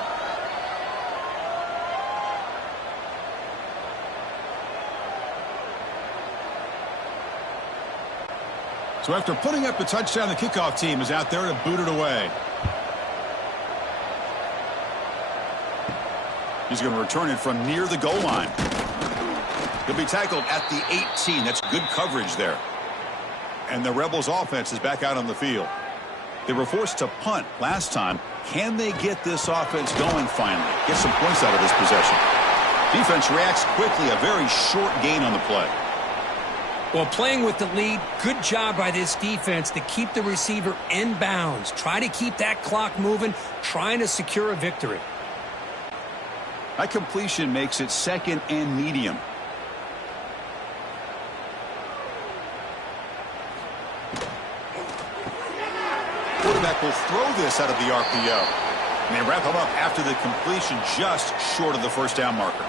So after putting up the touchdown, the kickoff team is out there to boot it away. He's going to return it from near the goal line. He'll be tackled at the 18. That's good coverage there. And the Rebels offense is back out on the field. They were forced to punt last time. Can they get this offense going finally? Get some points out of this possession. Defense reacts quickly. A very short gain on the play. Well, playing with the lead, good job by this defense to keep the receiver in bounds. Try to keep that clock moving, trying to secure a victory. That completion makes it 2nd and medium. Quarterback will throw this out of the RPO. And they wrap him up after the completion just short of the 1st down marker.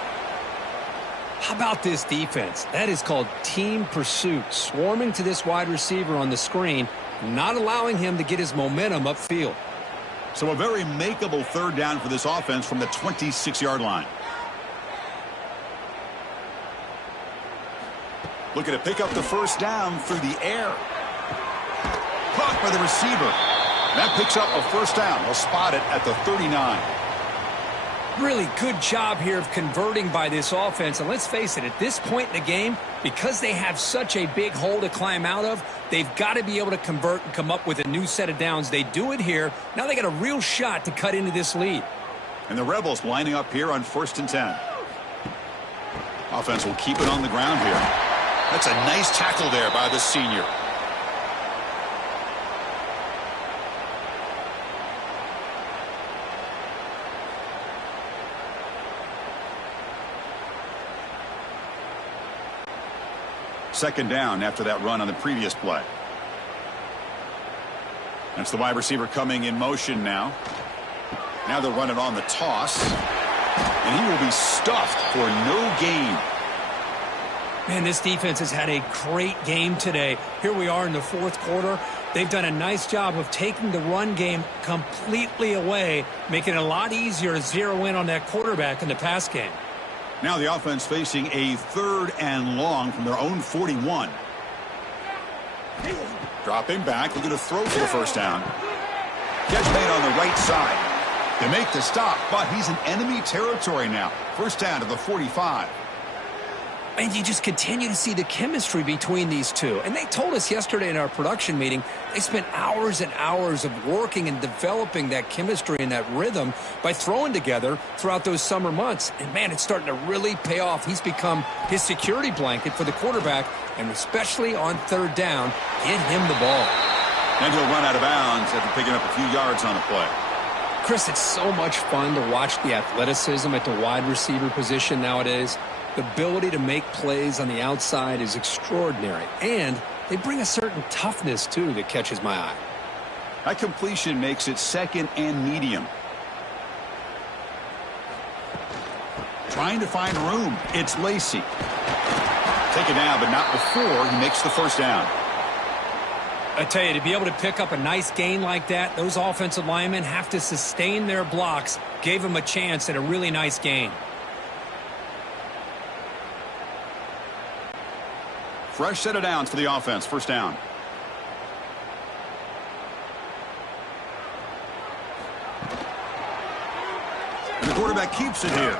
How about this defense? That is called team pursuit. Swarming to this wide receiver on the screen, not allowing him to get his momentum upfield. So a very makeable 3rd down for this offense from the 26-yard line. Looking to pick up the 1st down through the air. Caught by the receiver. That picks up a 1st down. They'll spot it at the 39. Really good job here of converting by this offense. And let's face it, at this point in the game, because they have such a big hole to climb out of, they've got to be able to convert and come up with a new set of downs. They do it here. Now they got a real shot to cut into this lead. And the Rebels lining up here on 1st and 10. Offense will keep it on the ground here. That's a nice tackle there by the senior. Second down after that run on the previous play. That's the wide receiver coming in motion now. Now they'll run it on the toss. And he will be stuffed for no gain. Man, this defense has had a great game today. Here we are in the 4th quarter. They've done a nice job of taking the run game completely away, making it a lot easier to zero in on that quarterback in the pass game. Now the offense facing a 3rd and long from their own 41. Dropping back, looking to throw for the 1st down. Catch made on the right side. They make the stop, but he's in enemy territory now. 1st down to the 45. And you just continue to see the chemistry between these two. And they told us yesterday in our production meeting, they spent hours and hours of working and developing that chemistry and that rhythm by throwing together throughout those summer months. And, man, it's starting to really pay off. He's become his security blanket for the quarterback, and especially on third down, get him the ball. And he'll run out of bounds after picking up a few yards on the play. Chris, it's so much fun to watch the athleticism at the wide receiver position nowadays. The ability to make plays on the outside is extraordinary, and they bring a certain toughness, too, that catches my eye. That completion makes it second and medium. Trying to find room. It's Lacy. Take it down, but not before he makes the first down. I tell you, to be able to pick up a nice gain like that, those offensive linemen have to sustain their blocks. Gave him a chance at a really nice gain. Fresh set of downs for the offense. First down. And the quarterback keeps it here.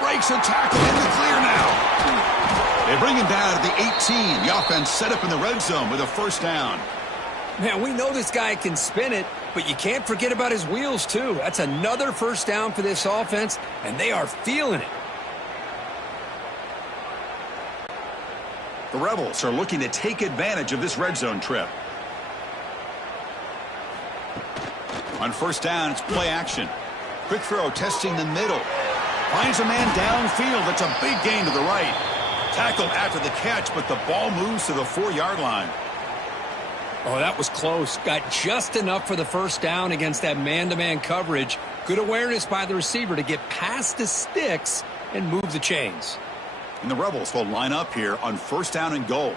Breaks a tackle in the clear now. They bring him down at the 18. The offense set up in the red zone with a first down. Man, we know this guy can spin it, but you can't forget about his wheels, too. That's another first down for this offense, and they are feeling it. The Rebels are looking to take advantage of this red zone trip. On first down, it's play action. Quick throw, testing the middle. Finds a man downfield. That's a big gain to the right. Tackled after the catch, but the ball moves to the 4-yard line. Oh, that was close. Got just enough for the first down against that man-to-man coverage. Good awareness by the receiver to get past the sticks and move the chains. And the Rebels will line up here on first down and goal.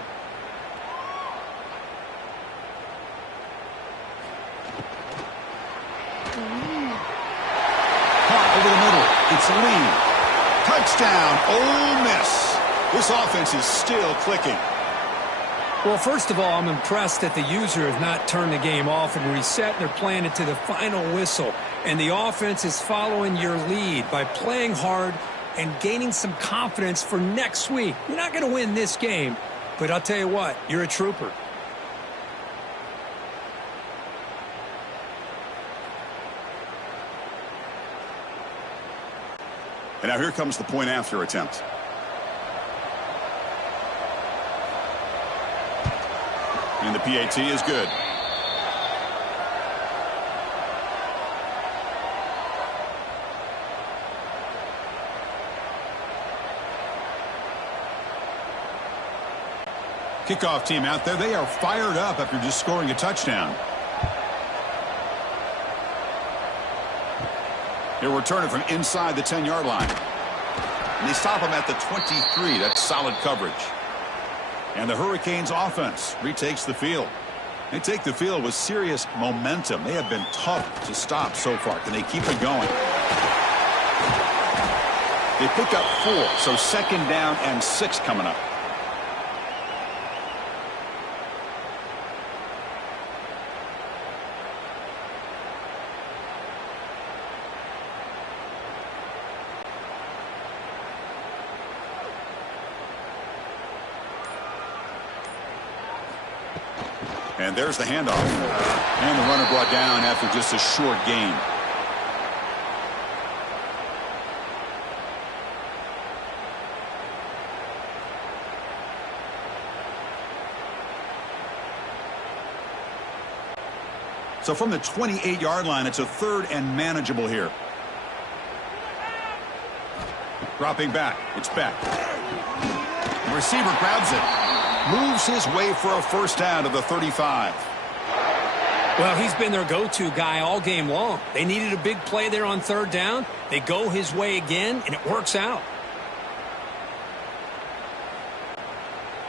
Caught over the middle. It's Lee. Touchdown, Ole Miss. This offense is still clicking. Well, first of all, I'm impressed that the user have not turned the game off and reset. They're playing it to the final whistle. And the offense is following your lead by playing hard and gaining some confidence for next week. You're not going to win this game, but I'll tell you what, you're a trooper. And now here comes the point after attempt. And the PAT is good. Kickoff team out there. They are fired up after just scoring a touchdown. He'll return it from inside the 10-yard line. And they stop him at the 23. That's solid coverage. And the Hurricanes offense retakes the field. They take the field with serious momentum. They have been tough to stop so far. Can they keep it going? They pick up 4, so second down and 6 coming up. And there's the handoff. And the runner brought down after just a short gain. So from the 28-yard line, it's a third and manageable here. Dropping back. It's Beck. The receiver grabs it. Moves his way for a first down to the 35. Well, he's been their go-to guy all game long. They needed a big play there on third down. They go his way again, and it works out.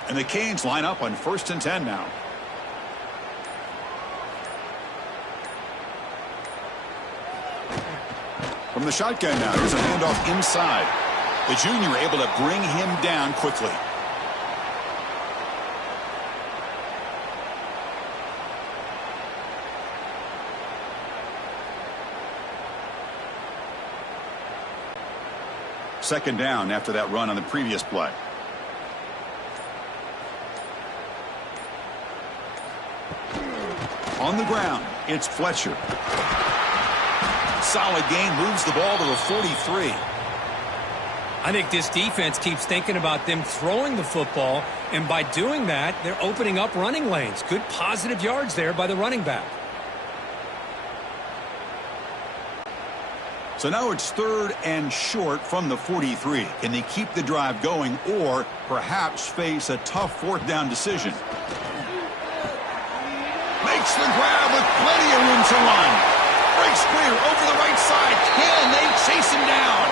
And the Canes line up on 1st and 10 now. From the shotgun now, there's a handoff inside. The junior able to bring him down quickly. Second down after that run on the previous play. On the ground, it's Fletcher. Solid gain, moves the ball to the 43. I think this defense keeps thinking about them throwing the football, and by doing that, they're opening up running lanes. Good positive yards there by the running back. So now it's 3rd and short from the 43. Can they keep the drive going or perhaps face a tough 4th down decision? Makes the grab with plenty of room to run. Breaks clear over the right side. Can they chase him down?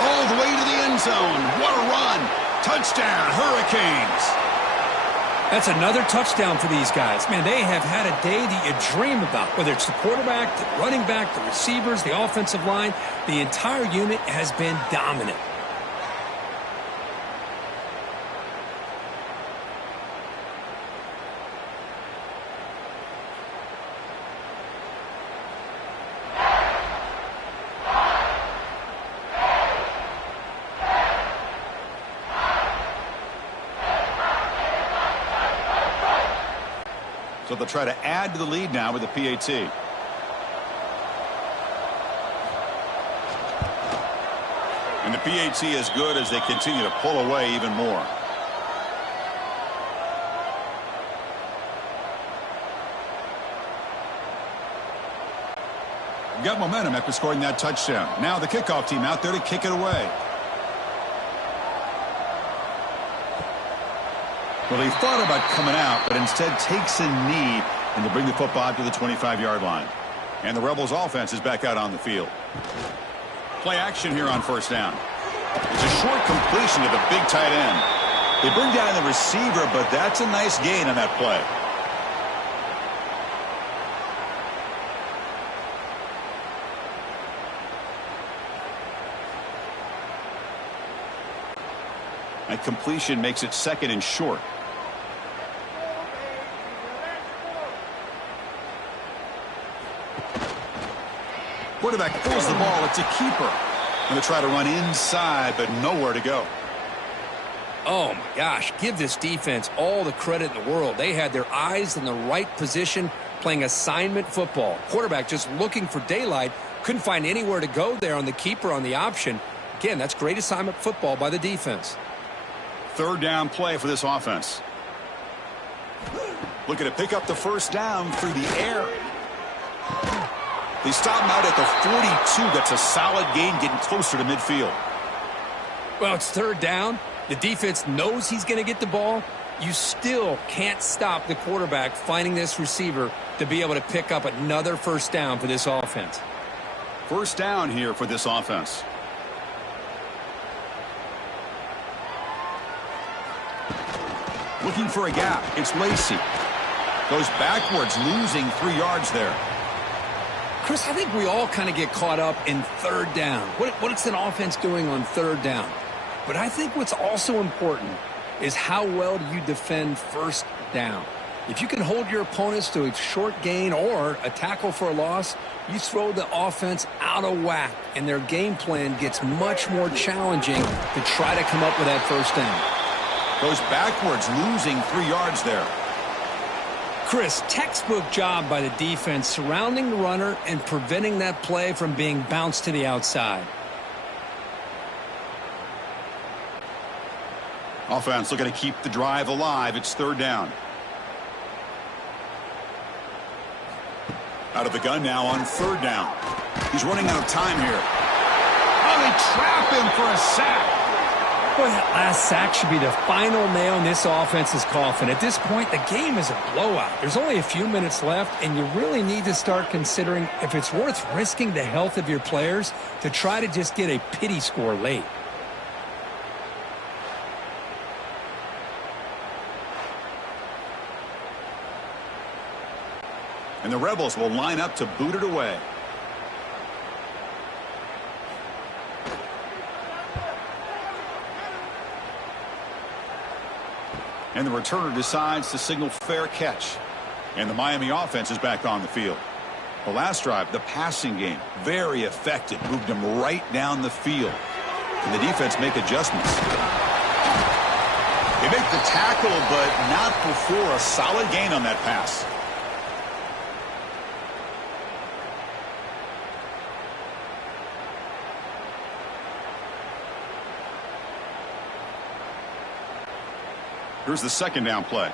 All the way to the end zone. What a run. Touchdown, Hurricanes. That's another touchdown for these guys. Man, they have had a day that you dream about. Whether it's the quarterback, the running back, the receivers, the offensive line, the entire unit has been dominant. So they'll try to add to the lead now with the PAT. And the PAT is good as they continue to pull away even more. Got momentum after scoring that touchdown. Now the kickoff team out there to kick it away. Well, he thought about coming out, but instead takes a knee, and they bring the football to the 25-yard line. And the Rebels offense is back out on the field. Play action here on 1st down. It's a short completion to the big tight end. They bring down the receiver, but that's a nice gain on that play. That completion makes it 2nd and short. Quarterback throws the ball. It's a keeper. Going to try to run inside, but nowhere to go. Oh, my gosh. Give this defense all the credit in the world. They had their eyes in the right position, playing assignment football. Quarterback just looking for daylight. Couldn't find anywhere to go there on the keeper on the option. Again, that's great assignment football by the defense. 3rd down play for this offense. Looking to pick up the 1st down through the air. They stop him out at the 42. That's a solid gain, getting closer to midfield. Well, it's 3rd down. The defense knows he's going to get the ball. You still can't stop the quarterback finding this receiver to be able to pick up another 1st down for this offense. 1st down here for this offense. Looking for a gap. It's Lacey. Goes backwards, losing 3 yards there. Chris, I think we all kind of get caught up in 3rd down. What's an offense doing on 3rd down? But I think what's also important is how well do you defend 1st down. If you can hold your opponents to a short gain or a tackle for a loss, you throw the offense out of whack, and their game plan gets much more challenging to try to come up with that 1st down. Goes backwards, losing 3 yards there. Chris, textbook job by the defense surrounding the runner and preventing that play from being bounced to the outside. Offense looking to keep the drive alive. It's 3rd down. Out of the gun now on 3rd down. He's running out of time here. Oh, they trap him for a sack. Boy, that last sack should be the final nail in this offense's coffin. At this point, the game is a blowout. There's only a few minutes left, and you really need to start considering if it's worth risking the health of your players to try to just get a pity score late. And the Rebels will line up to boot it away. And the returner decides to signal fair catch. And the Miami offense is back on the field. The last drive, the passing game, very effective. Moved them right down the field. Can the defense make adjustments? They make the tackle, but not before a solid gain on that pass. Here's the second down play.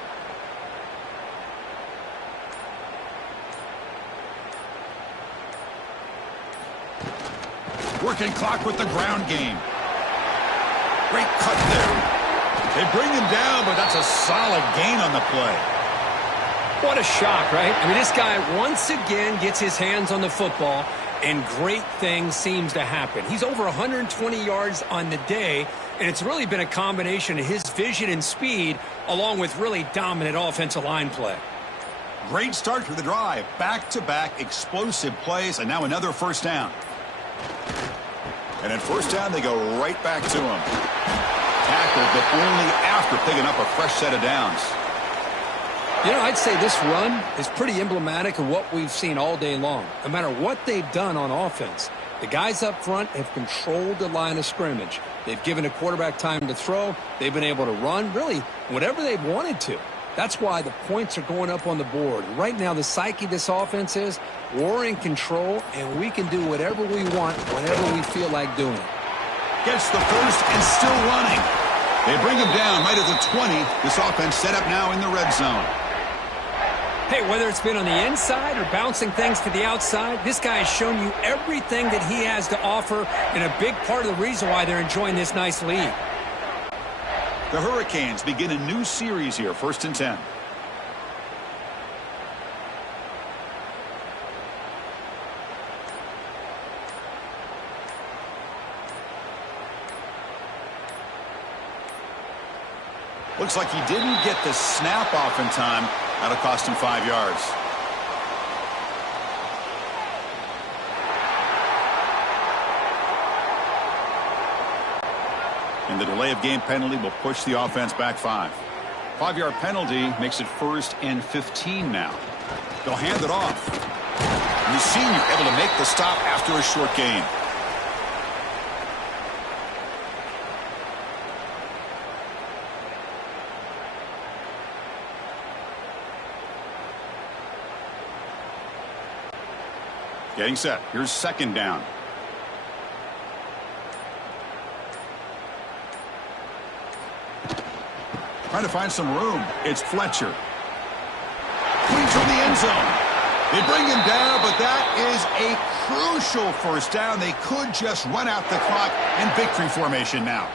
Working clock with the ground game. Great cut there. They bring him down, but that's a solid gain on the play. What a shock, right? I mean, this guy once again gets his hands on the football, and great things seems to happen. He's over 120 yards on the day, and it's really been a combination of his vision and speed along with really dominant offensive line play. Great start to the drive. Back-to-back explosive plays, and now another first down. And at first down, they go right back to him. Tackled, but only after picking up a fresh set of downs. You know, I'd say this run is pretty emblematic of what we've seen all day long. No matter what they've done on offense, the guys up front have controlled the line of scrimmage. They've given a quarterback time to throw. They've been able to run, really, whatever they've wanted to. That's why the points are going up on the board. Right now, the psyche of this offense is we're in control, and we can do whatever we want whenever we feel like doing it. Gets the first and still running. They bring him down right at the 20. This offense set up now in the red zone. Hey, whether it's been on the inside or bouncing things to the outside, this guy has shown you everything that he has to offer, and a big part of the reason why they're enjoying this nice lead. The Hurricanes begin a new series here, 1st and 10. Looks like he didn't get the snap off in time. That'll cost him 5 yards. And the delay of game penalty will push the offense back 5. 5-yard penalty makes it 1st and 15 now. They'll hand it off. And the senior able to make the stop after a short gain. Getting set. Here's 2nd down. Trying to find some room. It's Fletcher. Clean from the end zone. They bring him down, but that is a crucial first down. They could just run out the clock in victory formation now.